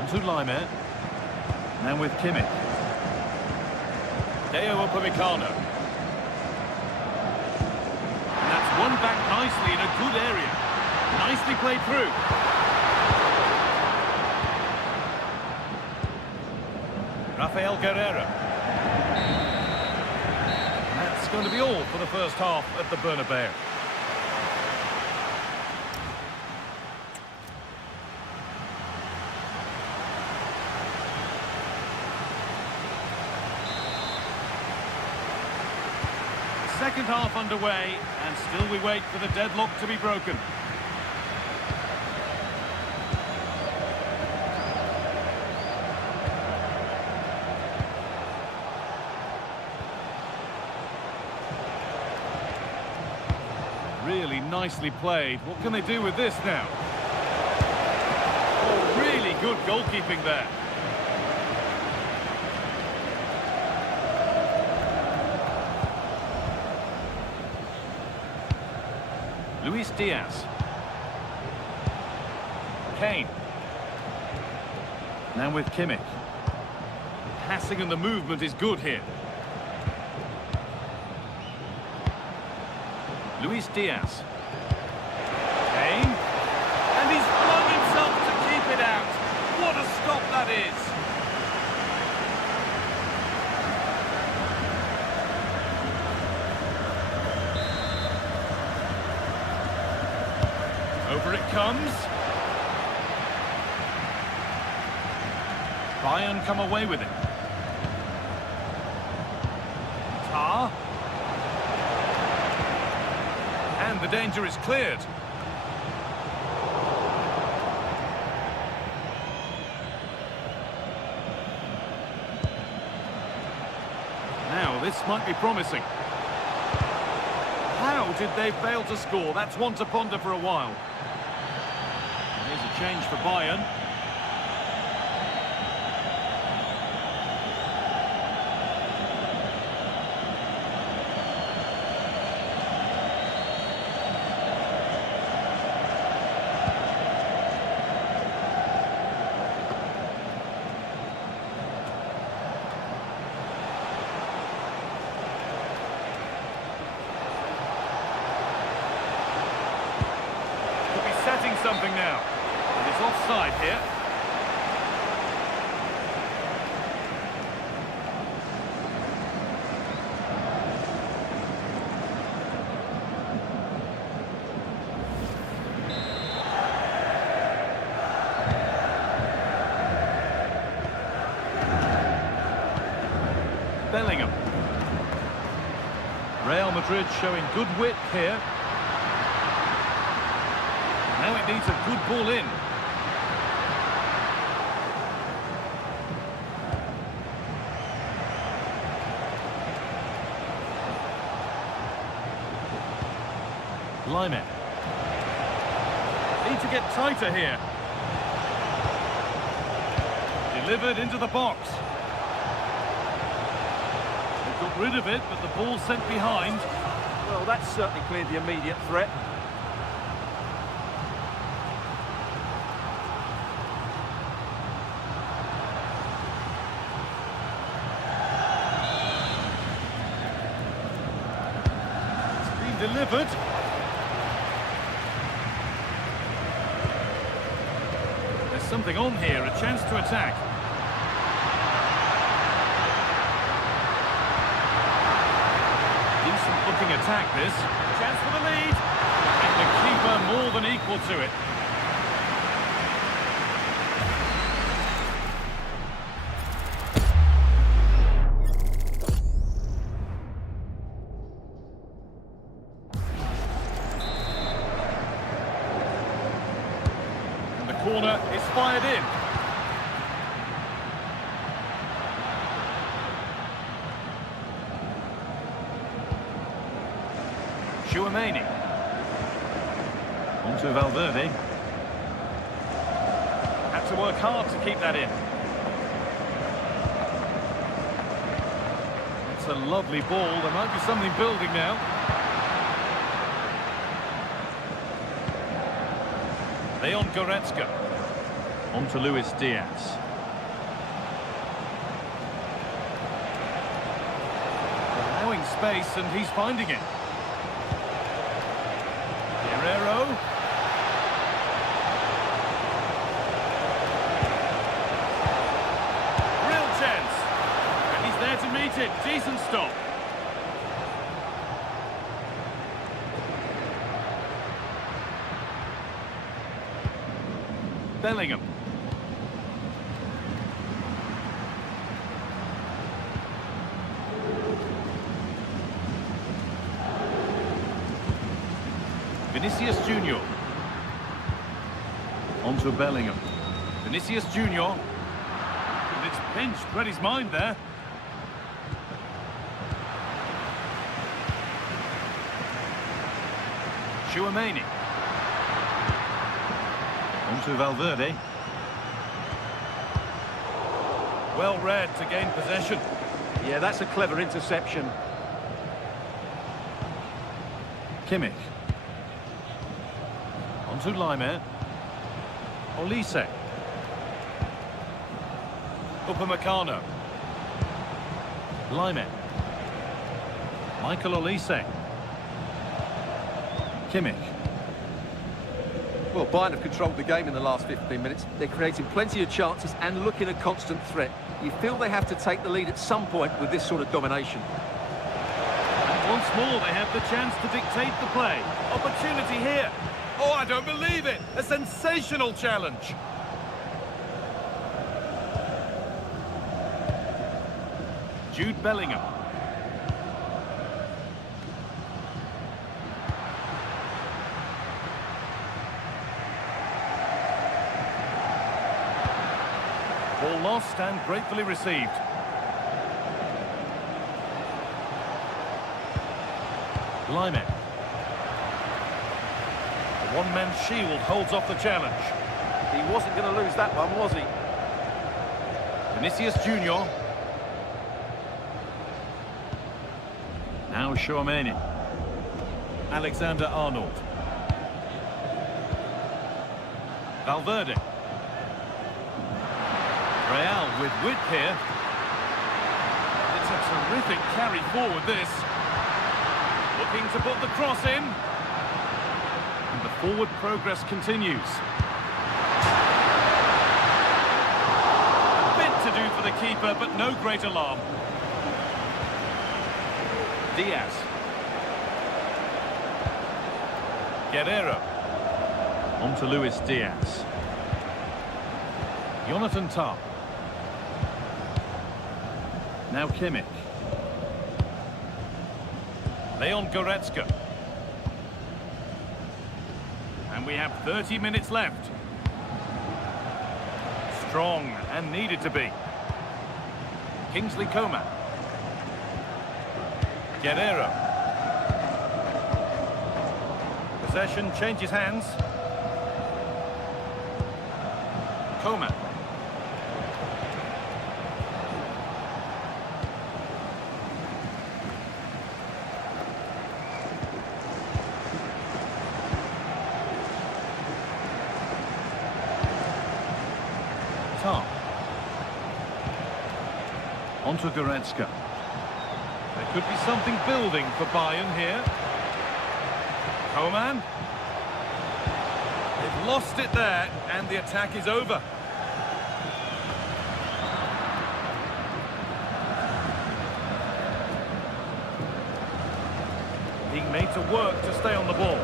On to Lime. Now with Kimmich. Deo Upamecano. And that's won back nicely in a good area. Nicely played through. Rafael Guerrero. That's going to be all for the first half at the Bernabeu. Second half underway, and still we wait for the deadlock to be broken. Really nicely played. What can they do with this now? Oh, really good goalkeeping there. Luis Diaz. Kane. Now with Kimmich. Passing and the movement is good here. Luis Diaz. Kane. And he's flung himself to keep it out. What a stop that is. Over it comes. Bayern come away with it. Tar. And the danger is cleared. Now, this might be promising. How did they fail to score? That's one to ponder for a while. Here's a change for Bayern. offside here. Bellingham. Real Madrid showing good width here. Now it needs a good ball in. Lyman. Need to get tighter here. Delivered into the box. Got rid of it, but the ball sent behind. Well, that's certainly cleared the immediate threat. It's been delivered. There's something on here, a chance to attack. Looking attack this. Chance for the lead. And the keeper more than equal to it. And the corner is fired in. Chouameni. On to Valverde. Had to work hard to keep that in. It's a lovely ball. There might be something building now. Leon Goretzka. On to Luis Diaz. Allowing space and he's finding it. Real chance. And he's there to meet it. Decent stop. Bellingham. Vinicius Junior. On to Bellingham. Vinicius Junior. And it's pinched, read his mind there. Chouameni. On to Valverde. Well read to gain possession. Yeah, that's a clever interception. Kimmich. On to Lyman. Olise. Upamecano. Lyman. Michael Olise. Kimmich. Well, Bayern have controlled the game in the last 15 minutes. They're creating plenty of chances and looking a constant threat. You feel they have to take the lead at some point with this sort of domination. And once more they have the chance to dictate the play. Opportunity here. Oh, I don't believe it! A sensational challenge! Jude Bellingham. Ball lost and gratefully received. Lyman. The one-man shield holds off the challenge. He wasn't going to lose that one, was he? Vinicius Junior. Now Chouameni. Alexander-Arnold. Valverde. Real with width here. It's a terrific carry forward, this. Looking to put the cross in. And the forward progress continues. the keeper, but no great alarm. Diaz. Guerrero. On to Luis Diaz. Jonathan Tah. Now Kimmich. Leon Goretzka. And we have 30 minutes left. Strong and needed to be. Kingsley Coman. Guerrero. Possession changes hands. Coman. Tah. On to Goretzka. There could be something building for Bayern here. Coman. They've lost it there, and the attack is over. Being made to work to stay on the ball.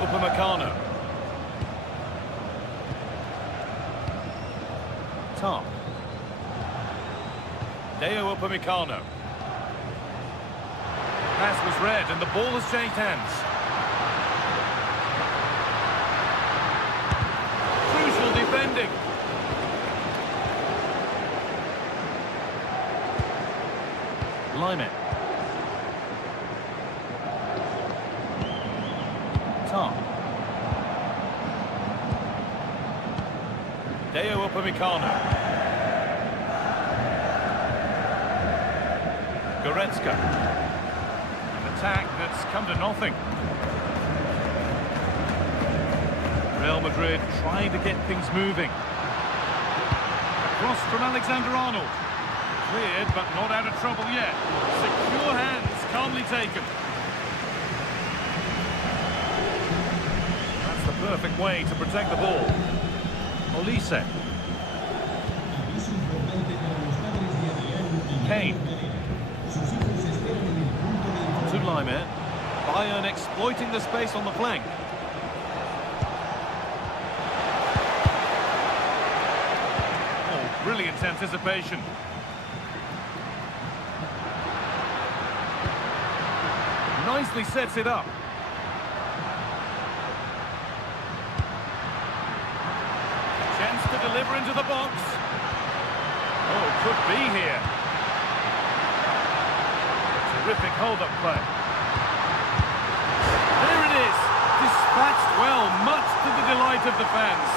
Upamecano. Tah. Deo Upamecano. Pass was read and the ball has changed hands. Crucial defending. Lyman. Tah. Deo Upamecano. Goretzka. An attack that's come to nothing. Real Madrid trying to get things moving. Cross from Alexander-Arnold. Cleared, but not out of trouble yet. Secure hands, calmly taken. That's the perfect way to protect the ball. Olise. Kane. To Lyman. Bayern exploiting the space on the flank. Oh, brilliant anticipation. Nicely sets it up. Chance to deliver into the box. Oh, could be here. Terrific hold-up play. There it is. Dispatched well, much to the delight of the fans.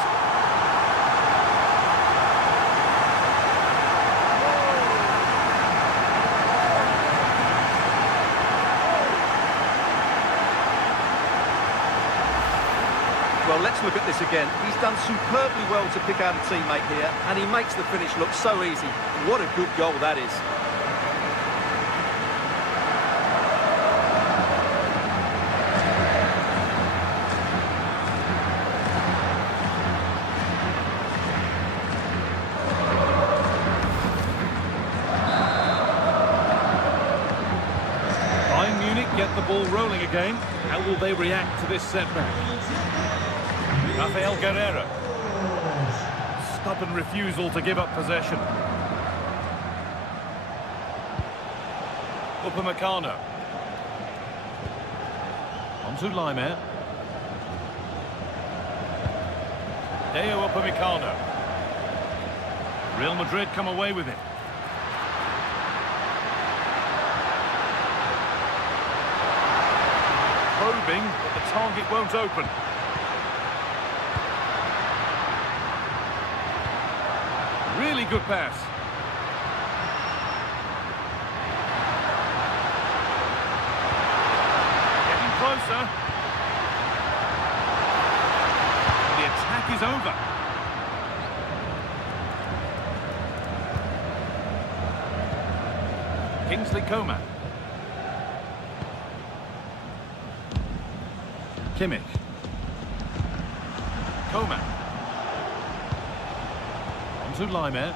Well, let's look at this again. He's done superbly well to pick out a teammate here, and he makes the finish look so easy. What a good goal that is. Bayern Munich get the ball rolling again. How will they react to this setback? Rafael Guerrero. Stubborn refusal to give up possession. Upamecano. On to Lyman. Deo Upamecano. Real Madrid come away with it. Probing, but the target won't open. Really good pass. Getting closer. The attack is over. Kingsley Coman. Kimmich. Coman. to Laimer.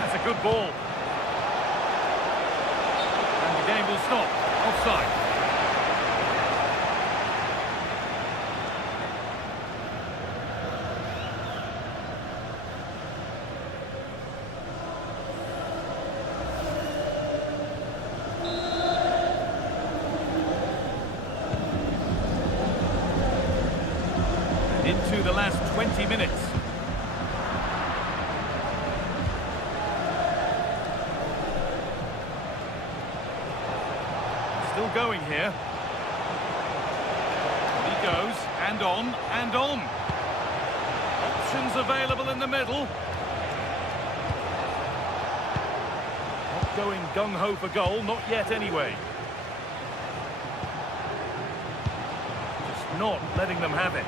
That's a good ball. And the game will stop. Offside. Into the last 20 minutes. Still going here. He goes, and on, and on. Options available in the middle. Not going gung-ho for goal, not yet anyway. Just not letting them have it.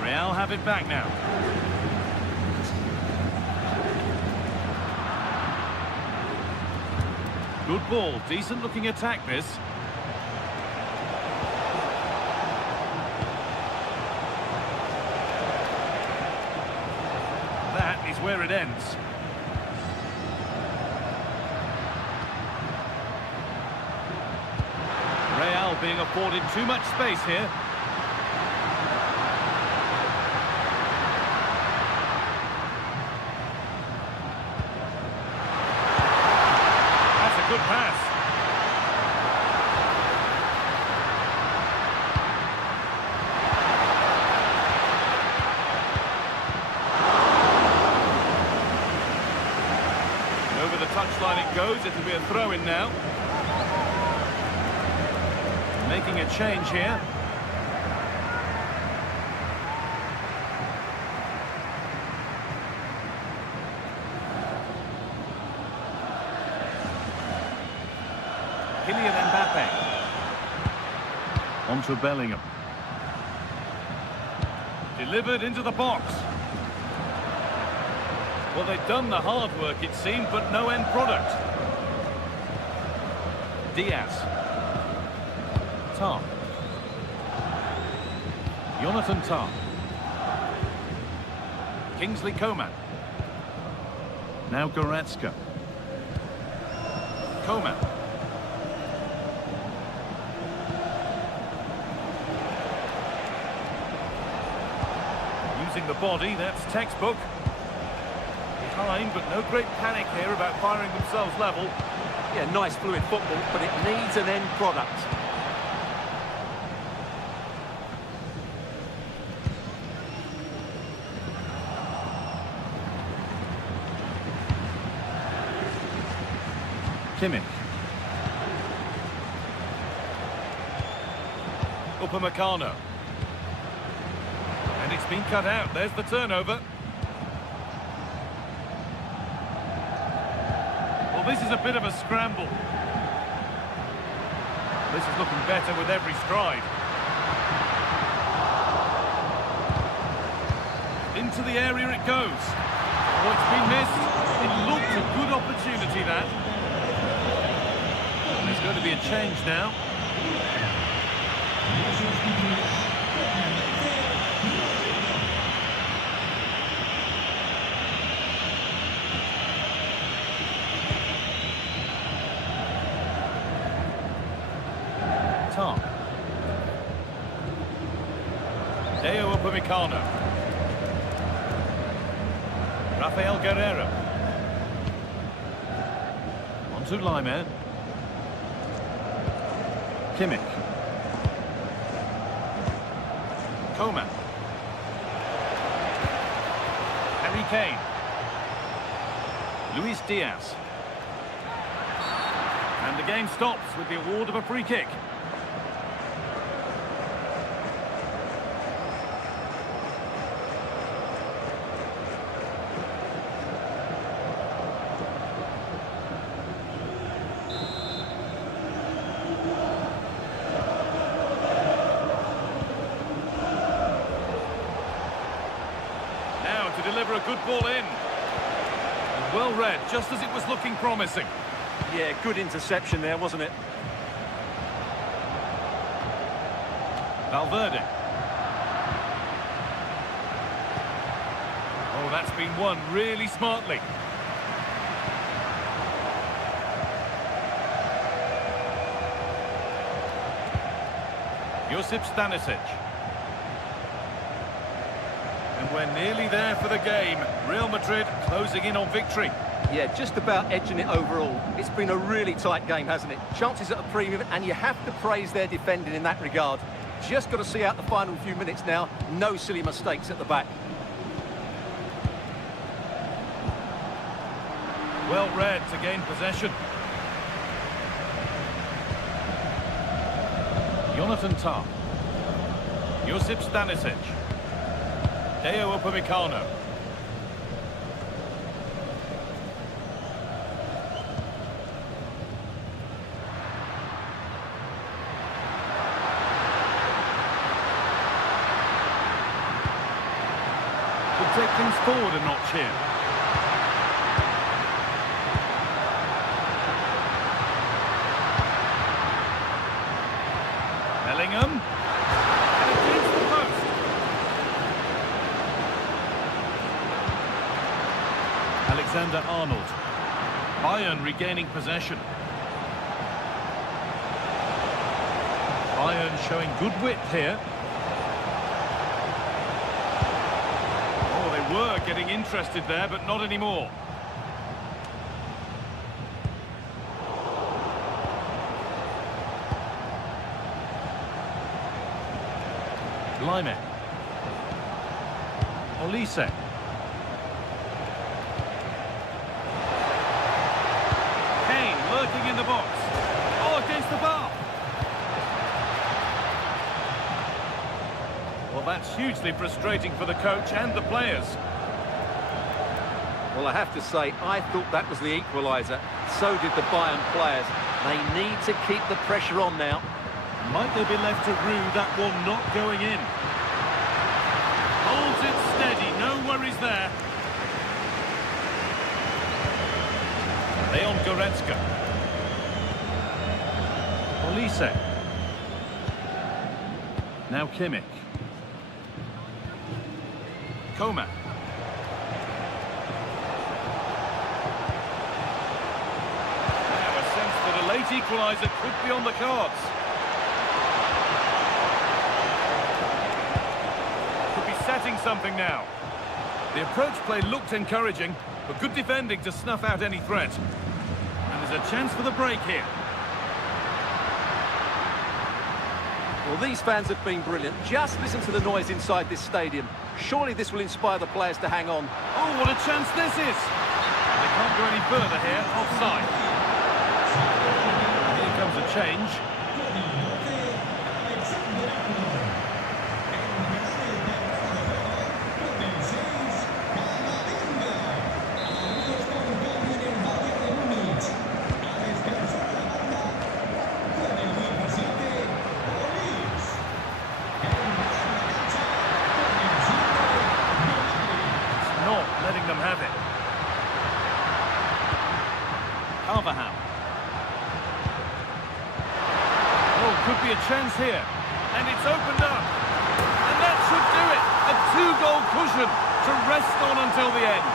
Real have it back now. Good ball, decent looking attack this. That is where it ends. Real being afforded too much space here. Good pass. Over the touchline it goes. It'll be a throw-in now. Making a change here. Kylian Mbappe. On to Bellingham. Delivered into the box. Well, they've done the hard work, it seemed, but no end product. Diaz. Tar. Jonathan Tar. Kingsley Coman. Now Goretzka. Coman. Using the body, that's textbook. Behind, but no great panic here about firing themselves level. Yeah, nice fluid football, but it needs an end product. Kimmich. Upamecano. And it's been cut out. There's the turnover. Well, this is a bit of a scramble. This is looking better with every stride. Into the area it goes. Oh, it's been missed. It looked a good opportunity, that. And there's going to be a change now. Tar. Deo Upamecano. Rafael Guerreiro. On to Laimer. Kimmich. Coman. Harry Kane. Luis Diaz. And the game stops with the award of a free kick. To deliver a good ball in. And well read, just as it was looking promising. Yeah, good interception there, wasn't it? Valverde. That's been won really smartly. Josip Stanisic. And we're nearly there for the game. Real Madrid closing in on victory. Yeah, just about edging it overall. It's been a really tight game, hasn't it? Chances at a premium, and you have to praise their defending in that regard. Just got to see out the final few minutes now. No silly mistakes at the back. Well read to gain possession. Jonathan Tah. Josip Stanisic. Deo Upamecano. Could take things forward a notch here. Bellingham. And against the post. Alexander-Arnold. Bayern regaining possession. Bayern showing good width here. Oh, they were getting interested there, but not anymore. Lime. Olise. Kane lurking in the box. Oh, against the bar. Well, that's hugely frustrating for the coach and the players. Well, I have to say, I thought that was the equaliser. So did the Bayern players. They need to keep the pressure on now. Might they be left to rue that one not going in? Holds it steady, no worries there. Leon Goretzka. Olise. Now Kimmich. Coman. Now a sense that a late equaliser could be on the cards. Setting something now. The approach play looked encouraging, but good defending to snuff out any threat. And there's a chance for the break here. Well, these fans have been brilliant. Just listen to the noise inside this stadium. Surely this will inspire the players to hang on. Oh, what a chance this is! They can't go any further here. Offside. Here comes a change. Letting them have it. Carvajal. Oh, could be a chance here. And it's opened up. And that should do it. A two-goal cushion to rest on until the end.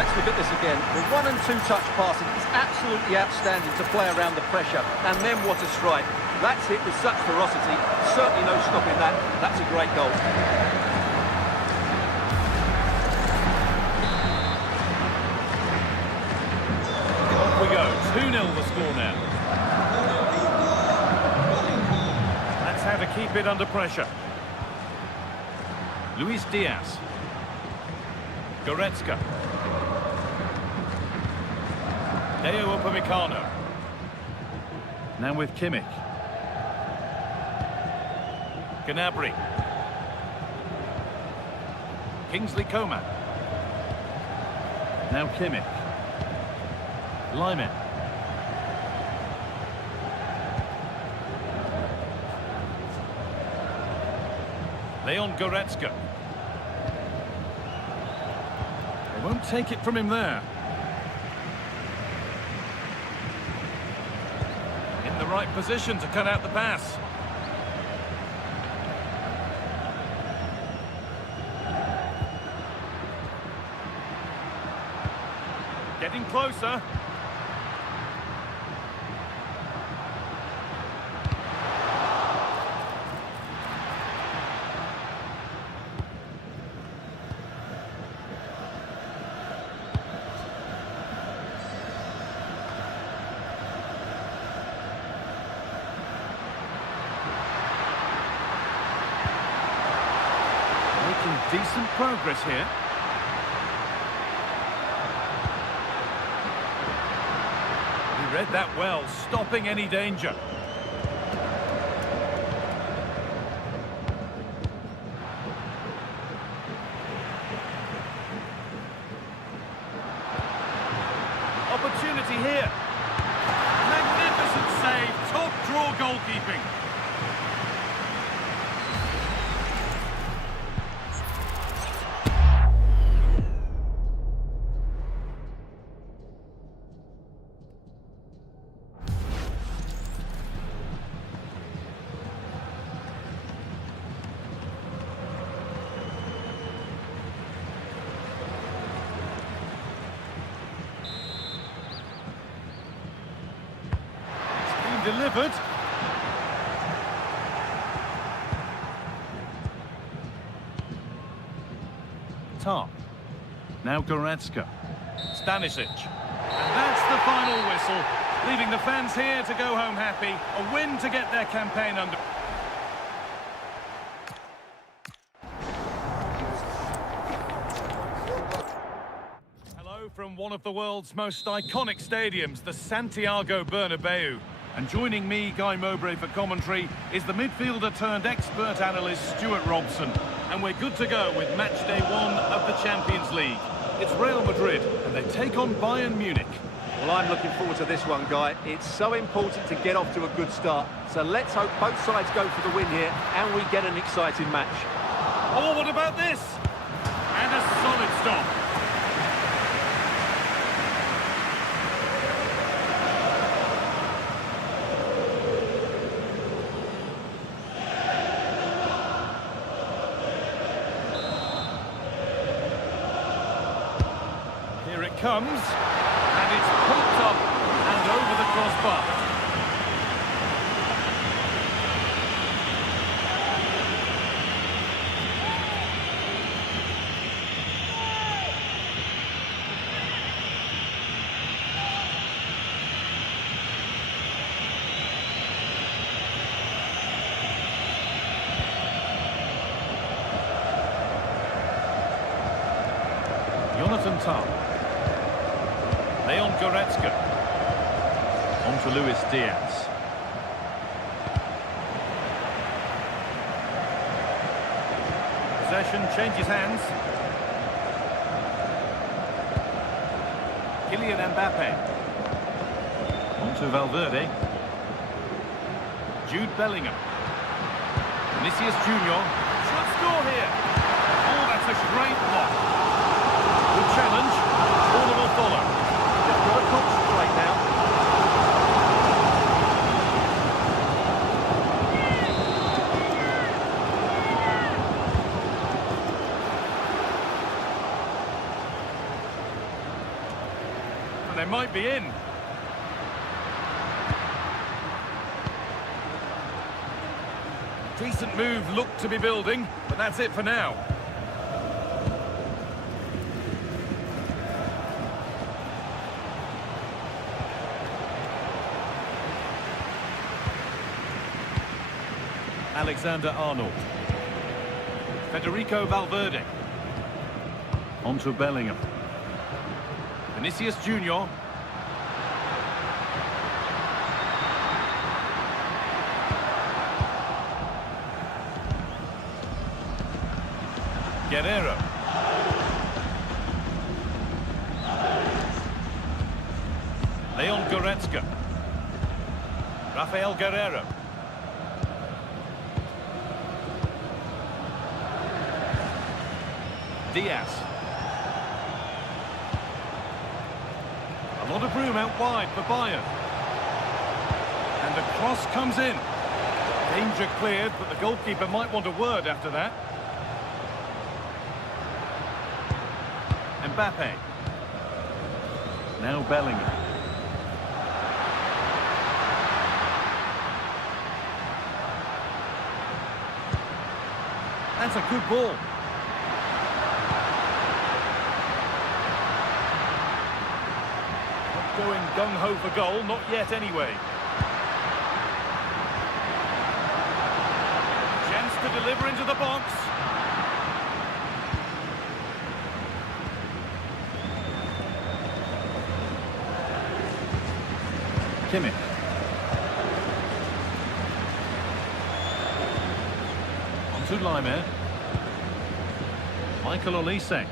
Let's look at this again. The 1- and 2-touch passing is absolutely outstanding to play around the pressure. And then what a strike. That's hit with such ferocity. Certainly no stopping that. That's a great goal. Off we go. 2-0 the score now. That's how to keep it under pressure. Luis Diaz. Goretzka. Deo Upamecano. Now with Kimmich. Gnabry. Kingsley Coman. Now Kimmich. Lime. Leon Goretzka. They Won't take it from him there. In the right position to cut out the pass. Getting closer. Making decent progress here. Read that well, stopping any danger. Opportunity here. Magnificent save, top draw goalkeeping. Delivered. Tar. Now Goretzka. Stanisic. And that's the final whistle, leaving the fans here to go home happy. A win to get their campaign under. Hello from one of the world's most iconic stadiums, the Santiago Bernabeu. And joining me, Guy Mowbray, for commentary is the midfielder turned expert analyst Stuart Robson. And we're good to go with match day 1 of the Champions League. It's Real Madrid and they take on Bayern Munich. Well, I'm looking forward to this one, Guy. It's so important to get off to a good start. So let's hope both sides go for the win here and we get an exciting match. Oh, what about this? And a solid stop. Here it comes, and it's poked up and over the crossbar. Jonathan Tah. Leon Goretzka. On to Luis Diaz. Possession changes hands. Kylian Mbappe. On to Valverde. Jude Bellingham. Vinicius Junior. Should score here. Oh, that's a great block. Good challenge. All that will follow. They've got to concentrate now. And they might be in. Decent move looked to be building, but that's it for now. Alexander-Arnold. Federico Valverde. On to Bellingham. Vinicius Junior. Guerrero. Leon Goretzka. Rafael Guerrero. Diaz. A lot of room out wide for Bayern. And the cross comes in. Danger cleared, but the goalkeeper might want a word after that. Mbappe. Now Bellingham. That's a good ball. Not going gung-ho for goal, not yet anyway. Chance to deliver into the box. Kimmich. On to Laimer. Michael Olise.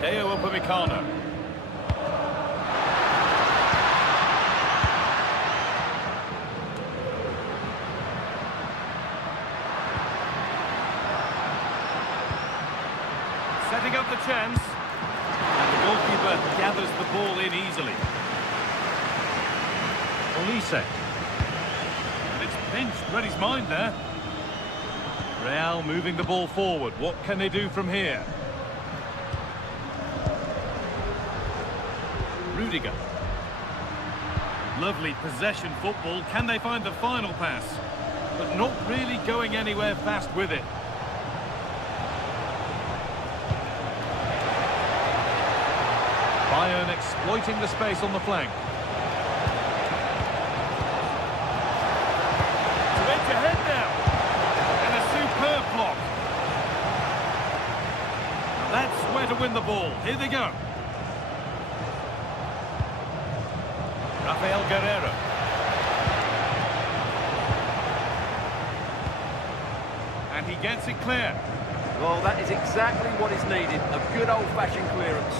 Deo Upamecano. Setting up the chance. And the goalkeeper gathers the ball in easily. Olise. And it's pinched, read his mind there. Real moving the ball forward. What can they do from here? Rudiger. Lovely possession football. Can they find the final pass? But not really going anywhere fast with it. Bayern exploiting the space on the flank. To edge ahead now. And a superb block. That's where to win the ball. Here they go. Rafael Guerreiro. And he gets it clear. Well, that is exactly what is needed. A good old-fashioned clearance.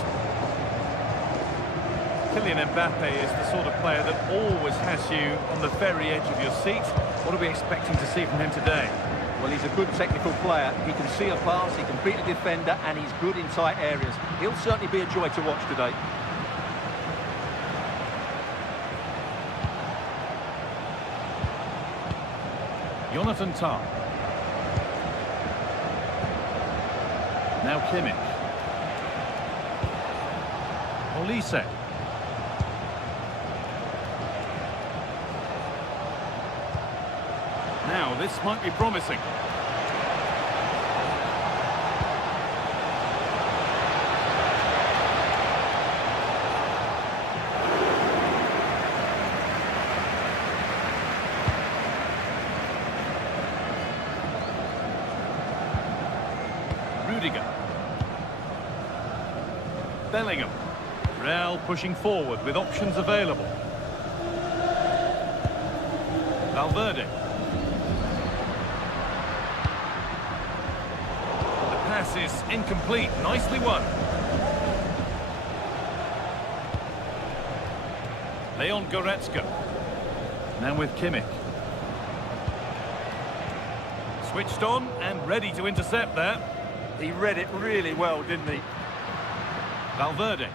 Kylian Mbappe is the sort of player that always has you on the very edge of your seat. What are we expecting to see from him today? Well, he's a good technical player. He can see a pass, he can beat a defender, and he's good in tight areas. He'll certainly be a joy to watch today. Jonathan Tah. Now Kimmich. Olise. Now, this might be promising. Rudiger. Bellingham. Real pushing forward with options available. Valverde. Pass is incomplete. Nicely won. Leon Goretzka. Now with Kimmich. Switched on and ready to intercept there. He read it really well, didn't he? Valverde.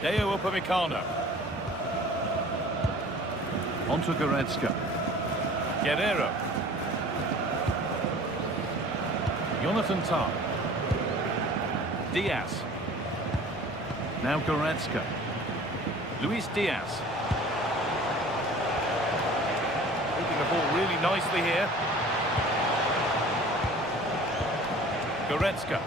Deo Upamecano. On to Goretzka. Guerreiro. Jonathan Tah. Diaz. Now Goretzka. Luis Diaz. Moving the ball really nicely here. Goretzka.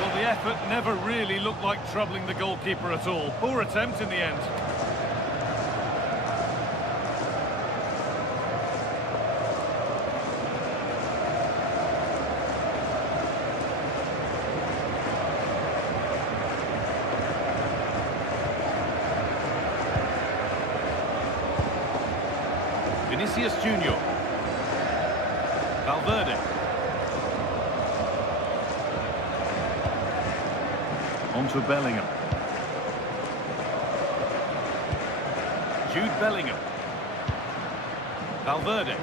Well, the effort never really looked like troubling the goalkeeper at all. Poor attempt in the end. Vinicius Junior. Valverde. On to Bellingham. Jude Bellingham. Valverde.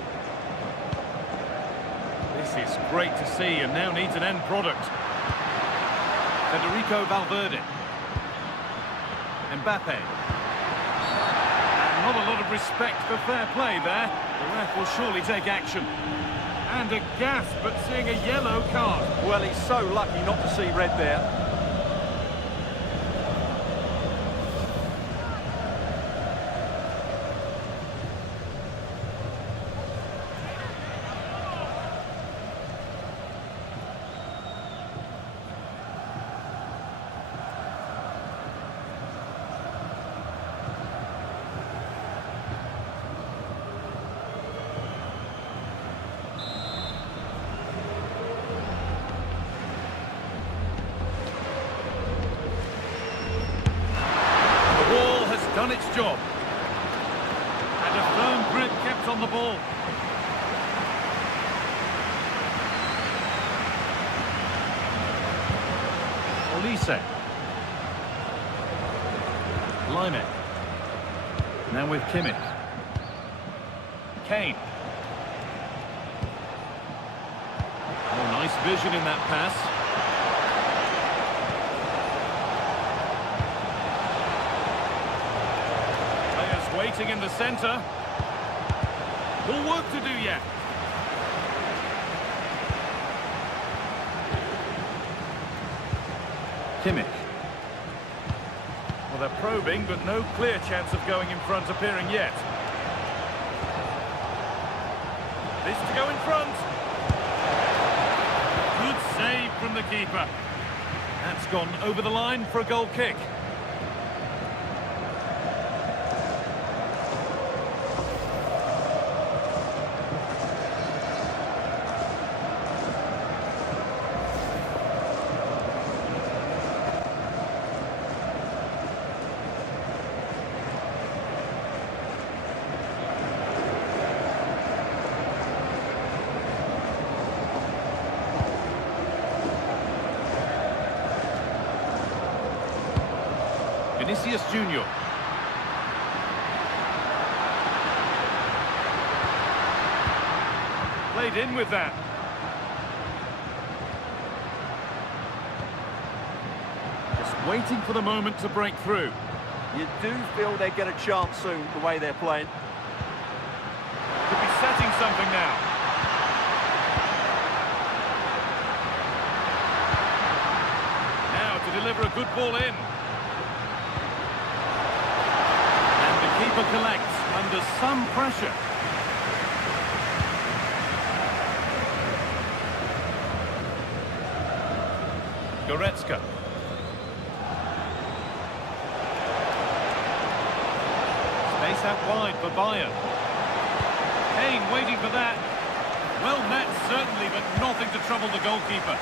This is great to see and now needs an end product. Federico Valverde. Mbappe. And not a lot of respect for fair play there. The ref will surely take action. And a gasp at seeing a yellow card. Well, he's so lucky not to see red there. Done its job. And a firm grip kept on the ball. Olise. Line. Now with Kimmich. Kane. Oh, nice vision in that pass. Waiting in the centre. More work to do yet. Kimmich. Well, they're probing, but no clear chance of going in front appearing yet. This to go in front. Good save from the keeper. That's gone over the line for a goal kick. Vinicius Junior. Played in with that. Just waiting for the moment to break through. You do feel they get a chance soon, the way they're playing. Could be setting something now. Now to deliver a good ball in. Keeper collects under some pressure. Goretzka. Space out wide for Bayern. Kane waiting for that. Well met, certainly, but nothing to trouble the goalkeeper.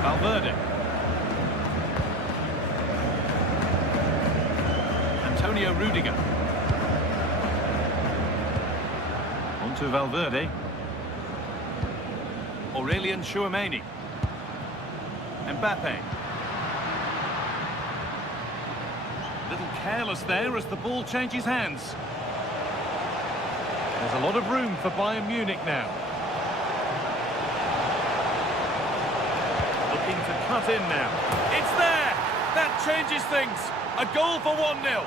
Valverde. Rudiger. On to Valverde. Aurelien Tchouameni. Mbappe. A little careless there as the ball changes hands. There's a lot of room for Bayern Munich now. Looking to cut in now. It's there! That changes things. A goal for 1-0.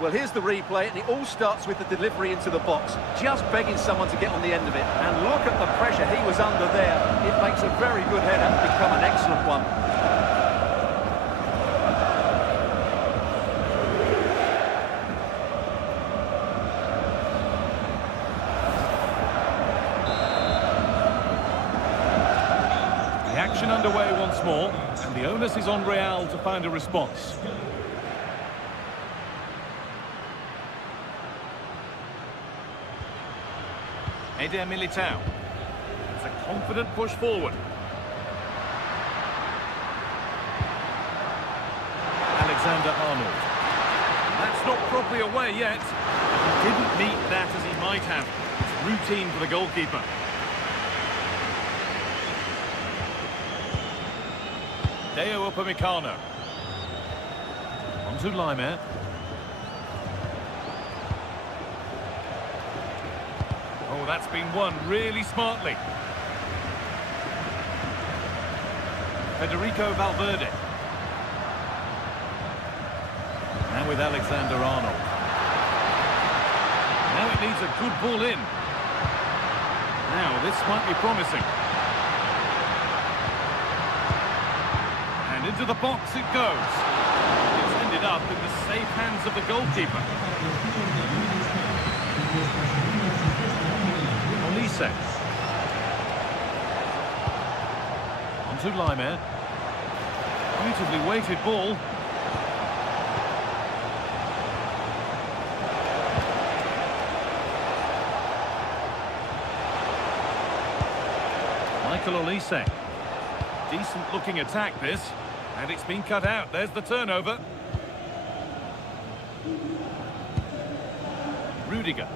Well, here's the replay, and it all starts with the delivery into the box. Just begging someone to get on the end of it. And look at the pressure he was under there. It makes a very good header and become an excellent one. The action underway once more, and the onus is on Real to find a response. Eder Militao. It's a confident push forward. Alexander-Arnold. That's not properly away yet. He didn't meet that as he might have. It's routine for the goalkeeper. Upamecano. On to Laimer. Oh, that's been won really smartly. Federico Valverde. Now with Alexander-Arnold. Now it needs a good ball in. Now this might be promising. And into the box it goes. It's ended up in the safe hands of the goalkeeper. Olise. On to Laimer. Beautifully weighted ball. Michael Olise. Decent looking attack this, and it's been cut out. There's the turnover. Rudiger.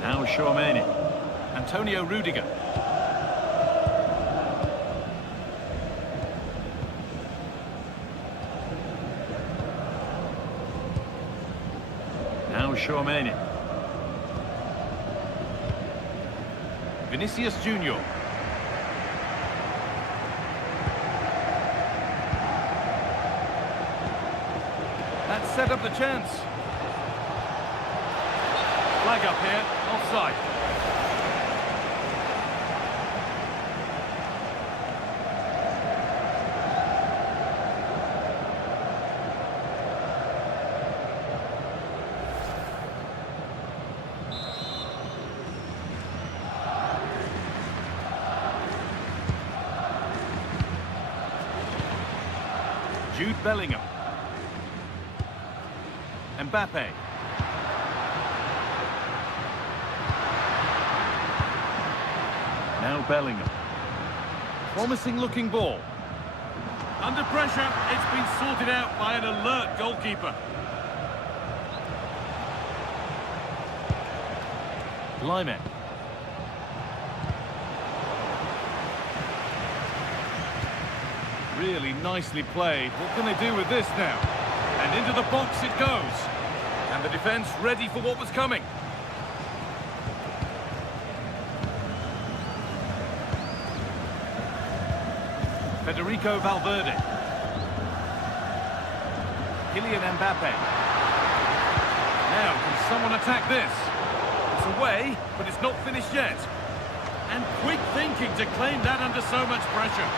Now Tchouaméni. Antonio Rudiger. Now Tchouaméni. Vinicius Junior. That set up the chance. Flag up here, offside. Jude Bellingham. Mbappe. Now Bellingham. Promising looking ball. Under pressure, it's been sorted out by an alert goalkeeper. Laimer. Really nicely played. What can they do with this now? And into the box it goes. And the defence ready for what was coming. Federico Valverde. Kylian Mbappe. Now, can someone attack this? It's away, but it's not finished yet. And quick thinking to claim that under so much pressure.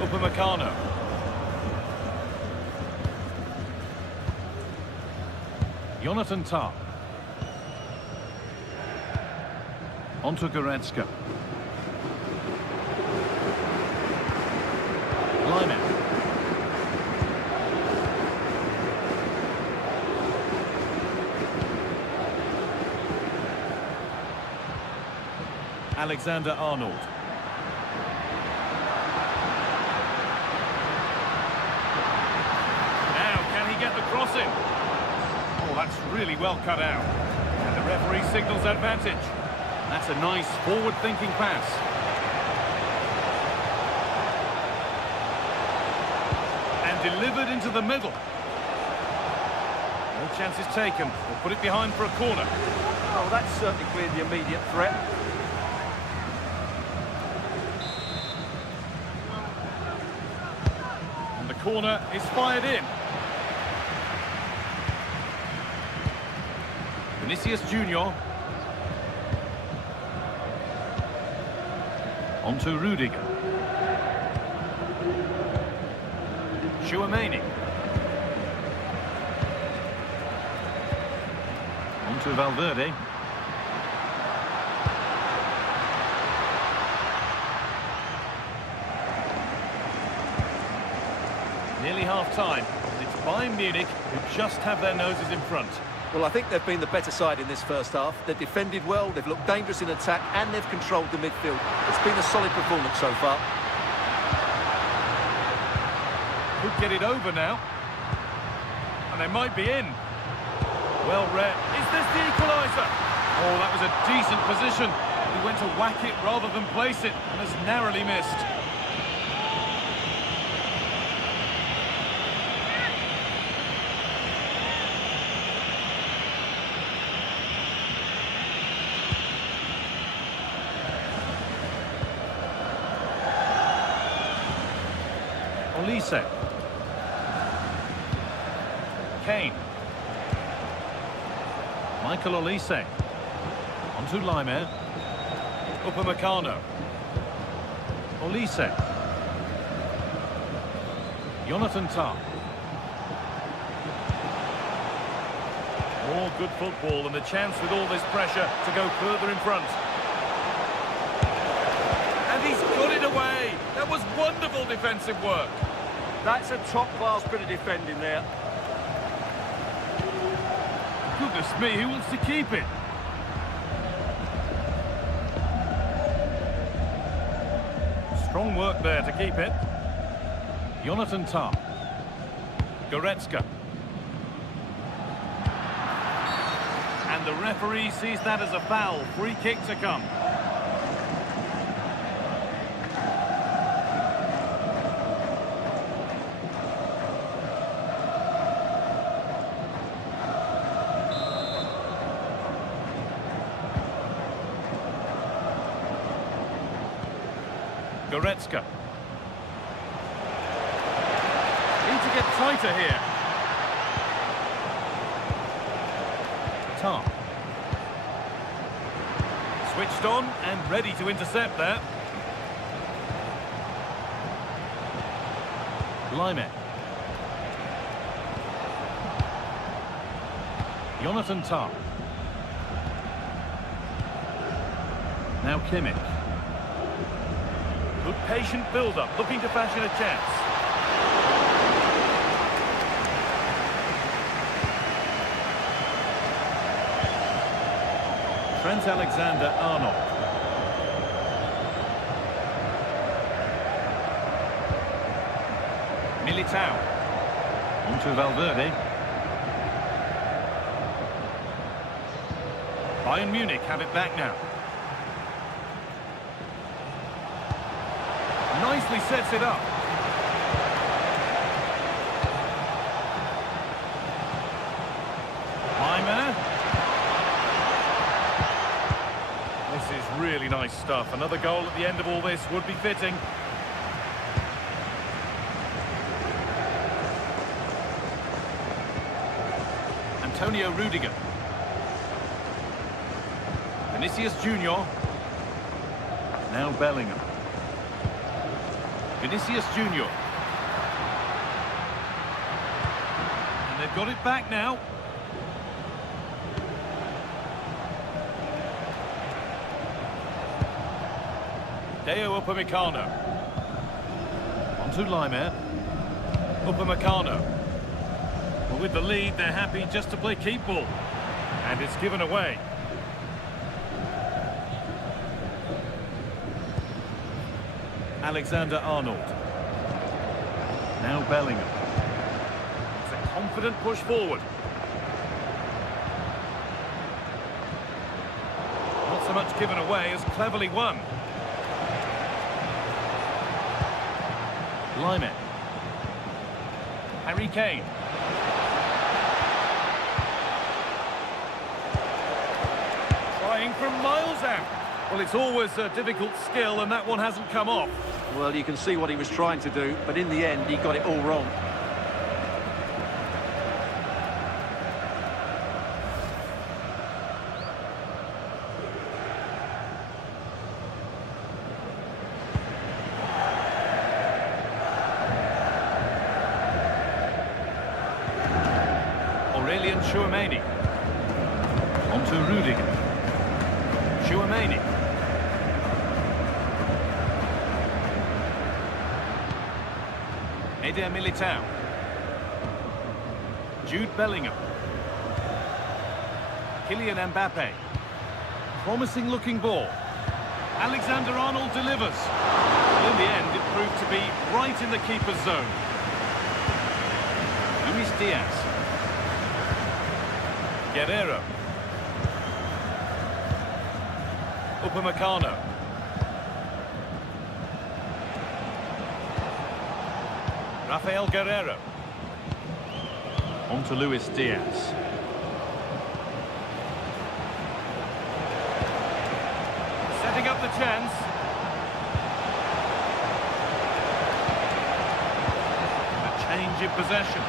Upamecano. Jonathan Tah. Onto Goretzka. Laimer. Alexander-Arnold. Get the crossing. Oh, that's really well cut out. And the referee signals advantage. That's a nice forward-thinking pass. And delivered into the middle. No chances taken. They'll put it behind for a corner. Oh, that's certainly cleared the immediate threat. And the corner is fired in. Vinicius Junior. On to Rudiger. Tchouaméni. On to Valverde. Nearly half-time. It's Bayern Munich who just have their noses in front. Well, I think they've been the better side in this first half. They've defended well, they've looked dangerous in attack, and they've controlled the midfield. It's been a solid performance so far. Could get it over now. And they might be in. Well read. Is this the equaliser? Oh, that was a decent position. He He went to whack it rather than place it and has narrowly missed. Olise. Kane. Michael Olise. Onto Laimer. Upamecano. Olise. Jonathan Tah. More good football and the chance with all this pressure to go further in front. And he's put it away. That was wonderful defensive work. That's a top-class bit of defending there. Goodness me, who wants to keep it? Strong work there to keep it. Jonathan Tah. Goretzka. And the referee sees that as a foul. Free kick to come. Goretzka. Need to get tighter here. Tah. Switched on and ready to intercept there. Laimer. Jonathan Tah. Now Kimmich. Good patient build-up, looking to fashion a chance. Trent Alexander-Arnold. Militao. Onto Valverde. Bayern Munich have it back now. Nicely sets it up. Laimer. This is really nice stuff. Another goal at the end of all this would be fitting. Antonio Rudiger. Vinicius Junior. Now Bellingham. Vinicius Junior. And they've got it back now. Deo Upamecano. Onto Laimer. Upamecano. Well, with the lead, they're happy just to play keep ball. And it's given away. Alexander-Arnold. Now Bellingham. It's a confident push forward. Not so much given away as cleverly won. Laimer. Harry Kane. Trying from miles out. Well, it's always a difficult skill, and that one hasn't come off. Well, you can see what he was trying to do, but in the end, he got it all wrong. Chouameni. Onto Rudiger. Chouameni. Eder Militao. Jude Bellingham. Kylian Mbappe. Promising looking ball. Alexander-Arnold delivers. Well, in the end, it proved to be right in the keeper's zone. Luis Diaz. Guerrero. Upamecano. Rafael Guerreiro. On to Luis Diaz. Setting up the chance. A change in possession.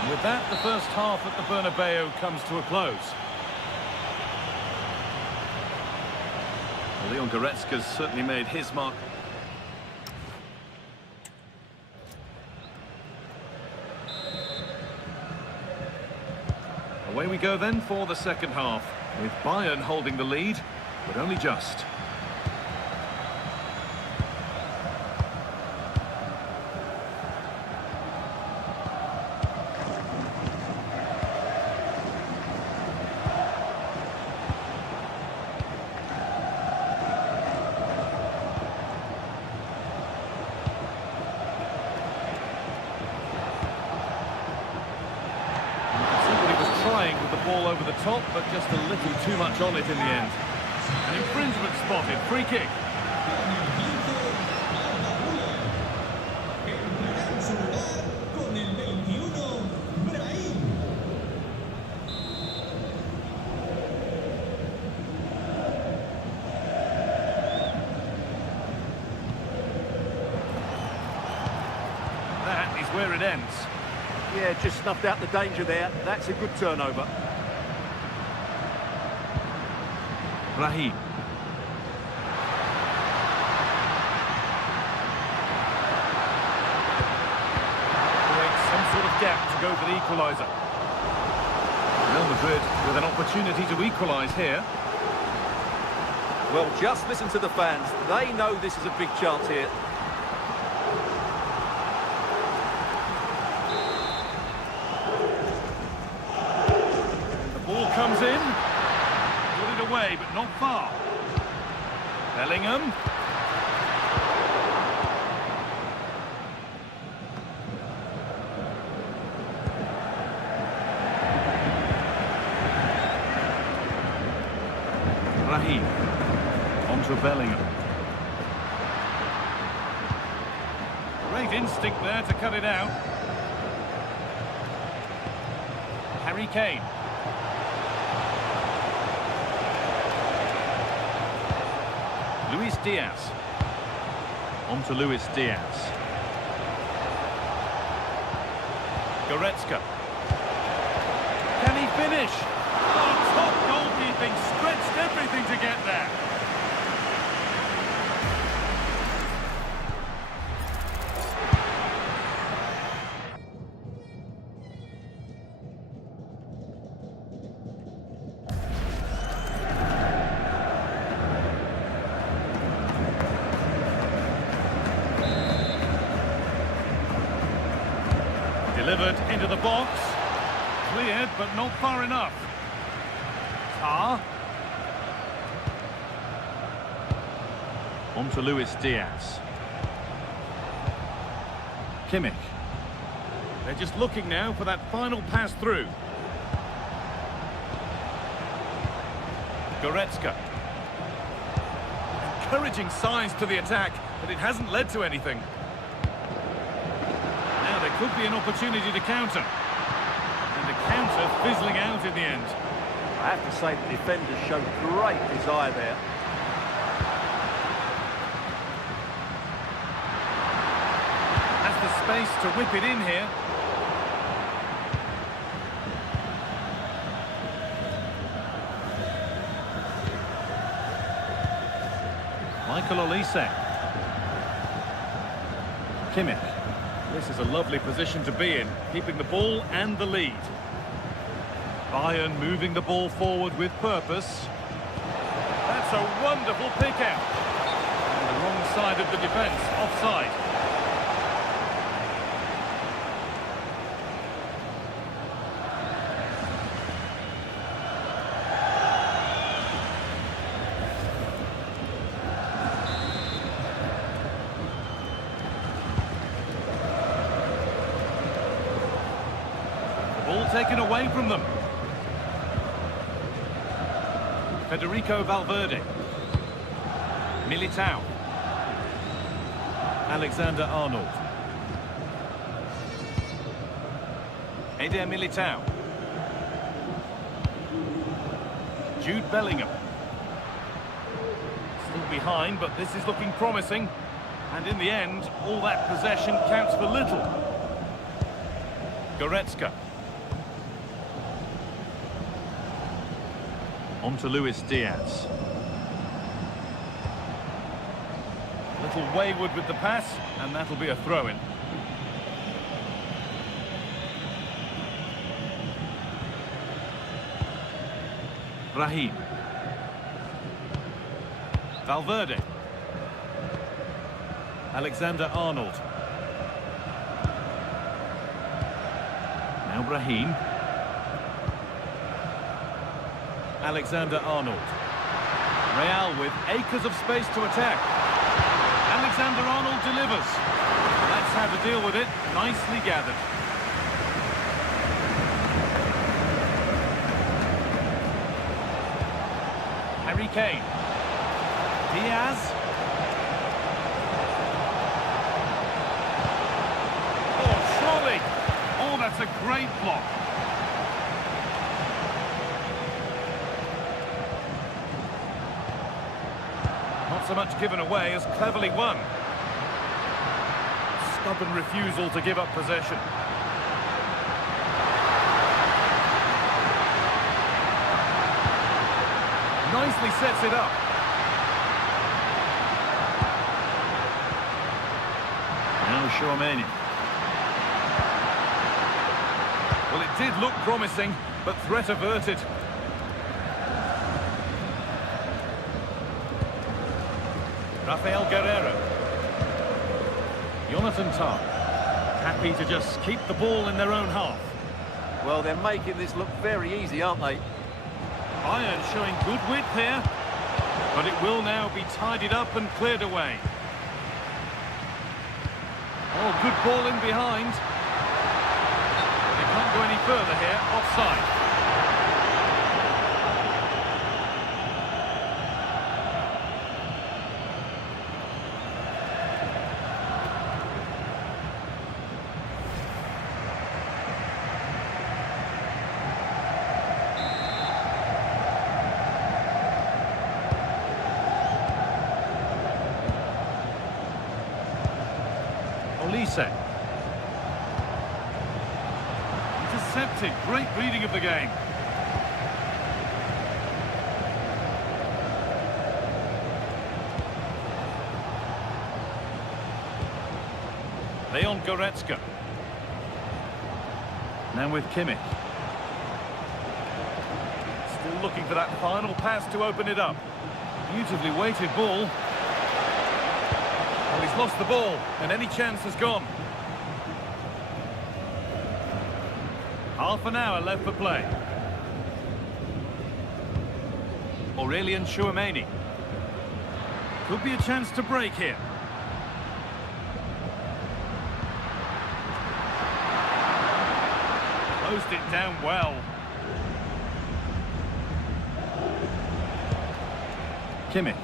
And with that, the first half at the Bernabeu comes to a close. Well, Leon Goretzka's certainly made his mark. Away we go then for the second half, with Bayern holding the lead, but only just. With the ball over the top, but just a little too much on it in the end. An infringement spotted, free kick. That is where it ends. Yeah, just snuffed out the danger there. That's a good turnover. Raheem. Creates some sort of gap to go for the equaliser. Real Madrid with an opportunity to equalise here. Well, just listen to the fans. They know this is a big chance here. Ball comes in, put it away, but not far. Bellingham. Raheem. On to Bellingham. Great instinct there to cut it out. Harry Kane. Luis Diaz. On to Luis Diaz. Goretzka. Can he finish? Oh, top goalkeeping, stretched everything to get there. Delivered into the box. Cleared, but not far enough. Tar. On to Luis Diaz. Kimmich. They're just looking now for that final pass through. Goretzka. Encouraging signs to the attack, but it hasn't led to anything. Now there could be an opportunity to counter. And the counter fizzling out in the end. I have to say the defenders showed great desire there. Has the space to whip it in here. Michael Olise. Kimmich. This is a lovely position to be in, keeping the ball and the lead. Bayern moving the ball forward with purpose. That's a wonderful pick out. And the wrong side of the defence, offside. Ball taken away from them. Federico Valverde. Militao. Alexander-Arnold. Eder Militao. Jude Bellingham. Still behind, but this is looking promising. And in the end, all that possession counts for little. Goretzka. On to Luis Diaz. A little wayward with the pass, and that'll be a throw-in. Raheem. Valverde. Alexander-Arnold. Now Raheem. Alexander-Arnold. Real with acres of space to attack. Alexander-Arnold delivers. That's how to deal with it. Nicely gathered. Harry Kane. Diaz. Oh, surely. Oh, that's a great block. Not so much given away as cleverly won. Stubborn refusal to give up possession. Nicely sets it up. Now Tchouaméni. Well, it did look promising, but threat averted. Rafael Guerreiro. Jonathan Tah. Happy to just keep the ball in their own half. Well, they're making this look very easy, aren't they? Bayern showing good width here, but it will now be tidied up and cleared away. Oh, good ball in behind. They can't go any further here, offside. Olise. Intercepted. Great reading of the game. Leon Goretzka. Now with Kimmich. Still looking for that final pass to open it up. Beautifully weighted ball. Well, he's lost the ball, and any chance has gone. Half an hour left for play. Aurelien Tchouaméni. Could be a chance to break here. Closed it down well. Kimmich.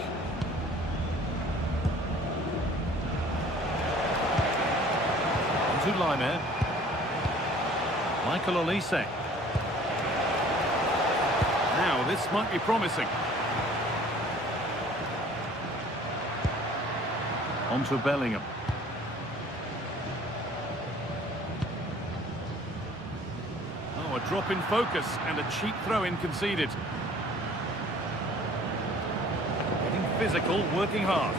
Laimer. Michael Olise. Now, this might be promising. On to Bellingham. Oh, a drop in focus and a cheap throw-in conceded. Getting physical, working hard.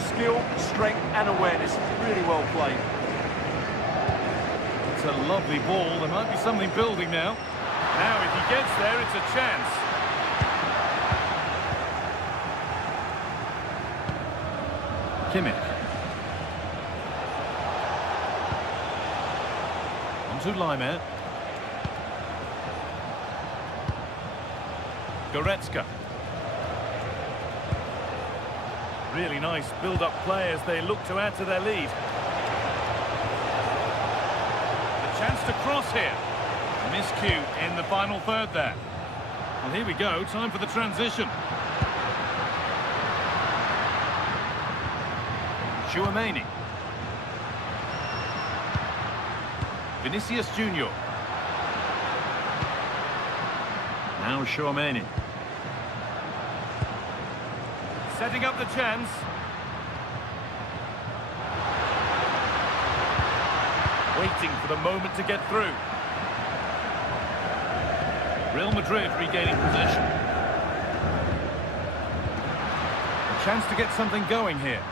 Skill, strength and awareness. Really well played. It's a lovely ball. There might be something building now. Now, if he gets there, it's a chance. Kimmich. On to Laimer. Goretzka. Really nice build-up play as they look to add to their lead. Chance to cross here. Miscue in the final third there. Well, here we go. Time for the transition. Tchouaméni. Vinicius Junior. Now Tchouaméni. Setting up the chance. Waiting for the moment to get through. Real Madrid regaining possession. A chance to get something going here.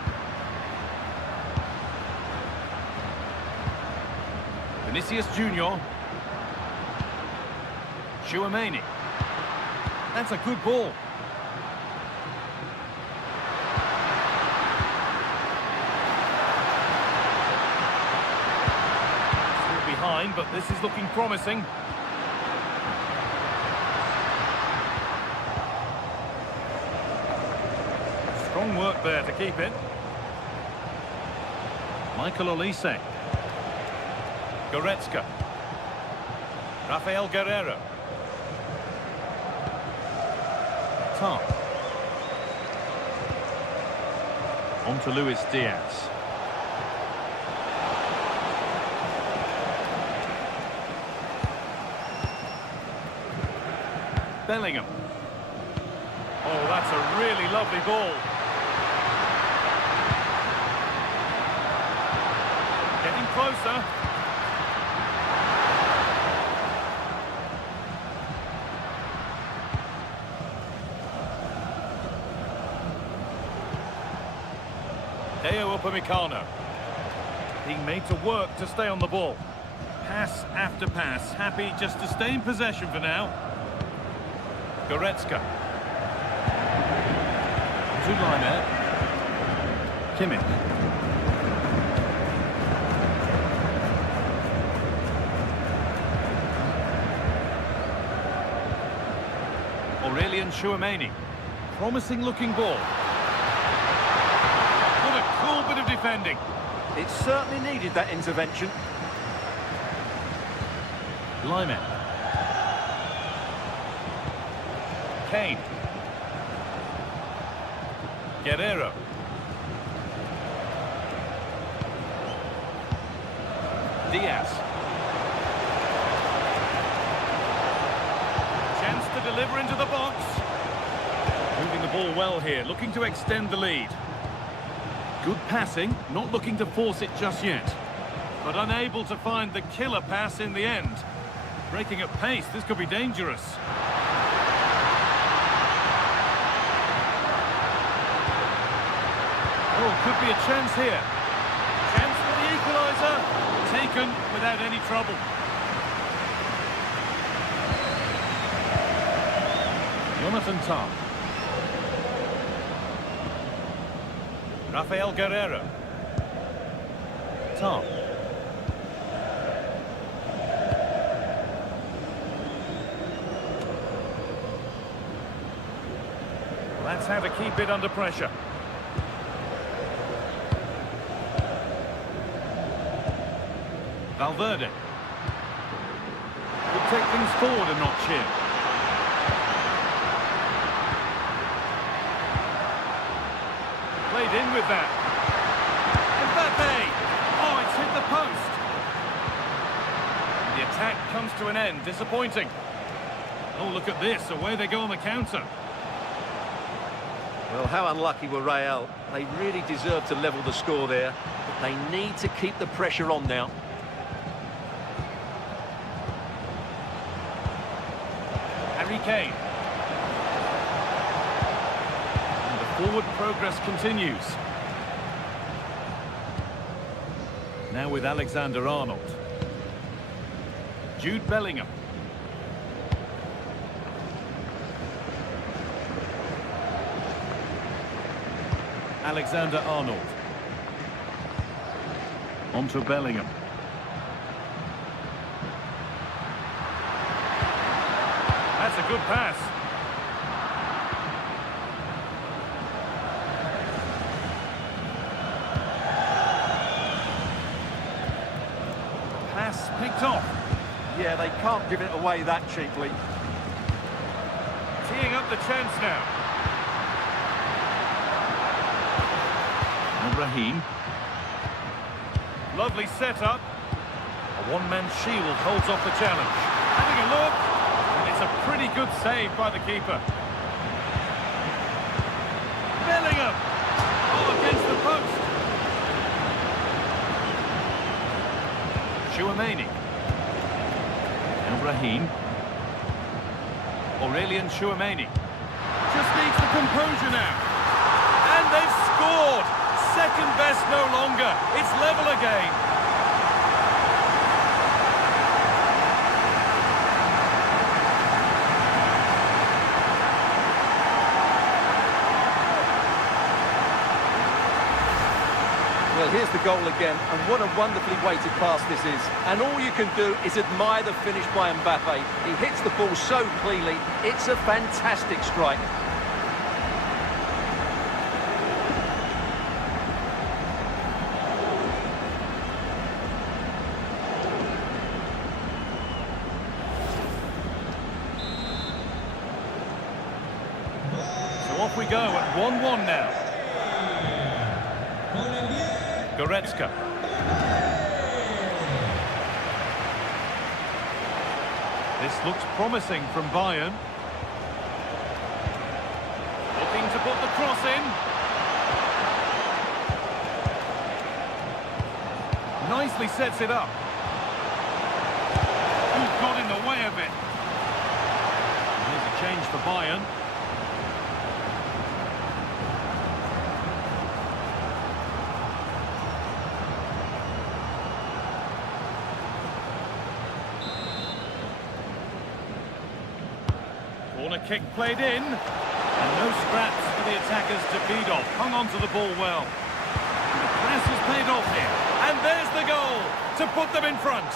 Vinicius Junior. Tchouaméni. That's a good ball. Still behind, but this is looking promising. Strong work there to keep it. Michael Olise. Goretzka. Rafael Guerreiro. Top. On to Luis Diaz. Bellingham. Oh, that's a really lovely ball. Getting closer. Upamecano. Being made to work to stay on the ball. Pass after pass. Happy just to stay in possession for now. Goretzka. Two-liner. Kimmich. Aurelien Tchouaméni. Promising looking ball. What a cool bit of defending. It certainly needed that intervention. Lyman. Kane. Guerreiro. Diaz. Chance to deliver into the box. Moving the ball well here, looking to extend the lead. Good passing, not looking to force it just yet. But unable to find the killer pass in the end. Breaking at pace, this could be dangerous. Oh, could be a chance here. Chance for the equaliser. Taken without any trouble. Jonathan Tah. Rafael Guerreiro. Tah. That's how to keep it under pressure. Valverde. Could take things forward a notch here. Played in with that. Mbappe! Oh, it's hit the post. The attack comes to an end. Disappointing. Oh, look at this. Away they go on the counter. Well, how unlucky were Real. They really deserve to level the score there. But they need to keep the pressure on now. Harry Kane. And the forward progress continues. Now with Alexander-Arnold. Jude Bellingham. Alexander-Arnold. On to Bellingham. That's a good pass. Pass picked off. Yeah, they can't give it away that cheaply. teeing up the chance now. And Raheem. Lovely setup. A one-man shield holds off the challenge. Having a look. And it's a pretty good save by the keeper. Bellingham. Oh, against the post. Chouameni. And Raheem. Aurelian Chouameni. Just needs the composure now. And they've scored. Second best no longer. It's level again. Well, here's the goal again, and what a wonderfully weighted pass this is. And all you can do is admire the finish by Mbappe. He hits the ball so cleanly, it's a fantastic strike. So off we go at 1-1 now. Goretzka. This looks promising from Bayern. Looking to put the cross in. Nicely sets it up. Who got in the way of it? Here's a change for Bayern. Corner kick played in, and no scraps for the attackers to feed off. Hung on to the ball well. And the press has paid off here, and there's the goal to put them in front.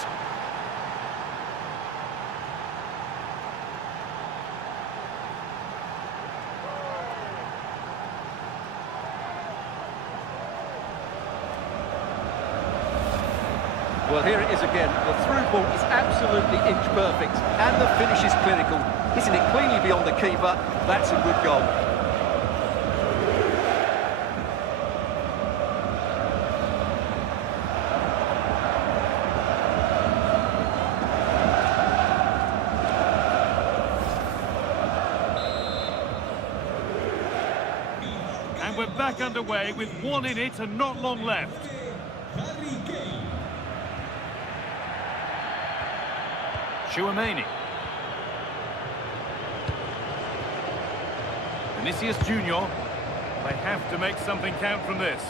Well, here it is again. The through ball is absolutely inch perfect, and the finish is clinical. Hitting it cleanly beyond the keeper, that's a good goal. And we're back underway with one in it and not long left. Chouameni. Vinicius Junior. They have to make something count from this.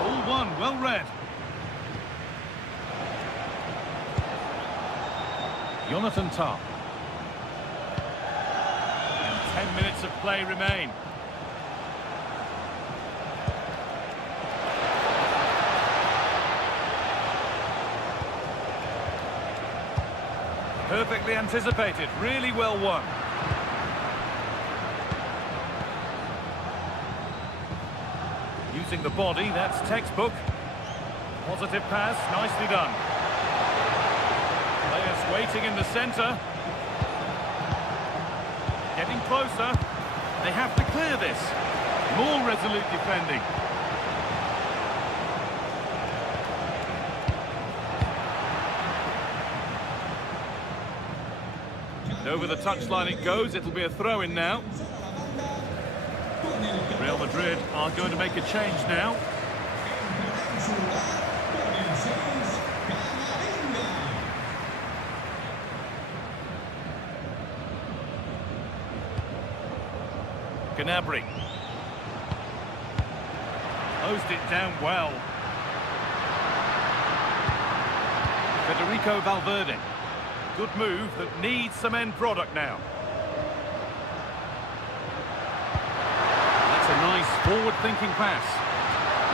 All one, well read. Jonathan Tah. And 10 minutes of play remain. Perfectly anticipated, really well won. Using the body, that's textbook. Positive pass, nicely done. Players waiting in the centre. Getting closer. They have to clear this. More resolute defending. Over the touchline it goes, it'll be a throw-in now. Real Madrid are going to make a change now. Gnabry. Closed it down well. Federico Valverde. Good move that needs some end product now. That's a nice forward-thinking pass.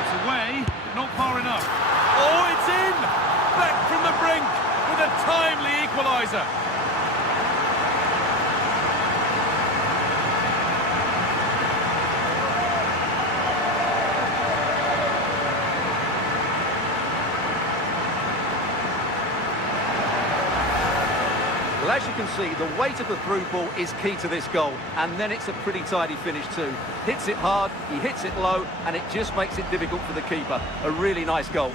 It's away, but not far enough. Oh, it's in! Back from the brink with a timely equaliser. as you can see, the weight of the through ball is key to this goal, and then it's a pretty tidy finish too. Hits it hard, he hits it low, and it just makes it difficult for the keeper. A really nice goal.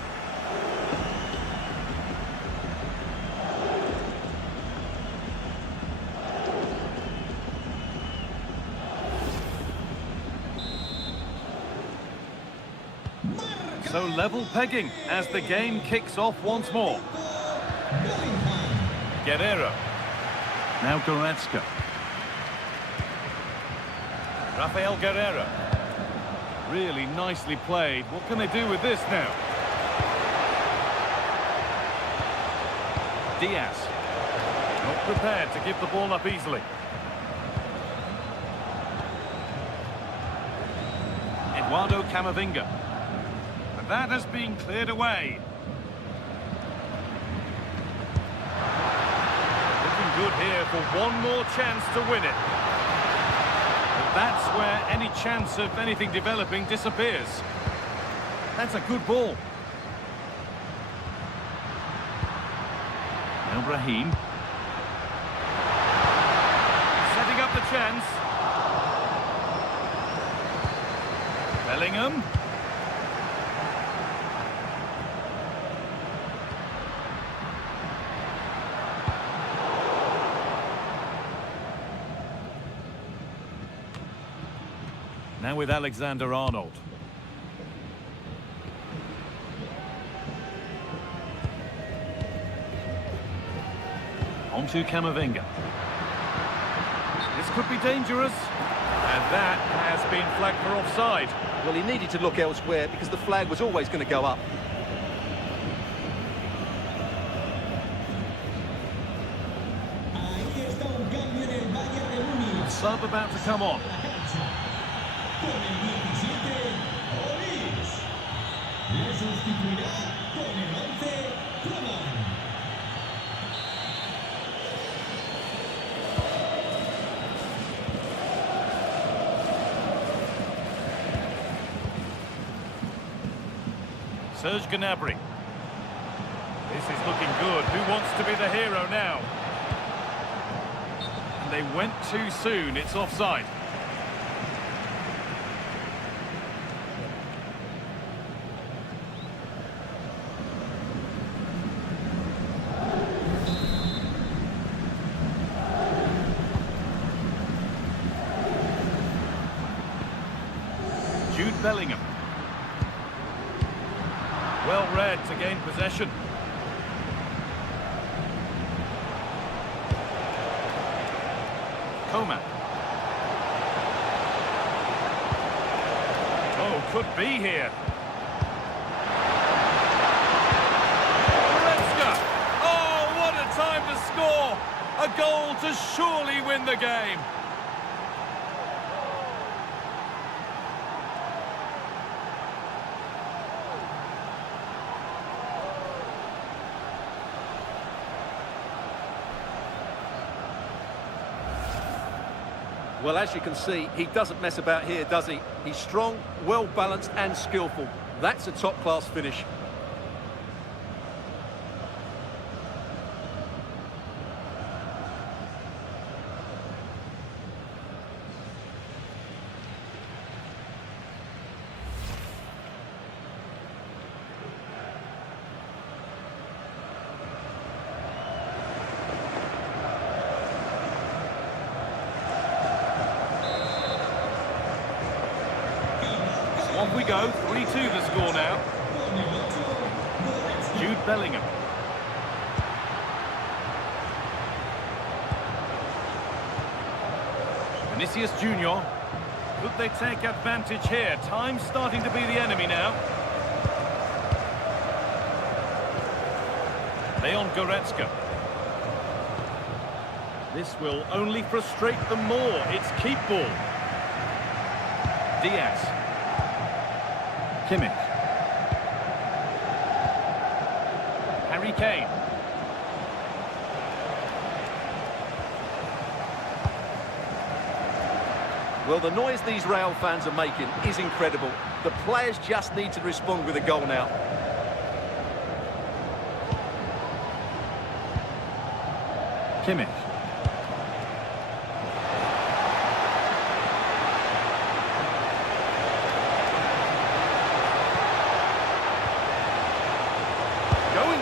So level pegging as the game kicks off once more. Guerrero. Now Goretzka. Rafael Guerrero. Really nicely played. What can they do with this now? Diaz. Not prepared to give the ball up easily. Eduardo Camavinga. And that has been cleared away. Looking good here for one more chance to win it. But that's where any chance of anything developing disappears. That's a good ball. Now Brahim. Setting up the chance. Bellingham. Now with Alexander-Arnold. On to Camavinga. This could be dangerous. And that has been flagged for offside. Well, he needed to look elsewhere because the flag was always going to go up. Sub about to come on. Serge Gnabry. This is looking good. Who wants to be the hero now? And they went too soon. It's offside. Jude Bellingham. Well read to gain possession. Coman. Oh, could be here. Goretzka. Oh, what a time to score. A goal to surely win the game. Well, as you can see, he doesn't mess about here, does he? He's strong, well-balanced and skillful. That's a top-class finish. Off we go, 3-2 the score now. Jude Bellingham. Vinicius Junior. Could they take advantage here? Time's starting to be the enemy now. Leon Goretzka. This will only frustrate them more. It's keep ball. Diaz. Kimmich. Harry Kane. Well, the noise these Real fans are making is incredible. The players just need to respond with a goal now. Kimmich.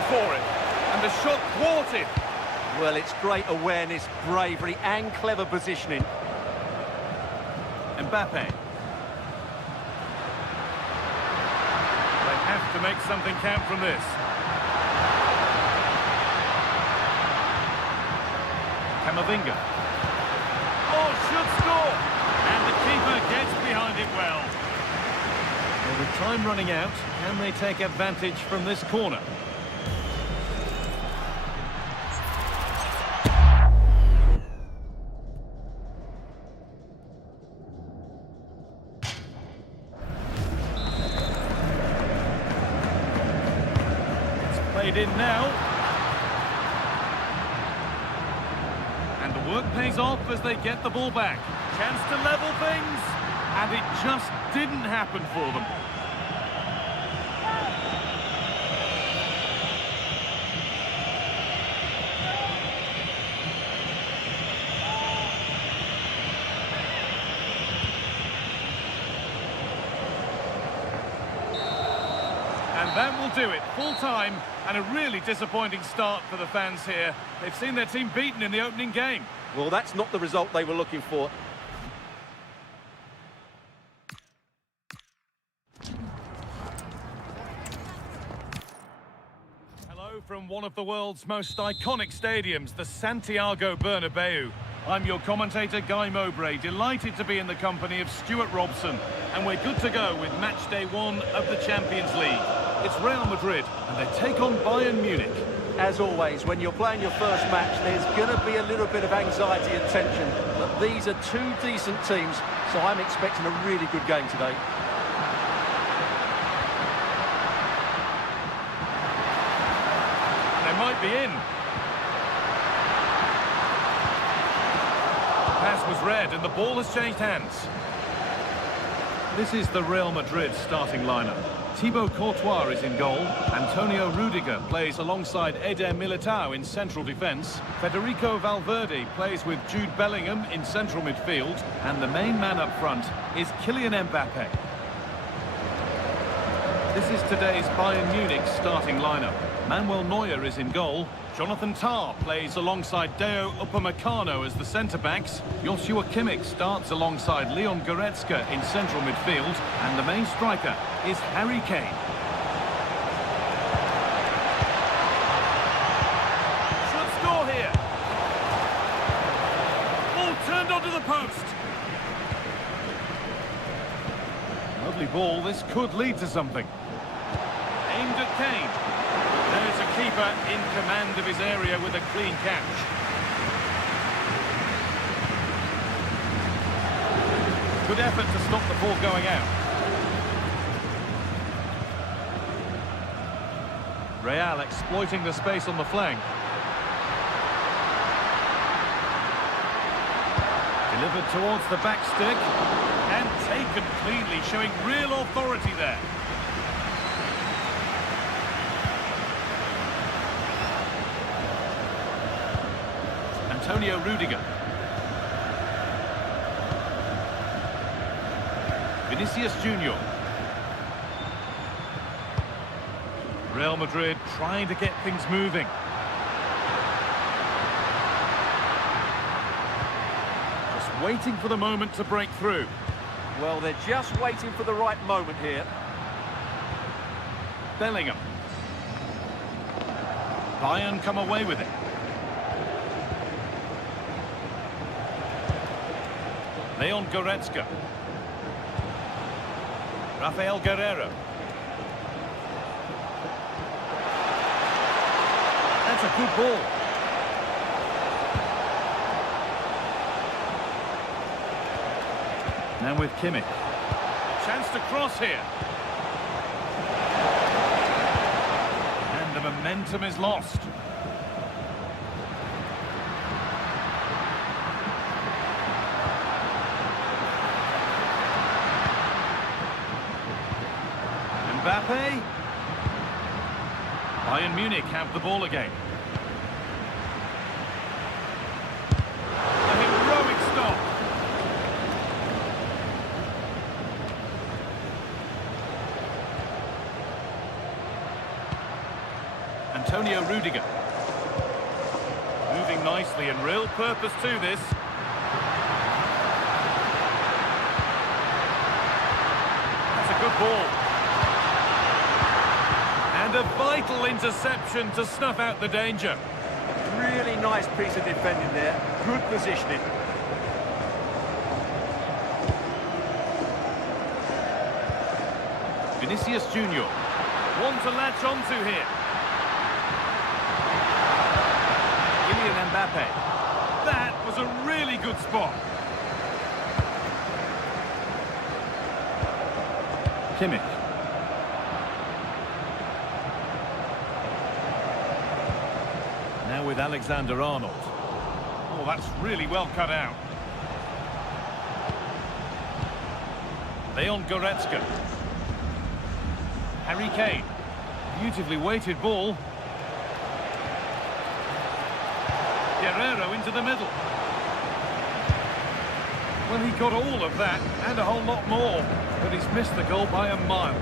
for it. And the shot thwarted. Well, it's great awareness, bravery and clever positioning. Mbappe. They have to make something count from this. Camavinga. Oh, should score! And the keeper gets behind it well. Well, with time running out, can they take advantage from this corner? Played in now. And the work pays off as they get the ball back. Chance to level things. And it just didn't happen for them. And that will do it. Full time and a really disappointing start for the fans here. They've seen their team beaten in the opening game. Well, that's not the result they were looking for. Hello from one of the world's most iconic stadiums, the Santiago Bernabeu. I'm your commentator, Guy Mowbray, delighted to be in the company of Stuart Robson. And we're good to go with match day 1 of the Champions League. It's Real Madrid, and they take on Bayern Munich. As always, when you're playing your first match, there's going to be a little bit of anxiety and tension. But these are two decent teams, so I'm expecting a really good game today. They might be in. The pass was read, and the ball has changed hands. This is the Real Madrid starting lineup. Thibaut Courtois is in goal. Antonio Rudiger plays alongside Eder Militao in central defence. Federico Valverde plays with Jude Bellingham in central midfield. And the main man up front is Kylian Mbappe. This is today's Bayern Munich starting lineup. Manuel Neuer is in goal. Jonathan Tah plays alongside Deo Upamecano as the centre-backs. Joshua Kimmich starts alongside Leon Goretzka in central midfield. And the main striker is Harry Kane. Should score here. Ball turned onto the post. Lovely ball, this could lead to something. Aimed at Kane. There's a keeper in command of his area with a clean catch. Good effort to stop the ball going out. Real exploiting the space on the flank. Delivered towards the back stick. And taken cleanly, showing real authority there. Antonio Rudiger. Vinicius Junior. Real Madrid trying to get things moving. Just waiting for the moment to break through. Well, they're just waiting for the right moment here. Bellingham. Bayern come away with it. Leon Goretzka. Rafael Guerreiro. That's a good ball. Now with Kimmich. Chance to cross here. And the momentum is lost. Mbappe. Bayern Munich have the ball again. A heroic stop. Antonio Rudiger. Moving nicely and real purpose to this. That's a good ball. And a vital interception to snuff out the danger. Really nice piece of defending there. Good positioning. Vinicius Junior. One to latch onto here. Kylian Mbappe. That was a really good spot. Kimmich. Now with Alexander-Arnold. Oh, that's really well cut out. Leon Goretzka. Harry Kane. Beautifully weighted ball. Guerrero into the middle. Well, he got all of that and a whole lot more, but he's missed the goal by a mile.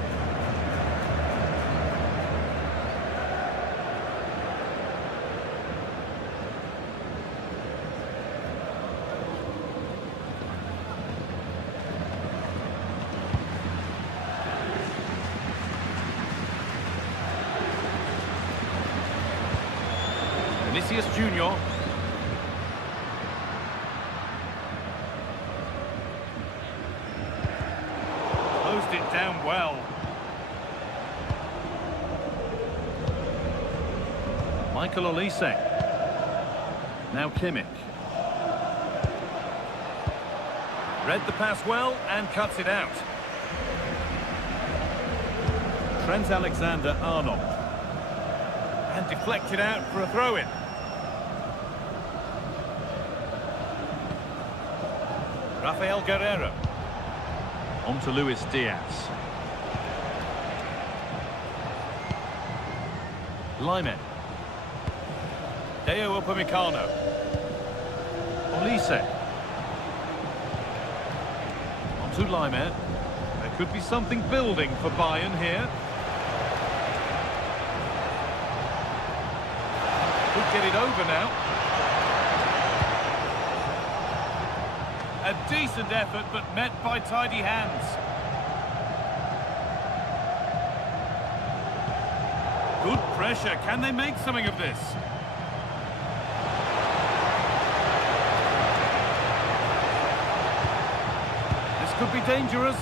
Vinicius Junior. Closed it down well. Michael Olise. Now Kimmich. Read the pass well and cuts it out. Trent Alexander-Arnold. And deflected out for a throw-in. Rafael Guerrero. On to Luis Diaz. Lyman. Deo Upamecano. Olise. On to Lyman. There could be something building for Bayern here. Could get it over now. A decent effort, but met by tidy hands. Good pressure. Can they make something of this? This could be dangerous.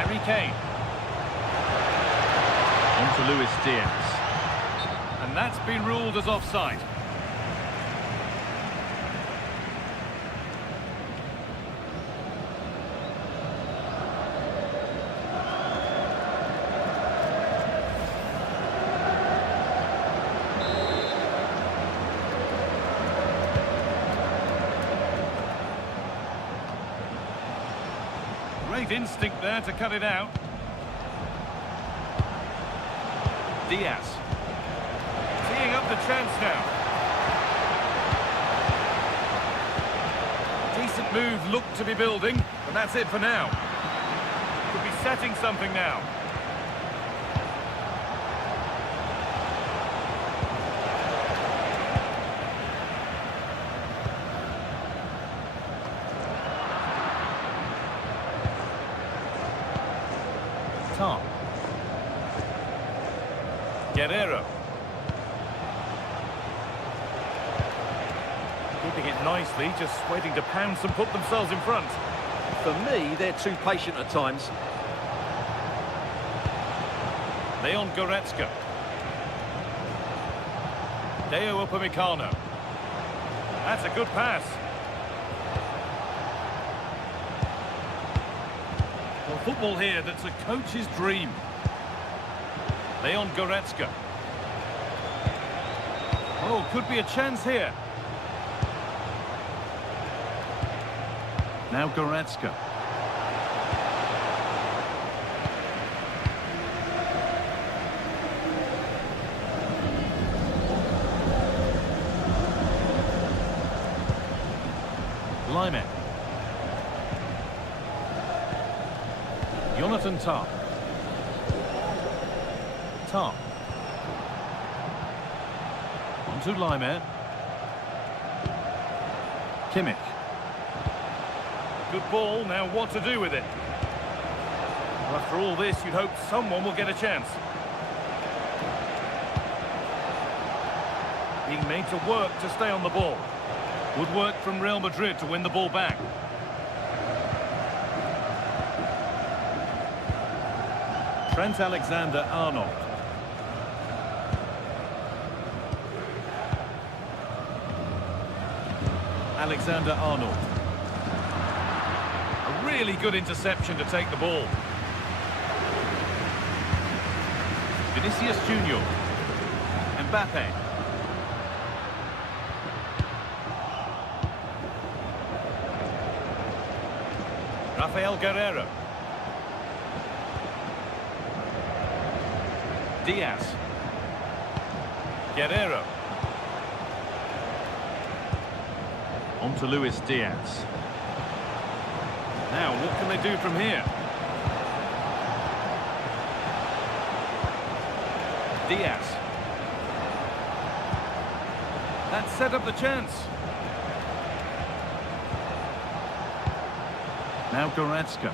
Harry Kane. On to Luis Diaz. And that's been ruled as offside. Great instinct there to cut it out. Diaz. Teeing up the chance now. Decent move looked to be building, but that's it for now. Could be setting something now. Tom. Guerrero. Keeping it nicely, just waiting to pounce and put themselves in front. For me, they're too patient at times. Leon Goretzka. Deo Upamecano. That's a good pass. Well, football here that's a coach's dream. Leon Goretzka. Oh, could be a chance here. Now Goretzka. Lyman. Jonathan Tah. Tarp. On to Laimer. Kimmich. Good ball, now what to do with it? Well, after all this, you'd hope someone will get a chance. Being made to work to stay on the ball. Good work from Real Madrid to win the ball back. Trent Alexander-Arnold. Alexander-Arnold. A really good interception to take the ball. Vinicius Junior. Mbappe. Rafael Guerreiro. Diaz. Guerreiro. On to Luis Diaz. Now, what can they do from here? Diaz. That set up the chance. Now Goretzka.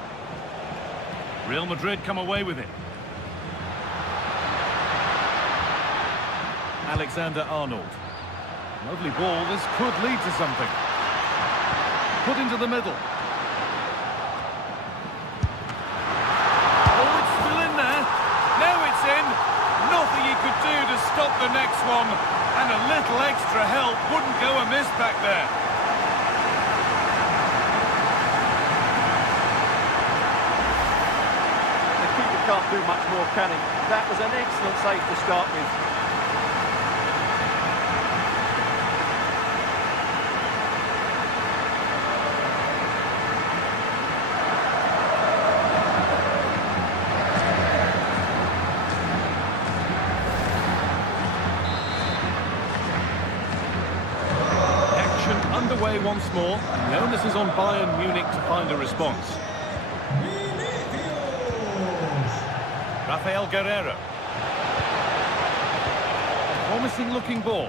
Real Madrid come away with it. Alexander-Arnold. Lovely ball. This could lead to something. Put into the middle. Oh, it's still in there. Now it's in. Nothing he could do to stop the next one. And a little extra help wouldn't go amiss back there. The keeper can't do much more, can he? That was an excellent save to start with. Underway once more, and the onus is on Bayern Munich to find a response. Rafael Guerreiro. Promising looking ball.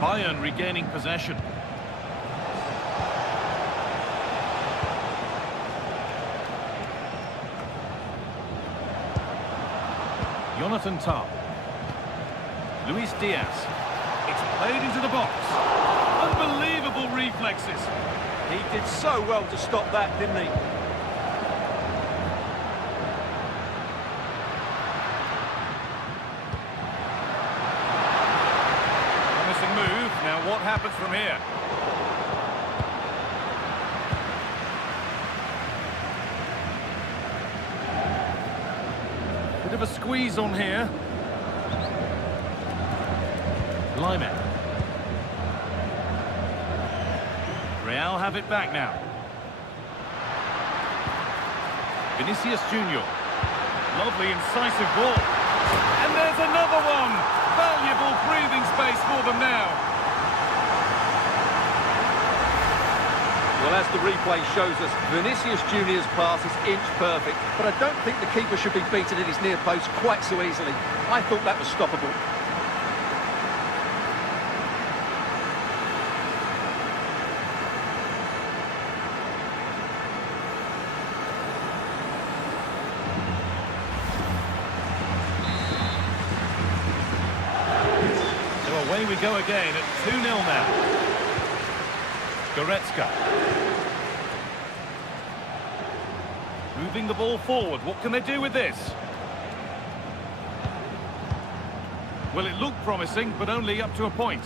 Bayern regaining possession. Jonathan Tarp. Luis Diaz. It's played into the box. Unbelievable reflexes. He did so well to stop that, didn't he? Promising move. Now what happens from here? Bit of a squeeze on here. Laimer. Real have it back now. Vinicius Junior. Lovely incisive ball. And there's another one. Valuable breathing space for them now. Well, as the replay shows us, Vinicius Junior's pass is inch perfect, but I don't think the keeper should be beaten at his near post quite so easily. I thought that was stoppable. Away we go again at 2-0 now. Goretzka. Moving the ball forward. What can they do with this? Well, it looked promising, but only up to a point.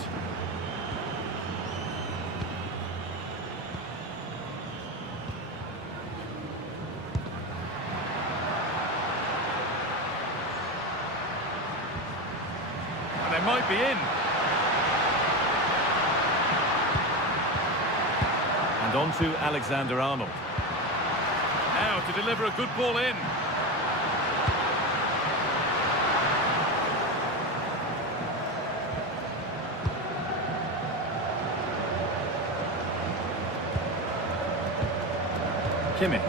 And they might be in. And on to Alexander-Arnold. Now to deliver a good ball in. Kimmich.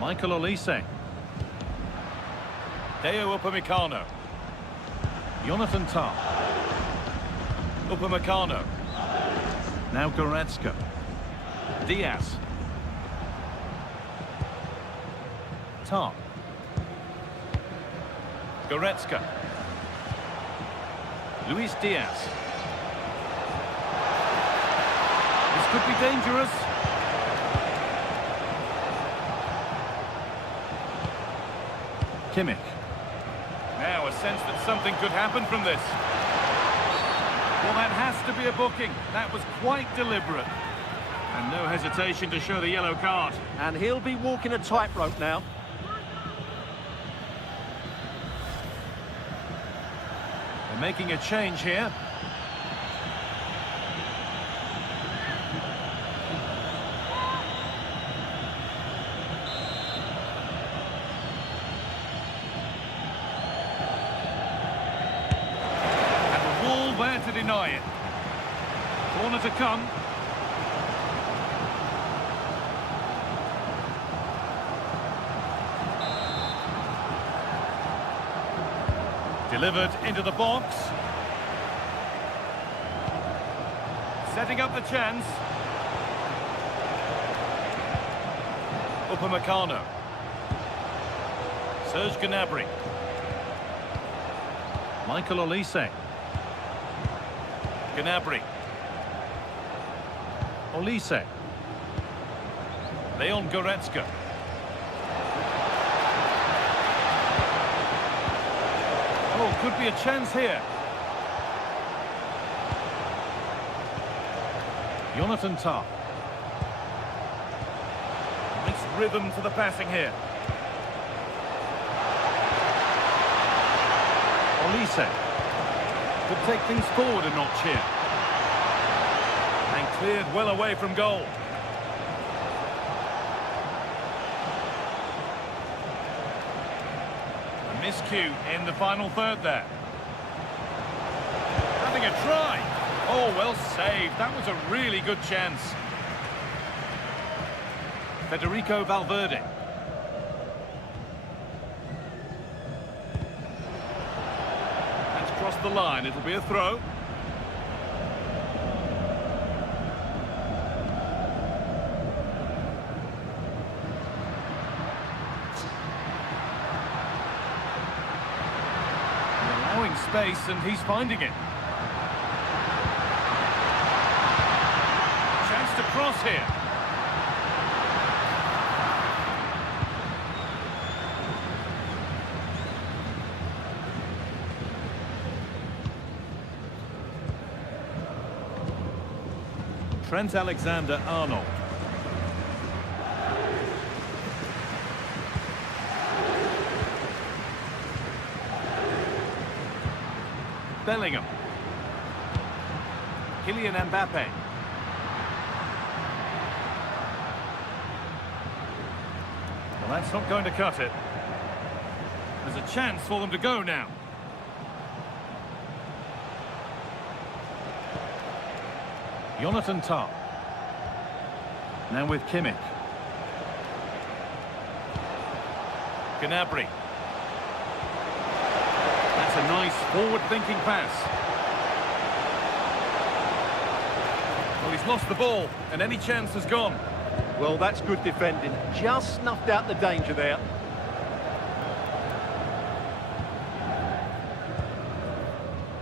Michael Olise. Upamecano. Jonathan Tah. Upamecano. Now Goretzka. Diaz. Tah. Goretzka. Luis Diaz. This could be dangerous. Kimmich. Now a sense that something could happen from this. Well, that has to be a booking. That was quite deliberate. And no hesitation to show the yellow card. And he'll be walking a tightrope now. They're making a change here. There to deny it. Corner to come. Delivered into the box. Setting up the chance. Upamecano. Serge Gnabry. Michael Olise. Gnabry. Olise. Leon Goretzka. Oh, could be a chance here. Jonathan Tah. Nice rhythm to the passing here. Olise. Could take things forward a notch here. And cleared well away from goal. A miscue in the final third there. Having a try. Oh, well saved. That was a really good chance. Federico Valverde. Across the line, it'll be a throw. Allowing space, and he's finding it. Chance to cross here. Trent Alexander-Arnold. Bellingham. Kylian Mbappe. Well, that's not going to cut it. There's a chance for them to go now. Jonathan Tah. Now with Kimmich. Gnabry. That's a nice forward-thinking pass. Well, he's lost the ball, and any chance has gone. Well, that's good defending. Just snuffed out the danger there.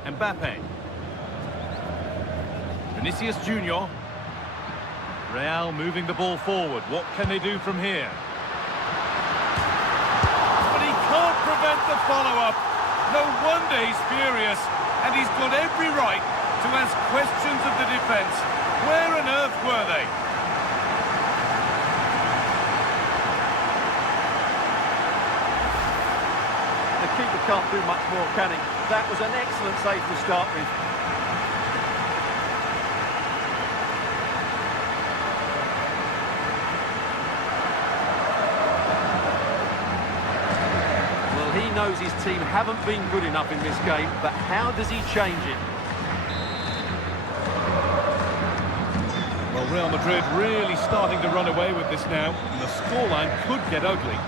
Mbappe. Vinicius Junior. Real moving the ball forward. What can they do from here? But he can't prevent the follow-up. No wonder he's furious, and he's got every right to ask questions of the defence. Where on earth were they? The keeper can't do much more, can he? That was an excellent save to start with. Well, he knows his team haven't been good enough in this game, but how does he change it? Well, Real Madrid really starting to run away with this now, and the scoreline could get ugly.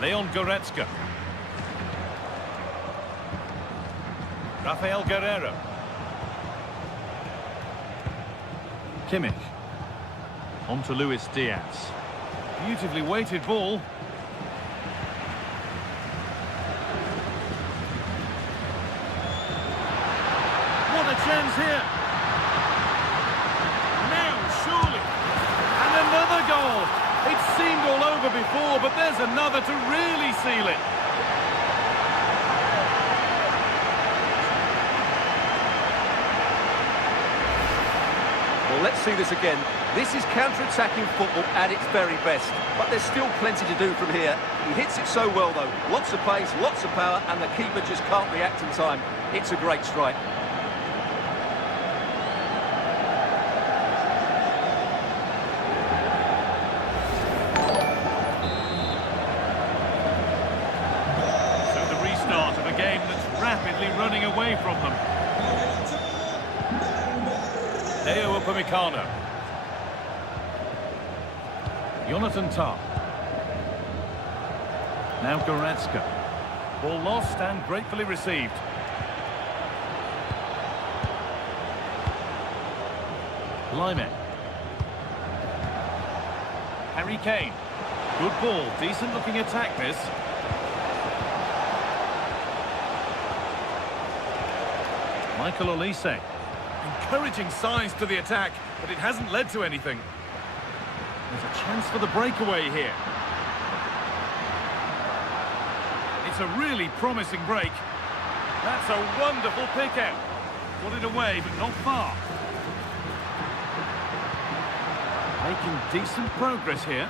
Leon Goretzka. Rafael Guerreiro. Kimmich. On to Luis Diaz. Beautifully weighted ball. What a chance here. Now, surely. And another goal. It seemed all over before, but there's another to really seal it. Well, let's see this again. This is counter-attacking football at its very best, but there's still plenty to do from here. He hits it so well, though. Lots of pace, lots of power, and the keeper just can't react in time. It's a great strike. So the restart of a game that's rapidly running away from them. Deo Upamecano. Jonathan Tah. Now Goretzka. Ball lost and gratefully received. Lyman. Harry Kane. Good ball, decent looking attack this. Michael Olise. Encouraging signs to the attack, but it hasn't led to anything. There's a chance for the breakaway here. It's a really promising break. That's a wonderful pick out. Got it away, but not far. Making decent progress here.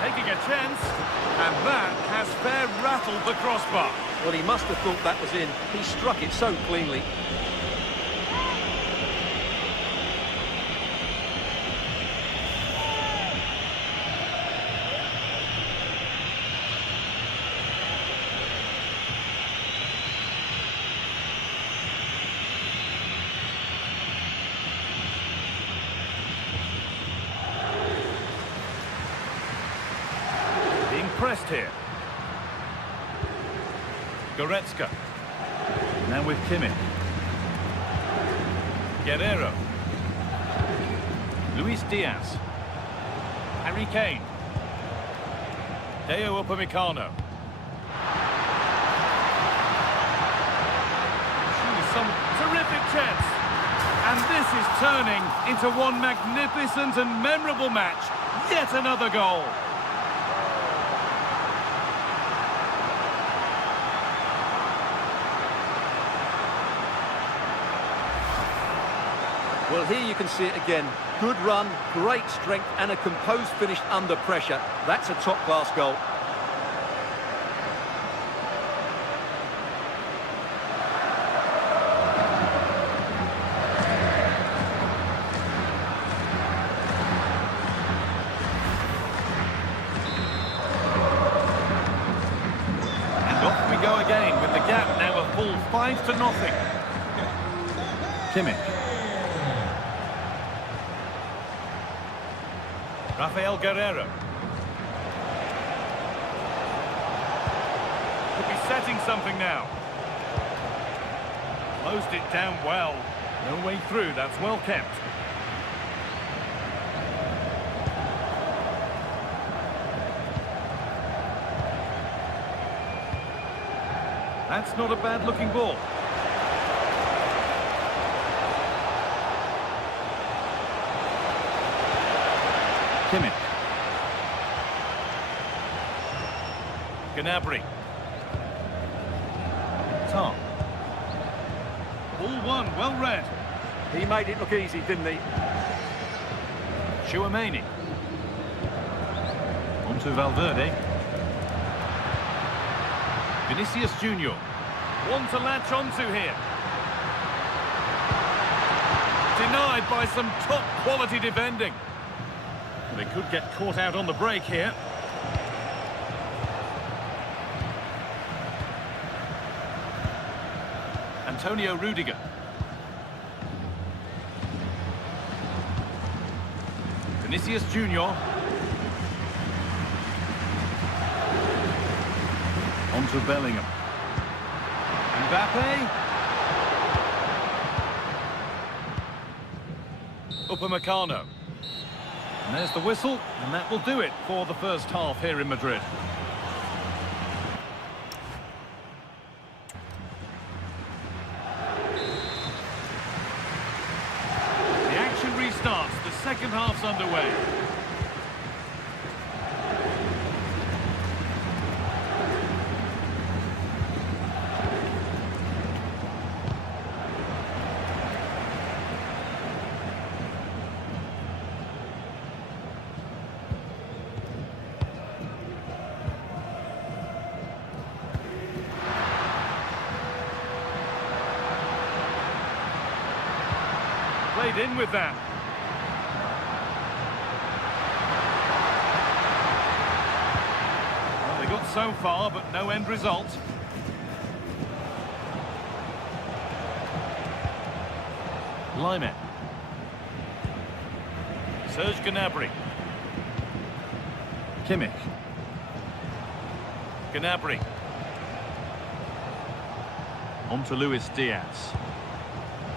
Taking a chance, and that has fair rattled the crossbar. Well, he must have thought that was in. He struck it so cleanly. Being pressed here. Goretzka. Now with Kimmich. Guerreiro. Luis Diaz. Harry Kane. Deo Upamecano. Some terrific chance. And this is turning into one magnificent and memorable match. Yet another goal. Well, here you can see it again. Good run, great strength, and a composed finish under pressure. That's a top-class goal. And off we go again with the gap now a full 5-0. Kimmich. Rafael Guerreiro. Could be setting something now. Closed it down well. No way through, that's well kept. That's not a bad looking ball. Kimmich. Gnabry. Tom. Ball one, well read. He made it look easy, didn't he? Chouameni. On to Valverde. Vinicius Junior. One to latch onto here. Denied by some top quality defending. They could get caught out on the break here. Antonio Rudiger. Vinicius Junior. On to Bellingham. Mbappe. Upamecano. And there's the whistle, and that will do it for the first half here in Madrid. The action restarts. The second half's underway. Played in with that. Well, they got so far, but no end result. Lyman. Serge Gnabry. Kimmich. Gnabry. On to Luis Diaz.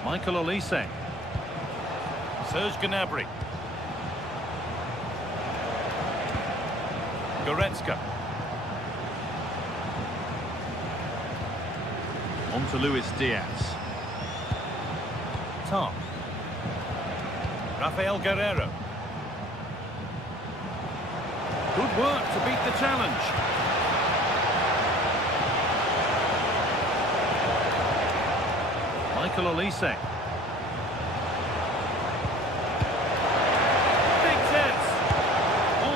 Michael Olise. Serge Gnabry. Goretzka. On to Luis Diaz. Tom. Rafael Guerreiro. Good work to beat the challenge. Michael Olise.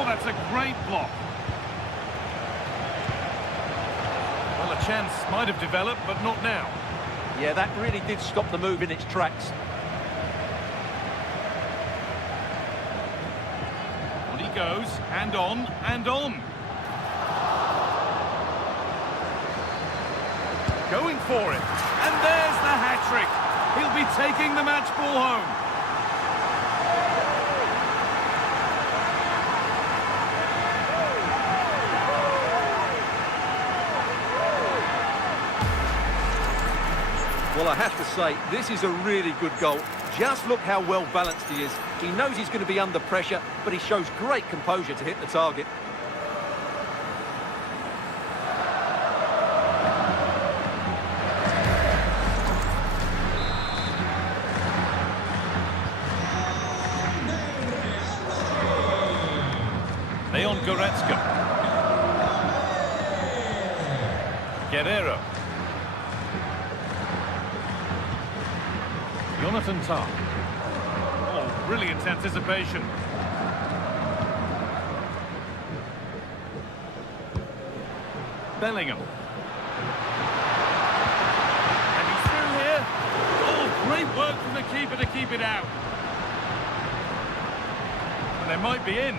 That's a great block. Well, a chance might have developed, but not now. Yeah, that really did stop the move in its tracks. On he goes, and on, and on. Going for it. And there's the hat-trick. He'll be taking the match ball home. Well, I have to say, this is a really good goal. Just look how well balanced he is. He knows he's going to be under pressure, but he shows great composure to hit the target. Leon Goretzka. Guerreiro. Jonathan Tah. Oh, brilliant anticipation. Bellingham. And he's through here. Oh, great work from the keeper to keep it out. And they might be in.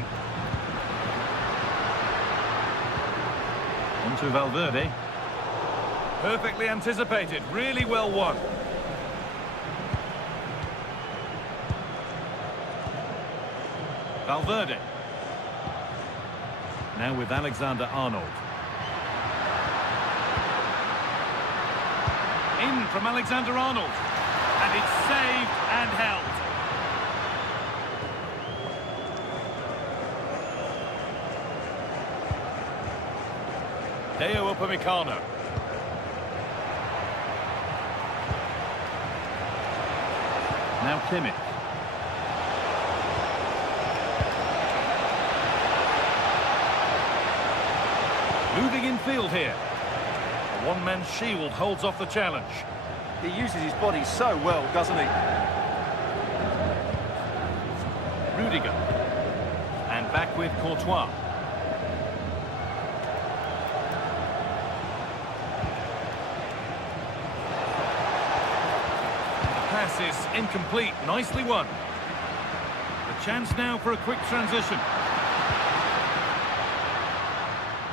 On to Valverde. Perfectly anticipated, really well won. Valverde. Now with Alexander-Arnold. In from Alexander-Arnold. And it's saved and held. Deo Upamecano. Now Kimmich. Moving in field here. A one-man shield holds off the challenge. He uses his body so well, doesn't he? Rudiger. And back with Courtois. The pass is incomplete. Nicely won. The chance now for a quick transition.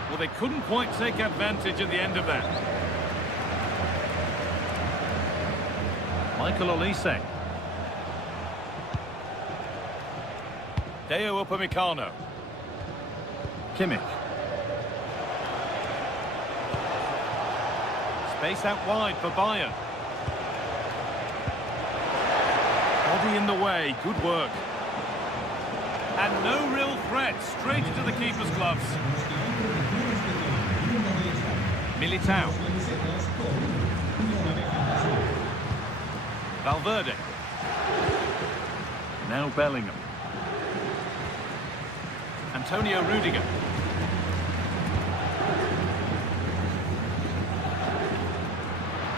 Well, they couldn't quite take advantage at the end of that. Michael Olise. Deo Upamecano. Kimmich. Space out wide for Bayern. Body in the way, good work. And no real threat, straight into the keeper's gloves. Militao. Valverde. Now Bellingham. Antonio Rudiger.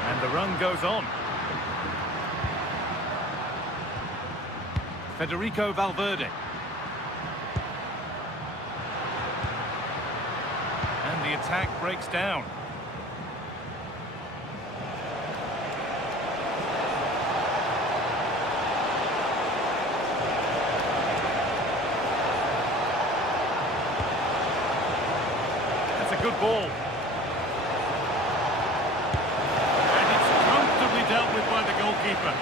And the run goes on. Federico Valverde. And the attack breaks down. That's a good ball. And it's comfortably dealt with by the goalkeeper.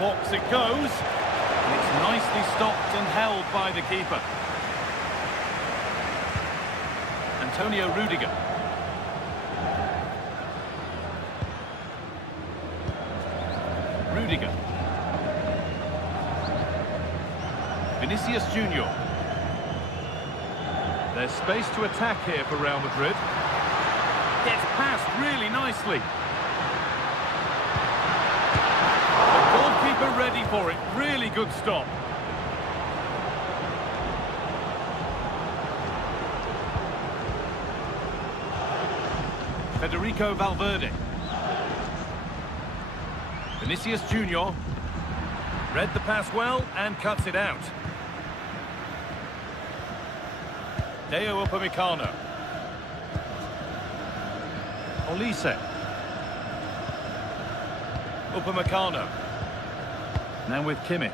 Box it goes, and it's nicely stopped and held by the keeper. Antonio Rudiger. Rudiger. Vinicius Junior. There's space to attack here for Real Madrid. Gets passed really nicely. Goalkeeper ready for it. Really good stop. Federico Valverde. Vinicius Junior. Read the pass well and cuts it out. Deo Upamecano. Olise. Upamecano. Now with Kimmich.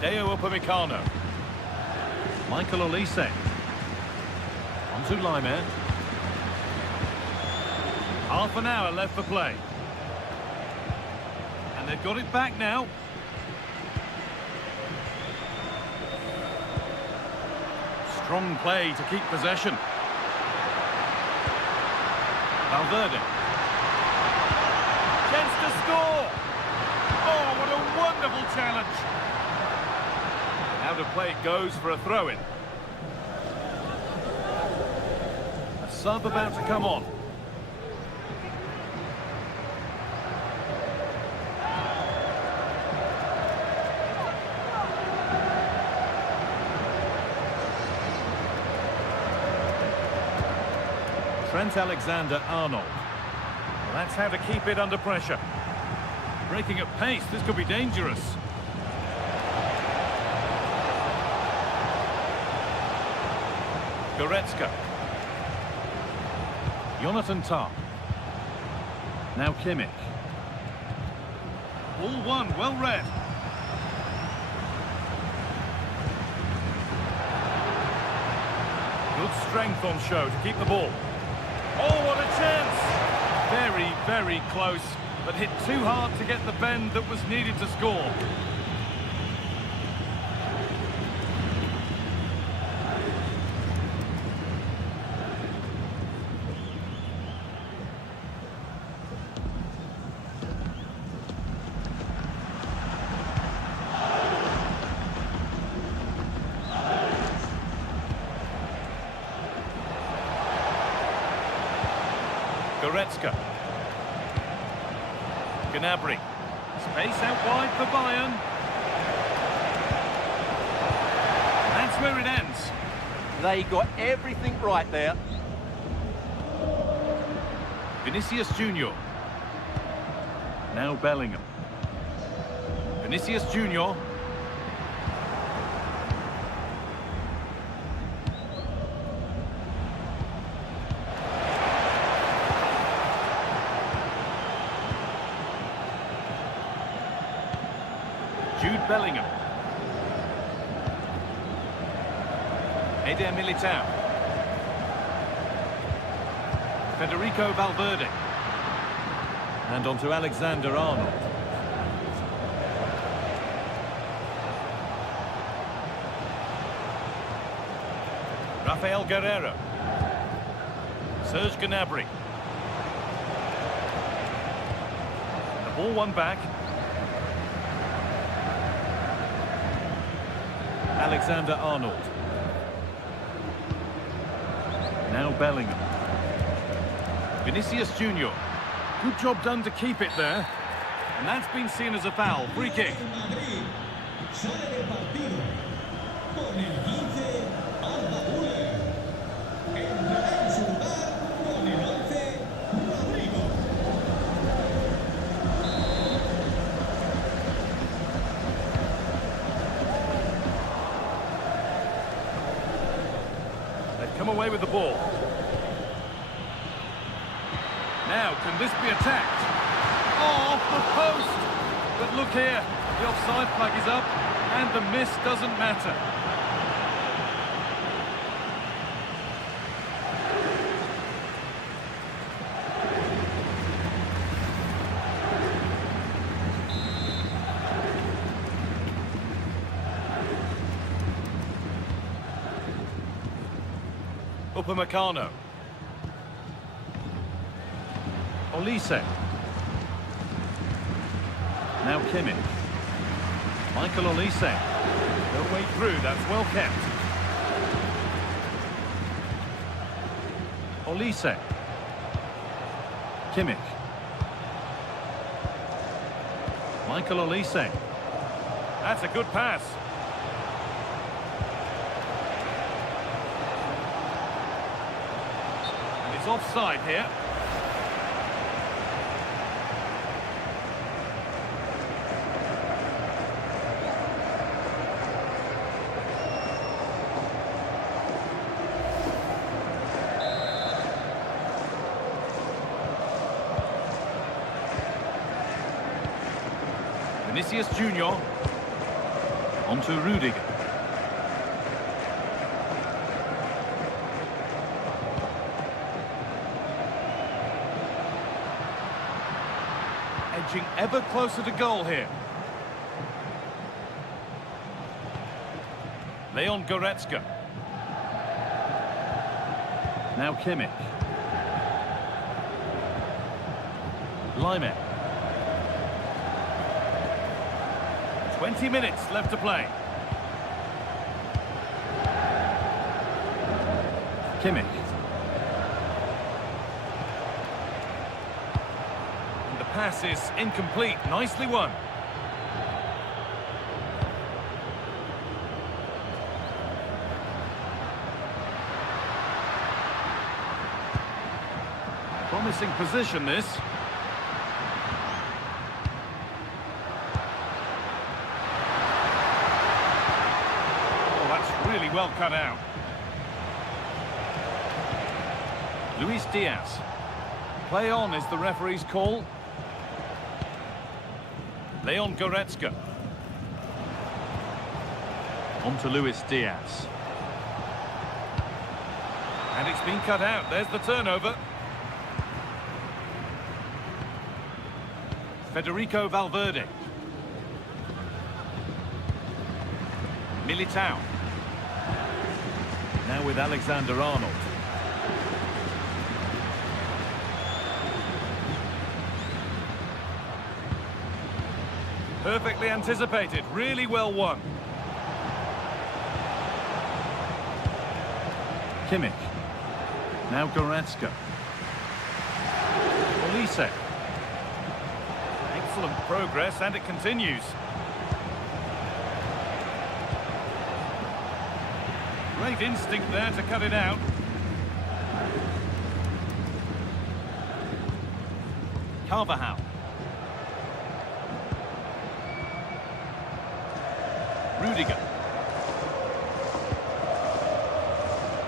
Deo Upamecano. Michael Olise. On to Lyman. Half an hour left for play. And they've got it back now. Strong play to keep possession. Valverde. Chance to score! Oh, what a wonderful challenge! Out of play it goes for a throw-in. A sub about to come on. Trent Alexander-Arnold. Well, that's how to keep it under pressure. Breaking at pace, this could be dangerous. Goretzka. Jonathan Tah. Now Kimmich. Ball one, well read. Good strength on show to keep the ball. Oh, what a chance! Very, very close, but hit too hard to get the bend that was needed to score. Goretzka. Gnabry. Space out wide for Bayern. That's where it ends. They got everything right there. Vinicius Junior. Now Bellingham. Vinicius Junior. Bellingham. Eder Militao. Federico Valverde. And on to Alexander-Arnold. Rafael Guerreiro. Serge Gnabry. The ball won back. Alexander-Arnold. Now Bellingham. Vinicius Junior. Good job done to keep it there. And that's been seen as a foul. Free kick. Madrid sale del partido con el 15 Arda Güler. Entrará en su lugar con el 11 Rodrigo. They've come away with the ball. Now, can this be attacked? Oh, off the post! But look here, the offside flag is up, and the miss doesn't matter. Upamecano. Olise. Now Kimmich. Michael Olise. No way through, that's well kept. Olise. Kimmich. Michael Olise. That's a good pass. And it's offside here. Vinicius Junior. On to Rudiger. Edging ever closer to goal here. Leon Goretzka. Now Kimmich. Lyman. 20 minutes left to play. Kimmich. And the pass is incomplete. Nicely won. Promising position, this. Really well cut out. Luis Diaz. Play on is the referee's call. Leon Goretzka. On to Luis Diaz. And it's been cut out. There's the turnover. Federico Valverde. Militao. Now with Alexander-Arnold. Perfectly anticipated, really well won. Kimmich. Now Goretzka. Olise. Excellent progress, and it continues. Great instinct there to cut it out. Carvajal. Rudiger.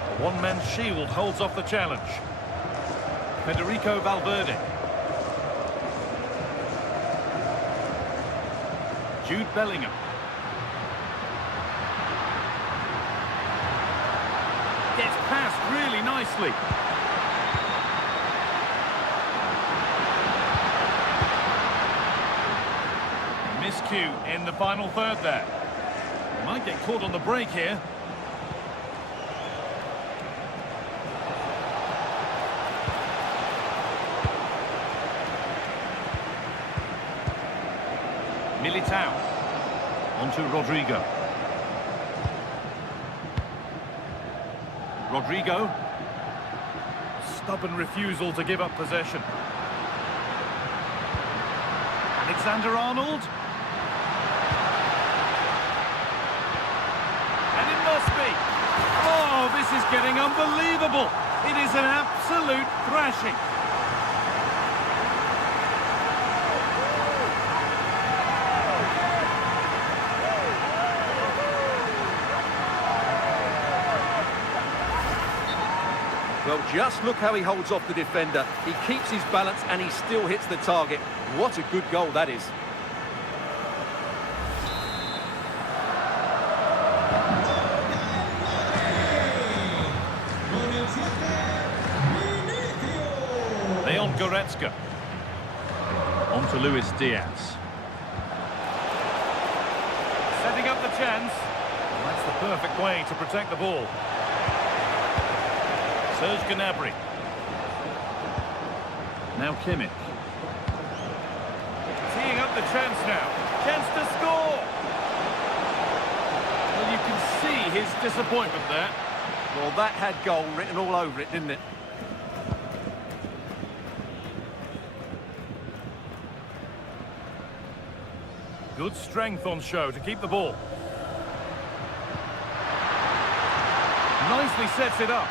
A one-man shield holds off the challenge. Federico Valverde. Jude Bellingham. passed really nicely. Miscue in the final third there. Might get caught on the break here. Militao. On to Rodrigo. Rodrigo. Stubborn refusal to give up possession. Alexander-Arnold. And it must be. Oh, this is getting unbelievable. It is an absolute thrashing. Well, just look how he holds off the defender. He keeps his balance and he still hits the target. What a good goal that is. Leon Goretzka. On to Luis Diaz. Setting up the chance. That's the perfect way to protect the ball. Serge Gnabry. Now Kimmich. Teeing up the chance now. Chance to score! Well, you can see his disappointment there. Well, that had goal written all over it, didn't it? Good strength on show to keep the ball. Nicely sets it up.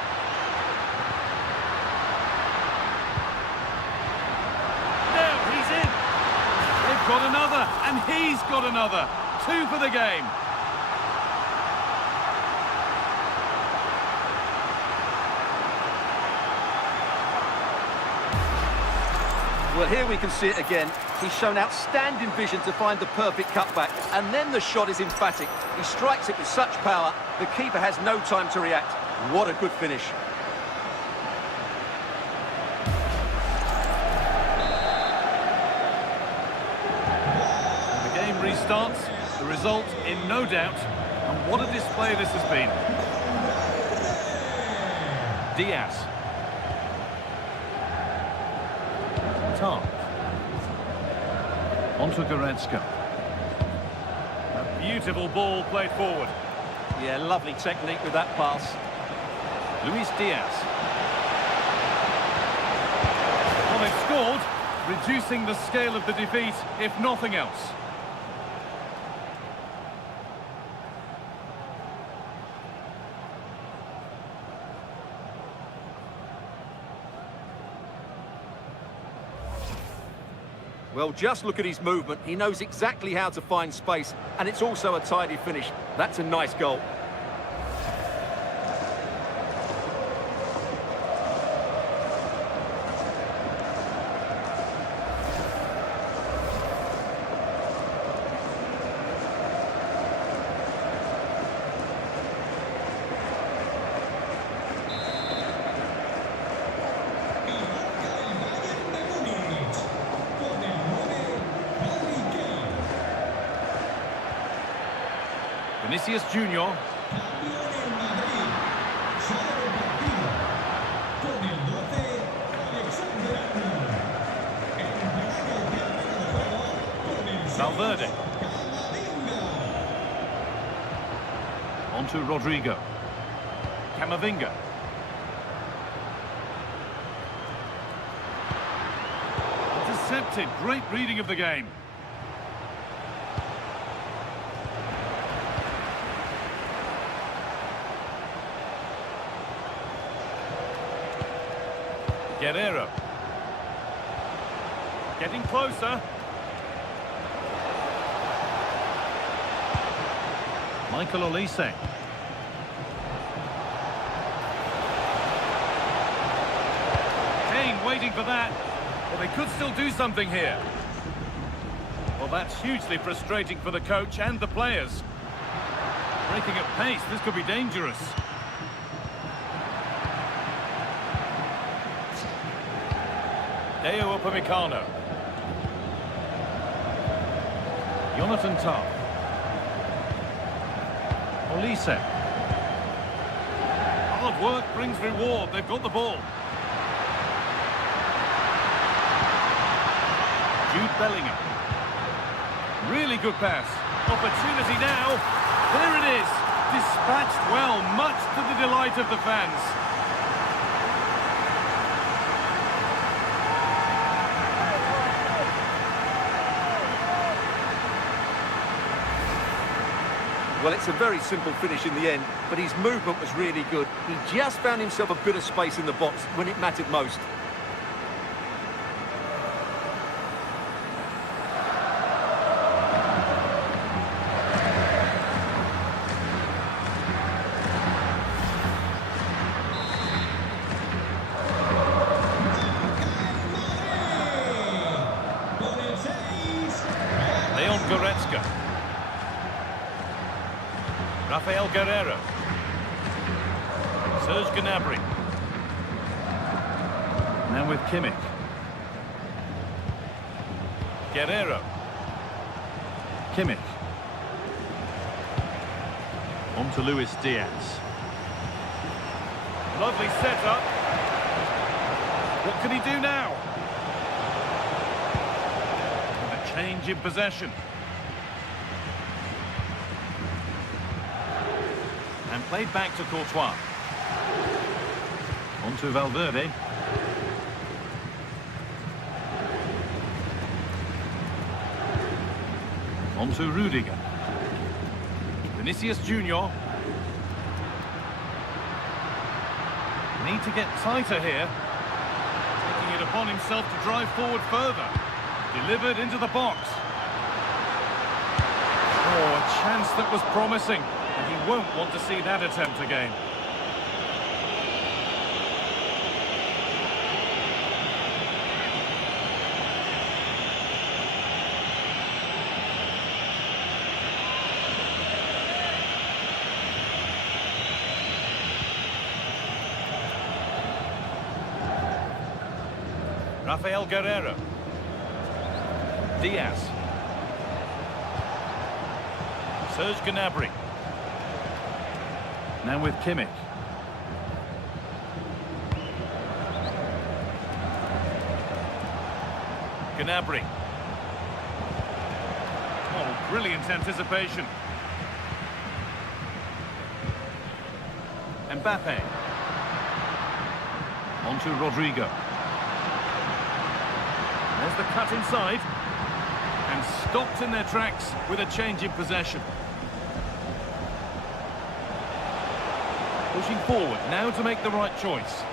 Got another, and he's got another. 2 for the game. Well, here we can see it again. He's shown outstanding vision to find the perfect cutback, and then the shot is emphatic. He strikes it with such power, the keeper has no time to react. What a good finish. Restarts, the result in no doubt, and what a display this has been. Diaz. Tar. On to Goretzka. A beautiful ball played forward. Yeah, lovely technique with that pass. Luis Diaz. Well, they've scored, reducing the scale of the defeat, if nothing else. Well, just look at his movement. He knows exactly how to find space, and it's also a tidy finish. That's a nice goal. Vinicius Junior. Valverde. On to Rodrigo. Camavinga. Intercepted. Great reading of the game. Guerrero. Getting closer. Michael Olise. Kane waiting for that. Well, they could still do something here. Well, that's hugely frustrating for the coach and the players. Breaking at pace, this could be dangerous. Upamecano. Jonathan Tah. Olise. Hard work brings reward. They've got the ball. Jude Bellingham. Really good pass. Opportunity now. There it is. Dispatched well, much to the delight of the fans. Well, it's a very simple finish in the end, but his movement was really good. He just found himself a bit of space in the box when it mattered most. Rafael Guerreiro. Serge Gnabry. Now with Kimmich. Guerreiro. Kimmich. On to Luis Diaz. Lovely setup. What can he do now? A change in possession. And played back to Courtois. On to Valverde. On to Rudiger. Vinicius Junior. Need to get tighter here. Taking it upon himself to drive forward further. Delivered into the box. Oh, a chance that was promising. And he won't want to see that attempt again. Rafael Guerreiro. Diaz. Serge Gnabry. Now with Kimmich. Gnabry. Oh, brilliant anticipation. Mbappe. On to Rodrigo. There's the cut inside. And stopped in their tracks with a change in possession. Pushing forward now to make the right choice.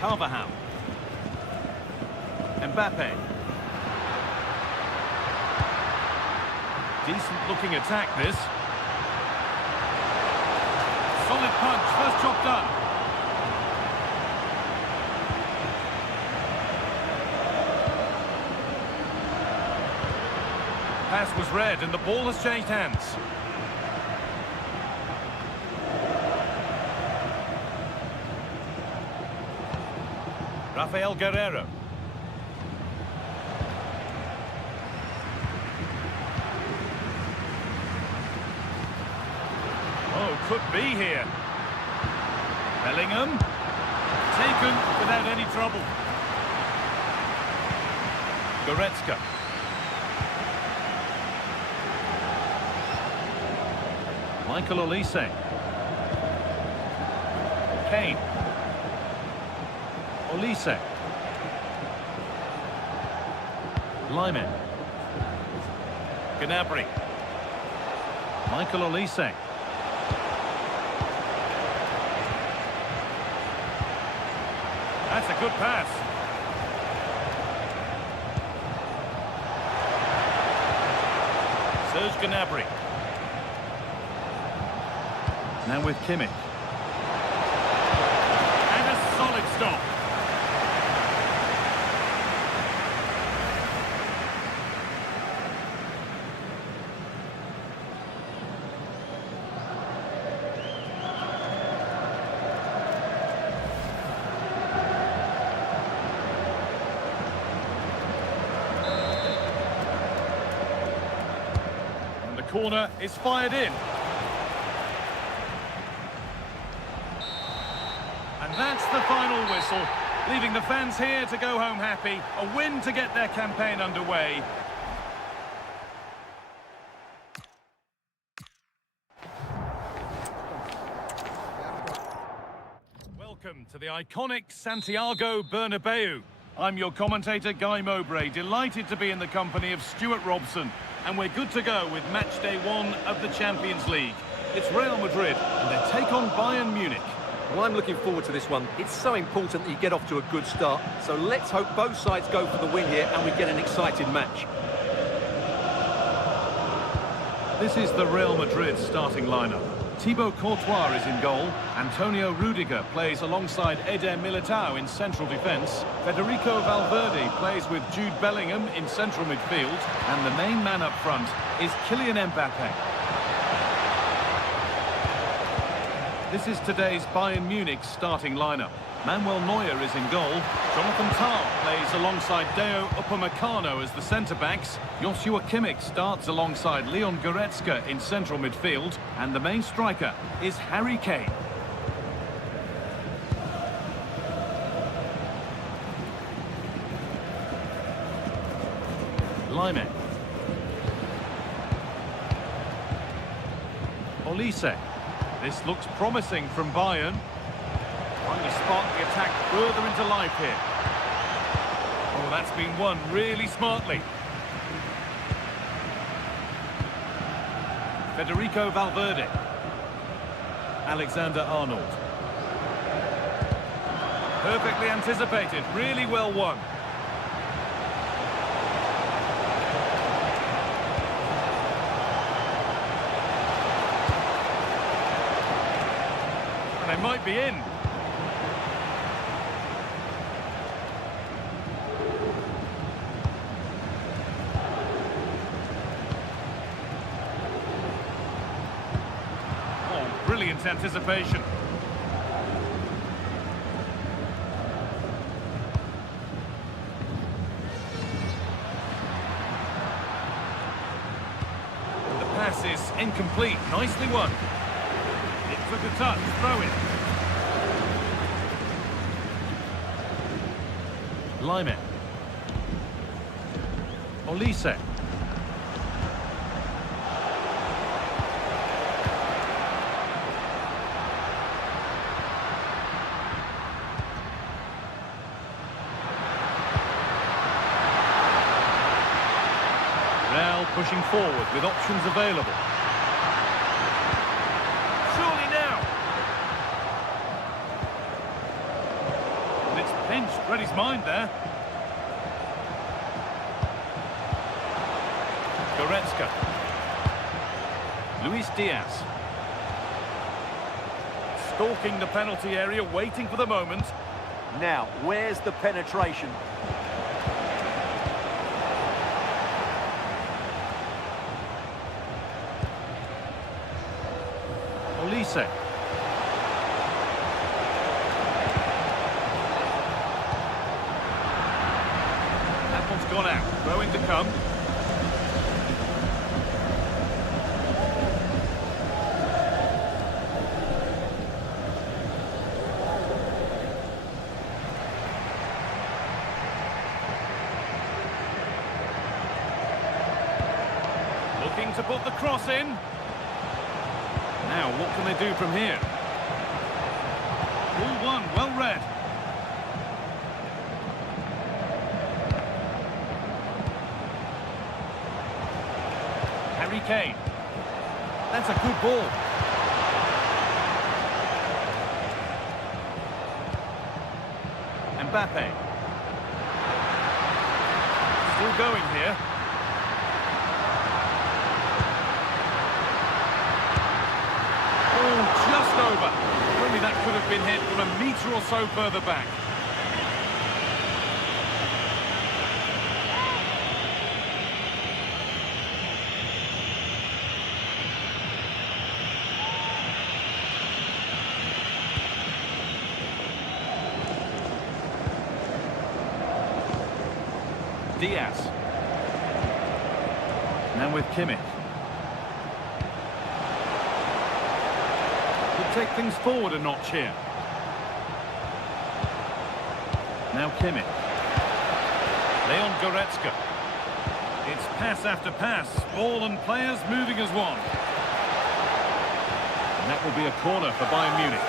Carvajal. Mbappe. Decent looking attack this. Solid punch, first job done. Pass was read and the ball has changed hands. Rafael Guerreiro. Oh, could be here. Bellingham. Taken without any trouble. Goretzka. Michael Olise. Kane. Olise. Lyman. Gnabry. Michael Olise. That's a good pass. Serge Gnabry. Now with Kimmich. And a solid stop. corner is fired in. And that's the final whistle, leaving the fans here to go home happy. A win to get their campaign underway. Welcome to the iconic Santiago Bernabeu. I'm your commentator, Guy Mowbray, delighted to be in the company of Stuart Robson. And we're good to go with match day 1 of the Champions League. It's Real Madrid, and they take on Bayern Munich. Well, I'm looking forward to this one. It's so important that you get off to a good start. So let's hope both sides go for the win here and we get an exciting match. This is the Real Madrid starting lineup. Thibaut Courtois is in goal. Antonio Rudiger plays alongside Eder Militao in central defence. Federico Valverde plays with Jude Bellingham in central midfield. And the main man up front is Kylian Mbappe. This is today's Bayern Munich starting lineup. Manuel Neuer is in goal. Jonathan Tah plays alongside Deo Upamecano as the centre-backs. Joshua Kimmich starts alongside Leon Goretzka in central midfield. And the main striker is Harry Kane. Lime. Olise. This looks promising from Bayern. Trying to spark the attack further into life here. Oh, that's been won really smartly. Federico Valverde. Alexander Arnold. Perfectly anticipated, really well won. And they might be in. Brilliant anticipation. The pass is incomplete. Nicely won. It took a touch. Throw it. Lime. Olise. Pushing forward with options available. Surely now. And it's pinched. Read his mind there. Goretzka. Luis Diaz. Stalking the penalty area, waiting for the moment. Now, where's the penetration? Olise. That one's gone out. Throwing to come. Looking to put the cross in. Now, what can they do from here? Ball one, well read. Harry Kane. That's a good ball. Mbappe. Still going here. Just over. Only that could have been hit from a metre or so further back. Diaz. Now with Kimmich. Take things forward a notch here. Now Kimmich. Leon Goretzka. It's pass after pass. Ball and players moving as one. And that will be a corner for Bayern Munich.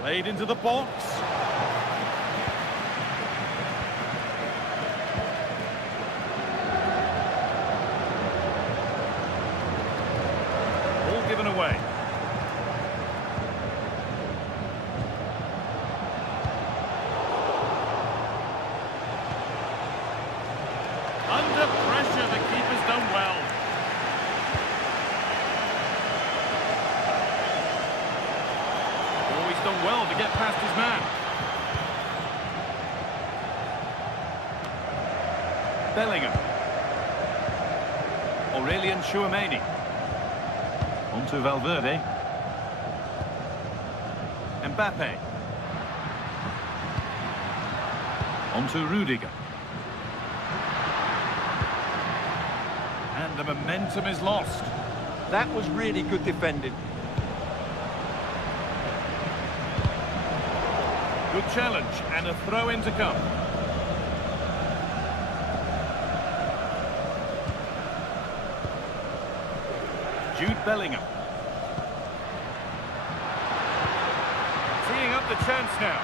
Played into the box. Ball given away. Under pressure, the keeper's done well. Oh, he's done well to get past his man. Bellingham. Aurelian Tchouameni. Onto Valverde. Mbappe. Onto Rudiger. And the momentum is lost. That was really good defending. Good challenge and a throw-in to come. Jude Bellingham. Teeing up the chance now.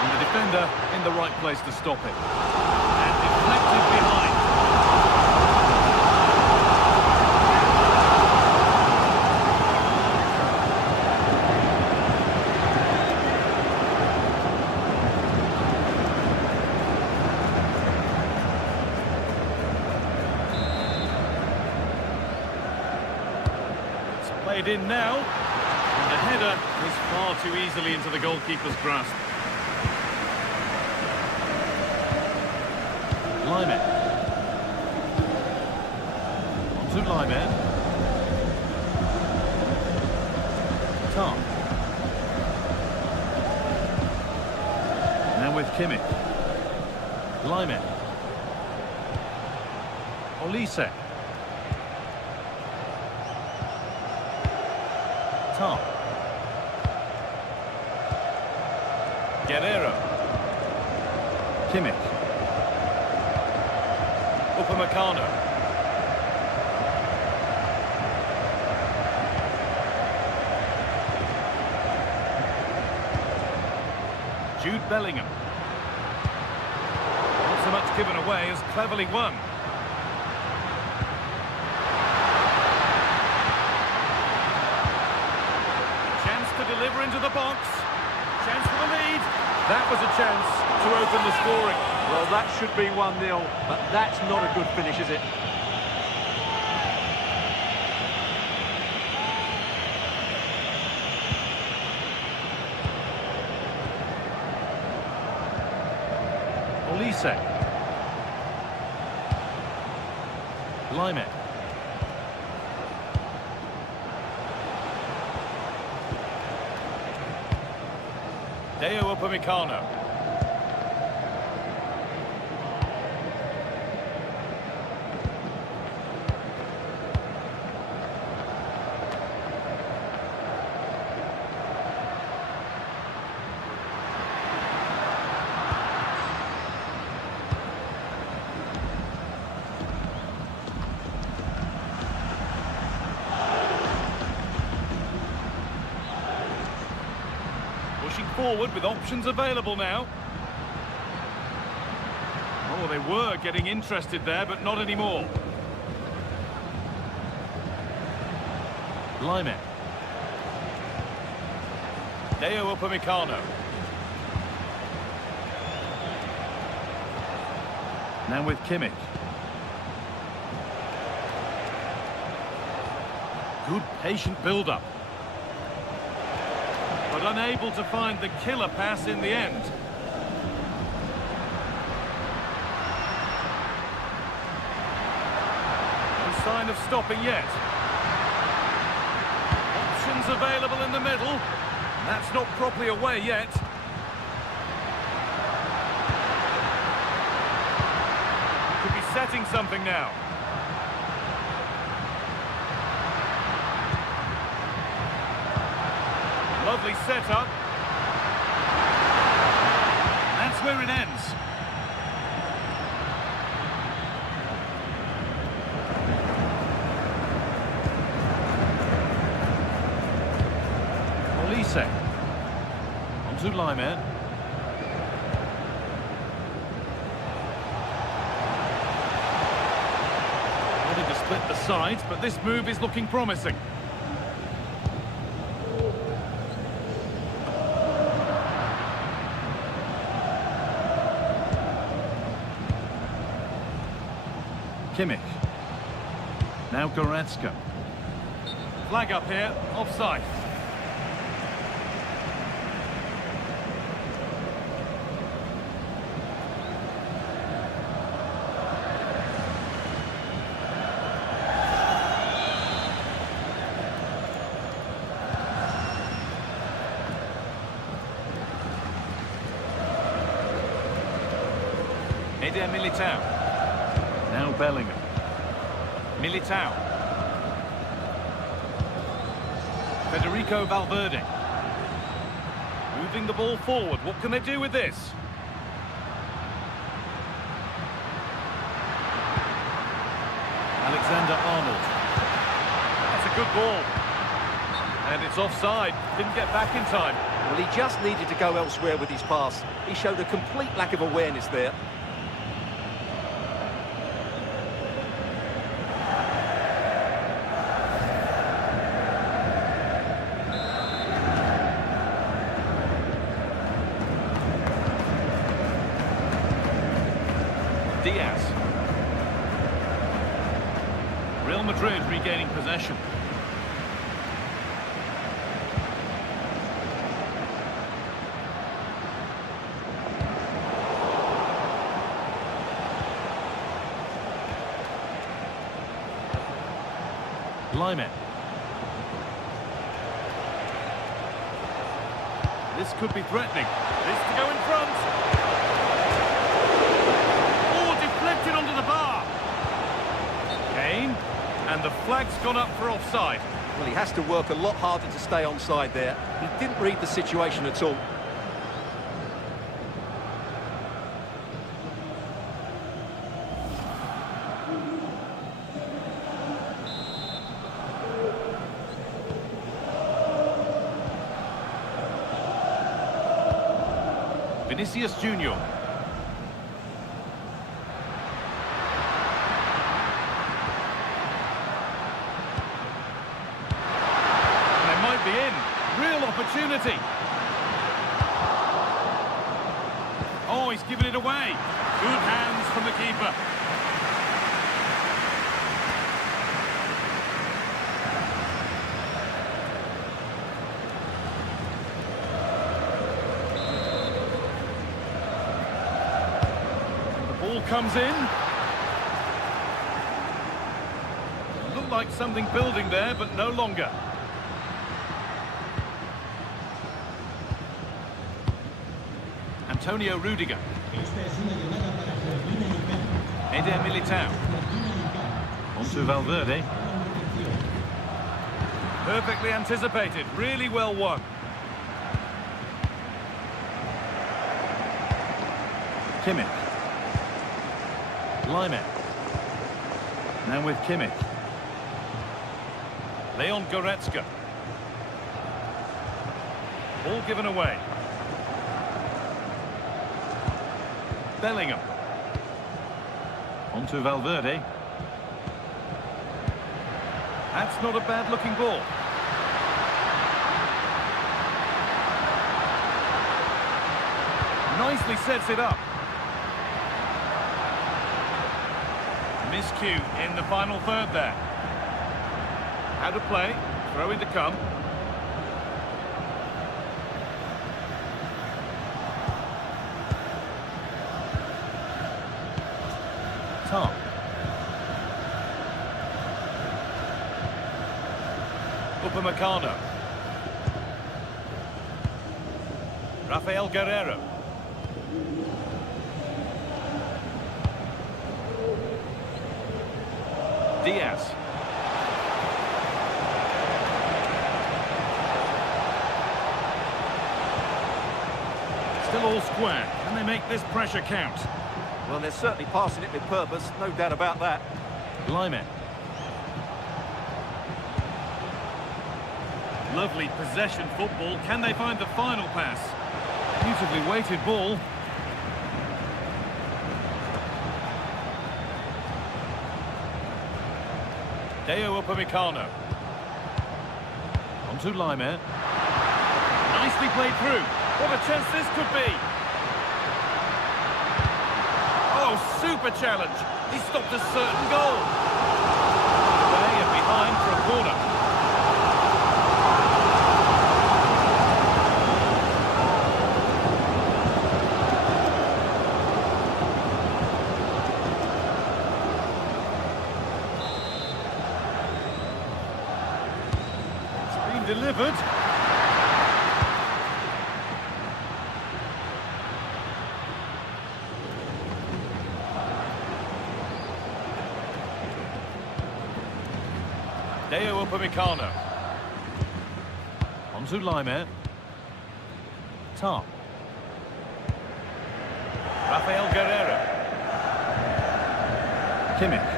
And the defender in the right place to stop it. And deflected behind. Played in now, and the header is far too easily into the goalkeeper's grasp. Lyman. Onto Lyman. Tom. Now with Kimmich. Lyman. Olise. Tom. Guerrero. Kimmich. Upamecano. Jude Bellingham. Not so much given away as cleverly won. Deliver into the box. Chance for the lead. That was a chance to open the scoring. Well, that should be 1-0, but that's not a good finish, is it? Olise. Lyman. Deo Upamecano. Pushing forward with options available now. Oh, they were getting interested there, but not anymore. Lyman. Deo Upamecano. Now with Kimmich. Good patient build-up. But unable to find the killer pass in the end. No sign of stopping yet. Options available in the middle. That's not properly away yet. Could be setting something now. Lovely setup. That's where it ends. Olise. On to Laimer. Wanted to split the sides, but this move is looking promising. Kimmich. Now Goretzka. Flag up here, offside. Eder Militao. Now Bellingham. Militao. Federico Valverde. Moving the ball forward. What can they do with this? Alexander-Arnold. That's a good ball. And it's offside. Didn't get back in time. Well, he just needed to go elsewhere with his pass. He showed a complete lack of awareness there. Diaz. Real Madrid regaining possession. Laimer. This could be threatening. This to go in front. Deflected onto the bar. Kane, and the flag's gone up for offside. Well, he has to work a lot harder to stay onside there. He didn't read the situation at all. Vinicius Junior. Be in. Real opportunity. Oh, he's given it away. Good hands from the keeper. The ball comes in. Looked like something building there, but no longer. Antonio Rudiger. Eder Militao. On to Valverde. Perfectly anticipated, really well won. Kimmich. Laimer. Now with Kimmich. Leon Goretzka. Ball given away. Bellingham. On to Valverde. That's not a bad-looking ball. Nicely sets it up. Miscue in the final third there. How to play. Throw in to come. Upamecano. Rafael Guerreiro. Diaz. Still all square. Can they make this pressure count? Well, they're certainly passing it with purpose, no doubt about that. Lyman. Lovely possession football. Can they find the final pass? Beautifully weighted ball. Deo Upamecano. On to Lyman. Nicely played through. What a chance this could be. Oh, super challenge. He stopped a certain goal. Away and behind for a corner. It's been delivered. Deo Upamecano. On to Lyman. Top. Rafael Guerreiro. Kimmich.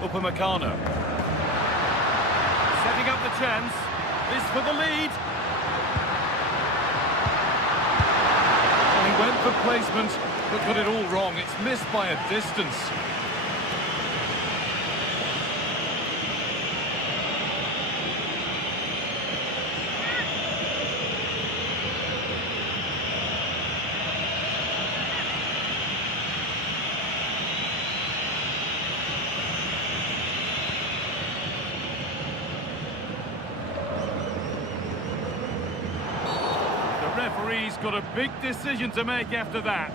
Upamecano. Setting up the chance. This for the lead. Well, he went for placement, but got it all wrong. It's missed by a distance. The referee's got a big decision to make after that.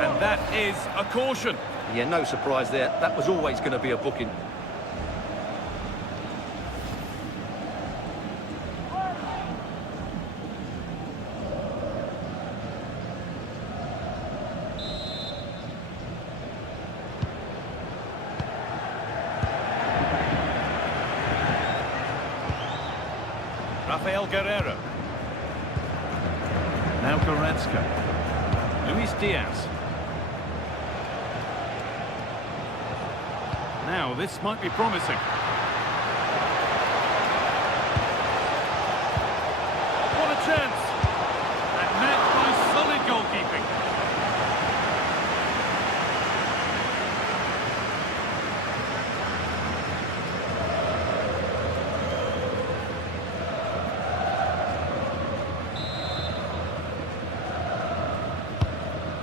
And that is a caution. Yeah, no surprise there. That was always going to be a booking. Rafael Guerreiro. Now Goretzka. Luis Diaz. Now this might be promising. What a chance! And met by solid goalkeeping.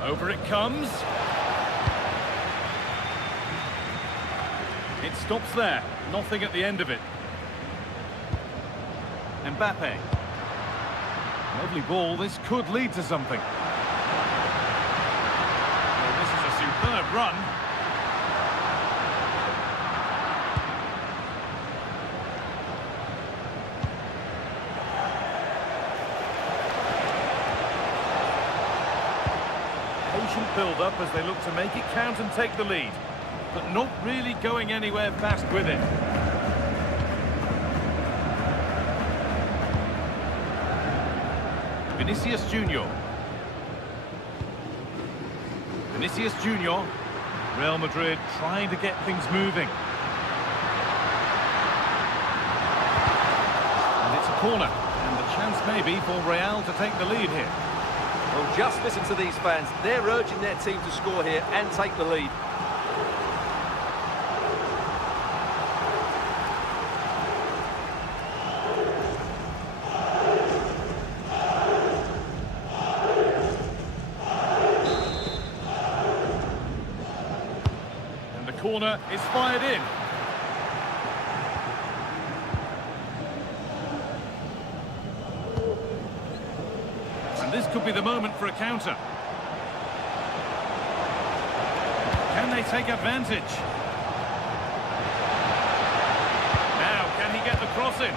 Over it comes. It stops there. Nothing at the end of it. Mbappe. Lovely ball. This could lead to something. Well, this is a superb run. Patient build-up as they look to make it count and take the lead, but not really going anywhere fast with it. Vinicius Junior. Vinicius Junior. Real Madrid trying to get things moving. And it's a corner, and the chance maybe for Real to take the lead here. Well, just listen to these fans. They're urging their team to score here and take the lead. And the corner is fired in. And this could be the moment for a counter. Can they take advantage? Now, can he get the cross in?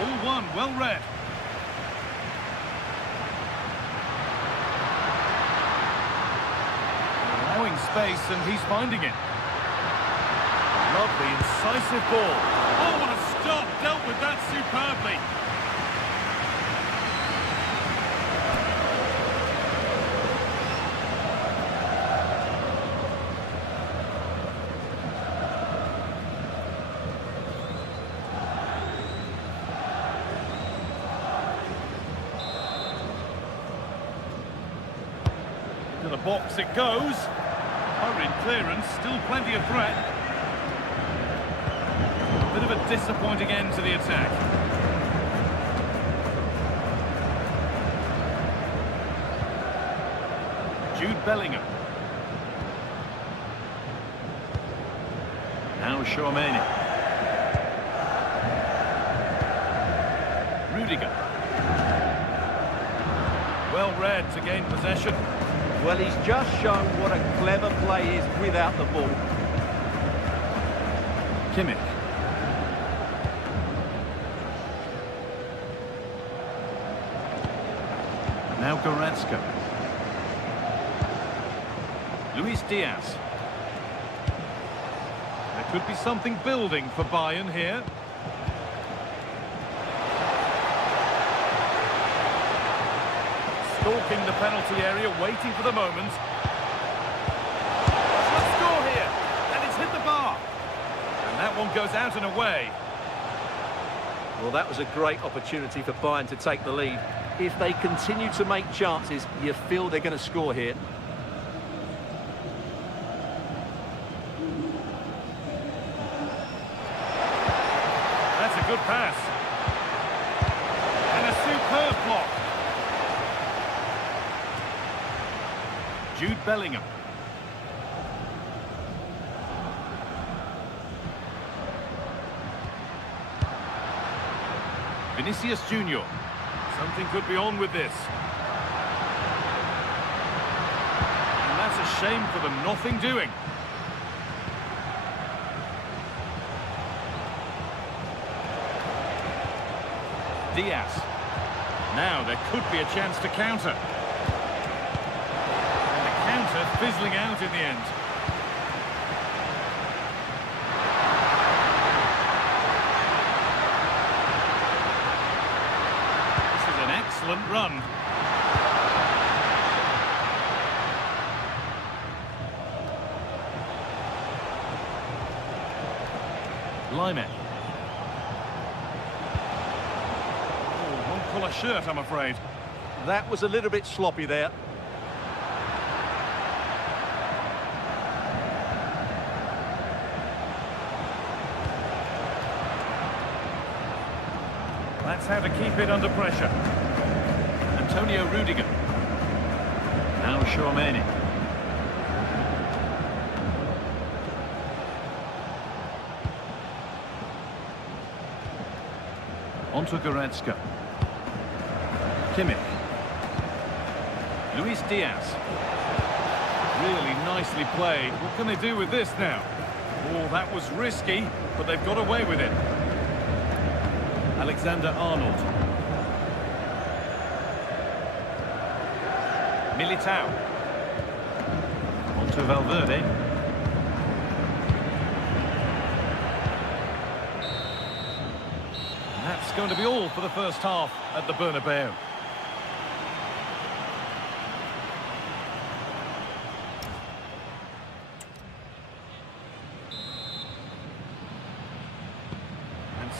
All one, well read. Allowing space, and he's finding it. Lovely, incisive ball. Oh, what a stop! Dealt with that superbly. To the box it goes. Hurried clearance, still plenty of threat. Bit of a disappointing end to the attack. Jude Bellingham. Now Tchouaméni. Rudiger. Well read to gain possession. Well, he's just shown what a clever play is without the ball. Kimmich. Now Goretzka. Luis Diaz. There could be something building for Bayern here. Stalking the penalty area, waiting for the moment. Shot score here, and it's hit the bar. And that one goes out and away. Well, that was a great opportunity for Bayern to take the lead. If they continue to make chances, you feel they're going to score here. That's a good pass. And a superb block. Jude Bellingham. Vinicius Junior. Something could be on with this. And that's a shame for them, nothing doing. Diaz. Now there could be a chance to counter. And the counter fizzling out in the end. This is an excellent run. Lyman. Pull a shirt, I'm afraid. That was a little bit sloppy there. That's how to keep it under pressure. Antonio Rudiger. Now Tchouaméni. On to Goretzka. Kimmich. Luis Diaz. Really nicely played. What can they do with this now? Oh, that was risky, but they've got away with it. Alexander-Arnold. Militao. On to Valverde. And that's going to be all for the first half at the Bernabeu.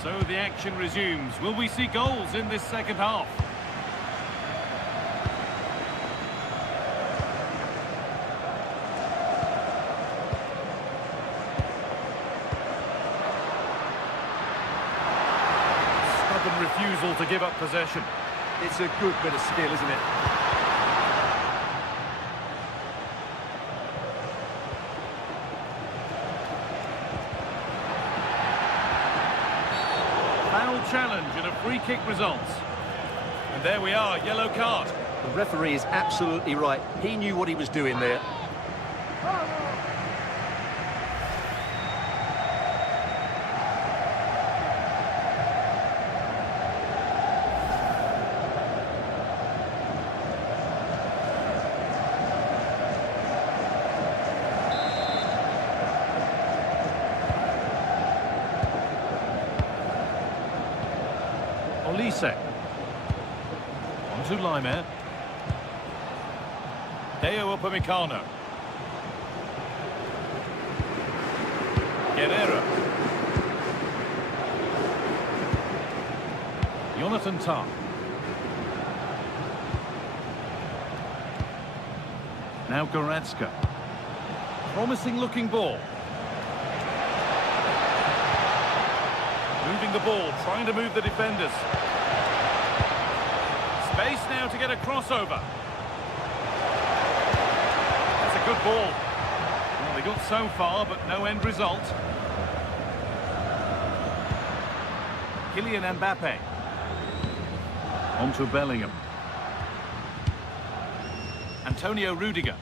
So the action resumes. Will we see goals in this second half? Stubborn refusal to give up possession. It's a good bit of skill, isn't it? Foul challenge and a free kick results. And there we are, yellow card. The referee is absolutely right. He knew what he was doing there. Olise. On to Lime. Deo Upamecano. Guerrero. Jonathan Tah. Now Goretzka. Promising looking ball. Moving the ball, trying to move the defenders. Space now to get a crossover. That's a good ball. Well, they got so far, but no end result. Kylian Mbappe. On to Bellingham. Antonio Rudiger.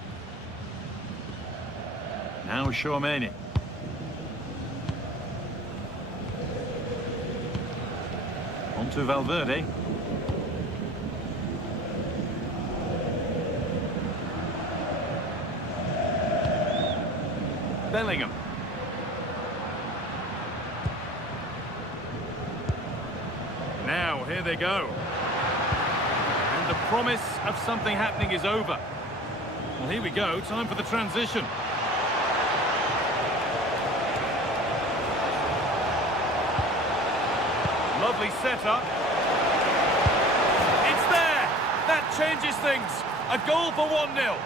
Now Tchouaméni. On to Valverde. Bellingham. Now, here they go. And the promise of something happening is over. Well, here we go. Time for the transition. Lovely setup. It's there. That changes things. A goal for 1-0.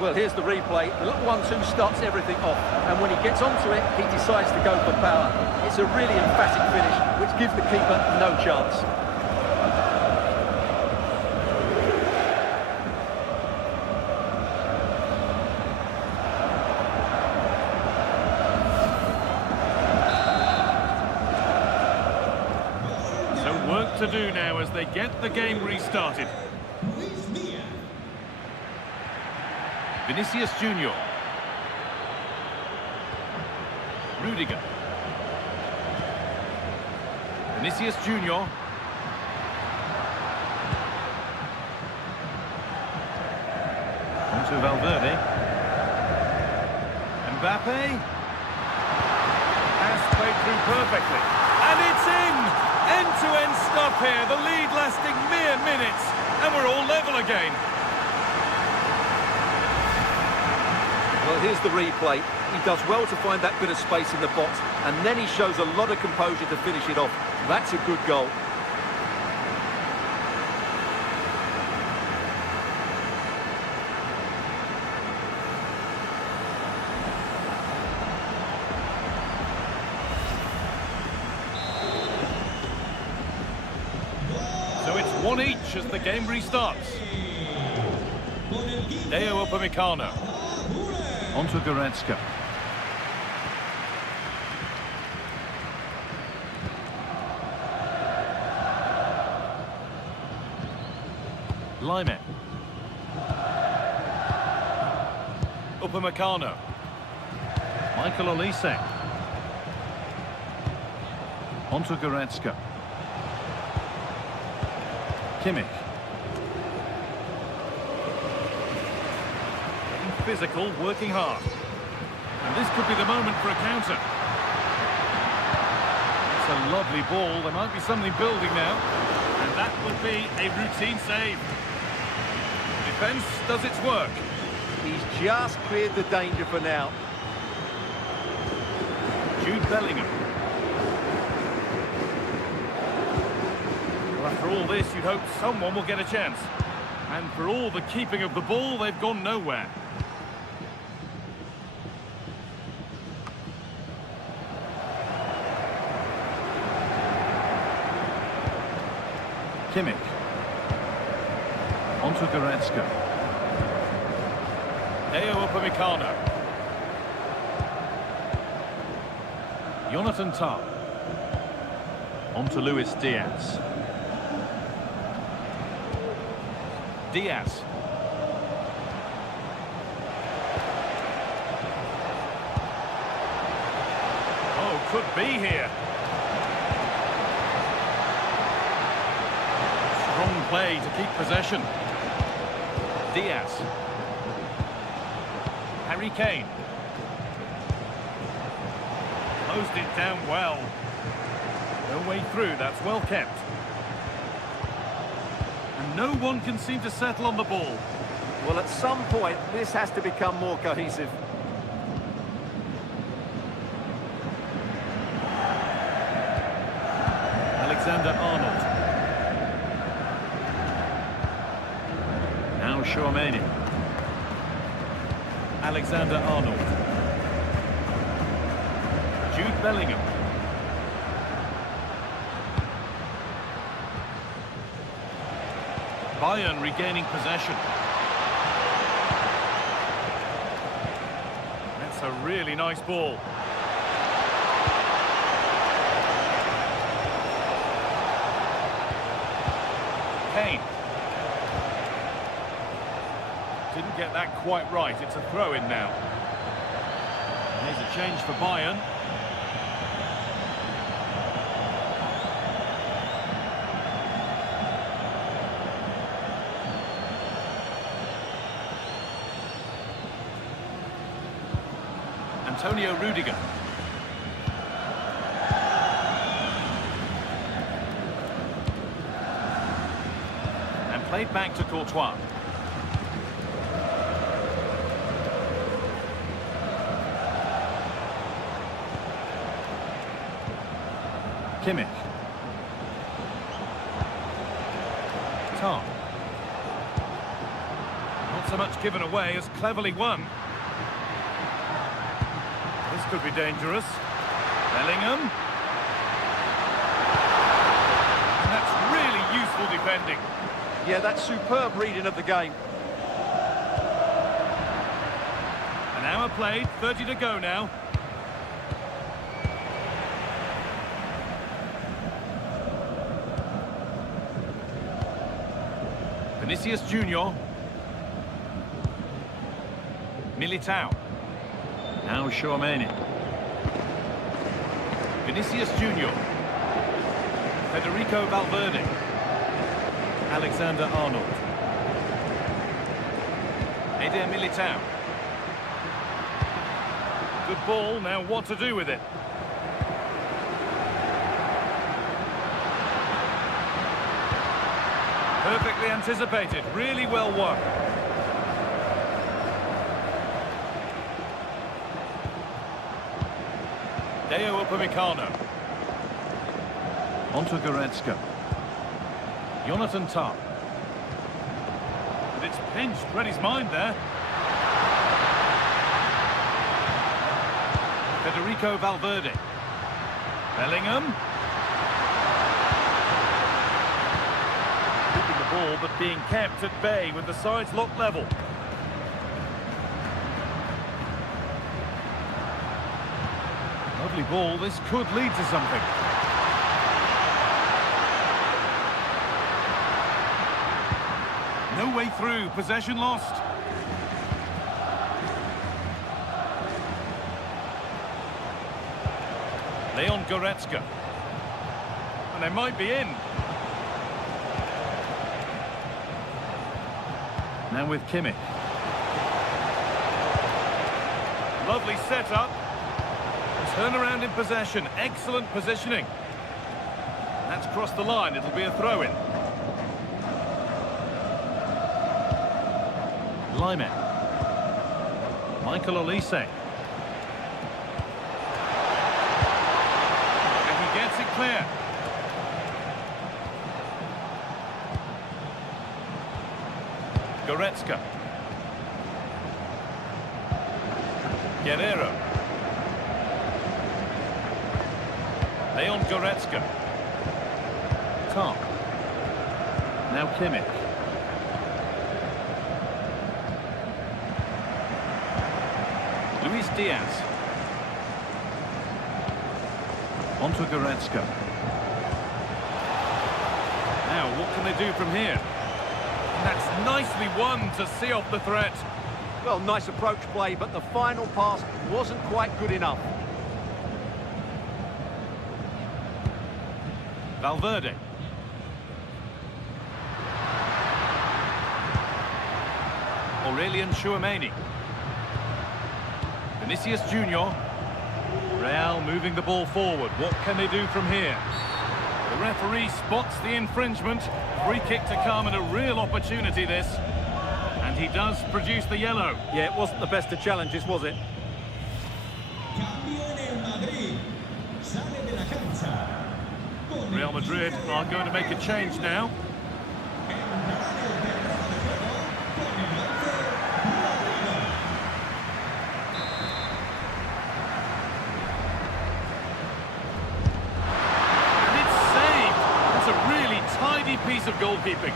Well, here's the replay. The little 1-2 starts everything off. And when he gets onto it, he decides to go for power. It's a really emphatic finish, which gives the keeper no chance. So work to do now as they get the game restarted. Vinicius Junior. Rudiger. Vinicius Junior. On to Valverde. Mbappe. Has played through perfectly. And it's in! End-to-end stuff here. The lead lasting mere minutes. And we're all level again. Well, here's the replay. He does well to find that bit of space in the box, and then he shows a lot of composure to finish it off. That's a good goal. So it's 1 each as the game restarts. Deo Upamecano. On to Goretzka. Lime. Upamecano. Michael Olise. On to Goretzka. Kimmich. Physical, working hard. And this could be the moment for a counter. It's a lovely ball. There might be something building now. And that will be a routine save. Defence does its work. He's just cleared the danger for now. Jude Bellingham. Well, after all this, you'd hope someone will get a chance. And for all the keeping of the ball, they've gone nowhere. Kimmich. On to Goretzka. Deo Upamecano. Jonathan Tah. On to Luis Diaz. Diaz. Oh, could be here. Strong play to keep possession. Diaz. Harry Kane. Closed it down well. No way through, that's well kept. And no one can seem to settle on the ball. Well, at some point, this has to become more cohesive. Alexander-Arnold. Now Chouameni. Alexander-Arnold. Jude Bellingham. Bayern regaining possession. That's a really nice ball. Kane. Didn't get that quite right. It's a throw-in now. Here's a change for Bayern. Antonio Rudiger. And played back to Courtois. Kimmich. Tah. Not so much given away as cleverly won. This could be dangerous. Bellingham. And that's really useful defending. Yeah, that's superb reading of the game. An hour played, 30 to go now. Vinicius Junior. Militao. Now Chouameni. Vinicius Junior. Federico Valverde. Alexander-Arnold. Eder Militao. Good ball, now what to do with it? Perfectly anticipated, really well won. Deo Upamecano. On to Goretzka. Jonathan Tah. But it's pinched, read his mind there. Federico Valverde. Bellingham. Keeping the ball, but being kept at bay with the sides locked level. Lovely ball, this could lead to something. No way through, possession lost. Leon Goretzka. And they might be in. Now with Kimmich. Lovely setup. Turn around in possession, excellent positioning. That's crossed the line, it'll be a throw-in. Lyman. Michael Olise. And he gets it clear. Goretzka. Guerrero. Leon Goretzka. Tah. Now Kimmich. Luis Diaz. On to Goretzka. Now, what can they do from here? And that's nicely won to see off the threat. Well, nice approach play, but the final pass wasn't quite good enough. Valverde. Aurelian Tchouameni. Vinicius Junior. Real moving the ball forward. What can they do from here? The referee spots the infringement. Free kick to come and a real opportunity this. And he does produce the yellow. Yeah, it wasn't the best of challenges, was it? Cambio en el Madrid. Sale de la cancha. Con Real Madrid are going to make a change now. entrará en el terreno de juego con el 11 Rodrigo. And it's saved. That's a really tidy piece of goalkeeping.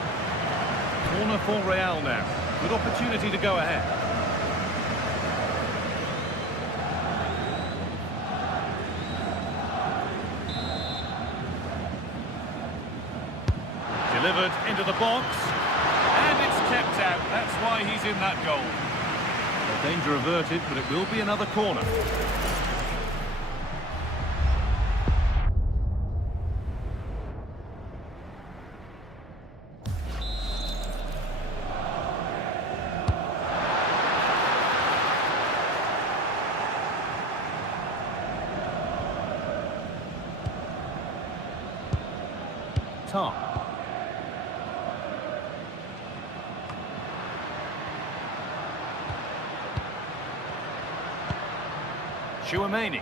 Corner for Real now. Good opportunity to go ahead. Delivered into the box. And it's kept out. That's why he's in that goal. Well, danger averted, but it will be another corner. Tar. Tchouameni.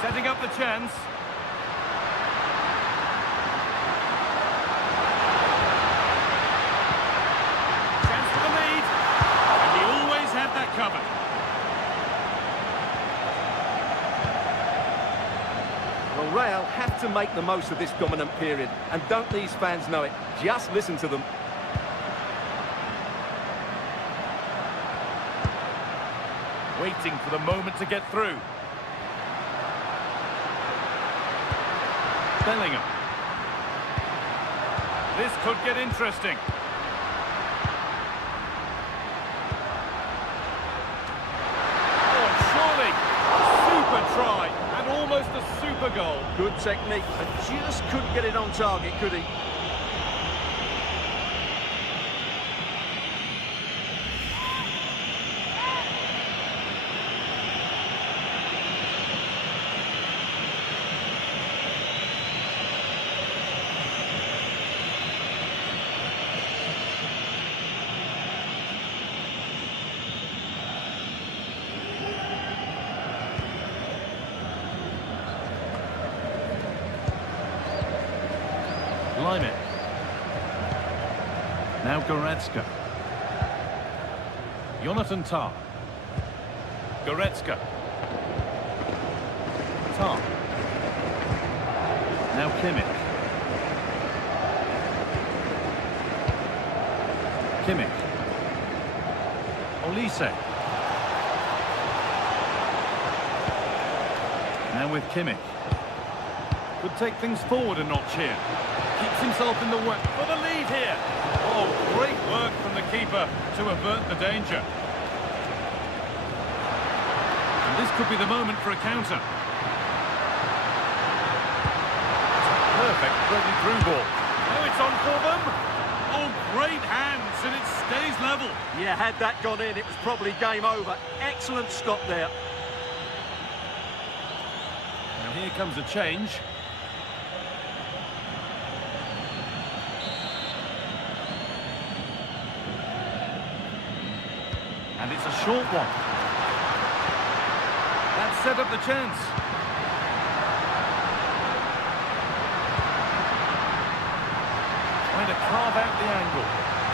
Setting up the chance. Chance for the lead. And he always had that covered. Well, Real have to make the most of this dominant period. And don't these fans know it? Just listen to them. Waiting for the moment to get through. Bellingham. This could get interesting. Oh, surely. Super try. And almost a super goal. Good technique, and just couldn't get it on target, could he? Limit. Now Goretzka. Jonathan Tah. Goretzka. Tah. Now Kimmich. Kimmich. Olise. Now with Kimmich. Could take things forward a notch here. Keeps himself in the way for the lead here. Oh, great work from the keeper to avert the danger. And this could be the moment for a counter. Perfect threaded through ball. Now it's on for them. Oh, great hands, and it stays level. Yeah, had that gone in, it was probably game over. Excellent stop there. Now here comes a change. And it's a short one. That set up the chance. Trying to carve out the angle.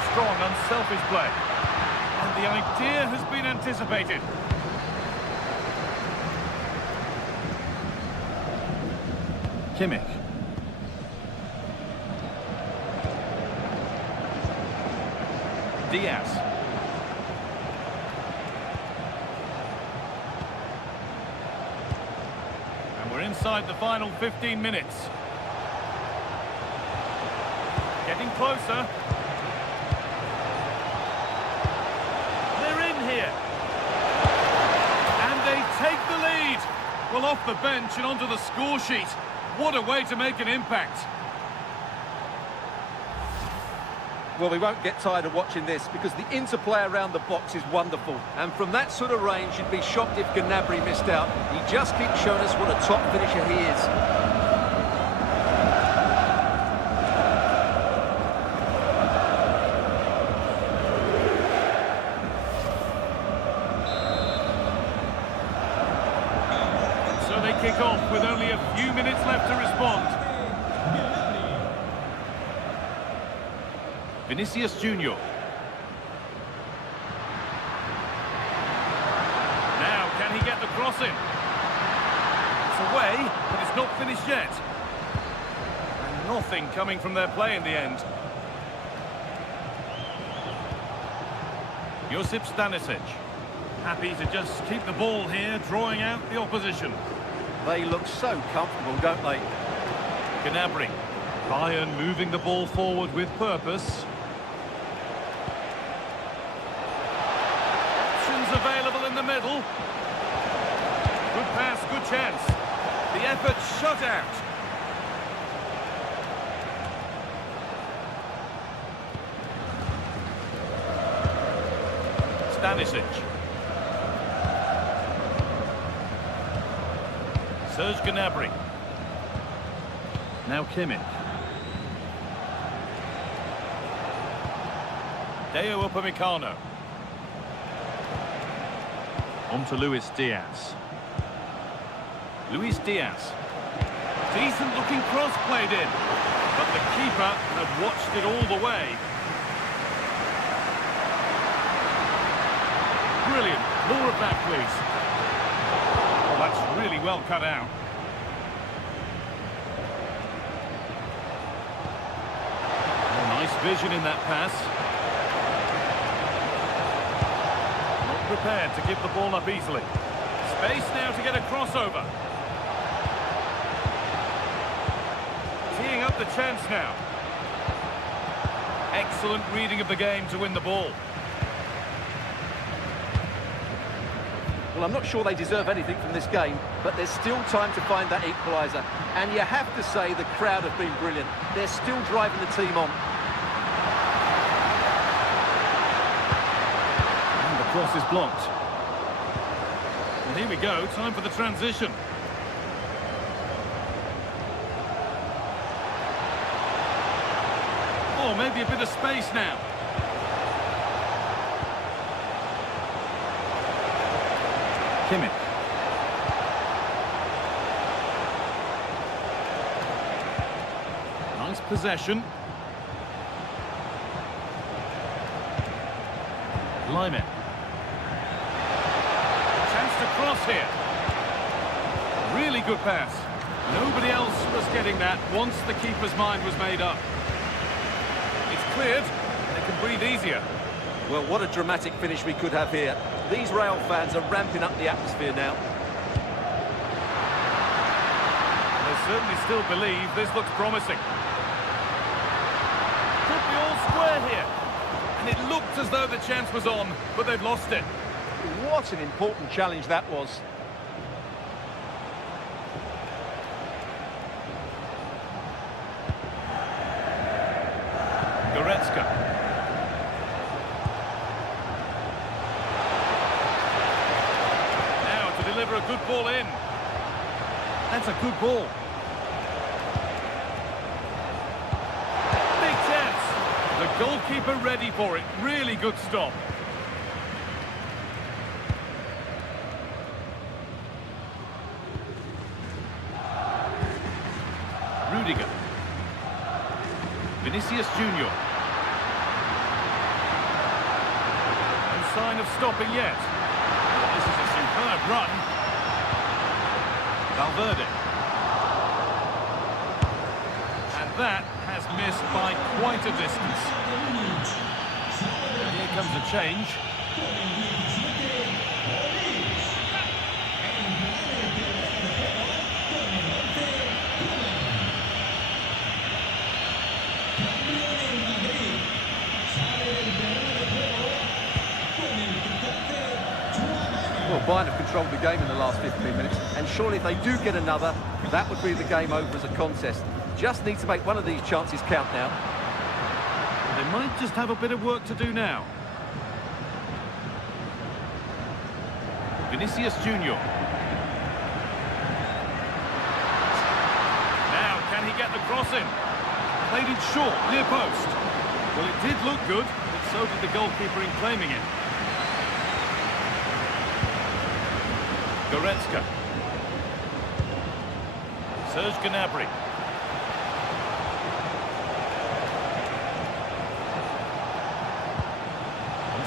Strong, unselfish play. And the idea has been anticipated. Kimmich. We're inside the final 15 minutes. Getting closer. They're in here. And they take the lead. Well, off the bench and onto the score sheet. What a way to make an impact. Well, we won't get tired of watching this because the interplay around the box is wonderful. And from that sort of range, you'd be shocked if Gnabry missed out. He just keeps showing us what a top finisher he is. So they kick off with only a few minutes left to respond. Vinicius Junior. Now, can he get the cross in? It's away, but it's not finished yet. And nothing coming from their play in the end. Josip Stanisic. Happy to just keep the ball here, drawing out the opposition. They look so comfortable, don't they? Gnabry. Bayern moving the ball forward with purpose. Available in the middle. Good pass, good chance. The effort shut out. Stanisic. Serge Gnabry. Now Kimmich. Deo Upamecano. On to Luis Diaz. Luis Diaz. Decent looking cross played in. But the keeper had watched it all the way. Brilliant. More of that, please. Oh, that's really well cut out. Oh, nice vision in that pass. Prepared to give the ball up easily. Space now to get a crossover. Teeing up the chance now. Excellent reading of the game to win the ball. Well, I'm not sure they deserve anything from this game, but there's still time to find that equaliser. And you have to say the crowd have been brilliant. They're still driving the team on. Cross is blocked. Well, here we go, time for the transition. Oh, maybe a bit of space now. Kimmich. Nice possession. Lyman. Cross here. Really good pass. Nobody else was getting that once the keeper's mind was made up. It's cleared. They can breathe easier. Well, what a dramatic finish we could have here. These Real fans are ramping up the atmosphere now. They certainly still believe this looks promising. Could be all square here. And it looked as though the chance was on, but they've lost it. What an important challenge that was. Goretzka. Now to deliver a good ball in. That's a good ball. Big chance. The goalkeeper ready for it. Really good stop. Rudiger. Vinicius Junior. No sign of stopping yet. This is a superb run. Valverde. And that has missed by quite a distance. And here comes a change. Bayern have controlled the game in the last 15 minutes, and surely if they do get another, that would be the game over as a contest. Just need to make one of these chances count now. They might just have a bit of work to do now. Vinicius Junior. Now, can he get the cross in? Played it short, near post. Well, it did look good, but so did the goalkeeper in claiming it. Goretzka. Serge Gnabry.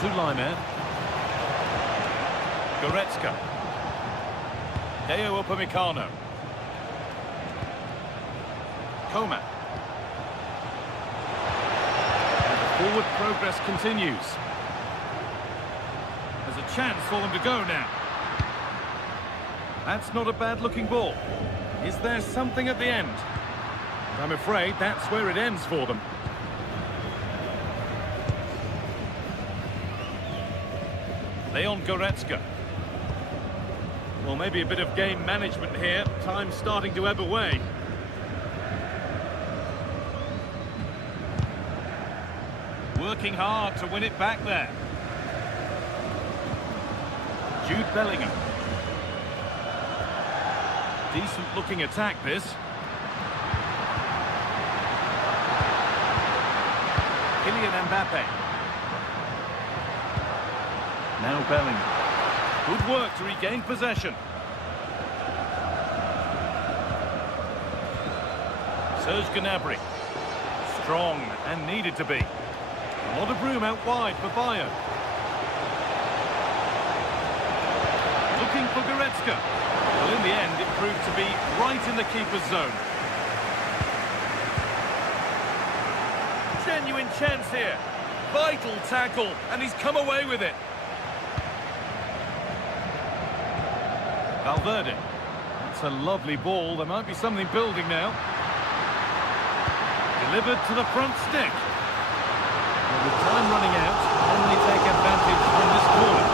To Laimer. Goretzka. Deo Upamecano. Coman. And the forward progress continues. There's a chance for them to go now. That's not a bad-looking ball. Is there something at the end? I'm afraid that's where it ends for them. Leon Goretzka. Well, maybe a bit of game management here. Time's starting to ebb away. Working hard to win it back there. Jude Bellingham. Decent-looking attack, this. Kylian Mbappe. Now Bellingham. Good work to regain possession. Serge Gnabry. Strong and needed to be. A lot of room out wide for Bayern. Looking for Goretzka. Well, in the end, it proved to be right in the keeper's zone. Genuine chance here. Vital tackle, and he's come away with it. Valverde. That's a lovely ball. There might be something building now. Delivered to the front stick. Well, with time running out, can they take advantage from this corner?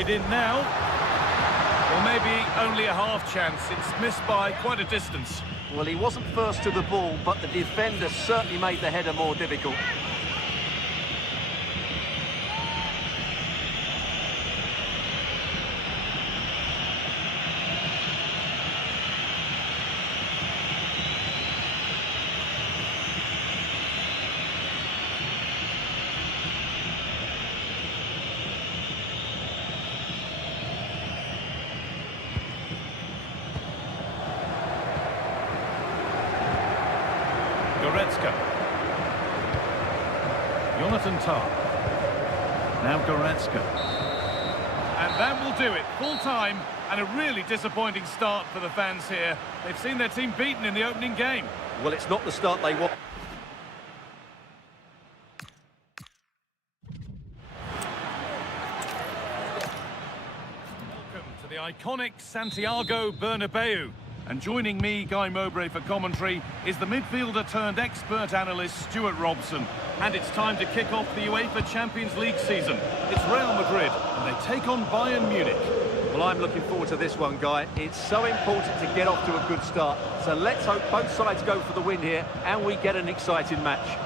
In now, or maybe only a half chance. It's missed by quite a distance. Well, he wasn't first to the ball, but the defender certainly made the header more difficult. Goretzka. Jonathan Tah. Now Goretzka. And that will do it. Full time and a really disappointing start for the fans here. They've seen their team beaten in the opening game. Well, it's not the start they want. Welcome to the iconic Santiago Bernabeu. And joining me, Guy Mowbray, for commentary is the midfielder-turned-expert analyst Stuart Robson. And it's time to kick off the UEFA Champions League season. It's Real Madrid, and they take on Bayern Munich. Well, I'm looking forward to this one, Guy. It's so important to get off to a good start. So let's hope both sides go for the win here, and we get an exciting match.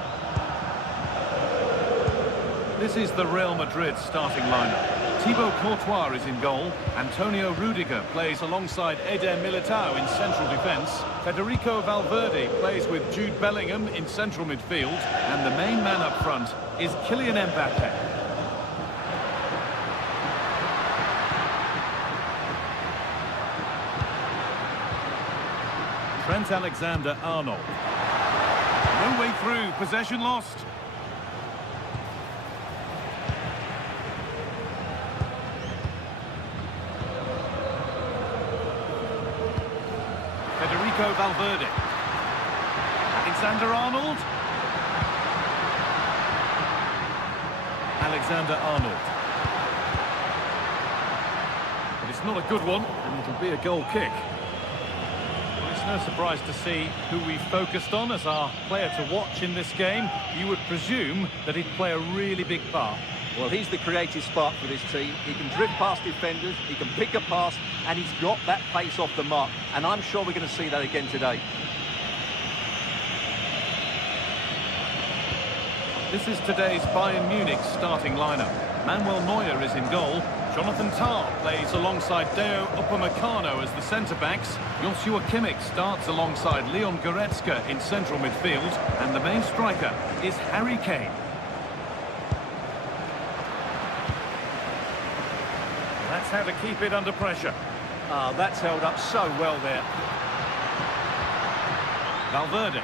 This is the Real Madrid starting lineup. Thibaut Courtois is in goal. Antonio Rudiger plays alongside Eder Militao in central defence. Federico Valverde plays with Jude Bellingham in central midfield. And the main man up front is Kylian Mbappe. Trent Alexander-Arnold. No way through, possession lost. Federico Valverde. Alexander-Arnold. Alexander-Arnold. not a good one, and it'll be a goal kick. Well, it's no surprise to see who we focused on as our player to watch in this game. You would presume that he'd play a really big part. Well, he's the creative spark for this team. He can drift past defenders, he can pick a pass, and he's got that pace off the mark. And I'm sure we're going to see that again today. This is today's Bayern Munich starting lineup. Manuel Neuer is in goal. Jonathan Tah plays alongside Deo Upamecano as the centre-backs. Joshua Kimmich starts alongside Leon Goretzka in central midfield. And the main striker is Harry Kane. That's how to keep it under pressure. That's held up so well there. Valverde.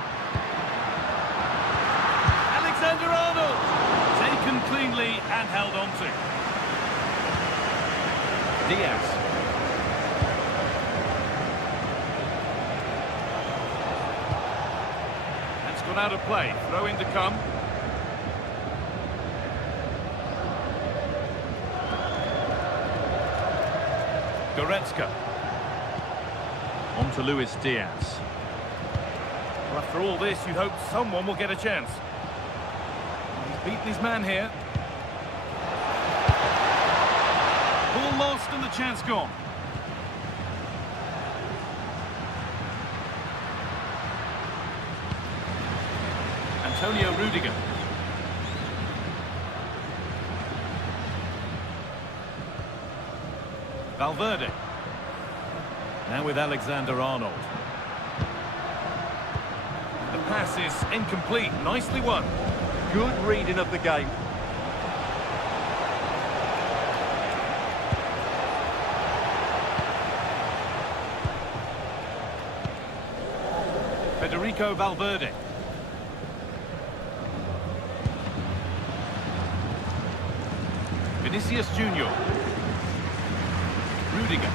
Alexander-Arnold. Taken cleanly and held on to. Diaz. That's gone out of play. Throw in to come. Goretzka. On to Luis Diaz. Well, after all this, you'd hope someone will get a chance. He's beaten his man here. Ball lost and the chance gone. Antonio Rudiger. Valverde. Now with Alexander-Arnold. The pass is incomplete. Nicely won. Good reading of the game. Federico Valverde. Vinicius Junior. Rudiger.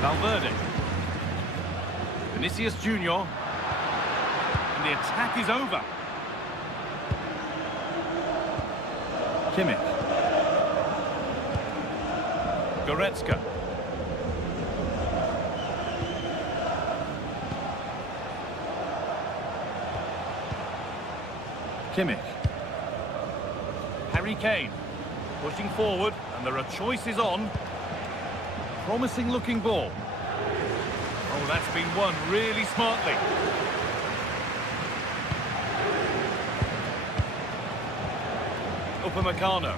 Valverde. Vinicius Junior. And the attack is over. Kimmich. Goretzka. Kimmich. Harry Kane. Pushing forward, and there are choices on. Promising looking ball. Oh, that's been won really smartly. Upamecano.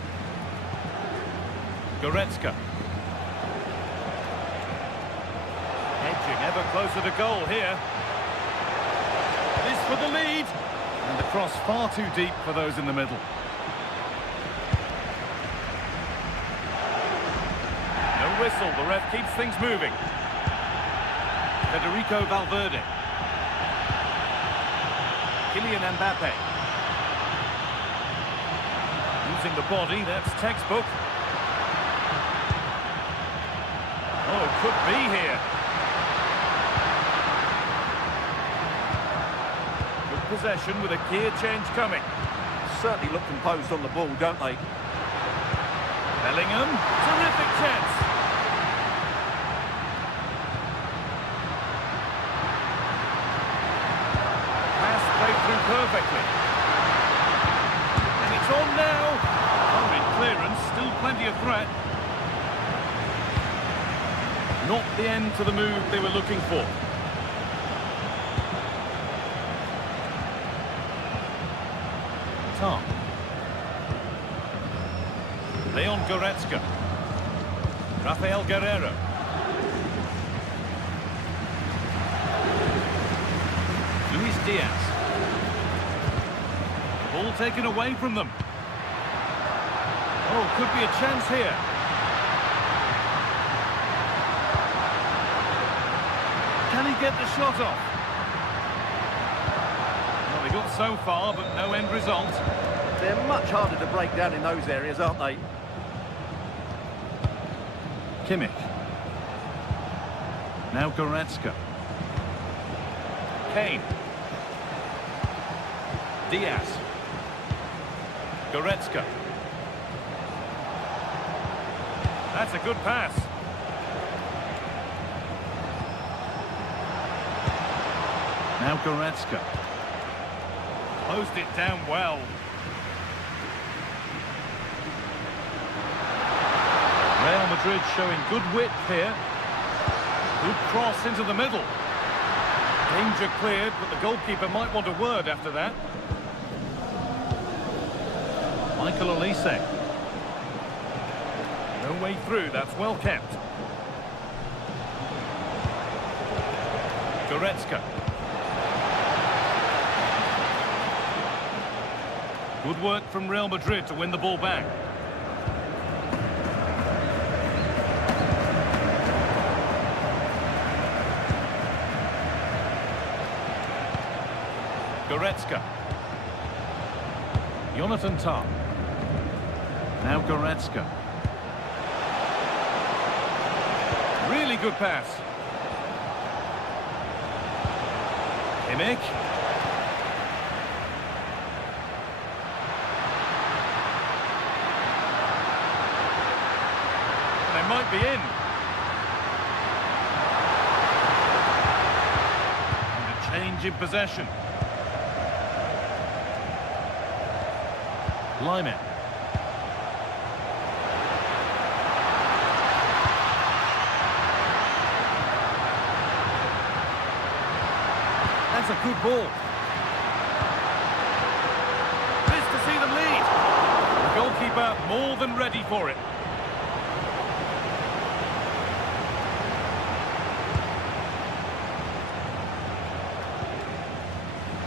Goretzka. Edging ever closer to goal here. This for the lead. And the cross far too deep for those in the middle. No whistle, the ref keeps things moving. Federico Valverde. Kylian Mbappe. Using the body, that's textbook. Oh, could be here. Good possession with a gear change coming. Certainly look composed on the ball, don't they? Bellingham, terrific chance. Pass played through perfectly. And it's on now. Hurried clearance, still plenty of threat. Not the end to the move they were looking for. Tom. Leon Goretzka. Rafael Guerreiro. Luis Diaz. Ball taken away from them. Oh, could be a chance here. Can he get the shot off? Well, they got so far, but no end result. They're much harder to break down in those areas, aren't they? Kimmich. Now Goretzka. Kane. Diaz. Goretzka. That's a good pass. Now Goretzka. Closed it down well. Real Madrid showing good width here. Good cross into the middle. Danger cleared, but the goalkeeper might want a word after that. Michael Olise. No way through, that's well kept. Goretzka. Good work from Real Madrid to win the ball back. Goretzka. Jonathan Tah. Now Goretzka. Really good pass. Kimmich. They might be in. And a change in possession. Lyman. That's a good ball. This to see them lead. The goalkeeper more than ready for it.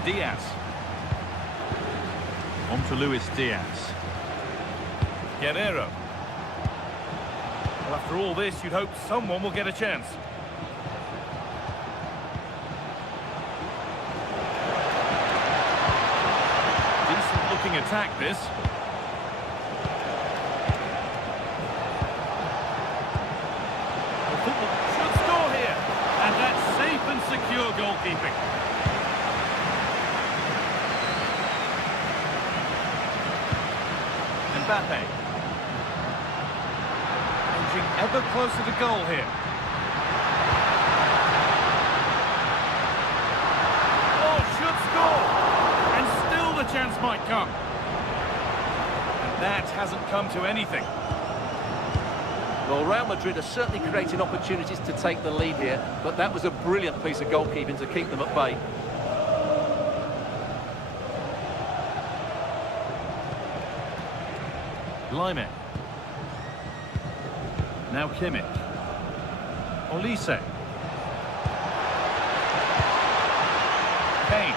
Diaz. On to Luis Diaz. Guerrero. Well, after all this, you'd hope someone will get a chance. Decent looking attack, this. The football should score here. And that's safe and secure goalkeeping. Mbappe. Inching ever closer to goal here. Oh, should score! And still the chance might come. And that hasn't come to anything. Well, Real Madrid are certainly creating opportunities to take the lead here, but that was a brilliant piece of goalkeeping to keep them at bay. Lyman. Now Kimmich. Olise. Kane.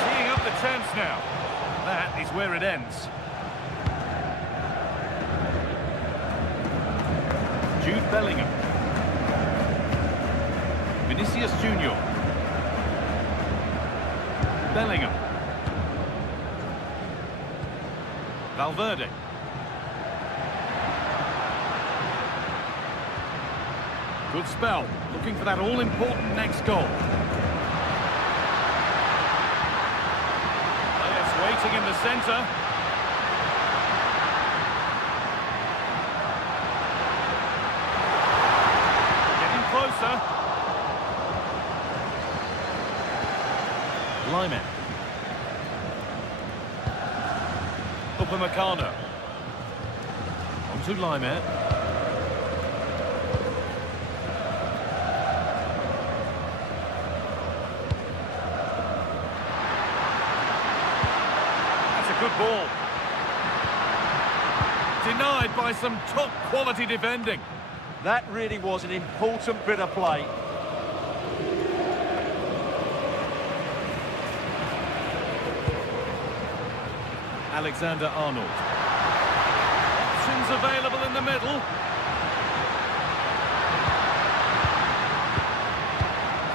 Teeing up the chance now. That is where it ends. Jude Bellingham. Vinicius Junior. Bellingham. Valverde. Good spell. Looking for that all-important next goal. Players waiting in the centre. Getting closer. Lyman. Upamecano. On to Lyman. That's a good ball. Denied by some top-quality defending. That really was an important bit of play. Alexander-Arnold. Options available in the middle.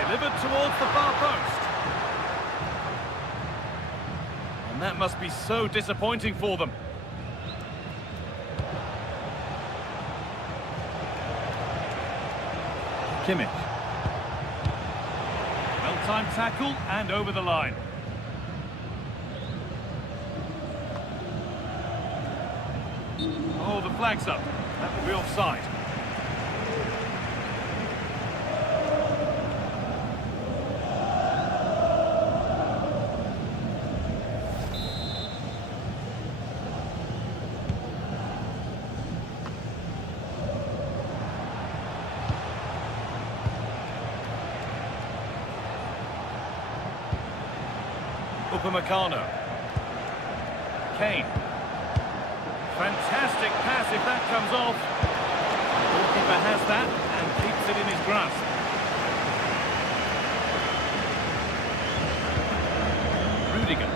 Delivered towards the far post. And that must be so disappointing for them. Kimmich. Well-timed tackle and over the line. Oh, the flag's up. That will be offside. Upamecano. Kane. Fantastic pass if that comes off. The goalkeeper has that and keeps it in his grasp. Rudiger.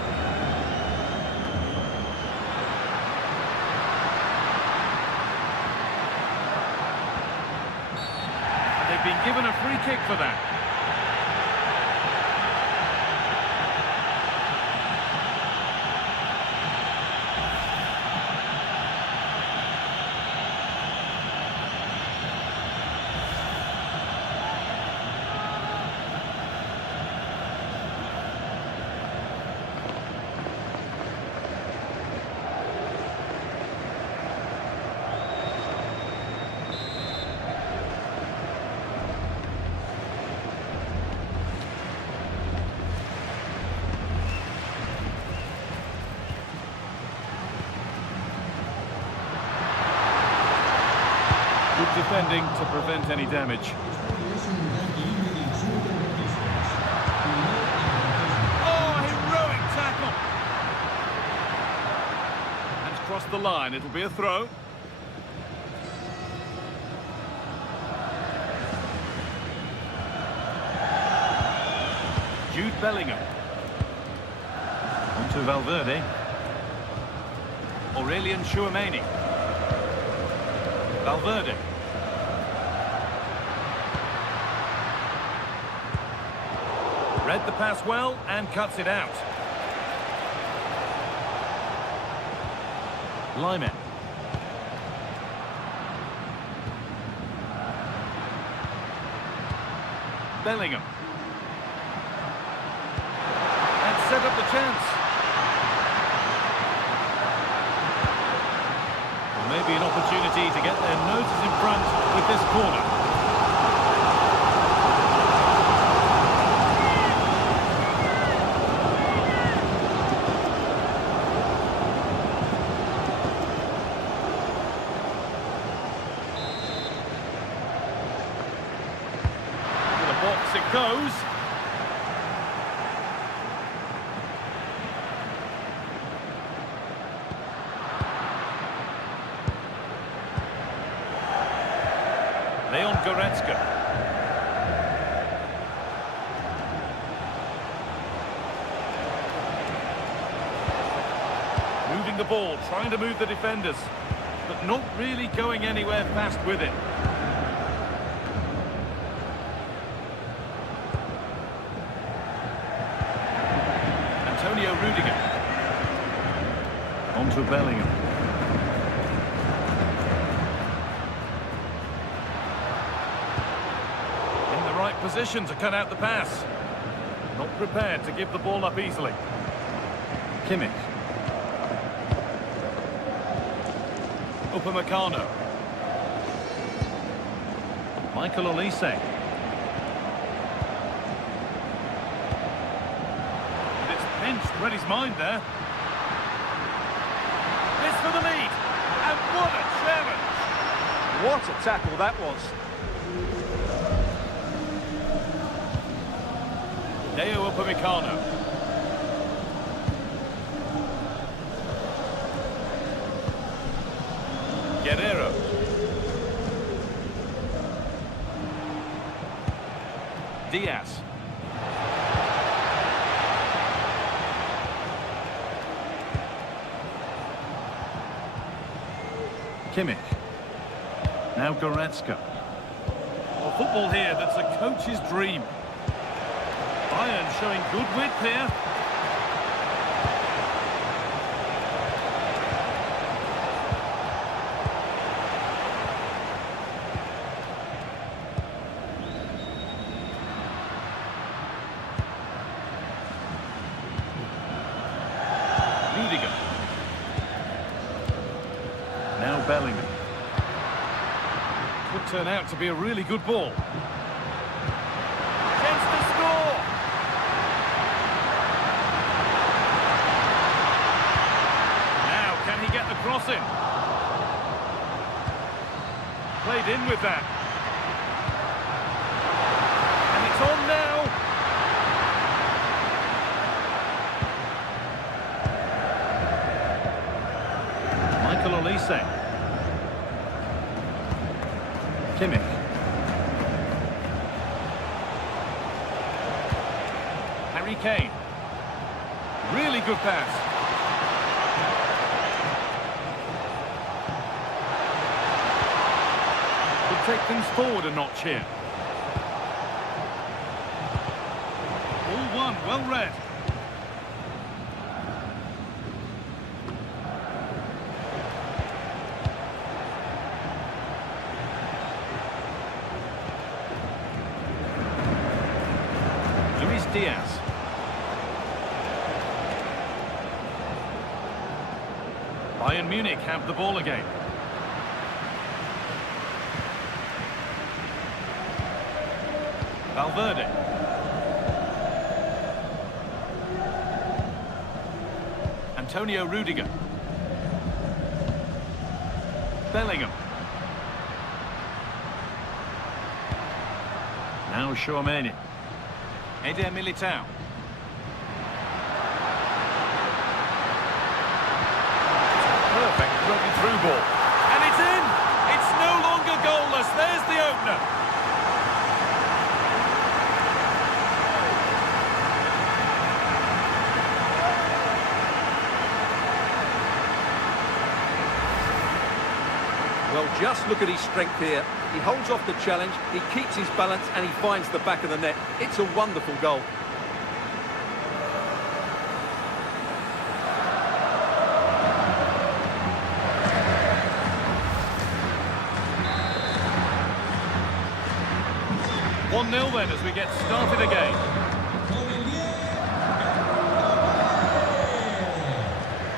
And they've been given a free kick for that. Good defending to prevent any damage. Oh, heroic tackle! And crossed the line. It'll be a throw. Jude Bellingham. On to Valverde. Aurelien Tchouameni. Valverde. Read the pass well and cuts it out. Lyman. Bellingham. And set up the chance. Well, maybe an opportunity to get their noses in front with this corner. Box it goes. Leon Goretzka. Moving the ball, trying to move the defenders, but not really going anywhere fast with it. Rudiger. On to Bellingham. In the right position to cut out the pass. Not prepared to give the ball up easily. Kimmich. Upamecano. Michael Olise. Read his mind there. This for the lead. And what a challenge! What a tackle that was. Deo Upamecano. Guerrero. Diaz. Kimmich. Now Goretzka. Well, football here that's a coach's dream. Bayern showing good width here. Rudiger. Bellingham. Could turn out to be a really good ball. Chance to score! Now, can he get the cross in? Played in with that. And it's on now. Michael Olise. Kimmich. Harry Kane. Really good pass. Could take things forward a notch here. All one, well read. Diaz. Bayern Munich have the ball again. Valverde. Antonio Rudiger. Bellingham. Now Tchouaméni. Eder Militao. Perfect broken through ball. And it's in! It's no longer goalless. There's the opener. Well, just look at his strength here. He holds off the challenge, he keeps his balance, and he finds the back of the net. It's a wonderful goal. One-nil then as we get started again.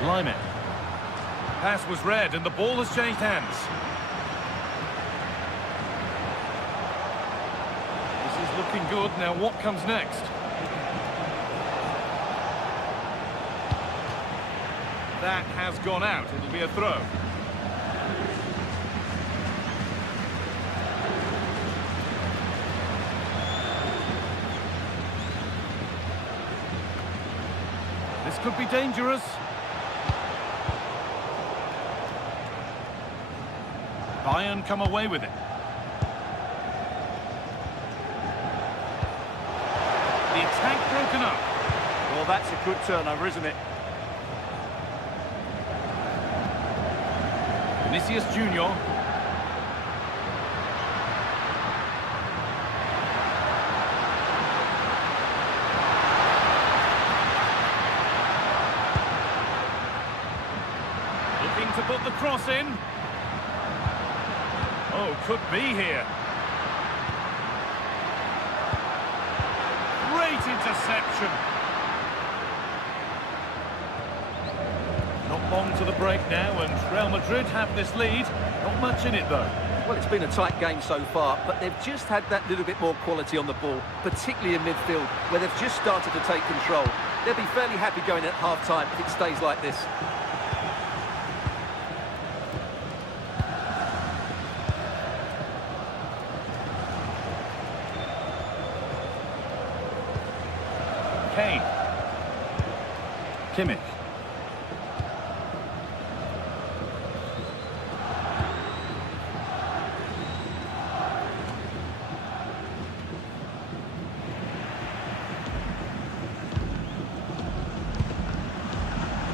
Lyman. Pass was read and the ball has changed hands. This is looking good. Now what comes next? That has gone out. It'll be a throw. This could be dangerous. Bayern come away with it. The attack broken up. Well, that's a good turnover, isn't it? Vinicius Junior. Looking to put the cross in. Oh, could be here. Great interception. Not long to the break now, and Real Madrid have this lead. Not much in it, though. Well, it's been a tight game so far, but they've just had that little bit more quality on the ball, particularly in midfield, where they've just started to take control. They'll be fairly happy going at half-time if it stays like this. Kane. Kimmich.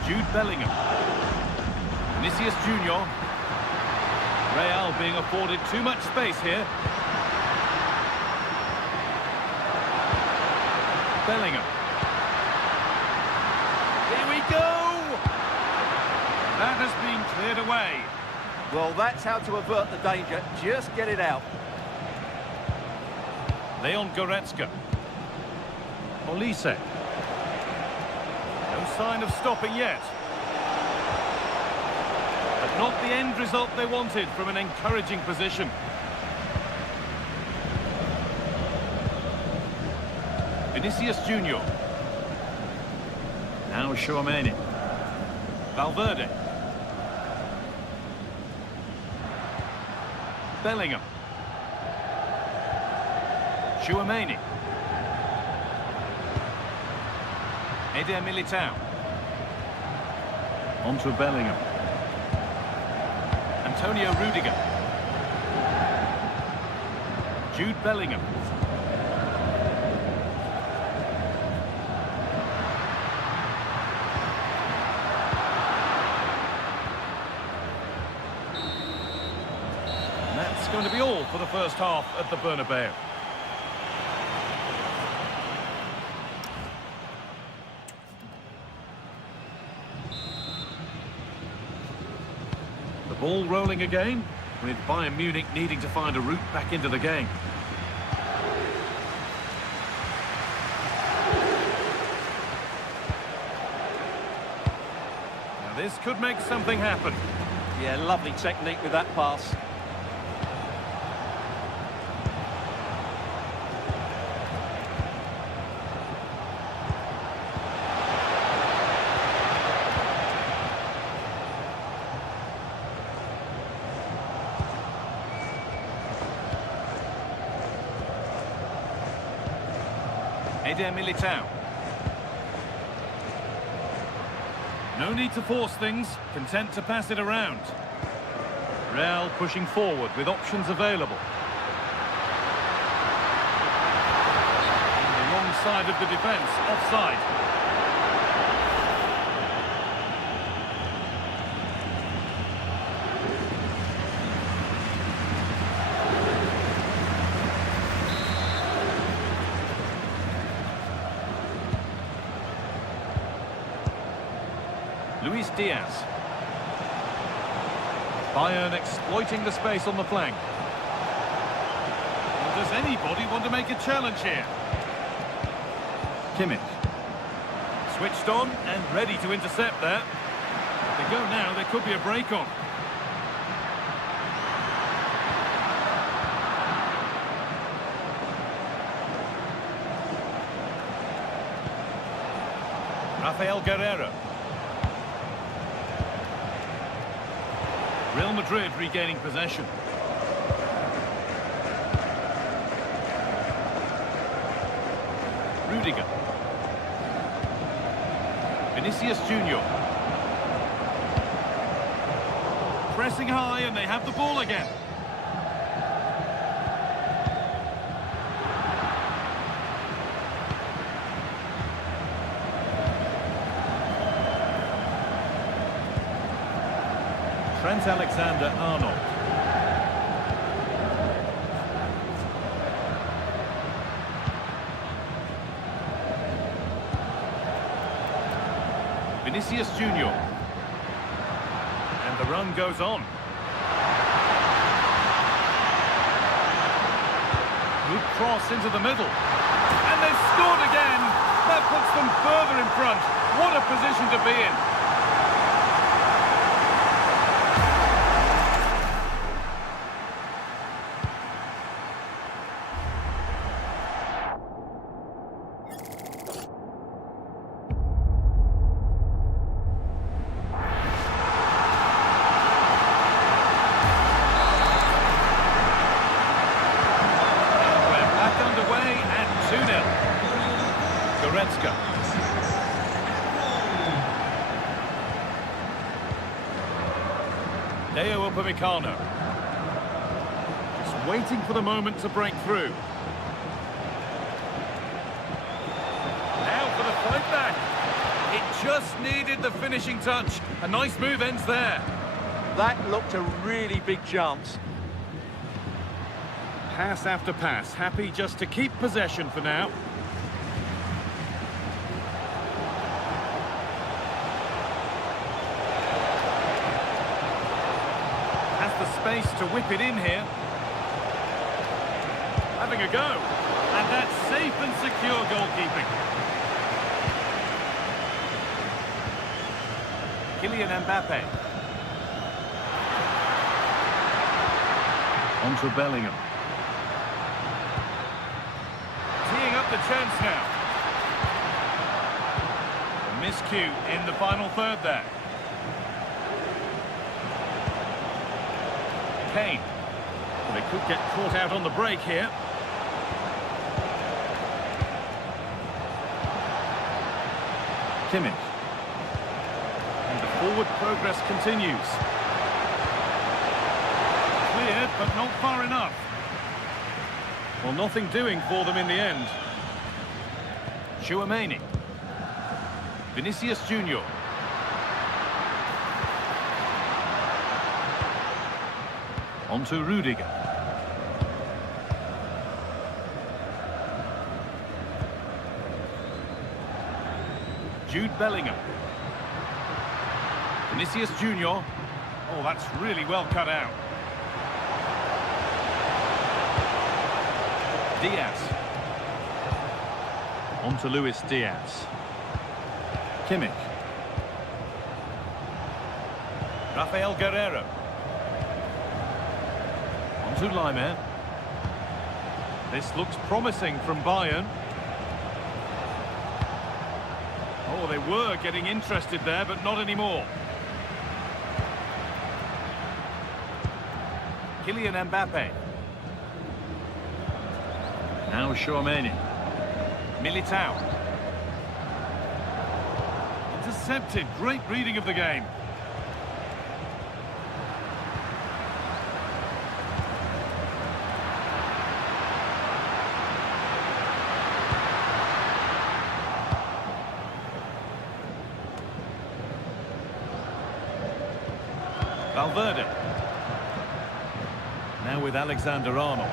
Jude Bellingham. Vinicius Junior. Real being afforded too much space here. Bellingham. Here we go! That has been cleared away. Well, that's how to avert the danger. Just get it out. Leon Goretzka. Olise. No sign of stopping yet. A Not the end result they wanted from an encouraging position. Vinicius Junior. Now Tchouaméni. Valverde. Bellingham. Tchouaméni. Eder Militao. On to Bellingham. Antonio Rudiger. Jude Bellingham. And that's going to be all for the first half at the Bernabeu. Ball rolling again, with Bayern Munich needing to find a route back into the game. Now this could make something happen. Yeah, lovely technique with that pass. Eder Militao. No need to force things, content to pass it around. Real pushing forward with options available. On the wrong side of the defence, offside. Luis Diaz. Bayern exploiting the space on the flank. Well, does anybody want to make a challenge here? Kimmich. Switched on and ready to intercept there. If they go now, there could be a break on. Rafael Guerreiro. Real Madrid regaining possession. Rudiger. Vinicius Junior. Pressing high and they have the ball again. Trent Alexander-Arnold. Vinicius Junior. And the run goes on. Good cross into the middle. And they've scored again. That puts them further in front. What a position to be in. Upamecano. Just waiting for the moment to break through. Now for the fight back. It just needed the finishing touch. A nice move ends there. That looked a really big chance. Pass after pass. Happy just to keep possession for now. Space to whip it in here. Having a go. And that's safe and secure goalkeeping. Kylian Mbappe. On to Bellingham. Teeing up the chance now. A miscue in the final third there. Kane. Well, they could get caught out on the break here. Kimmich. And the forward progress continues. Cleared, but not far enough. Well, nothing doing for them in the end. Tchouaméni. Vinicius Junior. On to Rudiger. Jude Bellingham. Vinicius Junior. Oh, that's really well cut out. Diaz. On to Luis Diaz. Kimmich. Rafael Guerreiro. On to Laimer. This looks promising from Bayern. Oh, they were getting interested there, but not anymore. Kylian Mbappe. Now Tchouaméni. Militao. Intercepted. Great reading of the game. Valverde. Now with Alexander-Arnold.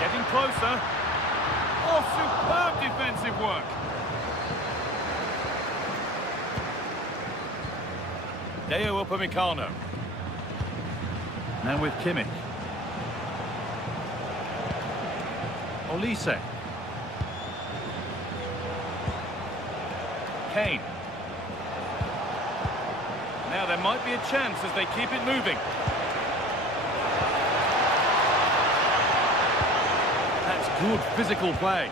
Getting closer. Oh, superb defensive work. Deo Upamecano. Now with Kimmich. Olise. Kane. Now there might be a chance as they keep it moving. That's good physical play.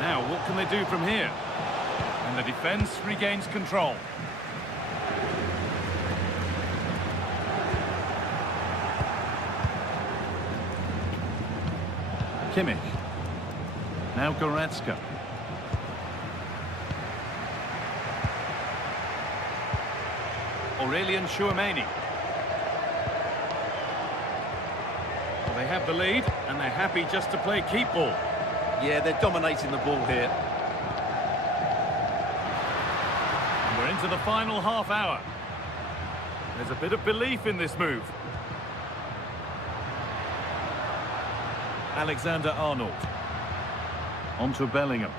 Now what can they do from here? And the defence regains control. Kimmich. Now Goretzka. Aurelien Tchouaméni. Well, they have the lead, and they're happy just to play keep ball. Yeah, they're dominating the ball here. And we're into the final half hour. There's a bit of belief in this move. Alexander-Arnold. On to Bellingham.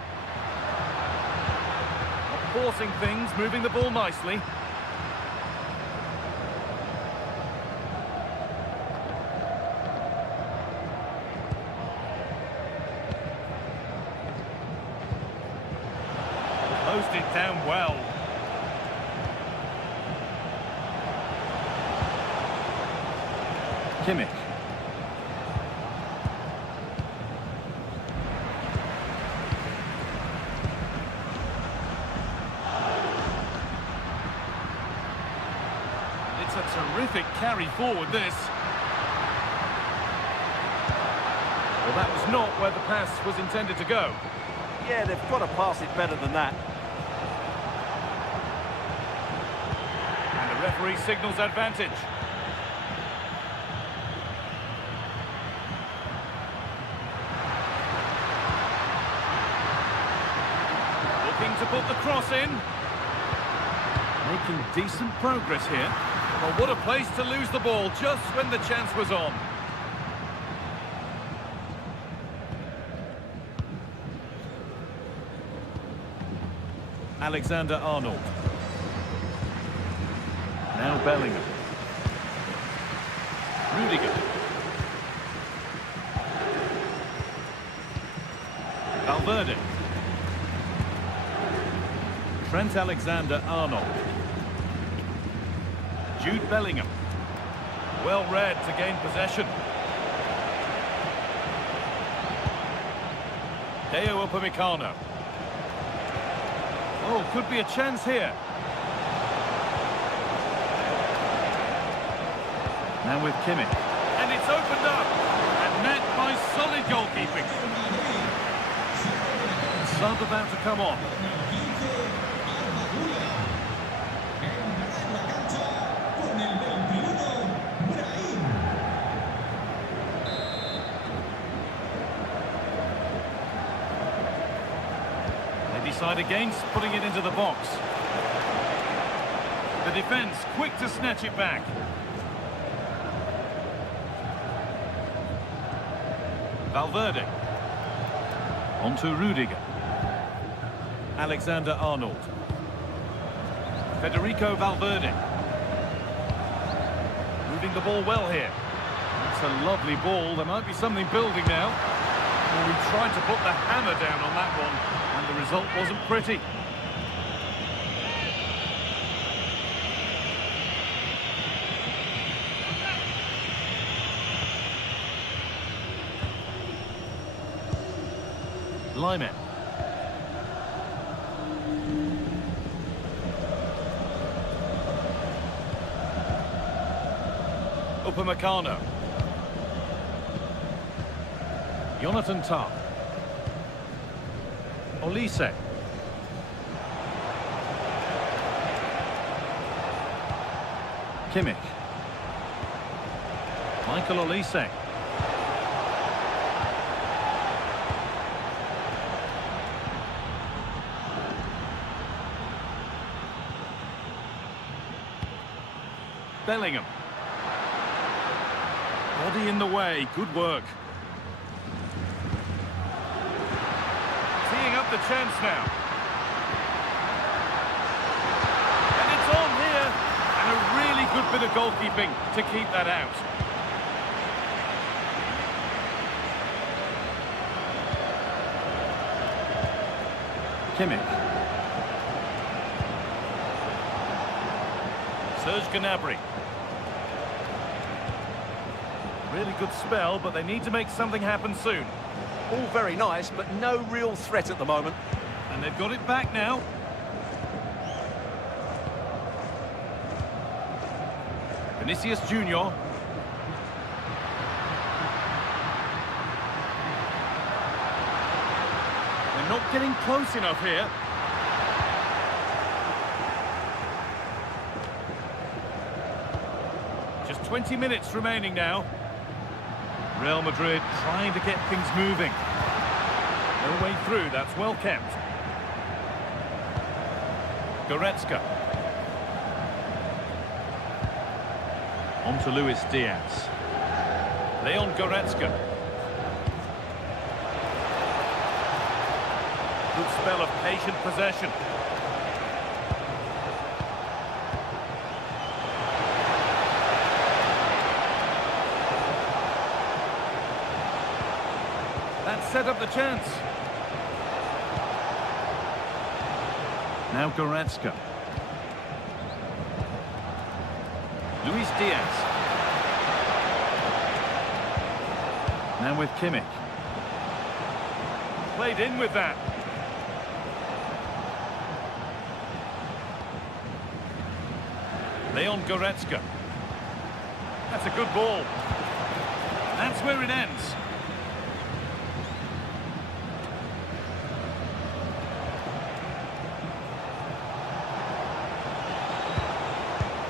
Not forcing things, moving the ball nicely. Closed it down well. Kimmich. It's a terrific carry forward, this. Well, that was not where the pass was intended to go. Yeah, they've got to pass it better than that. And the referee signals advantage. Looking to put the cross in. Making decent progress here. Well, what a place to lose the ball just when the chance was on. Alexander-Arnold. Now Bellingham. Rudiger. Valverde. Trent Alexander-Arnold. Jude Bellingham. Well read to gain possession. Deo Upamecano. Oh, could be a chance here. Now with Kimmich. And it's opened up. And met by solid goalkeeping. Sub about to come on. They decide against putting it into the box. The defence quick to snatch it back. Valverde. On to Rudiger. Alexander-Arnold. Federico Valverde. Moving the ball well here. It's a lovely ball. There might be something building now. Well, we tried to put the hammer down on that one, and the result wasn't pretty. Lyman. Upamecano. Jonathan Tah. Olise. Kimmich. Michael Olise. Bellingham. Body in the way, good work. Teeing up the chance now. And it's on here. And a really good bit of goalkeeping to keep that out. Kimmich. Serge Gnabry. Really good spell, but they need to make something happen soon. All very nice, but no real threat at the moment. And they've got it back now. Vinicius Junior. They're not getting close enough here. Just 20 minutes remaining now. Real Madrid trying to get things moving. No way through, that's well kept. Goretzka. On to Luis Diaz. Leon Goretzka. Good spell of patient possession. That set up the chance. Now Goretzka. Luis Diaz. Now with Kimmich. Played in with that. Leon Goretzka. That's a good ball. That's where it ends.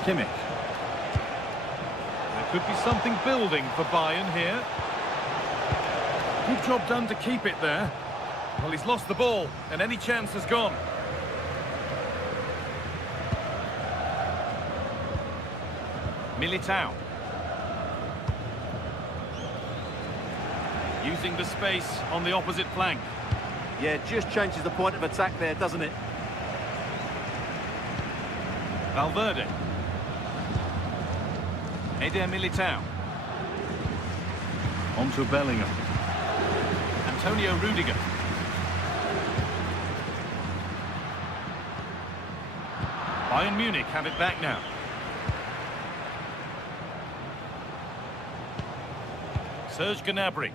Kimmich. There could be something building for Bayern here. Good job done to keep it there. Well, he's lost the ball, and any chance has gone. Militao. Using the space on the opposite flank. Yeah, just changes the point of attack there, doesn't it? Valverde. Eder Militao. On to Bellingham. Antonio Rudiger. Bayern Munich have it back now. Serge Gnabry.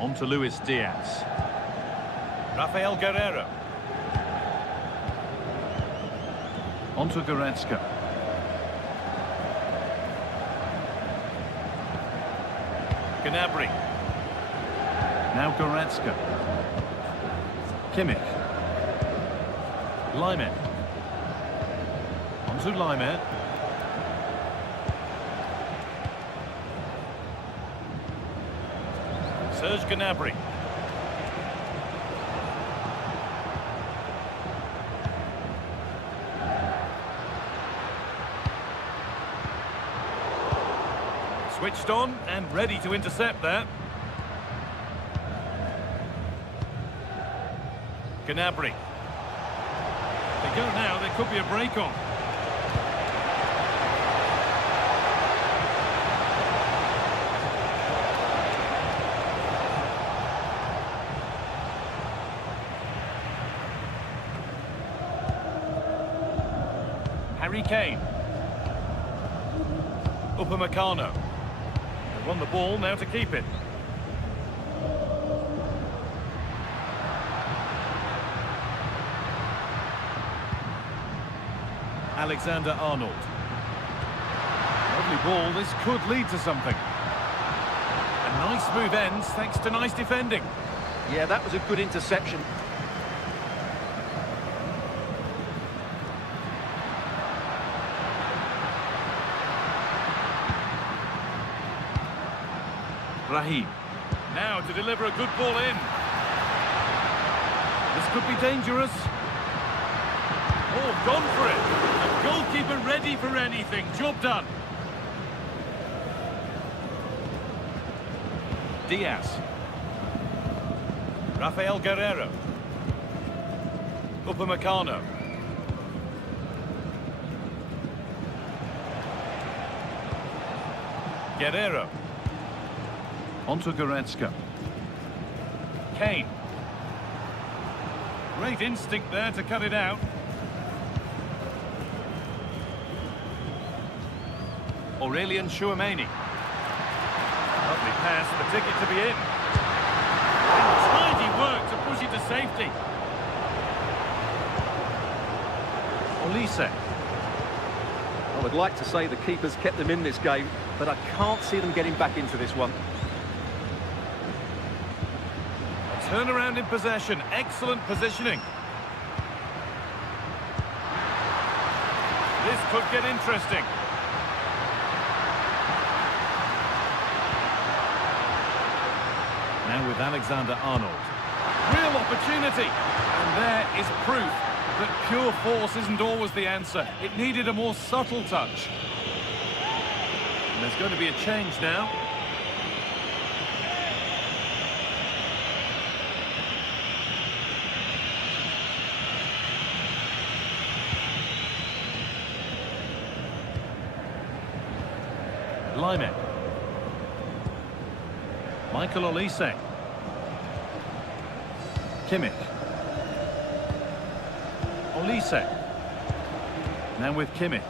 On to Luis Diaz. Rafael Guerreiro. On to Goretzka. Gnabry. Now Goretzka. Kimmich. Laimer. On to Laimer. Serge Gnabry. Switched on and ready to intercept there. Gnabry. They go now, there could be a break on. Harry Kane. Upamecano. They won the ball, now to keep it. Alexander-Arnold. Lovely ball, this could lead to something. A nice smooth ends thanks to nice defending. Yeah, that was a good interception. Raheem. Now to deliver a good ball in. This could be dangerous. Oh, gone for it. A goalkeeper ready for anything. Job done. Diaz. Rafael Guerreiro. Upamecano. Guerreiro. On to Goretzka. Kane. Great instinct there to cut it out. Aurelien Tchouameni. Lovely pass, the ticket to be in. And tidy work to push it to safety. Olise. I would like to say the keeper's kept them in this game, but I can't see them getting back into this one. Turnaround in possession, excellent positioning. This could get interesting. Now with Alexander-Arnold. Real opportunity. And there is proof that pure force isn't always the answer. It needed a more subtle touch. And there's going to be a change now. Laimer. Michael Olise. Kimmich. Olise. Now with Kimmich.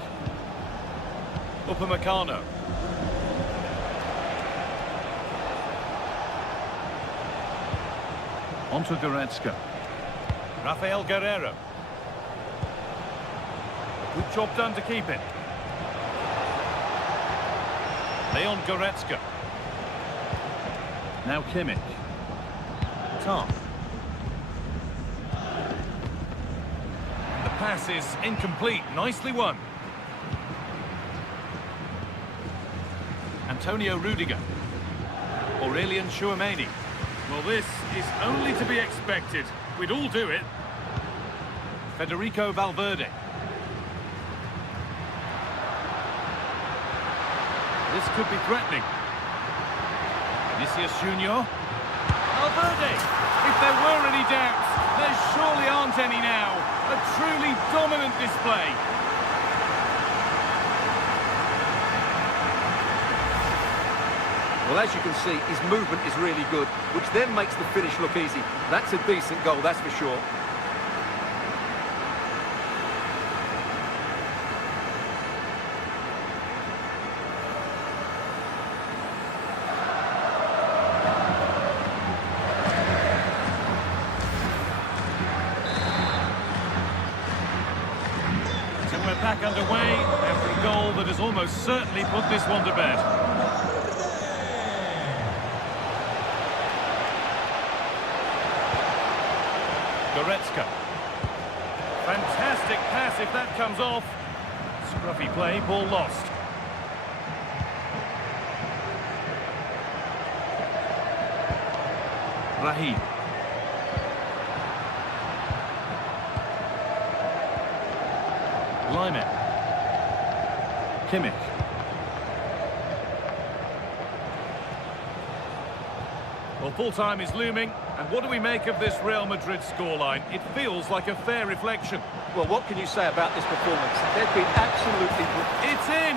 Upamecano. On to Goretzka. Rafael Guerreiro. Good job done to keep it. Leon Goretzka. Now Kimmich. Tom. The pass is incomplete. Nicely won. Antonio Rudiger. Aurelien Tchouameni. Well, this is only to be expected. We'd all do it. Federico Valverde. This could be threatening. Vinicius Junior. Valverde! If there were any doubts, there surely aren't any now. A truly dominant display. Well, as you can see, his movement is really good, which then makes the finish look easy. That's a decent goal, that's for sure. back underway after a goal that has almost certainly put this one to bed. Goretzka. Fantastic pass if that comes off. Scruffy play, ball lost. Raheem. Lyman. Kimmich. Well, full-time is looming, and what do we make of this Real Madrid scoreline? It feels like a fair reflection. Well, what can you say about this performance? They've been absolutely... It's in!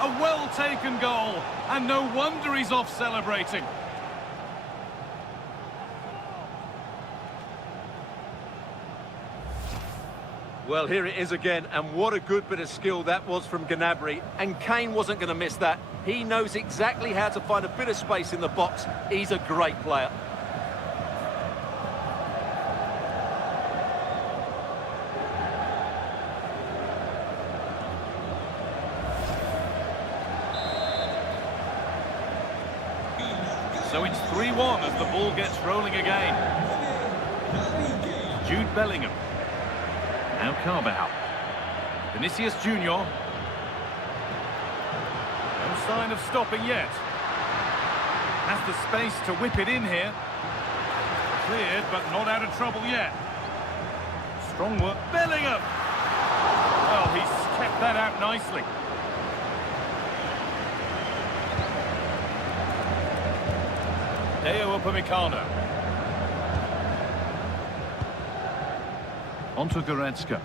A well-taken goal, and no wonder he's off celebrating. Well, here it is again, and what a good bit of skill that was from Gnabry. And Kane wasn't going to miss that. He knows exactly how to find a bit of space in the box. He's a great player. So it's 3-1 as the ball gets rolling again. Jude Bellingham. Now Carvajal. Vinicius Junior. No sign of stopping yet. Has the space to whip it in here. Cleared, but not out of trouble yet. Strong work. Bellingham! Well, he's kept that out nicely. Deo Upamecano. On to Goretzka.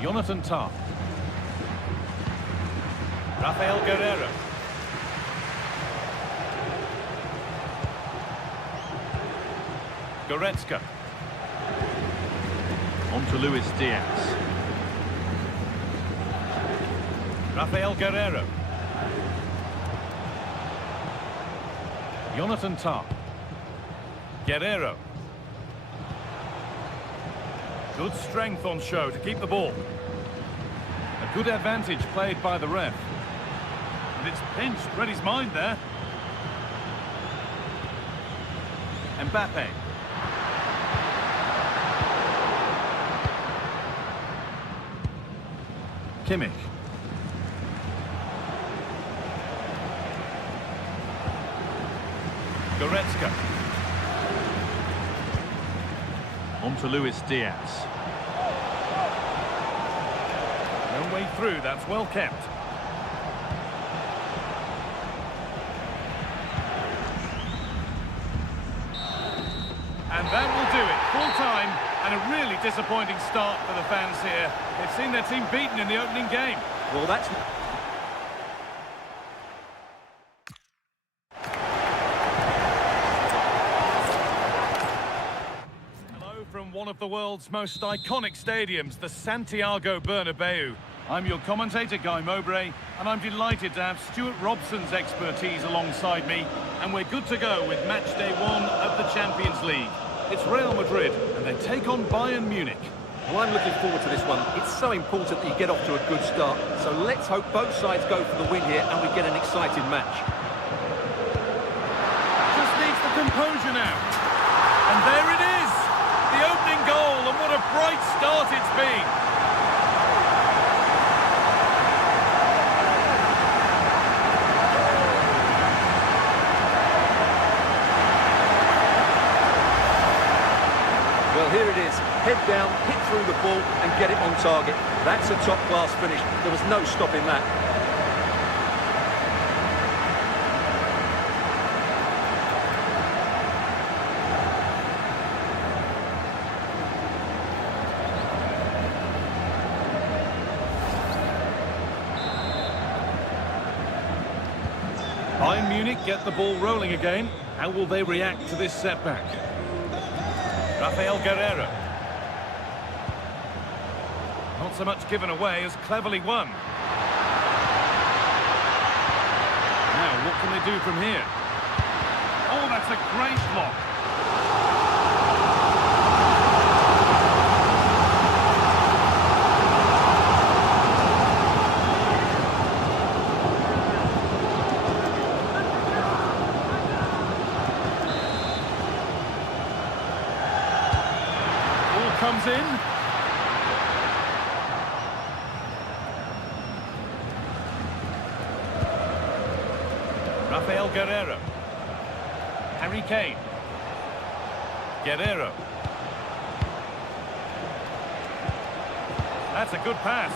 Jonathan Tah. Rafael Guerreiro. Goretzka. On to Luis Diaz. Rafael Guerreiro. Jonathan Tah. Guerreiro. Good strength on show to keep the ball. A good advantage played by the ref. And it's pinched, read his mind there. Mbappe. Kimmich. Goretzka. On to Luis Diaz. No way through, that's well kept. And that will do it. Full time and a really disappointing start for the fans here. They've seen their team beaten in the opening game. Well, that's... From one of the world's most iconic stadiums, the Santiago Bernabeu. I'm your commentator, Guy Mowbray, and I'm delighted to have Stuart Robson's expertise alongside me, and we're good to go with match day 1 of the Champions League. It's Real Madrid, and they take on Bayern Munich. Well, I'm looking forward to this one. It's so important that you get off to a good start, so let's hope both sides go for the win here and we get an exciting match. Just needs the composure now. And there it is! The opening goal, and what a bright start it's been. Well, here it is. Head down, hit through the ball and get it on target. That's a top-class finish. There was no stopping that. Bayern Munich get the ball rolling again. How will they react to this setback? Rafael Guerreiro. Not so much given away as cleverly won. Now, what can they do from here? Oh, that's a great block. comes in. Rafael Guerreiro. Harry Kane. Guerreiro. That's a good pass.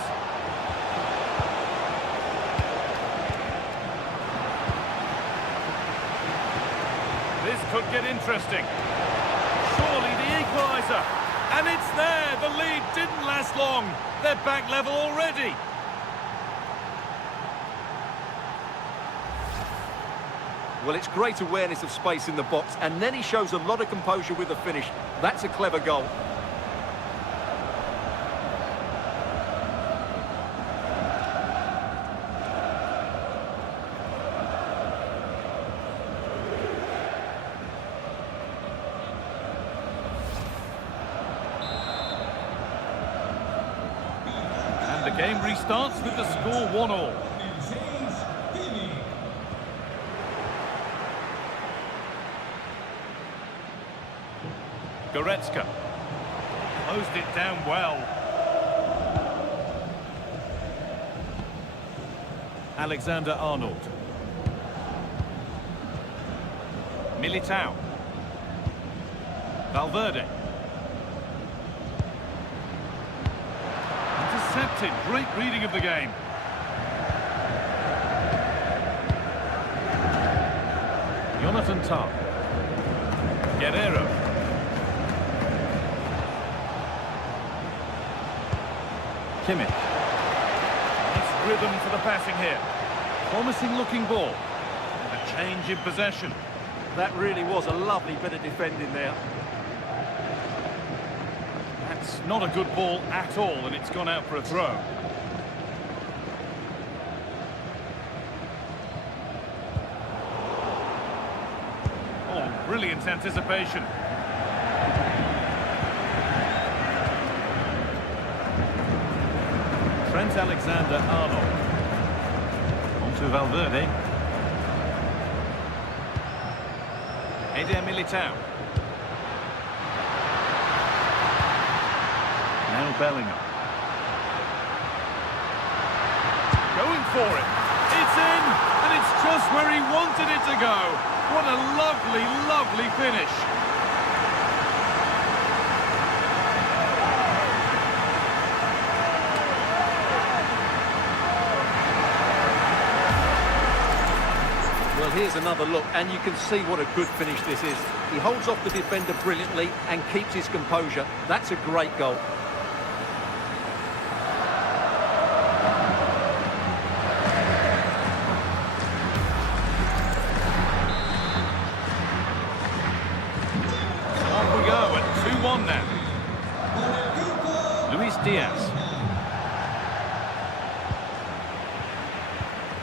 This could get interesting. Surely the equaliser. And it's there. The lead didn't last long. They're back level already. Well, it's great awareness of space in the box, and then he shows a lot of composure with the finish. That's a clever goal. And the game restarts with the score 1-1. Goretzka closed it down well. Alexander-Arnold. Militao. Valverde. Intercepted. Great reading of the game. Jonathan Tah. Guerreiro. Kimmich. Nice rhythm for the passing here. Promising looking ball. And a change in possession. That really was a lovely bit of defending there. That's not a good ball at all, and it's gone out for a throw. Oh, brilliant anticipation. Trent Alexander-Arnold. On to Valverde. Eder Militao. Now Bellingham. Going for it. It's in, and it's just where he wanted it to go. What a lovely, lovely finish. Well, here's another look, and you can see what a good finish this is. He holds off the defender brilliantly and keeps his composure. That's a great goal. Off we go at 2-1 now. Luis Diaz.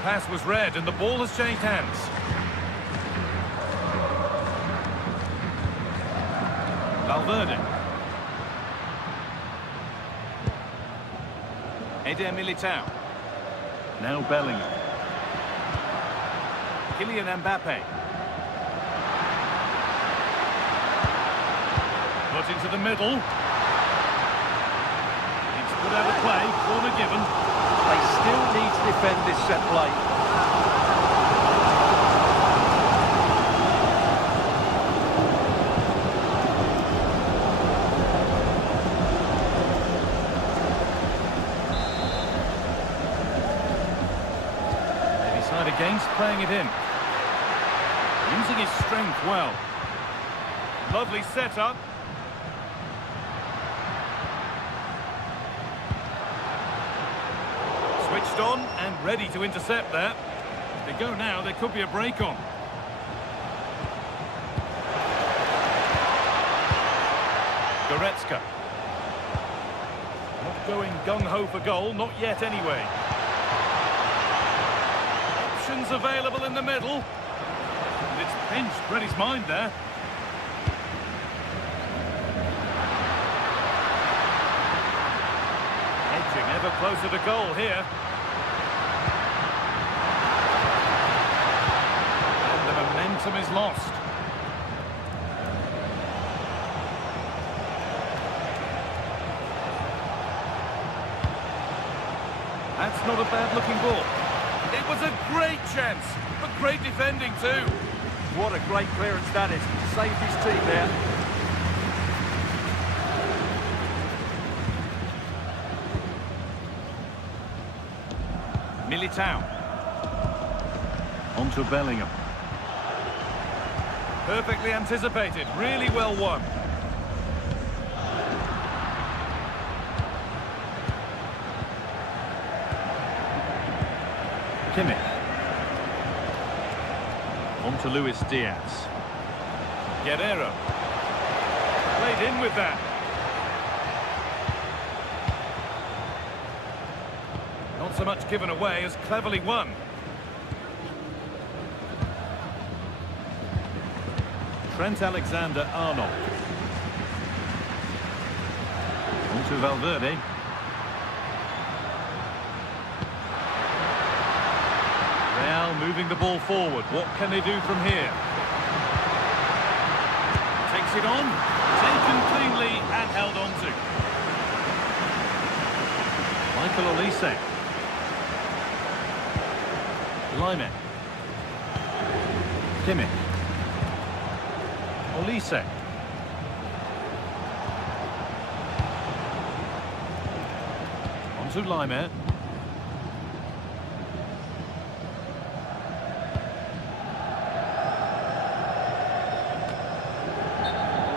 Pass was read and the ball has changed hands. Valverde. Eder Militao. Now Bellingham. Kylian Mbappe. Put into the middle. It's put out of play, corner given. They still need to defend this set play. They decide against playing it in. Using his strength well. Lovely setup. Switched on and ready to intercept there. If they go now, there could be a break on. Goretzka. Not going gung-ho for goal, not yet anyway. Options available in the middle. And it's pinched, read his mind there. Edging ever closer to goal here. And the momentum is lost. That's not a bad-looking ball. It was a great chance, but great defending too. What a great clearance that is. Saved his team there. Militao. On to Bellingham. Perfectly anticipated, really well won. Kimmich. On to Luis Diaz. Guerrero. Played in with that. Not so much given away as cleverly won. Trent Alexander-Arnold. On to Valverde. Real moving the ball forward. What can they do from here? Takes it on, taken cleanly and held on to. Michael Olise. Lyman. Kimmich. Olise. On to Lyman.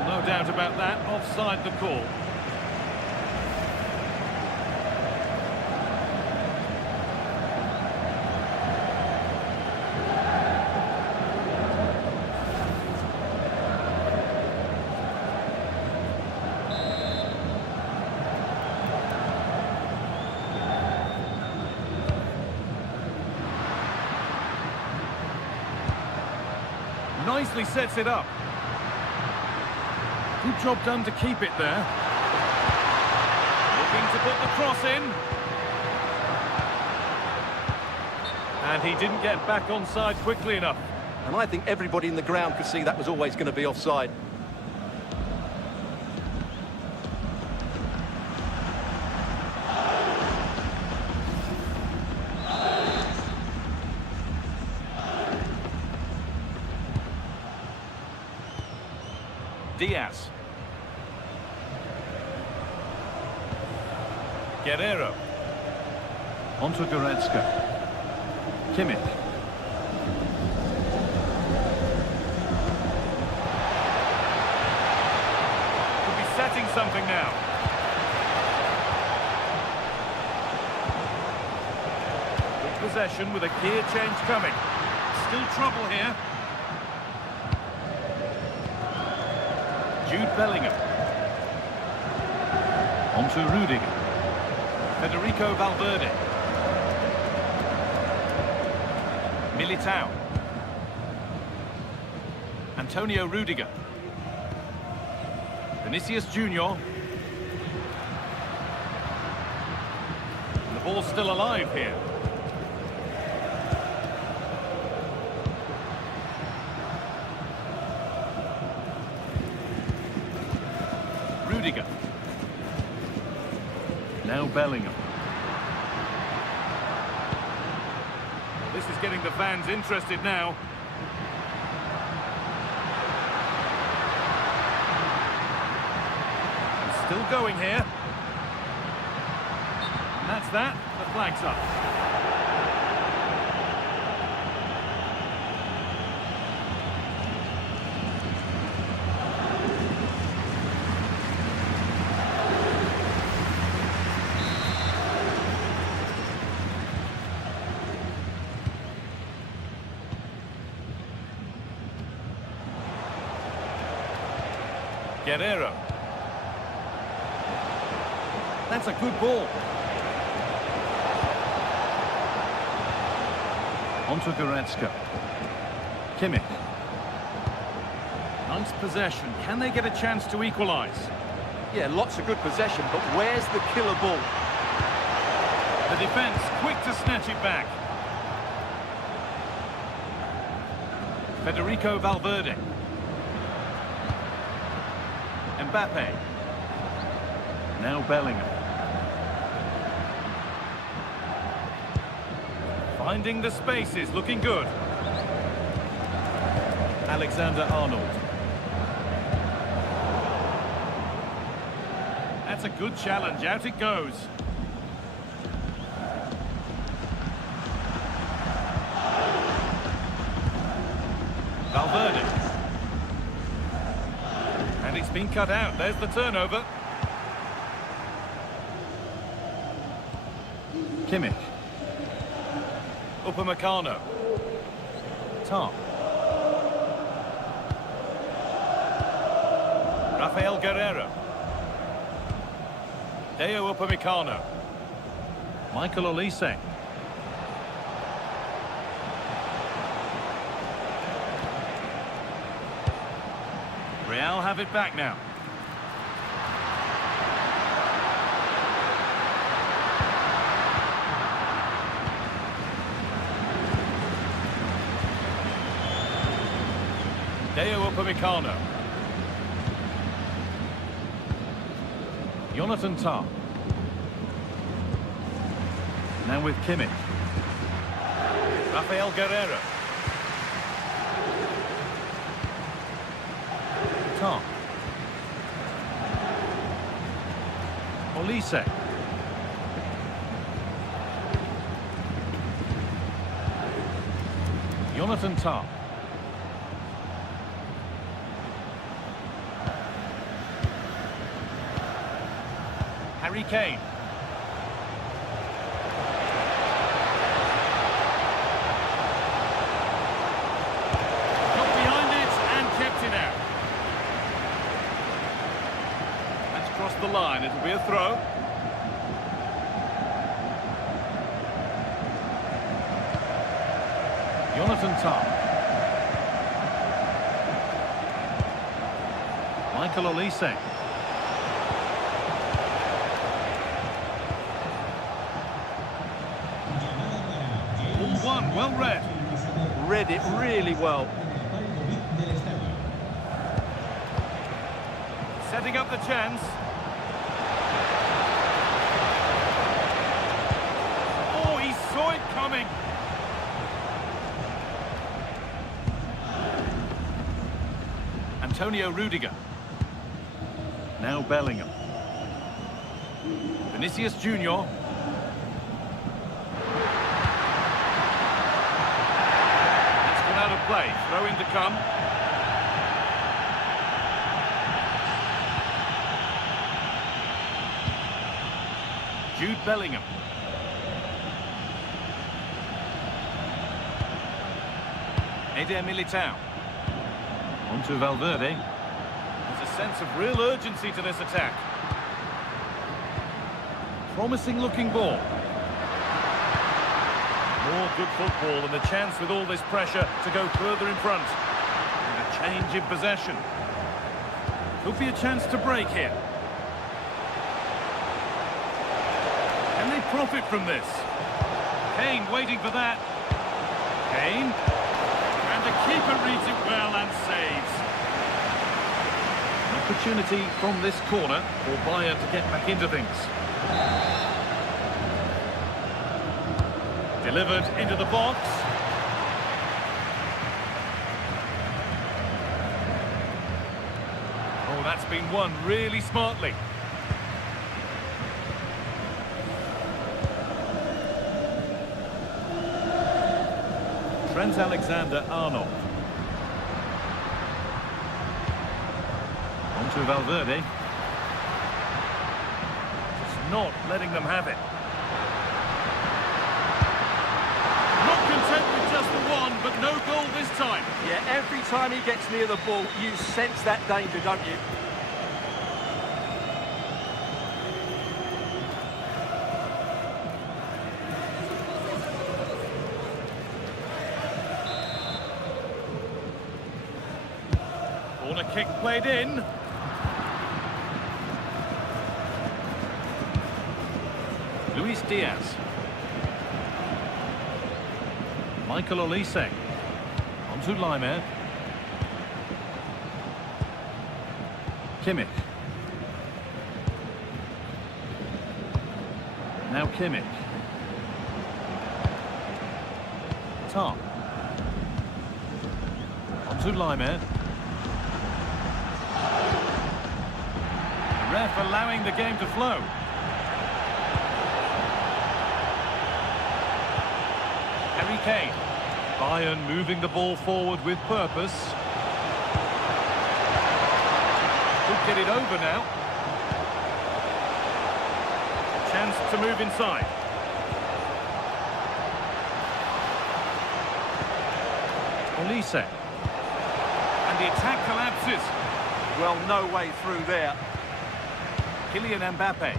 No doubt about that, offside the call. Nicely sets it up. Good job done to keep it there. Looking to put the cross in. And he didn't get back onside quickly enough. And I think everybody in the ground could see that was always going to be offside. Diaz. Guerrero. On to Goretzka. Kimmich. Could be setting something now. Good possession with a gear change coming. Still trouble here. Jude Bellingham. On to Rudiger. Federico Valverde. Militao. Antonio Rudiger. Vinicius Junior. And the ball's still alive here. Rudiger. Now Bellingham. This is getting the fans interested now. And still going here. And that's that. The flag's up. Guerrero. That's a good ball. On to Goretzka. Kimmich. Nice possession. Can they get a chance to equalise? Yeah, lots of good possession, but where's the killer ball? The defence quick to snatch it back. Federico Valverde. Mbappe. Now Bellingham. Finding the spaces, looking good. Alexander-Arnold. That's a good challenge, out it goes. Valverde. And it's been cut out, there's the turnover. Kimmich. Upamecano. Tar. Rafael Guerreiro. Deo Upamecano. Michael Olise. Real have it back now. Deo Upamecano. Jonathan Tah. Now with Kimmich. Rafael Guerreiro. Tah. Olise. Jonathan Tah. Harry Kane. Got behind it and kept it out. That's crossed the line, it'll be a throw. Jonathan Tah. Michael Olise. One, well read. Read it really well. Setting up the chance. Oh, he saw it coming. Antonio Rudiger. Now Bellingham. Vinicius Junior. Out of play, throw in to come. Jude Bellingham. Eder Militao. On to Valverde. There's a sense of real urgency to this attack. Promising looking ball. More good football and the chance with all this pressure to go further in front. And a change in possession. Could be a chance to break here. Can they profit from this? Kane waiting for that. Kane. And the keeper reads it well and saves. An opportunity from this corner for Bayern to get back into things. Delivered into the box. Oh, that's been won really smartly. Trent Alexander-Arnold. On to Valverde. Just not letting them have it. Not content with just the one, but no goal this time. Yeah, every time he gets near the ball, you sense that danger, don't you? Corner kick played in. Luis Diaz. Michael Olise. On to Laimer. Kimmich. Now Kimmich. top. On to Laimer. The ref allowing the game to flow. Harry Kane. Bayern moving the ball forward with purpose. Could get it over now. Chance to move inside. Olise. And the attack collapses. Well, no way through there. Kylian Mbappe.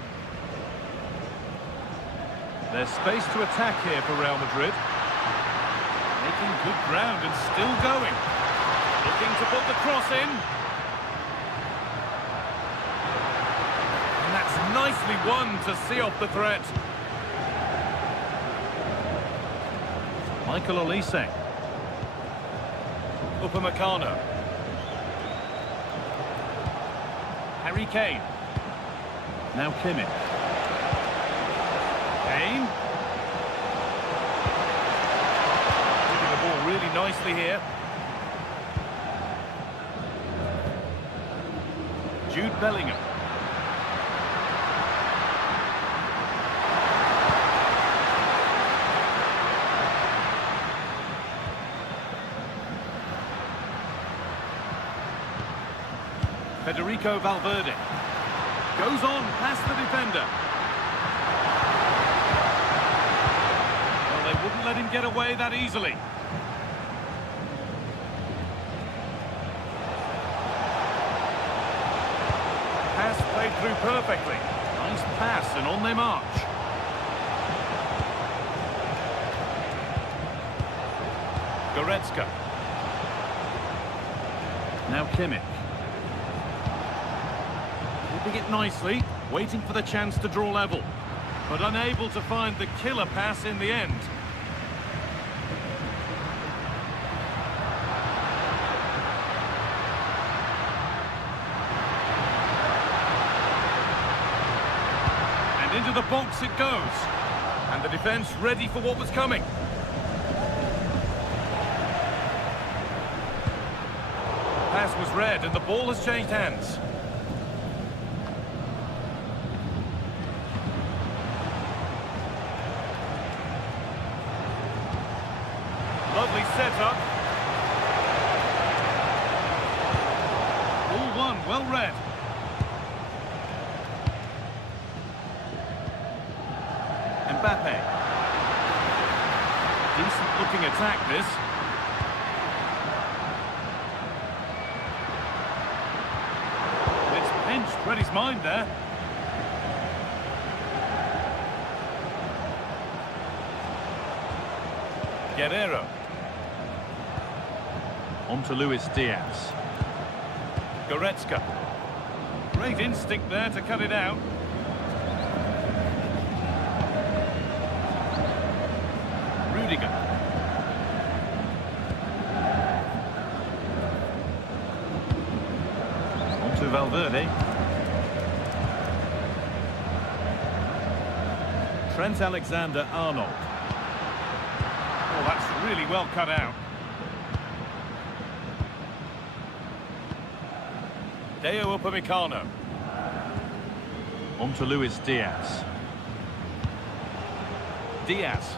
There's space to attack here for Real Madrid. Making good ground and still going. Looking to put the cross in. And that's nicely won to see off the threat. Michael Olise. Upamecano. Harry Kane. Now Kimmich. Kane. Moving the ball really nicely here. Jude Bellingham. Federico Valverde goes on past the defender. Well, they wouldn't let him get away that easily. Pass played through perfectly. Nice pass and on they march. Goretzka. Now Kimmich. Keeping it nicely, waiting for the chance to draw level, but unable to find the killer pass in the end. And into the box it goes, and the defence ready for what was coming. Pass was read and the ball has changed hands. Lovely setup. All one, well read. Mbappe. Decent looking attack this. It's pinched, read his mind there. Guerrero. On to Luis Diaz. Goretzka. Great instinct there to cut it out. Rudiger. On to Valverde. Trent Alexander-Arnold. Oh, that's really well cut out. Deo Upamecano. On to Luis Diaz. Diaz.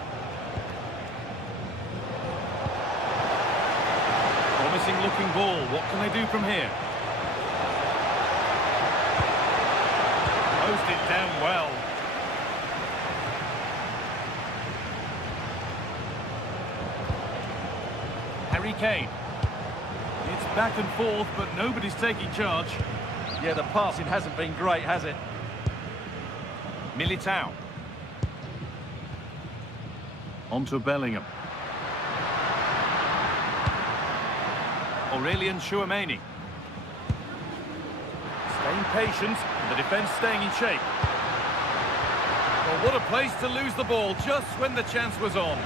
Promising looking ball. What can they do from here? Closed it down well. Harry Kane. It's back and forth, but nobody's taking charge. Yeah, the passing hasn't been great, has it? Militao. On to Bellingham. Aurelien Tchouameni. Staying patient, and the defence staying in shape. Well, what a place to lose the ball just when the chance was on.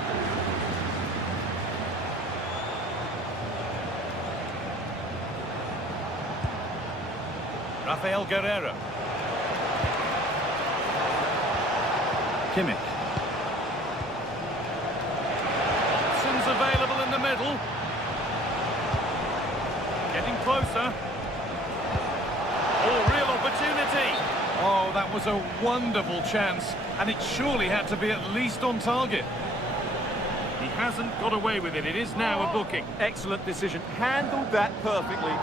Rafael Guerrero. Kimmich. Options available. getting closer. Oh, real opportunity. Oh, that was a wonderful chance, and it surely had to be at least on target. He hasn't got away with it. It is now a booking. Excellent decision. Handled that perfectly.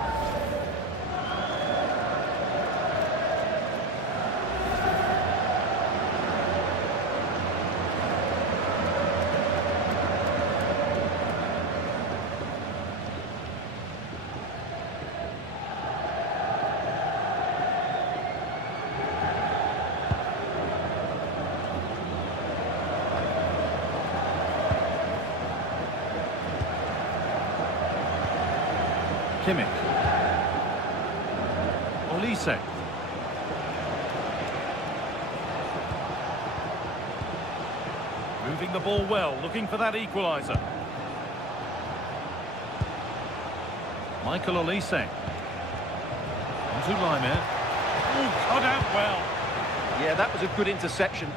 Kimmich. Olise. Moving the ball well, looking for that equaliser. Michael Olise. On to Laimer. Oh, cut out well. Yeah, that was a good interception.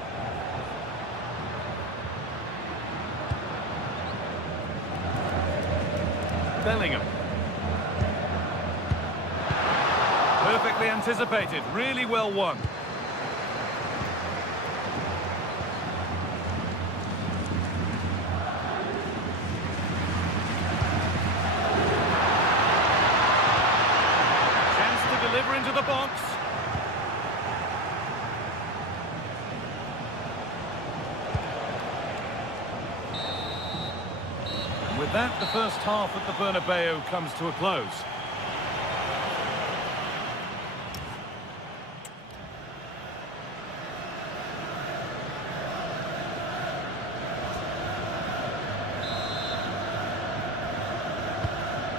Bellingham. Perfectly anticipated, really well won. Chance to deliver into the box. And with that, the first half at the Bernabeu comes to a close.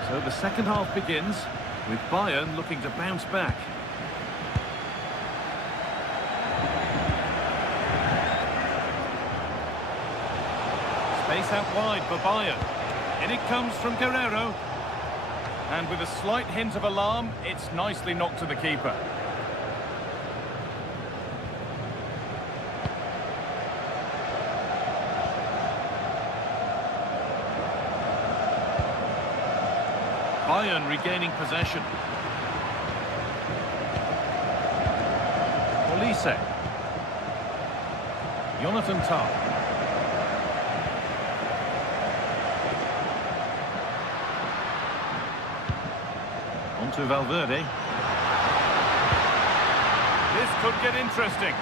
So the second half begins with Bayern looking to bounce back. Space out wide for Bayern. In it comes from Guerrero. And with a slight hint of alarm, it's nicely knocked to the keeper. Bayern regaining possession. Olise. Jonathan Tah. On to Valverde. This could get interesting.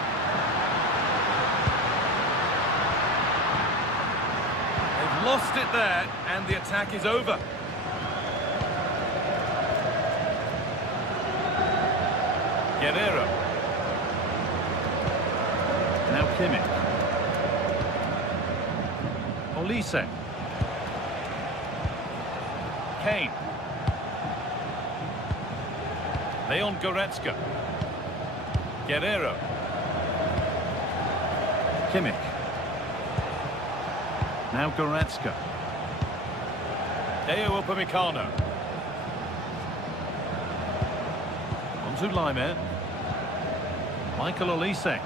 They've lost it there, and the attack is over. Guerrero. Now Kimmich. Olise. Kane. Leon Goretzka. Guerrero. Kimmich. Now Goretzka. Deo Upamecano. On to Laimer. Michael Olise.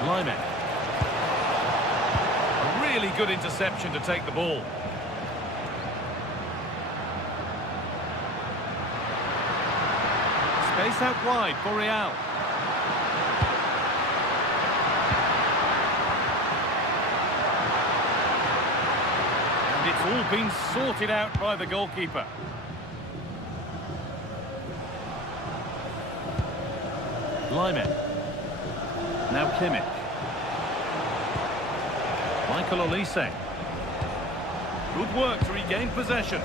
Laimer. A really good interception to take the ball. Space out wide for Real. And it's all been sorted out by the goalkeeper. Laimer. Now Kimmich. Michael Olise. Good work to regain possession.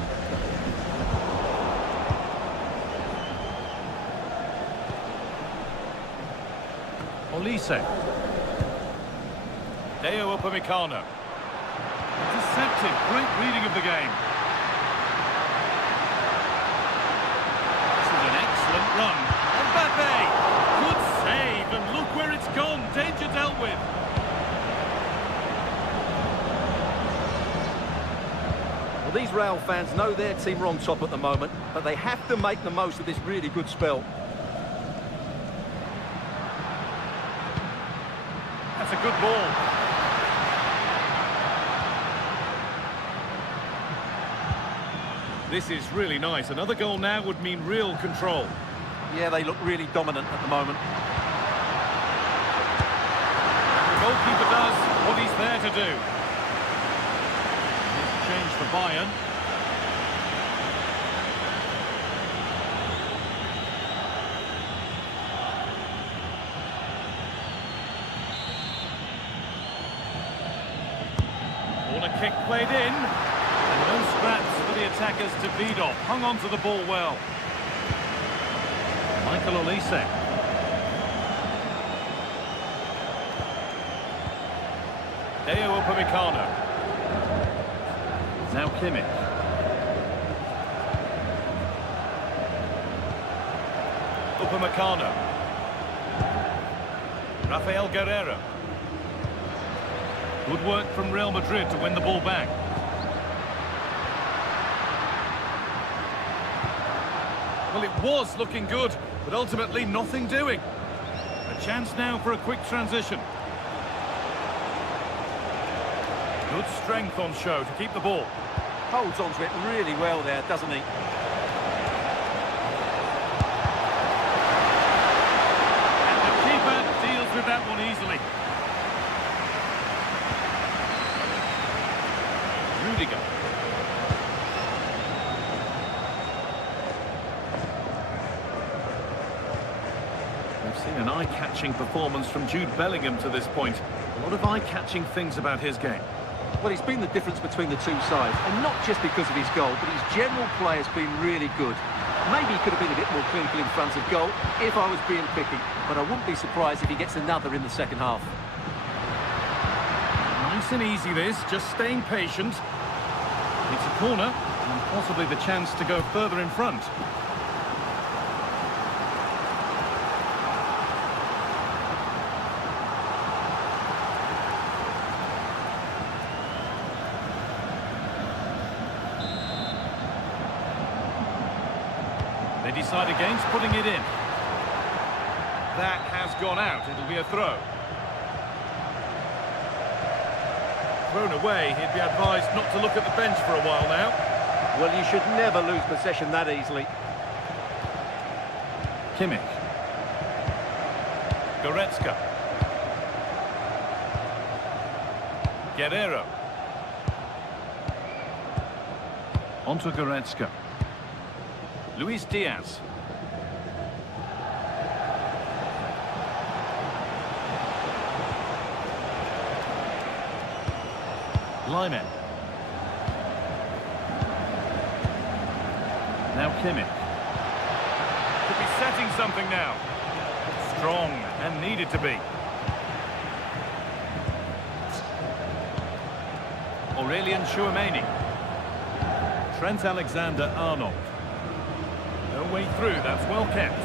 Olise. Deo Upamecano. Intercepted. Great reading of the game. This is an excellent run. Mbappe. Good save, and look where it's gone. Danger dealt with. Well, these Real fans know their team are on top at the moment, but they have to make the most of this really good spell. That's a good ball. This is really nice. Another goal now would mean real control. Yeah, they look really dominant at the moment. The goalkeeper does what he's there to do. Here's a change for Bayern. Corner kick played in. And no scraps for the attackers to beat off. Hung on to the ball well. Michael Olise. Deo Upamecano. Now Kimmich. Upamecano. Rafael Guerreiro. Good work from Real Madrid to win the ball back. Well, it was looking good, but ultimately nothing doing. A chance now for a quick transition. Good strength on show to keep the ball. Holds onto it really well there, doesn't he? And the keeper deals with that one easily. Rudiger. We've seen an eye-catching performance from Jude Bellingham to this point. A lot of eye-catching things about his game. Well, he's been the difference between the two sides, and not just because of his goal, but his general play has been really good. Maybe he could have been a bit more clinical in front of goal if I was being picky, but I wouldn't be surprised if he gets another in the second half. Nice and easy this, just staying patient. It's a corner, and possibly the chance to go further in front. They decide against putting it in. That has gone out. It'll be a throw. Thrown away. He'd be advised not to look at the bench for a while now. Well, you should never lose possession that easily. Kimmich. Goretzka. Guerreiro. Onto Goretzka. Luis Diaz. Lyman. Now Kimmich. Could be setting something now. Strong and needed to be. Aurelien Tchouameni. Trent Alexander-Arnold. No way through, that's well kept.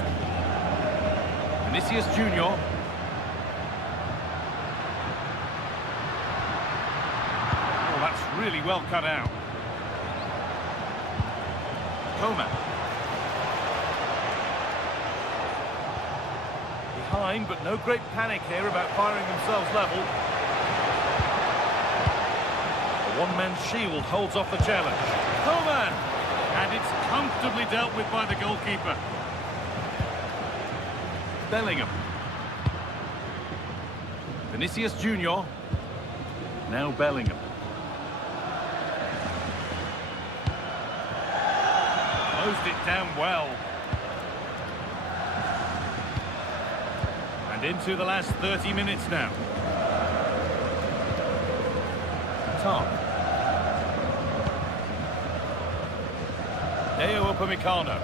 Vinicius Junior. Oh, that's really well cut out. Coman. Behind, but no great panic here about firing themselves level. The one-man shield holds off the challenge. Coman! And it's comfortably dealt with by the goalkeeper. Bellingham. Vinicius Junior. Now Bellingham. Closed it down well. And into the last 30 minutes now. Tom. Deo Upamecano.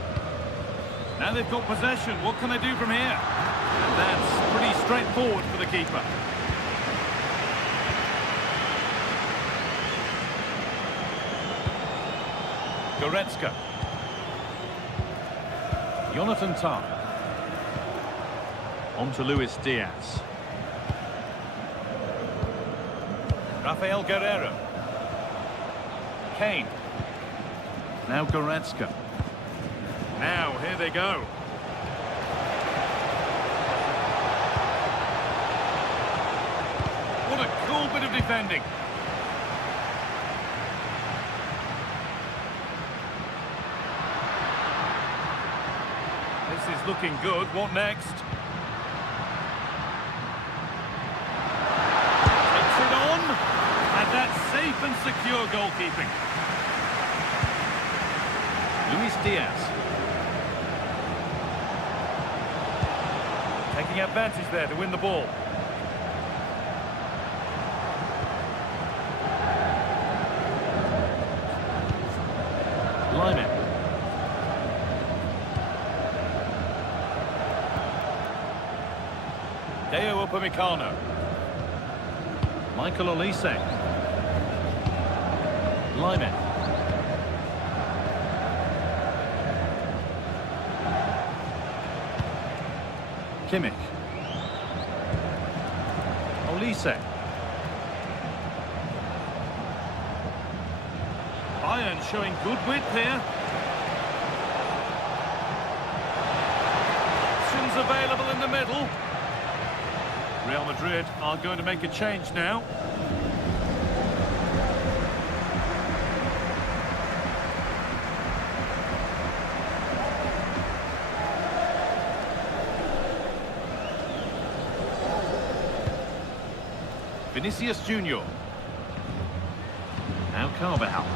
Now they've got possession. What can they do from here? And that's pretty straightforward for the keeper. Goretzka. Jonathan Tah. On to Luis Diaz. Rafael Guerreiro. Kane. Now Goretzka. Now, here they go. What a cool bit of defending. looking good. What next? Takes it on. And that's safe and secure goalkeeping. Luis Diaz. Taking advantage there to win the ball. Lyman. Deo Upamecano. Michael Olise. Lyman. Kimmich. Olise. Bayern showing good width here. Options available in the middle. Real Madrid are going to make a change now. Vinicius Junior. Now Carvajal.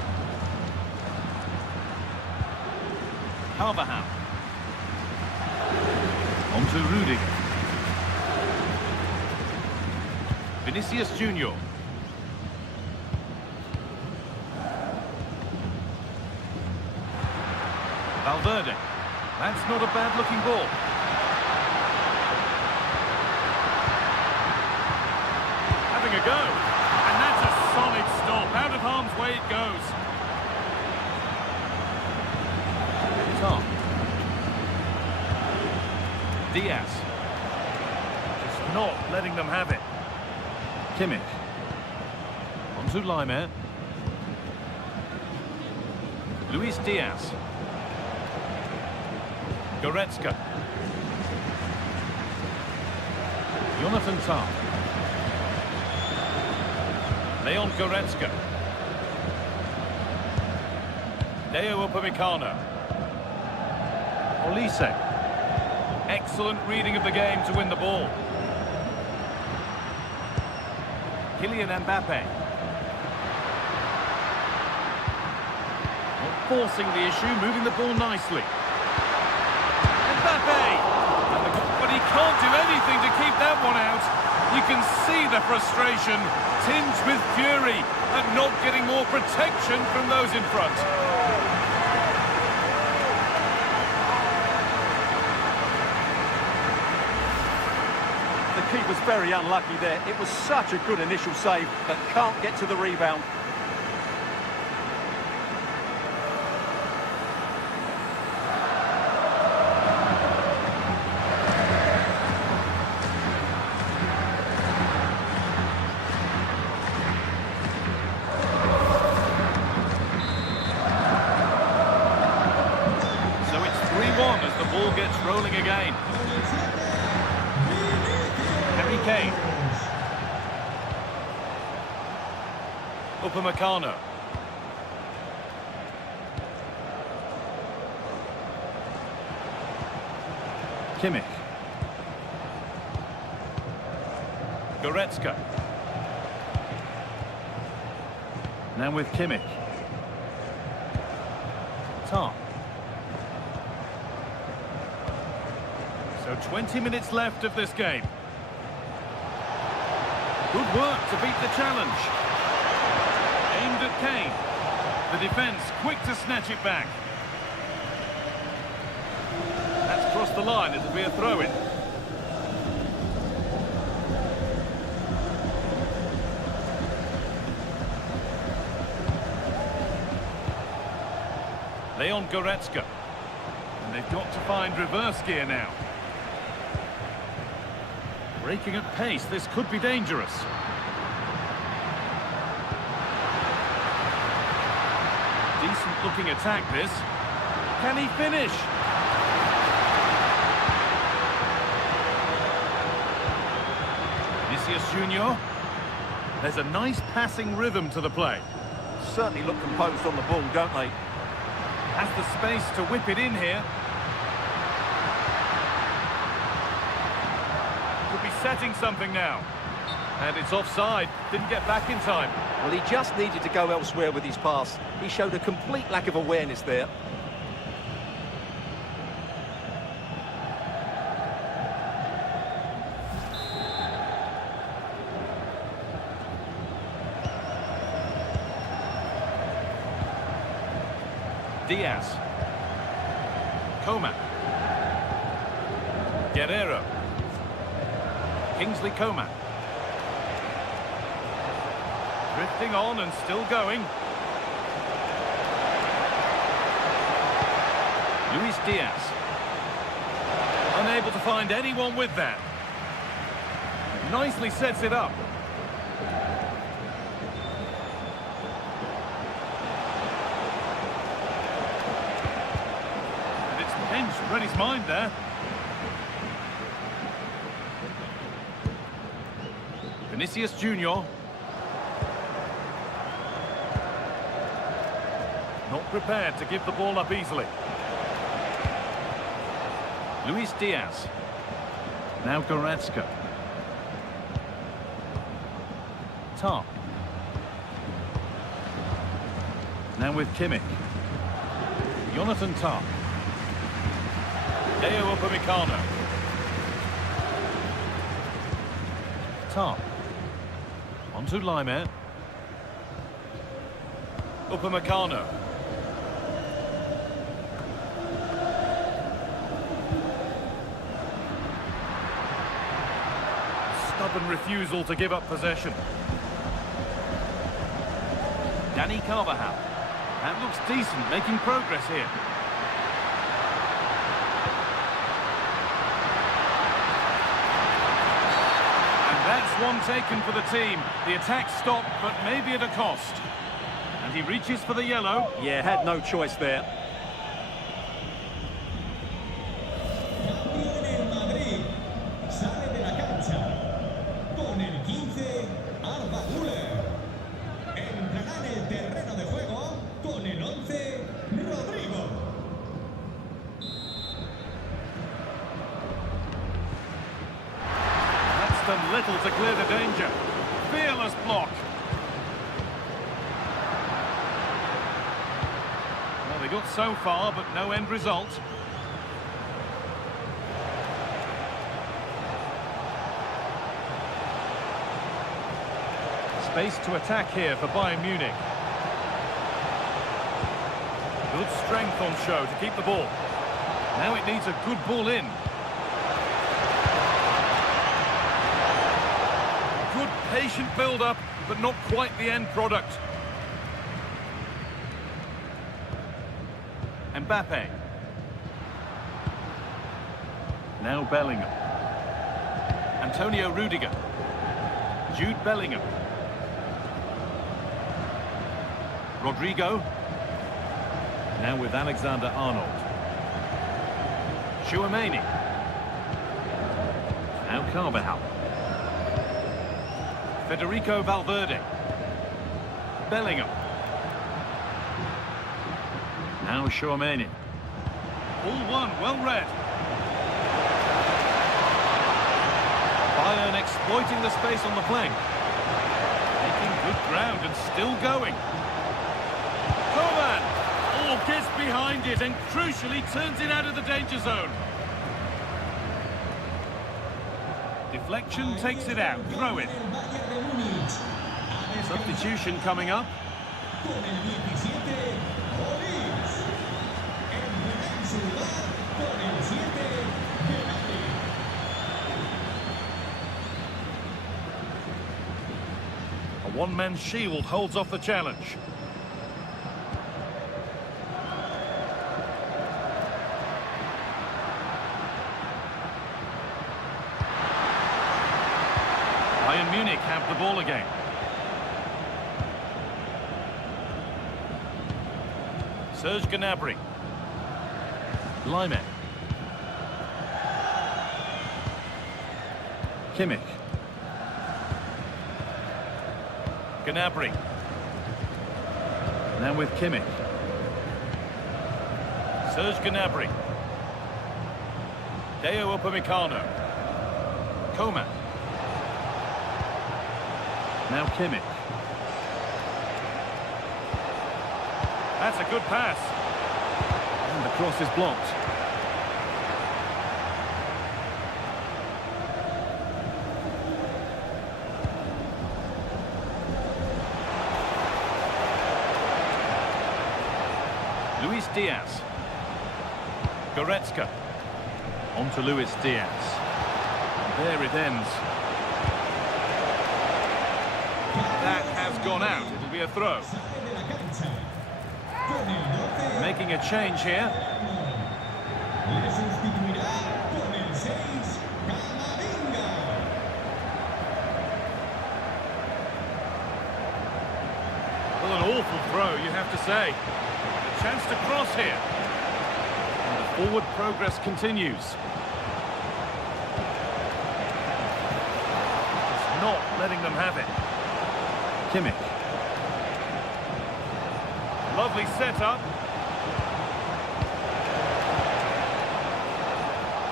Carvajal. On to Rudiger. Vinicius Junior. Valverde. That's not a bad looking ball. Having a go. And that's a solid stop. Out of harm's way it goes. Tom. Diaz. Just not letting them have it. Kimmich. On to Lyman. Luis Diaz. Goretzka. Jonathan Tah. Leon Goretzka. Deo Upamecano. Olise. Excellent reading of the game to win the ball. Kylian Mbappe. Not forcing the issue, moving the ball nicely. Mbappe! But he can't do anything to keep that one out. You can see the frustration, tinged with fury, at not getting more protection from those in front. The keeper's very unlucky there. It was such a good initial save, but can't get to the rebound. So it's 3-1 as the ball gets rolling again. Harry Kane. Upamecano. Kimmich. Goretzka. Now with Kimmich. Tah. So 20 minutes left of this game. Good work to beat the challenge. Aimed at Kane. The defence quick to snatch it back. That's crossed the line. It'll be a throw-in. Leon Goretzka. And they've got to find reverse gear now. Breaking at pace, this could be dangerous. Decent looking attack this. Can he finish? Vinicius Junior. There's a nice passing rhythm to the play. Certainly look composed on the ball, don't they? Has the space to whip it in here. resetting something now. And it's offside. Didn't get back in time. Well, he just needed to go elsewhere with his pass. He showed a complete lack of awareness there. Diaz. Coman. Guerrero. Kingsley Coman. Drifting on and still going. Luis Diaz. Unable to find anyone with that. Nicely sets it up. And it's Bench read his mind there. Vinicius Junior. Not prepared to give the ball up easily. Luis Diaz. Now Goretzka. Tarp. Now with Kimmich. Jonathan Tarp. Deo Upamecano. Tarp. On to Laimer. Upamecano. Stubborn refusal to give up possession. Dani Carvajal. That looks decent, making progress here. And that's one taken for the team. The attack stopped, but maybe at a cost. And he reaches for the yellow. Yeah, had no choice there. Cambio en el Madrid. Sale de la cancha. Con el 15, Arda Güler. Entrará en el terreno de juego con el 11, Rodrigo. That's done little to clear the danger. Fearless block. Well, they got so far, but no end result. Space to attack here for Bayern Munich. Good strength on show to keep the ball. Now it needs a good ball in. Good patient build-up, but not quite the end product. Mbappe. Now Bellingham. Antonio Rudiger. Jude Bellingham. Rodrigo. Now with Alexander-Arnold. Tchouaméni. Now Carvajal. Federico Valverde. Bellingham. Now Tchouaméni. All one, well read. Bayern exploiting the space on the flank. Making good ground and still going. Coman! Oh, gets behind it and crucially turns it out of the danger zone. Deflection takes it out. Throw it. El Bayern de Múnich. Substitution coming up. Con el 17, Olís. Entrará en su lugar con el 7, Gnabry. A one-man shield holds off the challenge. Bayern Munich have the ball again. Serge Gnabry. Laimer. Kimmich. Gnabry. Now with Kimmich. Serge Gnabry. Deo Upamecano. Coman. Now Kimmich. That's a good pass. And the cross is blocked. Luis Diaz. Goretzka. On to Luis Diaz. And there it ends. That has gone out. It'll be a throw. Sale de la cancha. Con el 12. Making a change here. Le sustituirá con el 6, Camavinga. Well, an awful throw, you have to say. A chance to cross here. And the forward progress continues. Just not letting them have it. Kimmich. Lovely setup.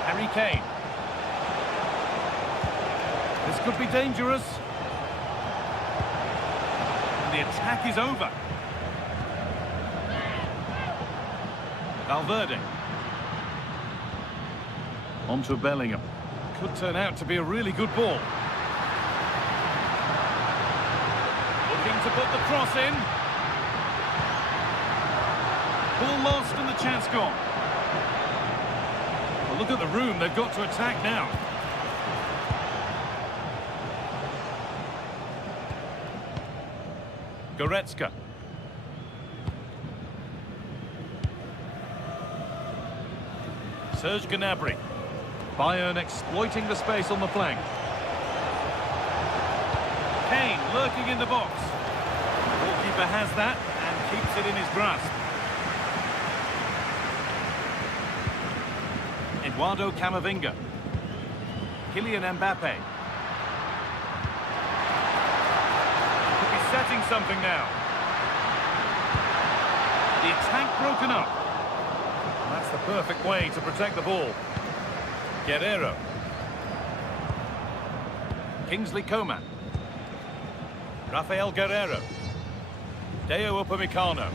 Harry Kane. This could be dangerous. And the attack is over. Valverde. On to Bellingham. Could turn out to be a really good ball. Looking to put the cross in. Ball lost and the chance gone. Well, look at the room they've got to attack now. Goretzka. Serge Gnabry. Bayern exploiting the space on the flank. Kane lurking in the box. The goalkeeper has that and keeps it in his grasp. Eduardo Camavinga. Kylian Mbappe. Could be setting something now. The attack broken up. That's the perfect way to protect the ball. Guerrero. Kingsley Coman. Rafael Guerrero. Deo Upamecano.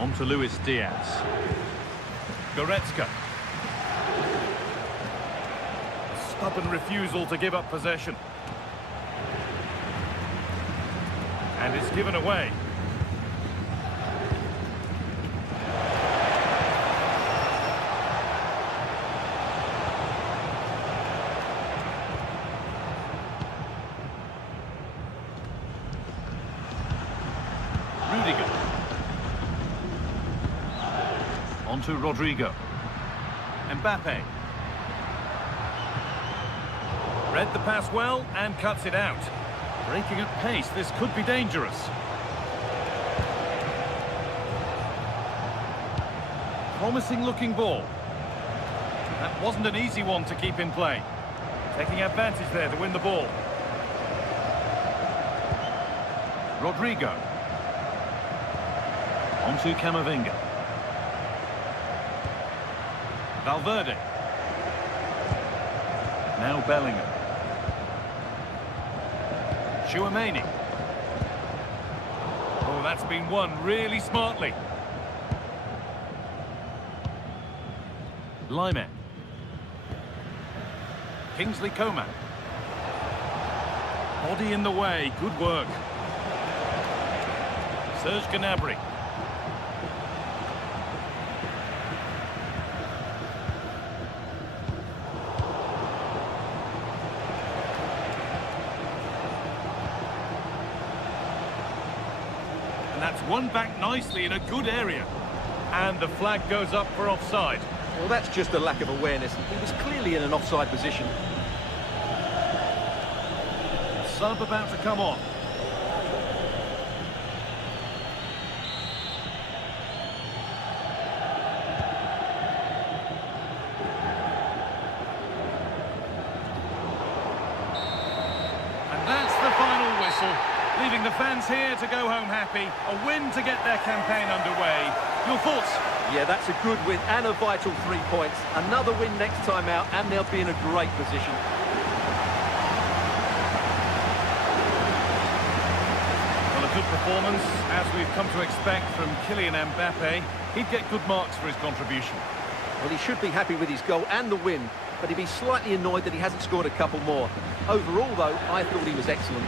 On to Luis Diaz. Goretzka. A stubborn refusal to give up possession. And it's given away. On to Rodrigo. Mbappe. Read the pass well and cuts it out. Breaking at pace, this could be dangerous. Promising looking ball. That wasn't an easy one to keep in play. Taking advantage there to win the ball. Rodrigo. On to Camavinga. Valverde. Now Bellingham. Tchouaméni. Oh, that's been won really smartly. Lyman. Kingsley Coman. Body in the way, good work. Serge Gnabry. That's won back nicely in a good area. And the flag goes up for offside. Well, that's just a lack of awareness. He was clearly in an offside position. Sub about to come on. And that's the final whistle. Leaving the fans here to go home happy. A win to get their campaign underway. Your thoughts? Yeah, that's a good win and a vital 3 points. Another win next time out and they'll be in a great position. performance, as we've come to expect from Kylian Mbappe. He'd get good marks for his contribution. Well, he should be happy with his goal and the win, but he'd be slightly annoyed that he hasn't scored a couple more. Overall, though, I thought he was excellent.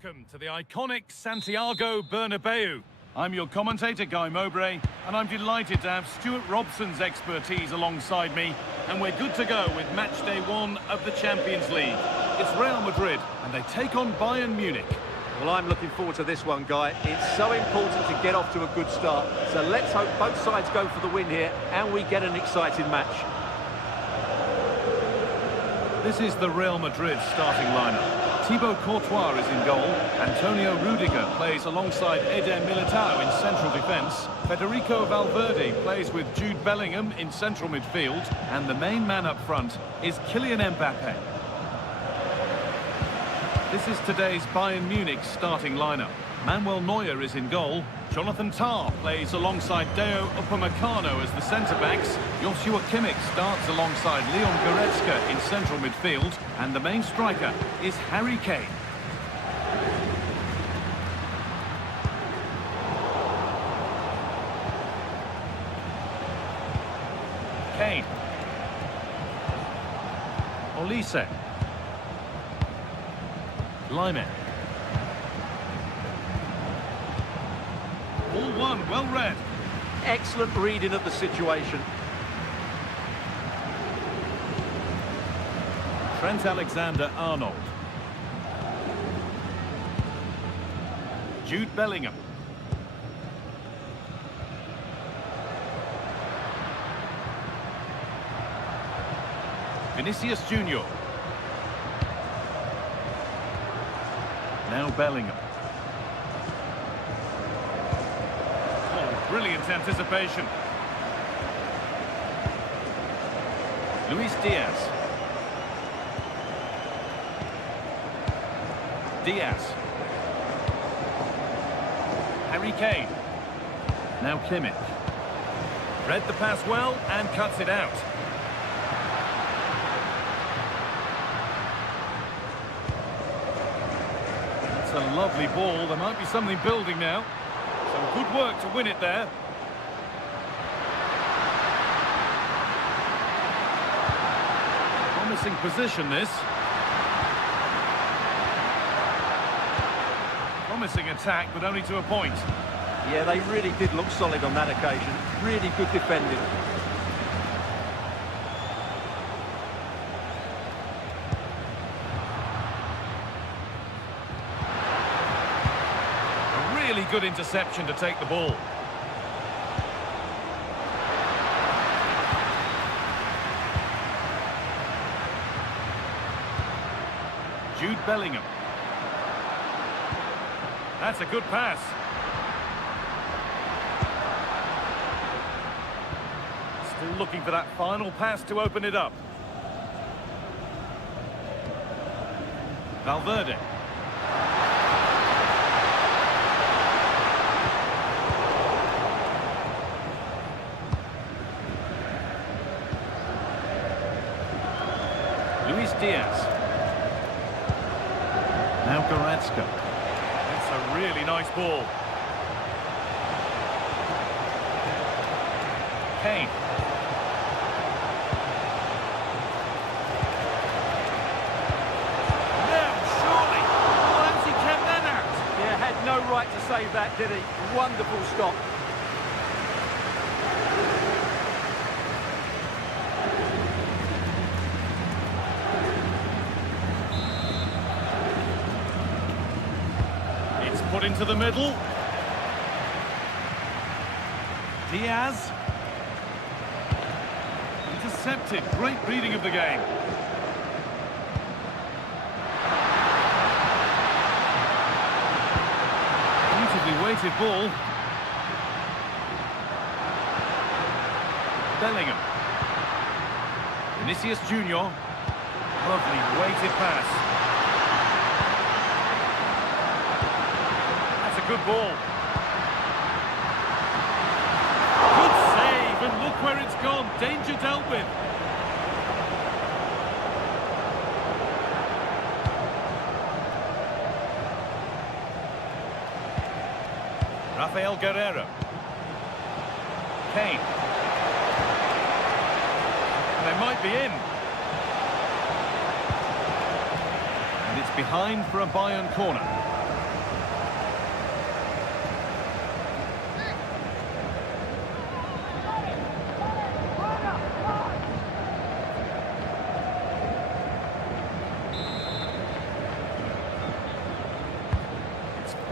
Welcome to the iconic Santiago Bernabeu. I'm your commentator, Guy Mowbray, and I'm delighted to have Stuart Robson's expertise alongside me, and we're good to go with match day 1 of the Champions League. It's Real Madrid, and they take on Bayern Munich. Well, I'm looking forward to this one, Guy. It's so important to get off to a good start. So let's hope both sides go for the win here and we get an exciting match. This is the Real Madrid starting lineup. Thibaut Courtois is in goal. Antonio Rudiger plays alongside Eder Militao in central defence. Federico Valverde plays with Jude Bellingham in central midfield. And the main man up front is Kylian Mbappe. This is today's Bayern Munich starting lineup. Manuel Neuer is in goal. Jonathan Tah plays alongside Deo Upamecano as the centre-backs. Joshua Kimmich starts alongside Leon Goretzka in central midfield. And the main striker is Harry Kane. Kane. Olise. Lyman. Ball one, well read. Excellent reading of the situation. Trent Alexander-Arnold. Jude Bellingham. Vinicius Junior. Now Bellingham. Oh, brilliant anticipation. Luis Diaz. Diaz. Harry Kane. Now Kimmich. Read the pass well and cuts it out. It's a lovely ball. There might be something building now. Some good work to win it there. Promising position, this. Promising attack, but only to a point. Yeah, they really did look solid on that occasion. Really good defending. A really good interception to take the ball. Jude Bellingham. That's a good pass. Still looking for that final pass to open it up. Valverde. Luis Diaz. Now Goretzka. It's a really nice ball. Kane. Now, surely. Why has he kept that out? Yeah, had no right to save that, did he? Wonderful stop. It's put into the middle. Diaz. Intercepted. Great reading of the game. Beautifully weighted ball. Bellingham. Vinicius Junior. Lovely weighted pass. That's a good ball. Good save, and look where it's gone. Danger dealt with. Rafael Guerreiro. Kane. They might be in. And it's behind for a Bayern corner.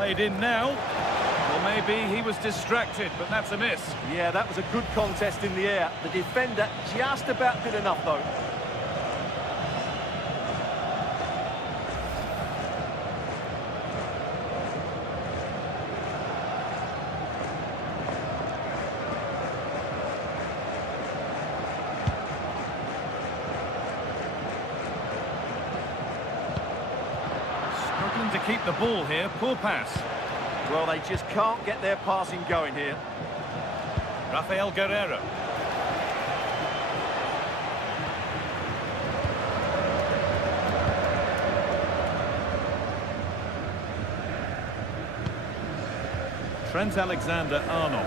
Played in now. Well, maybe he was distracted, but that's a miss. Yeah, that was a good contest in the air. The defender just about did enough, though. Struggling to keep the ball here. Poor pass. Well, they just can't get their passing going here. Rafael Guerreiro. Trent Alexander-Arnold.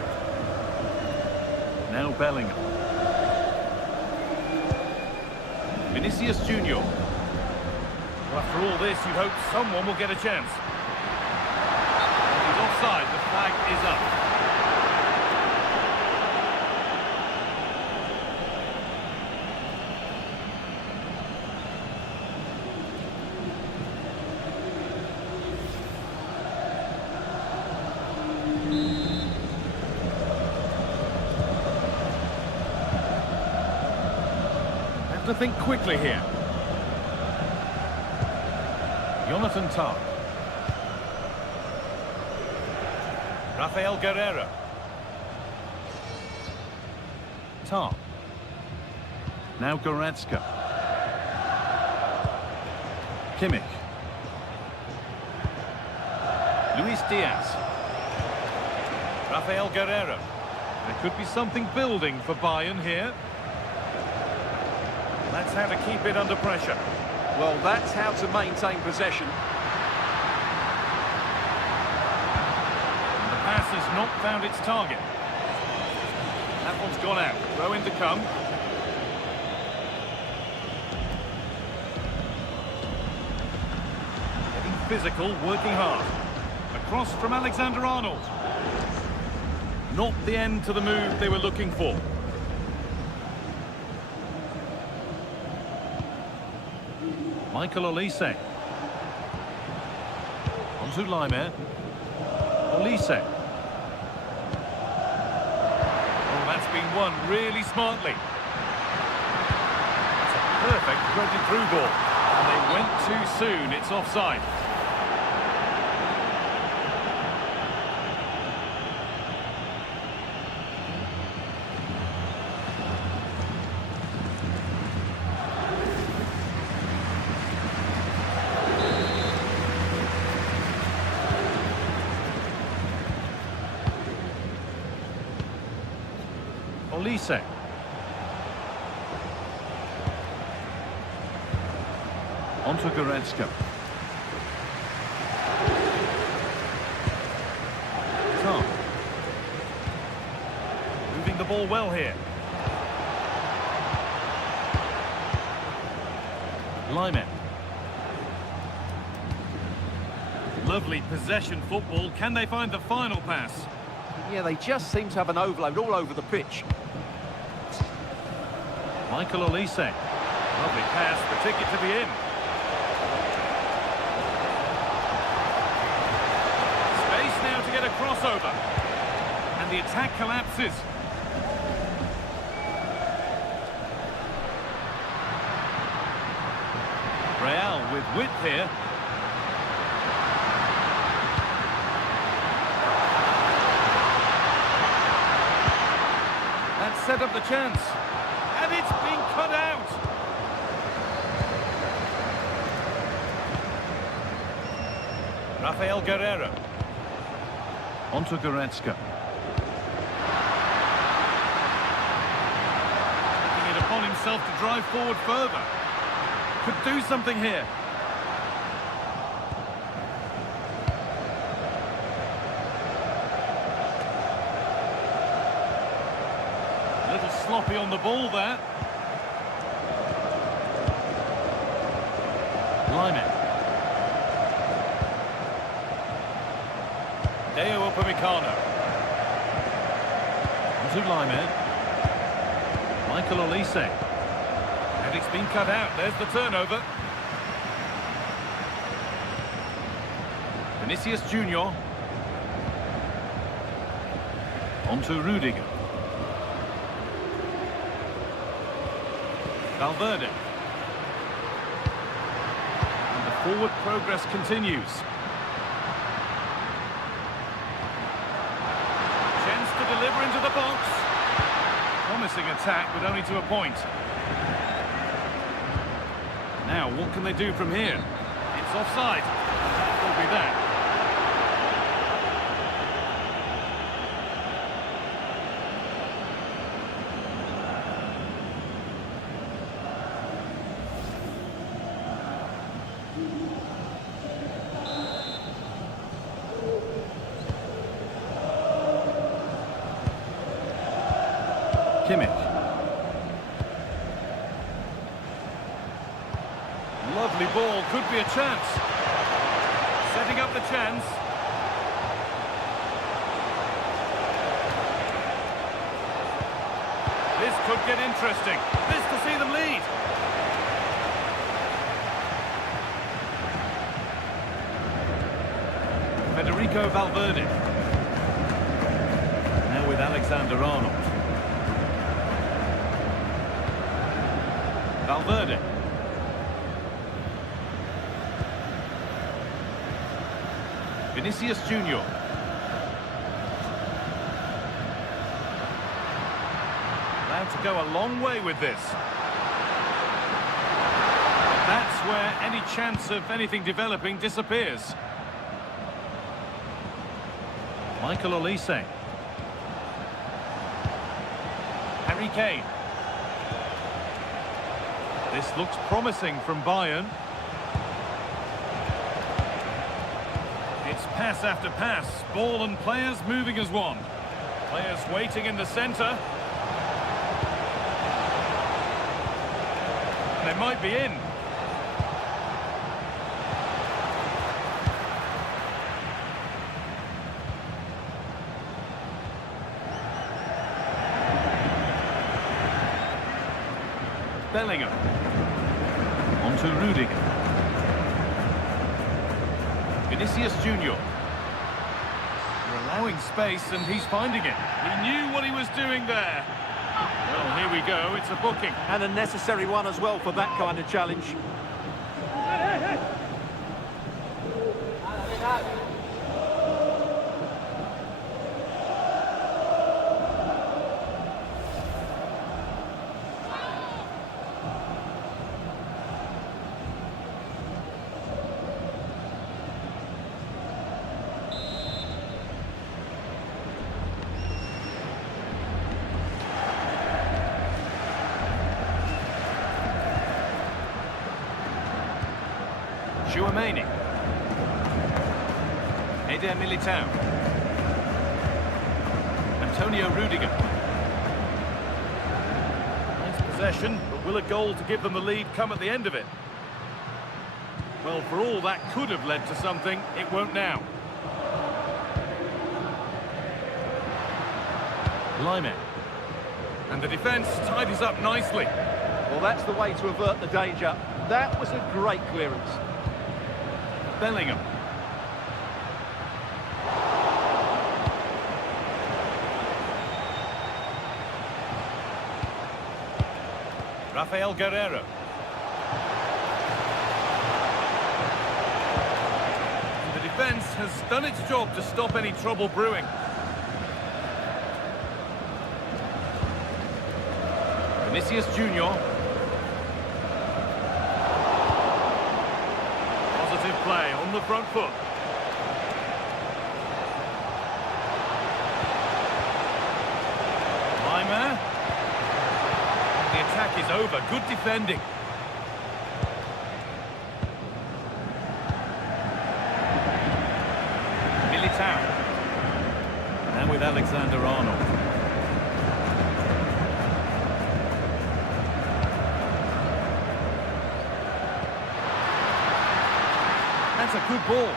Now Bellingham. Vinicius Junior. Well, after all this, you'd hope someone will get a chance. He's offside. The flag is up. Have to think quickly here. Jonathan Tah. Rafael Guerreiro. Tah. Now Goretzka. Kimmich. Luis Diaz. Rafael Guerreiro. There could be something building for Bayern here. That's how to keep it under pressure. Well, that's how to maintain possession. The pass has not found its target. That one's gone out. Throw in to come. Getting physical, working hard. Across from Alexander-Arnold. Not the end to the move they were looking for. Michael Olise. Onto Laimer. Olise. Oh, that's been won really smartly. It's a perfect threaded through ball. And they went too soon. It's offside. Olise. Onto Goretzka. Tom. Moving the ball well here. Laimer. Lovely possession football. Can they find the final pass? Yeah, they just seem to have an overload all over the pitch. Michael Olise. Lovely pass, the ticket to be in. Space now to get a crossover. And the attack collapses. Real with width here. That set up the chance. And it's been cut out. Rafael Guerreiro. Onto Goretzka. Taking it upon himself to drive forward further. Could do something here. A little sloppy on the ball there. Laimer. Deo Upamecano. Onto Laimer. Michael Olise. And it's been cut out. There's the turnover. Vinicius Junior. On to Rudiger. Valverde. And the forward progress continues. Chance to deliver into the box. Promising attack, but only to a point. Now, what can they do from here? It's offside. That will be that. Kimmich. Lovely ball, could be a chance. Setting up the chance. This could get interesting. This to see them lead. Federico Valverde. Now with Alexander-Arnold. Valverde. Vinicius Junior. Allowed to go a long way with this. That's where any chance of anything developing disappears. Michael Olise. Harry Kane. This looks promising from Bayern. It's pass after pass, ball and players moving as one. Players waiting in the centre. They might be in. Bellingham. On to Rudiger. Vinicius Junior. They're allowing space and he's finding it. He knew what he was doing there. Well, here we go, it's a booking. And a necessary one as well for that kind of challenge. Chouameni. Eder Militao. Antonio Rudiger. Nice possession, but will a goal to give them the lead come at the end of it? Well, for all that could have led to something, it won't now. Lyman. And the defence tidies up nicely. Well, that's the way to avert the danger. That was a great clearance. Bellingham. Rafael Guerreiro. And the defence has done its job to stop any trouble brewing. Vinicius Junior. Play on the front foot. Lima. The attack is over. Good defending. Militao. And with Alexander-Arnold. That's a good ball.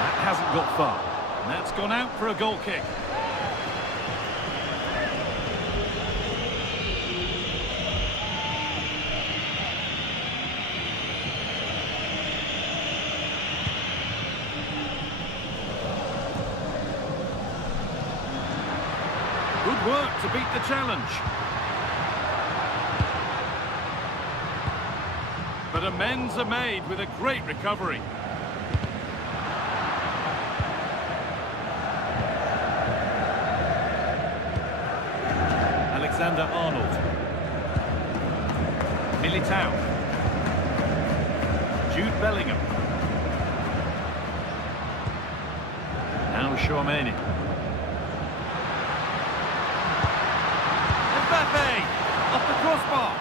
That hasn't got far. And that's gone out for a goal kick. Good work to beat the challenge. But amends are made with a great recovery. Alexander-Arnold. Militao. Jude Bellingham. Now Tchouaméni. Mbappe! Off the crossbar.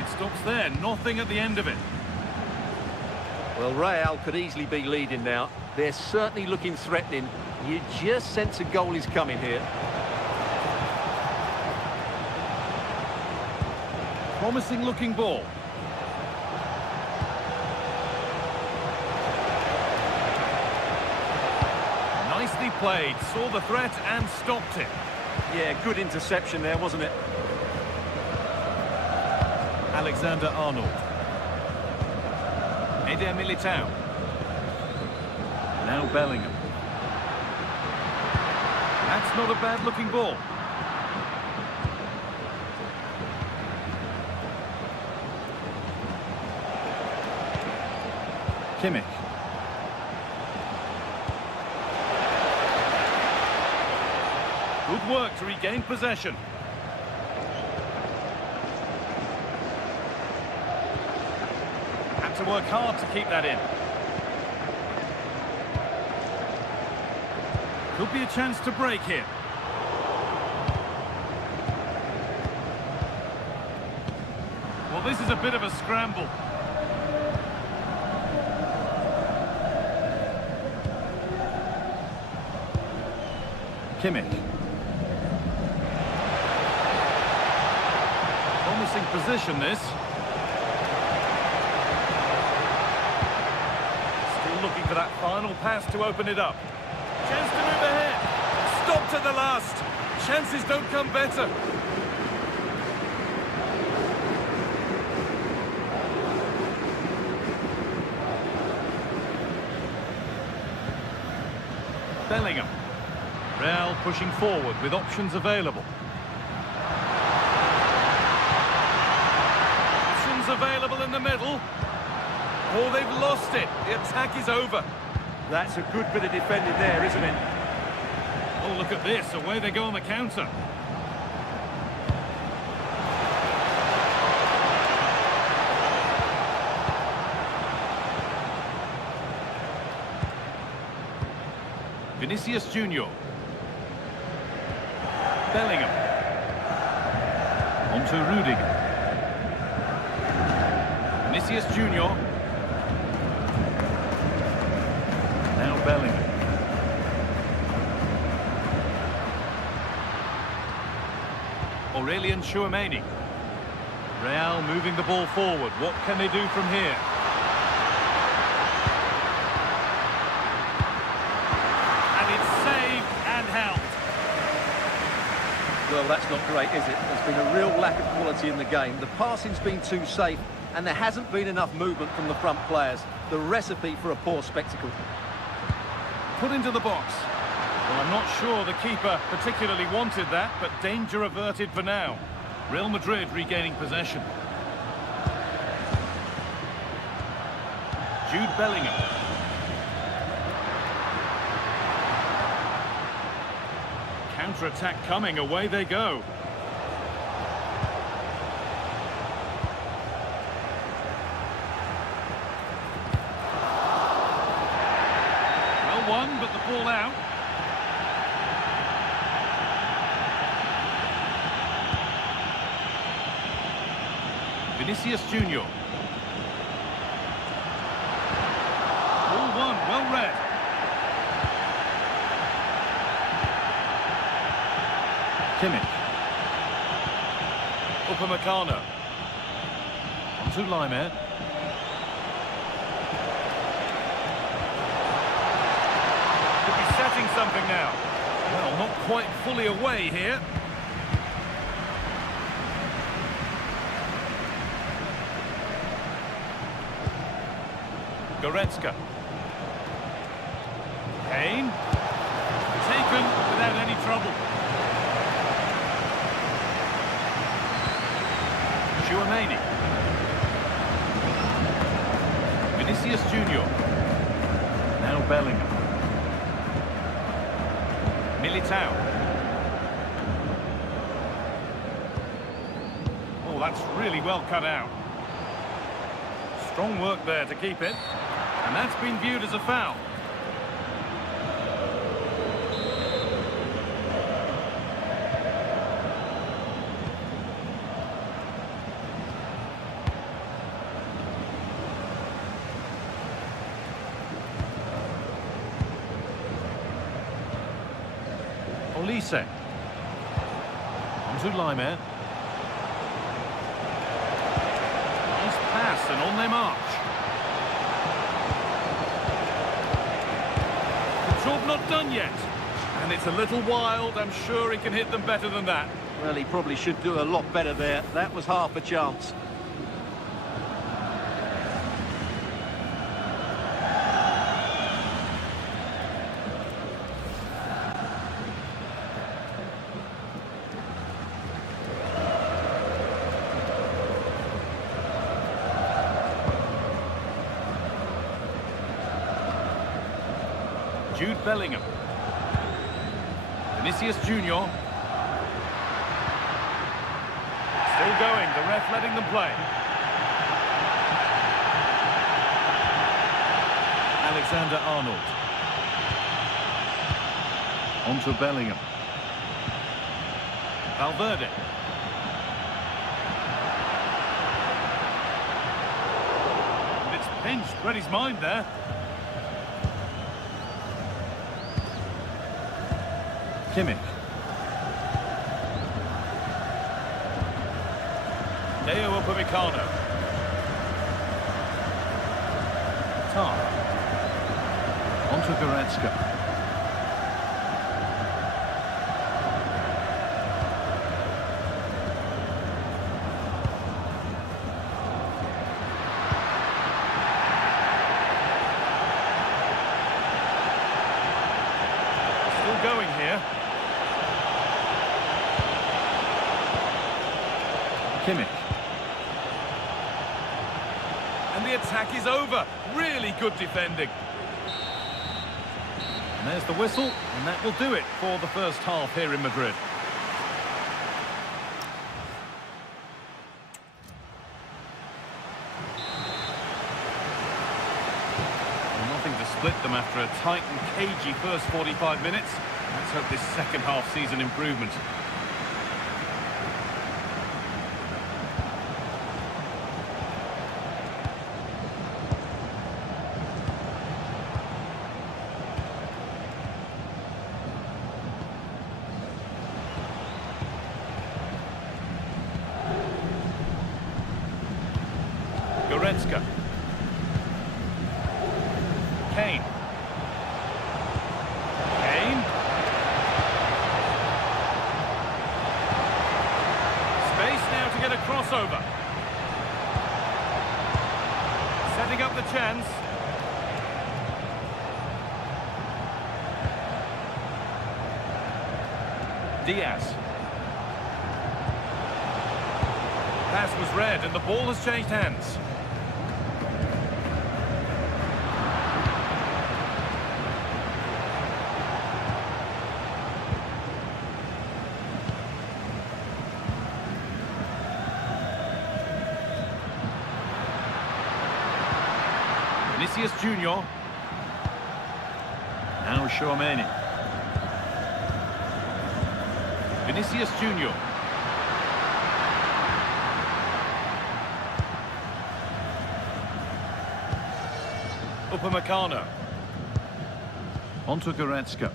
It stops there, nothing at the end of it. Well, Real could easily be leading now. They're certainly looking threatening. You just sense a goal is coming here. Promising looking ball. Nicely played, saw the threat and stopped it. Yeah, good interception there, wasn't it? Alexander-Arnold. Eder Militao. Now Bellingham. That's not a bad looking ball. Kimmich. Good work to regain possession. Had to work hard to keep that in. Could be a chance to break here. Well, this is a bit of a scramble. Kimmich. Promising position, this. Still looking for that final pass to open it up. Chance to move ahead. Stopped at the last. Chances don't come better. Bellingham. Real pushing forward with options available. Options available in the middle. Oh, they've lost it. The attack is over. That's a good bit of defending there, isn't it? Oh, look at this. Away they go on the counter. Vinicius Junior. Bellingham. On to Rudiger. Vinicius Junior. Now Bellingham. Aurelien Tchouaméni. Real moving the ball forward. What can they do from here? And it's saved and held. Well, that's not great, is it? There's been a real lack of quality in the game. The passing's been too safe, and there hasn't been enough movement from the front players. The recipe for a poor spectacle. Put into the box. Well, I'm not sure the keeper particularly wanted that, but danger averted for now. Real Madrid regaining possession. Jude Bellingham. Counter-attack coming, away they go. Well won, but the ball out. Vinicius Junior. Ball won, well read. Kimmich. Upamecano. On to Laimer. Could be setting something now. Well, not quite fully away here. Goretzka. Kane. Taken without any trouble. Chouameni. Vinicius Junior. Now Bellingham. Militao. Oh, that's really well cut out. Strong work there to keep it. And that's been viewed as a foul. Olise. On to Laimer. Nice pass and on their march. The job not done yet. And it's a little wild. I'm sure he can hit them better than that. Well, he probably should do a lot better there. That was half a chance. Jude Bellingham. Vinicius Junior. Still going, the ref letting them play. Alexander-Arnold. On to Bellingham. Valverde. And it's pinched, read his mind there. Kimmich. Deo Upamecano. Tar. On to Goretzka. Still going here. Kimmich. And the attack is over. Really good defending. And there's the whistle, and that will do it for the first half here in Madrid. Nothing to split them after a tight and cagey first 45 minutes. Let's hope this second half sees an improvement. Goretzka. Kane. Kane. Space now to get a crossover. Setting up the chance. Diaz. Pass was read and the ball has changed hands. Vinicius Junior. Now Chouameni. Vinicius Junior. Upamecano. On to Goretzka.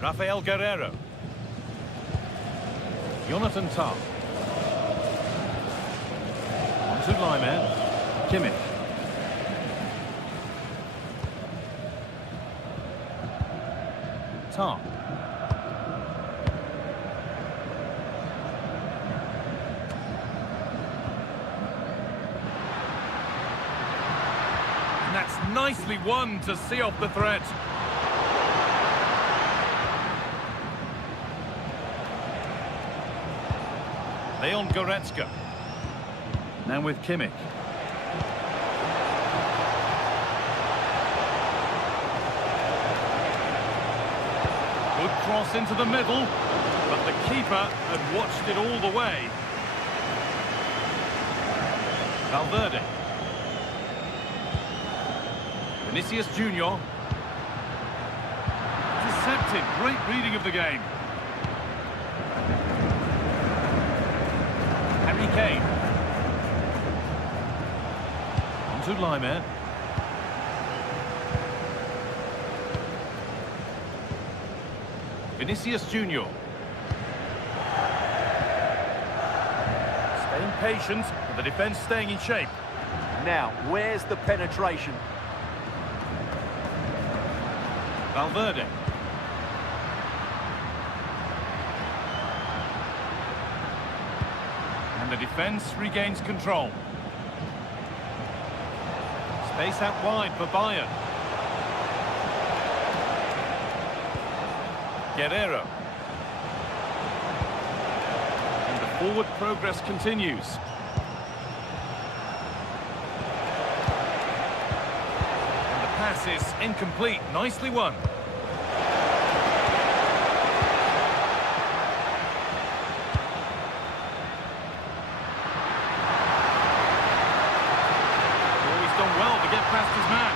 Rafael Guerreiro. Jonathan Tah. On to Laimer. Kimmich. Tah. And that's nicely won to see off the threat. Leon Goretzka. Now with Kimmich. Good cross into the middle, but the keeper had watched it all the way. Valverde. Vinicius Junior. Intercepted. Great reading of the game. Harry Kane. On to Laimer. Vinicius Junior. Staying patient, but the defence staying in shape. Now, where's the penetration? Valverde. And the defence regains control. Space out wide for Bayern. Guerrero. And the forward progress continues. And the pass is incomplete. Nicely won. Oh, he's done well to get past his man.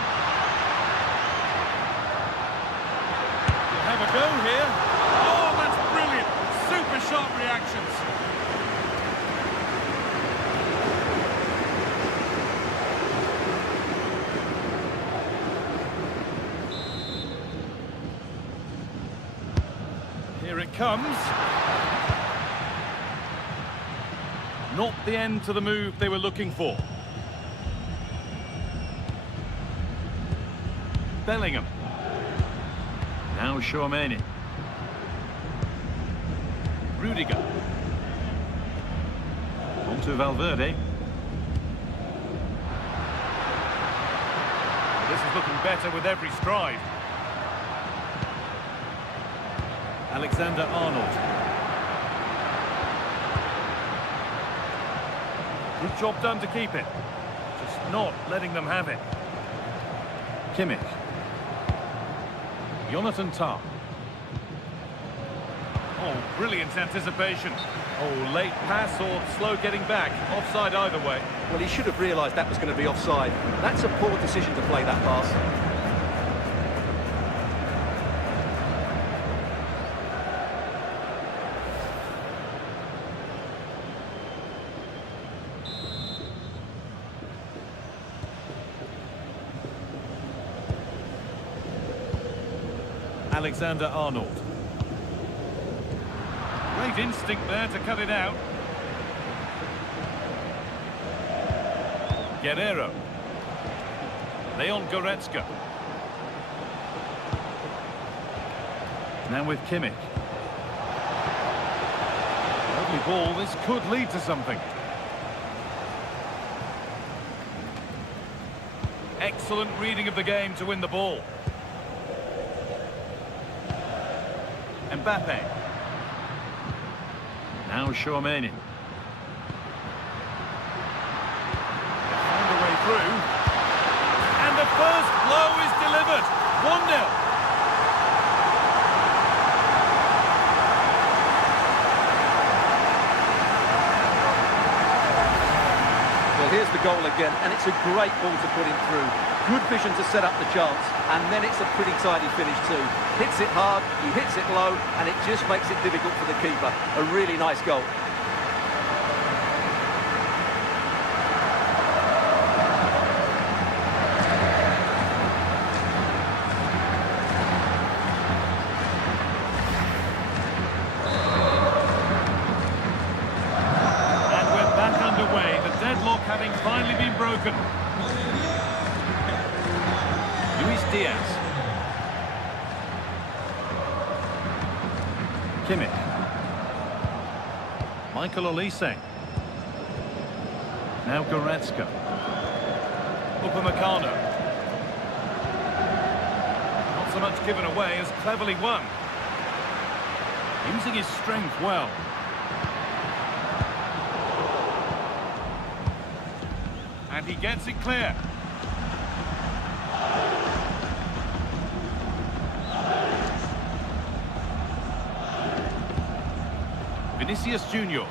Have a go here. Oh, that's brilliant. Super sharp reactions. Here it comes. Not the end to the move they were looking for. Bellingham. Now Tchouaméni. Rudiger. On to Valverde. This is looking better with every stride. Alexander-Arnold. Good job done to keep it. Just not letting them have it. Kimmich. Jonathan Tah. Oh, brilliant anticipation. Oh, late pass or slow getting back. Offside either way. Well, he should have realised that was going to be offside. That's a poor decision to play that pass. Alexander-Arnold. Great instinct there to cut it out. Guerrero. Leon Goretzka. Now with Kimmich. Lovely ball. This could lead to something. Excellent reading of the game to win the ball. Mbappe. Now Tchouaméni. They found a way through. And the first blow is delivered. 1-0. Well, here's the goal again, and it's a great ball to put him through. Good vision to set up the chance, and then it's a pretty tidy finish too. Hits it hard, he hits it low, and it just makes it difficult for the keeper. A really nice goal. And we're back underway, the deadlock having finally been broken. Diaz. Kimmich. Michael Olise. Now Goretzka. Upamecano. Not so much given away as cleverly won. Using his strength well. And he gets it clear. Vinicius Junior.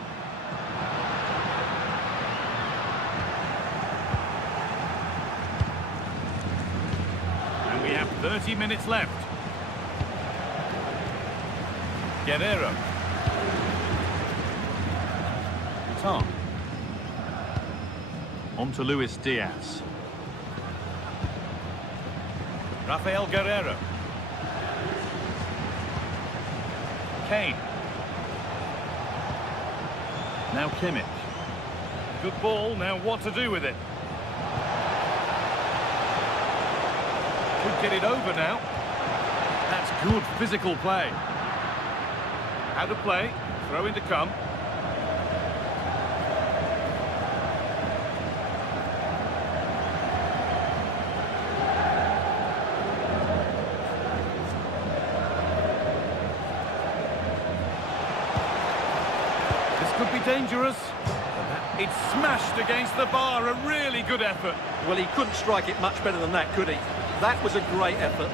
And we have 30 minutes left. Guerrero. Tom. On to Luis Diaz. Rafael Guerrero. Kane. Now Kimmich. Good ball, now what to do with it? Could get it over now. That's good physical play. Out of play, throw in to come. Could be dangerous. It's smashed against the bar, a really good effort. Well, he couldn't strike it much better than that, could he? That was a great effort.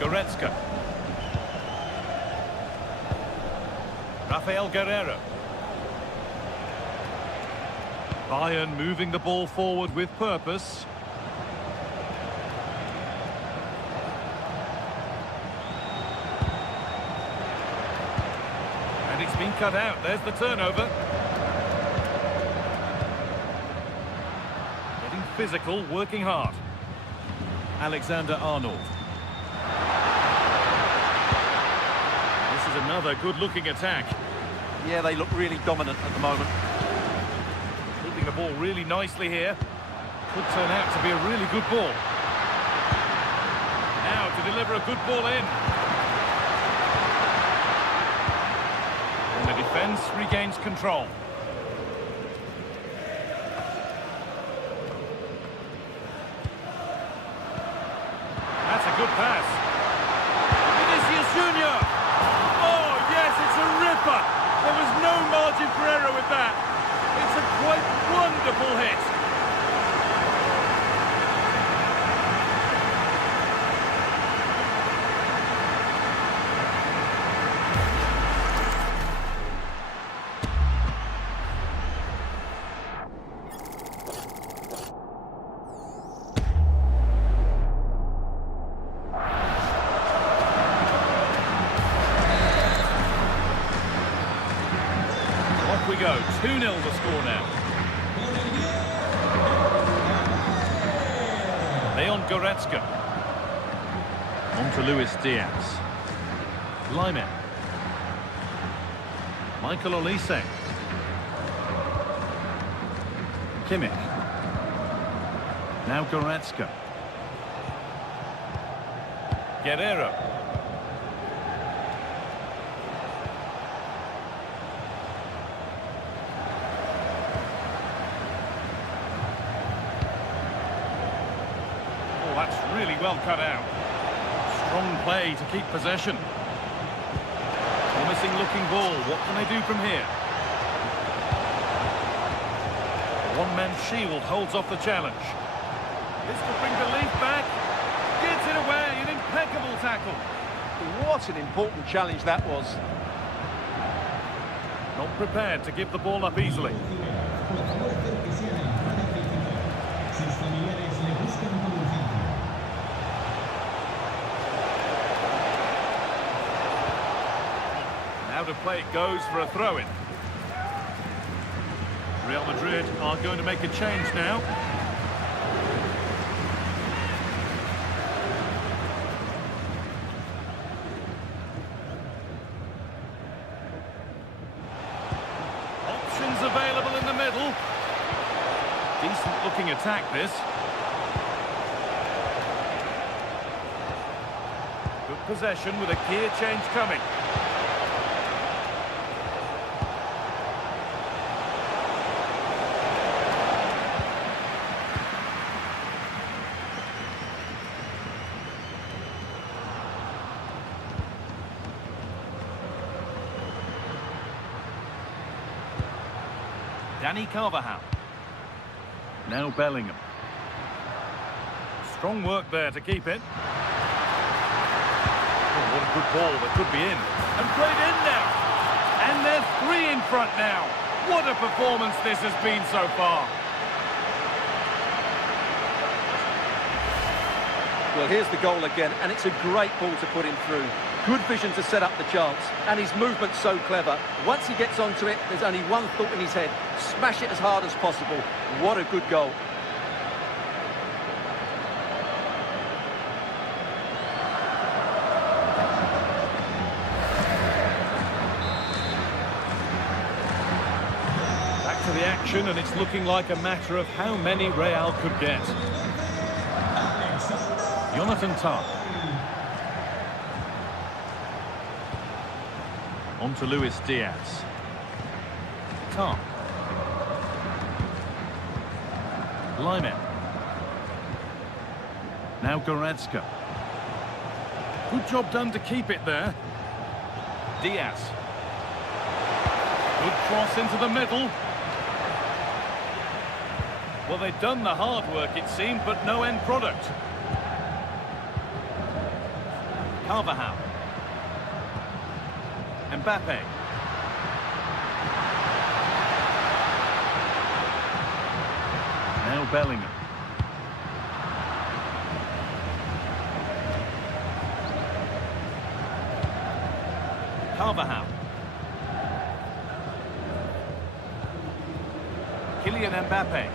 Goretzka. Rafael Guerrero. Bayern moving the ball forward with purpose. And it's been cut out. There's the turnover. Getting physical, working hard. Alexander-Arnold. Another good-looking attack. Yeah, they look really dominant at the moment. Keeping the ball really nicely here. Could turn out to be a really good ball. Now to deliver a good ball in. And the defence regains control. That's a good pass. Vinicius Junior. There was no margin for error with that. It's a quite wonderful hit. We go, 2-0 the score now. Leon Goretzka. On to Luis Diaz. Lyman. Michael Olise. Kimmich. Now Goretzka. Guerrero. That's really well cut out. Strong play to keep possession. Promising looking ball. What can they do from here? One-man shield holds off the challenge. This could bring belief back. Gets it away. An impeccable tackle. What an important challenge that was. Not prepared to give the ball up easily. Out of play it goes for a throw-in. Real Madrid are going to make a change now. Options available in the middle. attacking attack, this. Good possession with a gear change coming. Danny Carvajal. Now Bellingham. Strong work there to keep it. Oh, what a good ball that could be in. And played in now. And they're 3 in front now. What a performance this has been so far. Well, here's the goal again, and it's a great ball to put him through. Good vision to set up the chance, and his movement's so clever. Once he gets onto it, there's only one thought in his head. Smash it as hard as possible. What a good goal. Back to the action, and it's looking like a matter of how many Real could get. Jonathan Tah. On to Luis Diaz. Tah. Lyman. Now Goretzka. Good job done to keep it there. Diaz. Good cross into the middle. Well, they've done the hard work, it seemed, but no end product. Carvajal. Mbappe. Now Bellingham. Carvajal. Kylian Mbappe.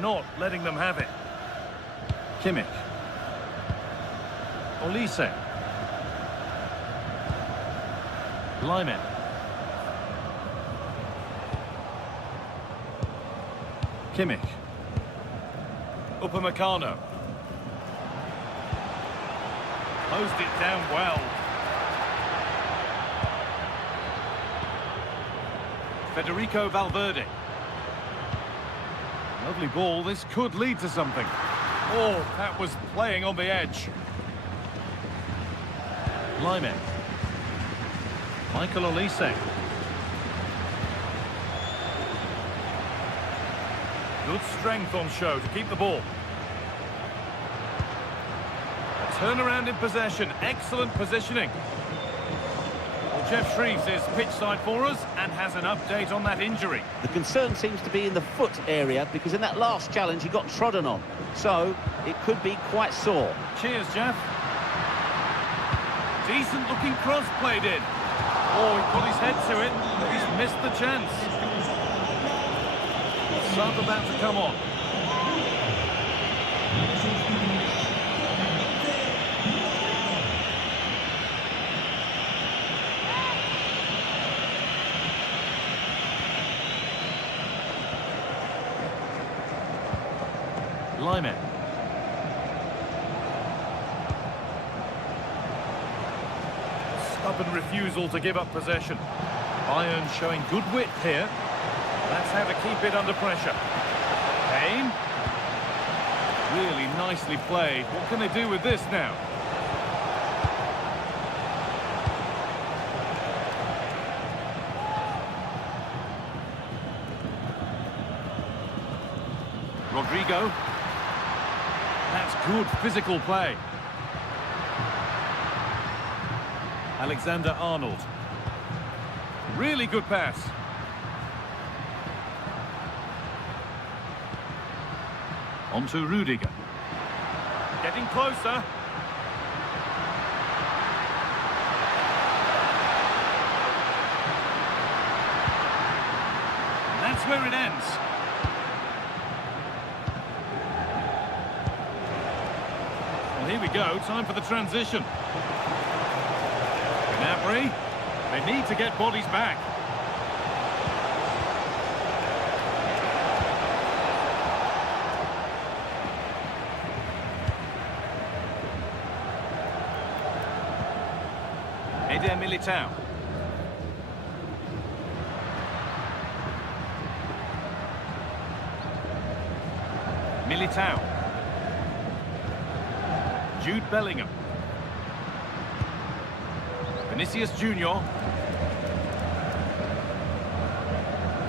Not letting them have it. Kimmich. Olise. Lyman. Kimmich. Upamecano. Closed it down well. Federico Valverde. Lovely ball, this could lead to something. Oh, that was playing on the edge. Lyman. Michael Olise. Good strength on show to keep the ball. A turnaround in possession, excellent positioning. Well, Jeff Shreves is pitch side for us and has an update on that injury. The concern seems to be in the foot area, because in that last challenge he got trodden on. So it could be quite sore. Cheers, Jeff. Decent looking cross played in. Oh, he put his head to it. He's missed the chance. Sub about to come on. Lyman. Stubborn refusal to give up possession. Bayern showing good width here. That's how to keep it under pressure. Kane. Really nicely played. What can they do with this now? Rodrigo. That's good physical play. Alexander-Arnold. Really good pass. On to Rudiger. Getting closer. And that's where it ends. Well, here we go, time for the transition. Gnabry, they need to get bodies back. Eder Militao. Militao. Jude Bellingham. Vinicius Junior.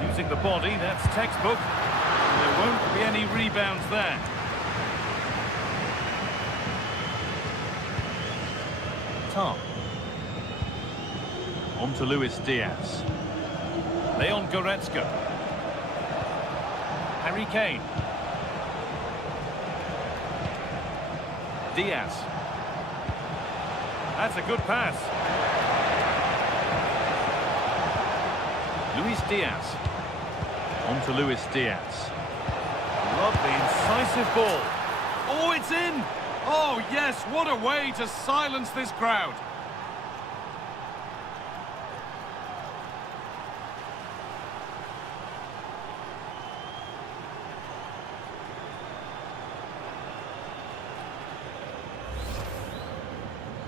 Using the body, that's textbook. There won't be any rebounds there. Tom. On to Luis Diaz. Leon Goretzka. Harry Kane. Diaz. That's a good pass. Luis Diaz. On to Luis Diaz. Lovely, incisive ball. Oh, it's in! Oh, yes, what a way to silence this crowd.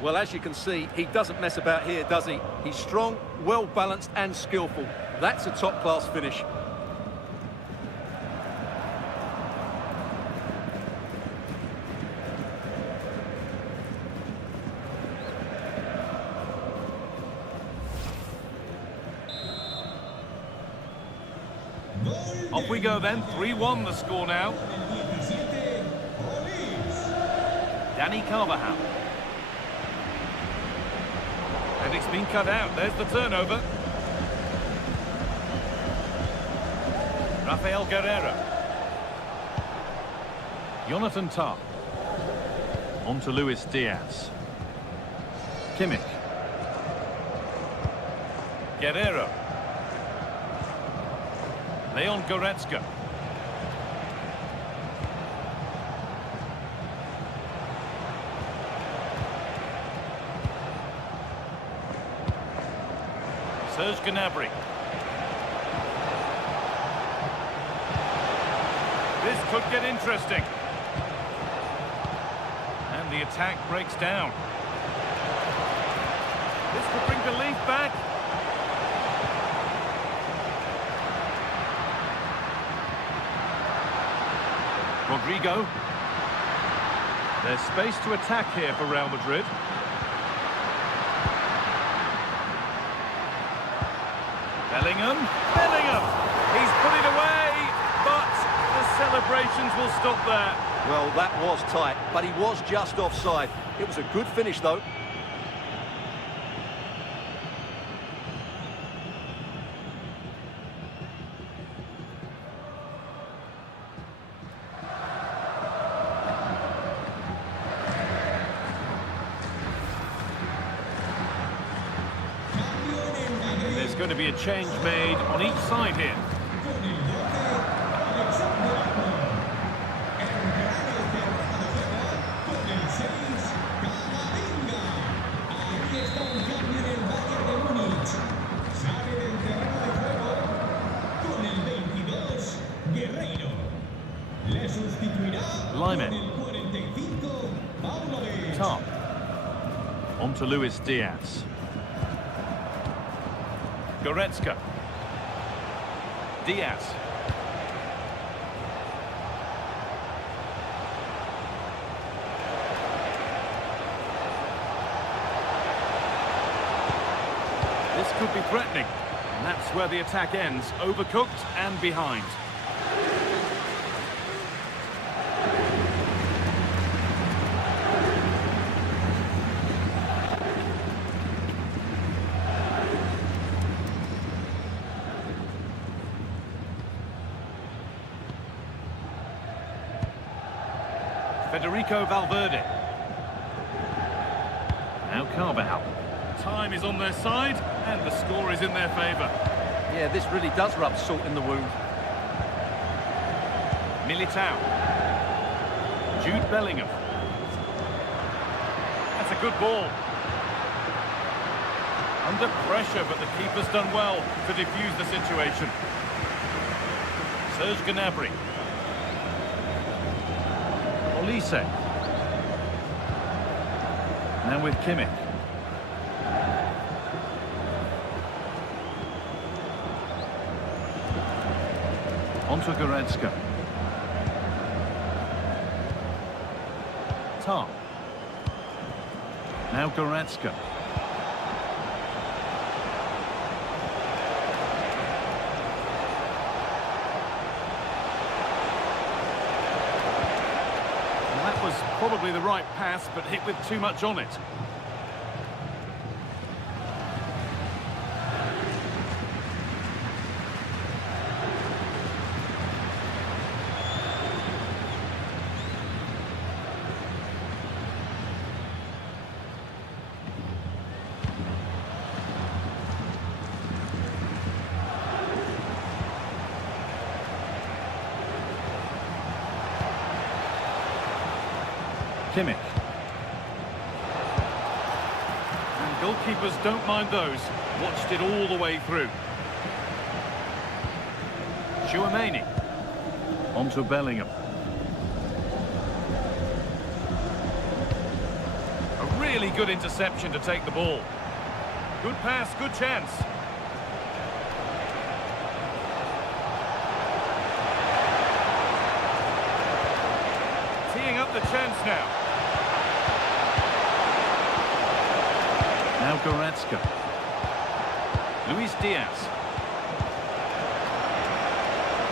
Well, as you can see, he doesn't mess about here, does he? He's strong, well-balanced and skillful. That's a top-class finish. Off we go then, 3-1 the score now. Dani Carvajal. And it's been cut out, there's the turnover. Rafael Guerreiro. Jonathan Tah. On to Luis Diaz. Kimmich. Guerreiro. Leon Goretzka. Serge Gnabry. This could get interesting. And the attack breaks down. This could bring belief back. Rodrigo. There's space to attack here for Real Madrid. Bellingham. He's put it away, but the celebrations will stop there. Well, that was tight, but he was just offside. It was a good finish, though. There's going to be a change made on each side here. Lyman. Top. On to Luis Diaz. Goretzka. Diaz. This could be threatening. And that's where the attack ends. Overcooked and behind. Federico Valverde. Now Carvajal. Time is on their side, and the score is in their favour. Yeah, this really does rub salt in the wound. Militao. Jude Bellingham. good ball. Under pressure, but the keeper's done well to defuse the situation. Serge Gnabry. Olise. Now with Kimmich. Onto Goretzka. Tar. Now Goretzka. That was probably the right pass, but hit with too much on it. Kimmich. And goalkeepers don't mind those. Watched it all the way through. Chouameni. Onto Bellingham. A really good interception to take the ball. Good pass, good chance. Teeing up the chance now. Now Goretzka. Luis Diaz.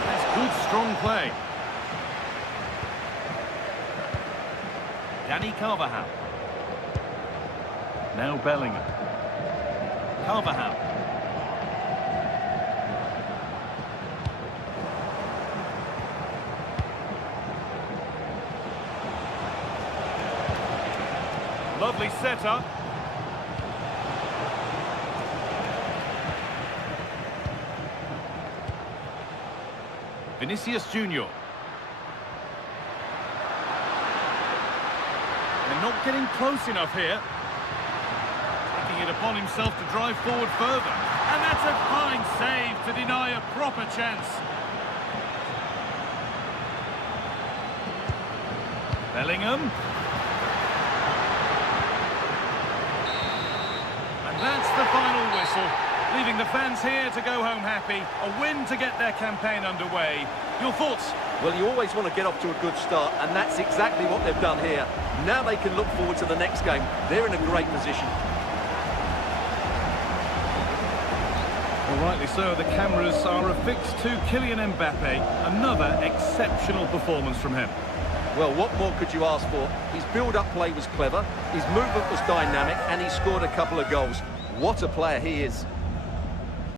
That's good, strong play. Danny Carvajal. Now Bellingham. Carvajal. Lovely setup. Vinicius Junior. They're not getting close enough here. Taking it upon himself to drive forward further. And that's a fine save to deny a proper chance. Bellingham. And that's the final whistle. Leaving the fans here to go home happy. A win to get their campaign underway. Your thoughts? Well, you always want to get off to a good start, and that's exactly what they've done here. Now they can look forward to the next game. They're in a great position. Well, rightly so. The cameras are affixed to Kylian Mbappe. Another exceptional performance from him. Well, what more could you ask for? His build-up play was clever, his movement was dynamic, and he scored a couple of goals. What a player he is.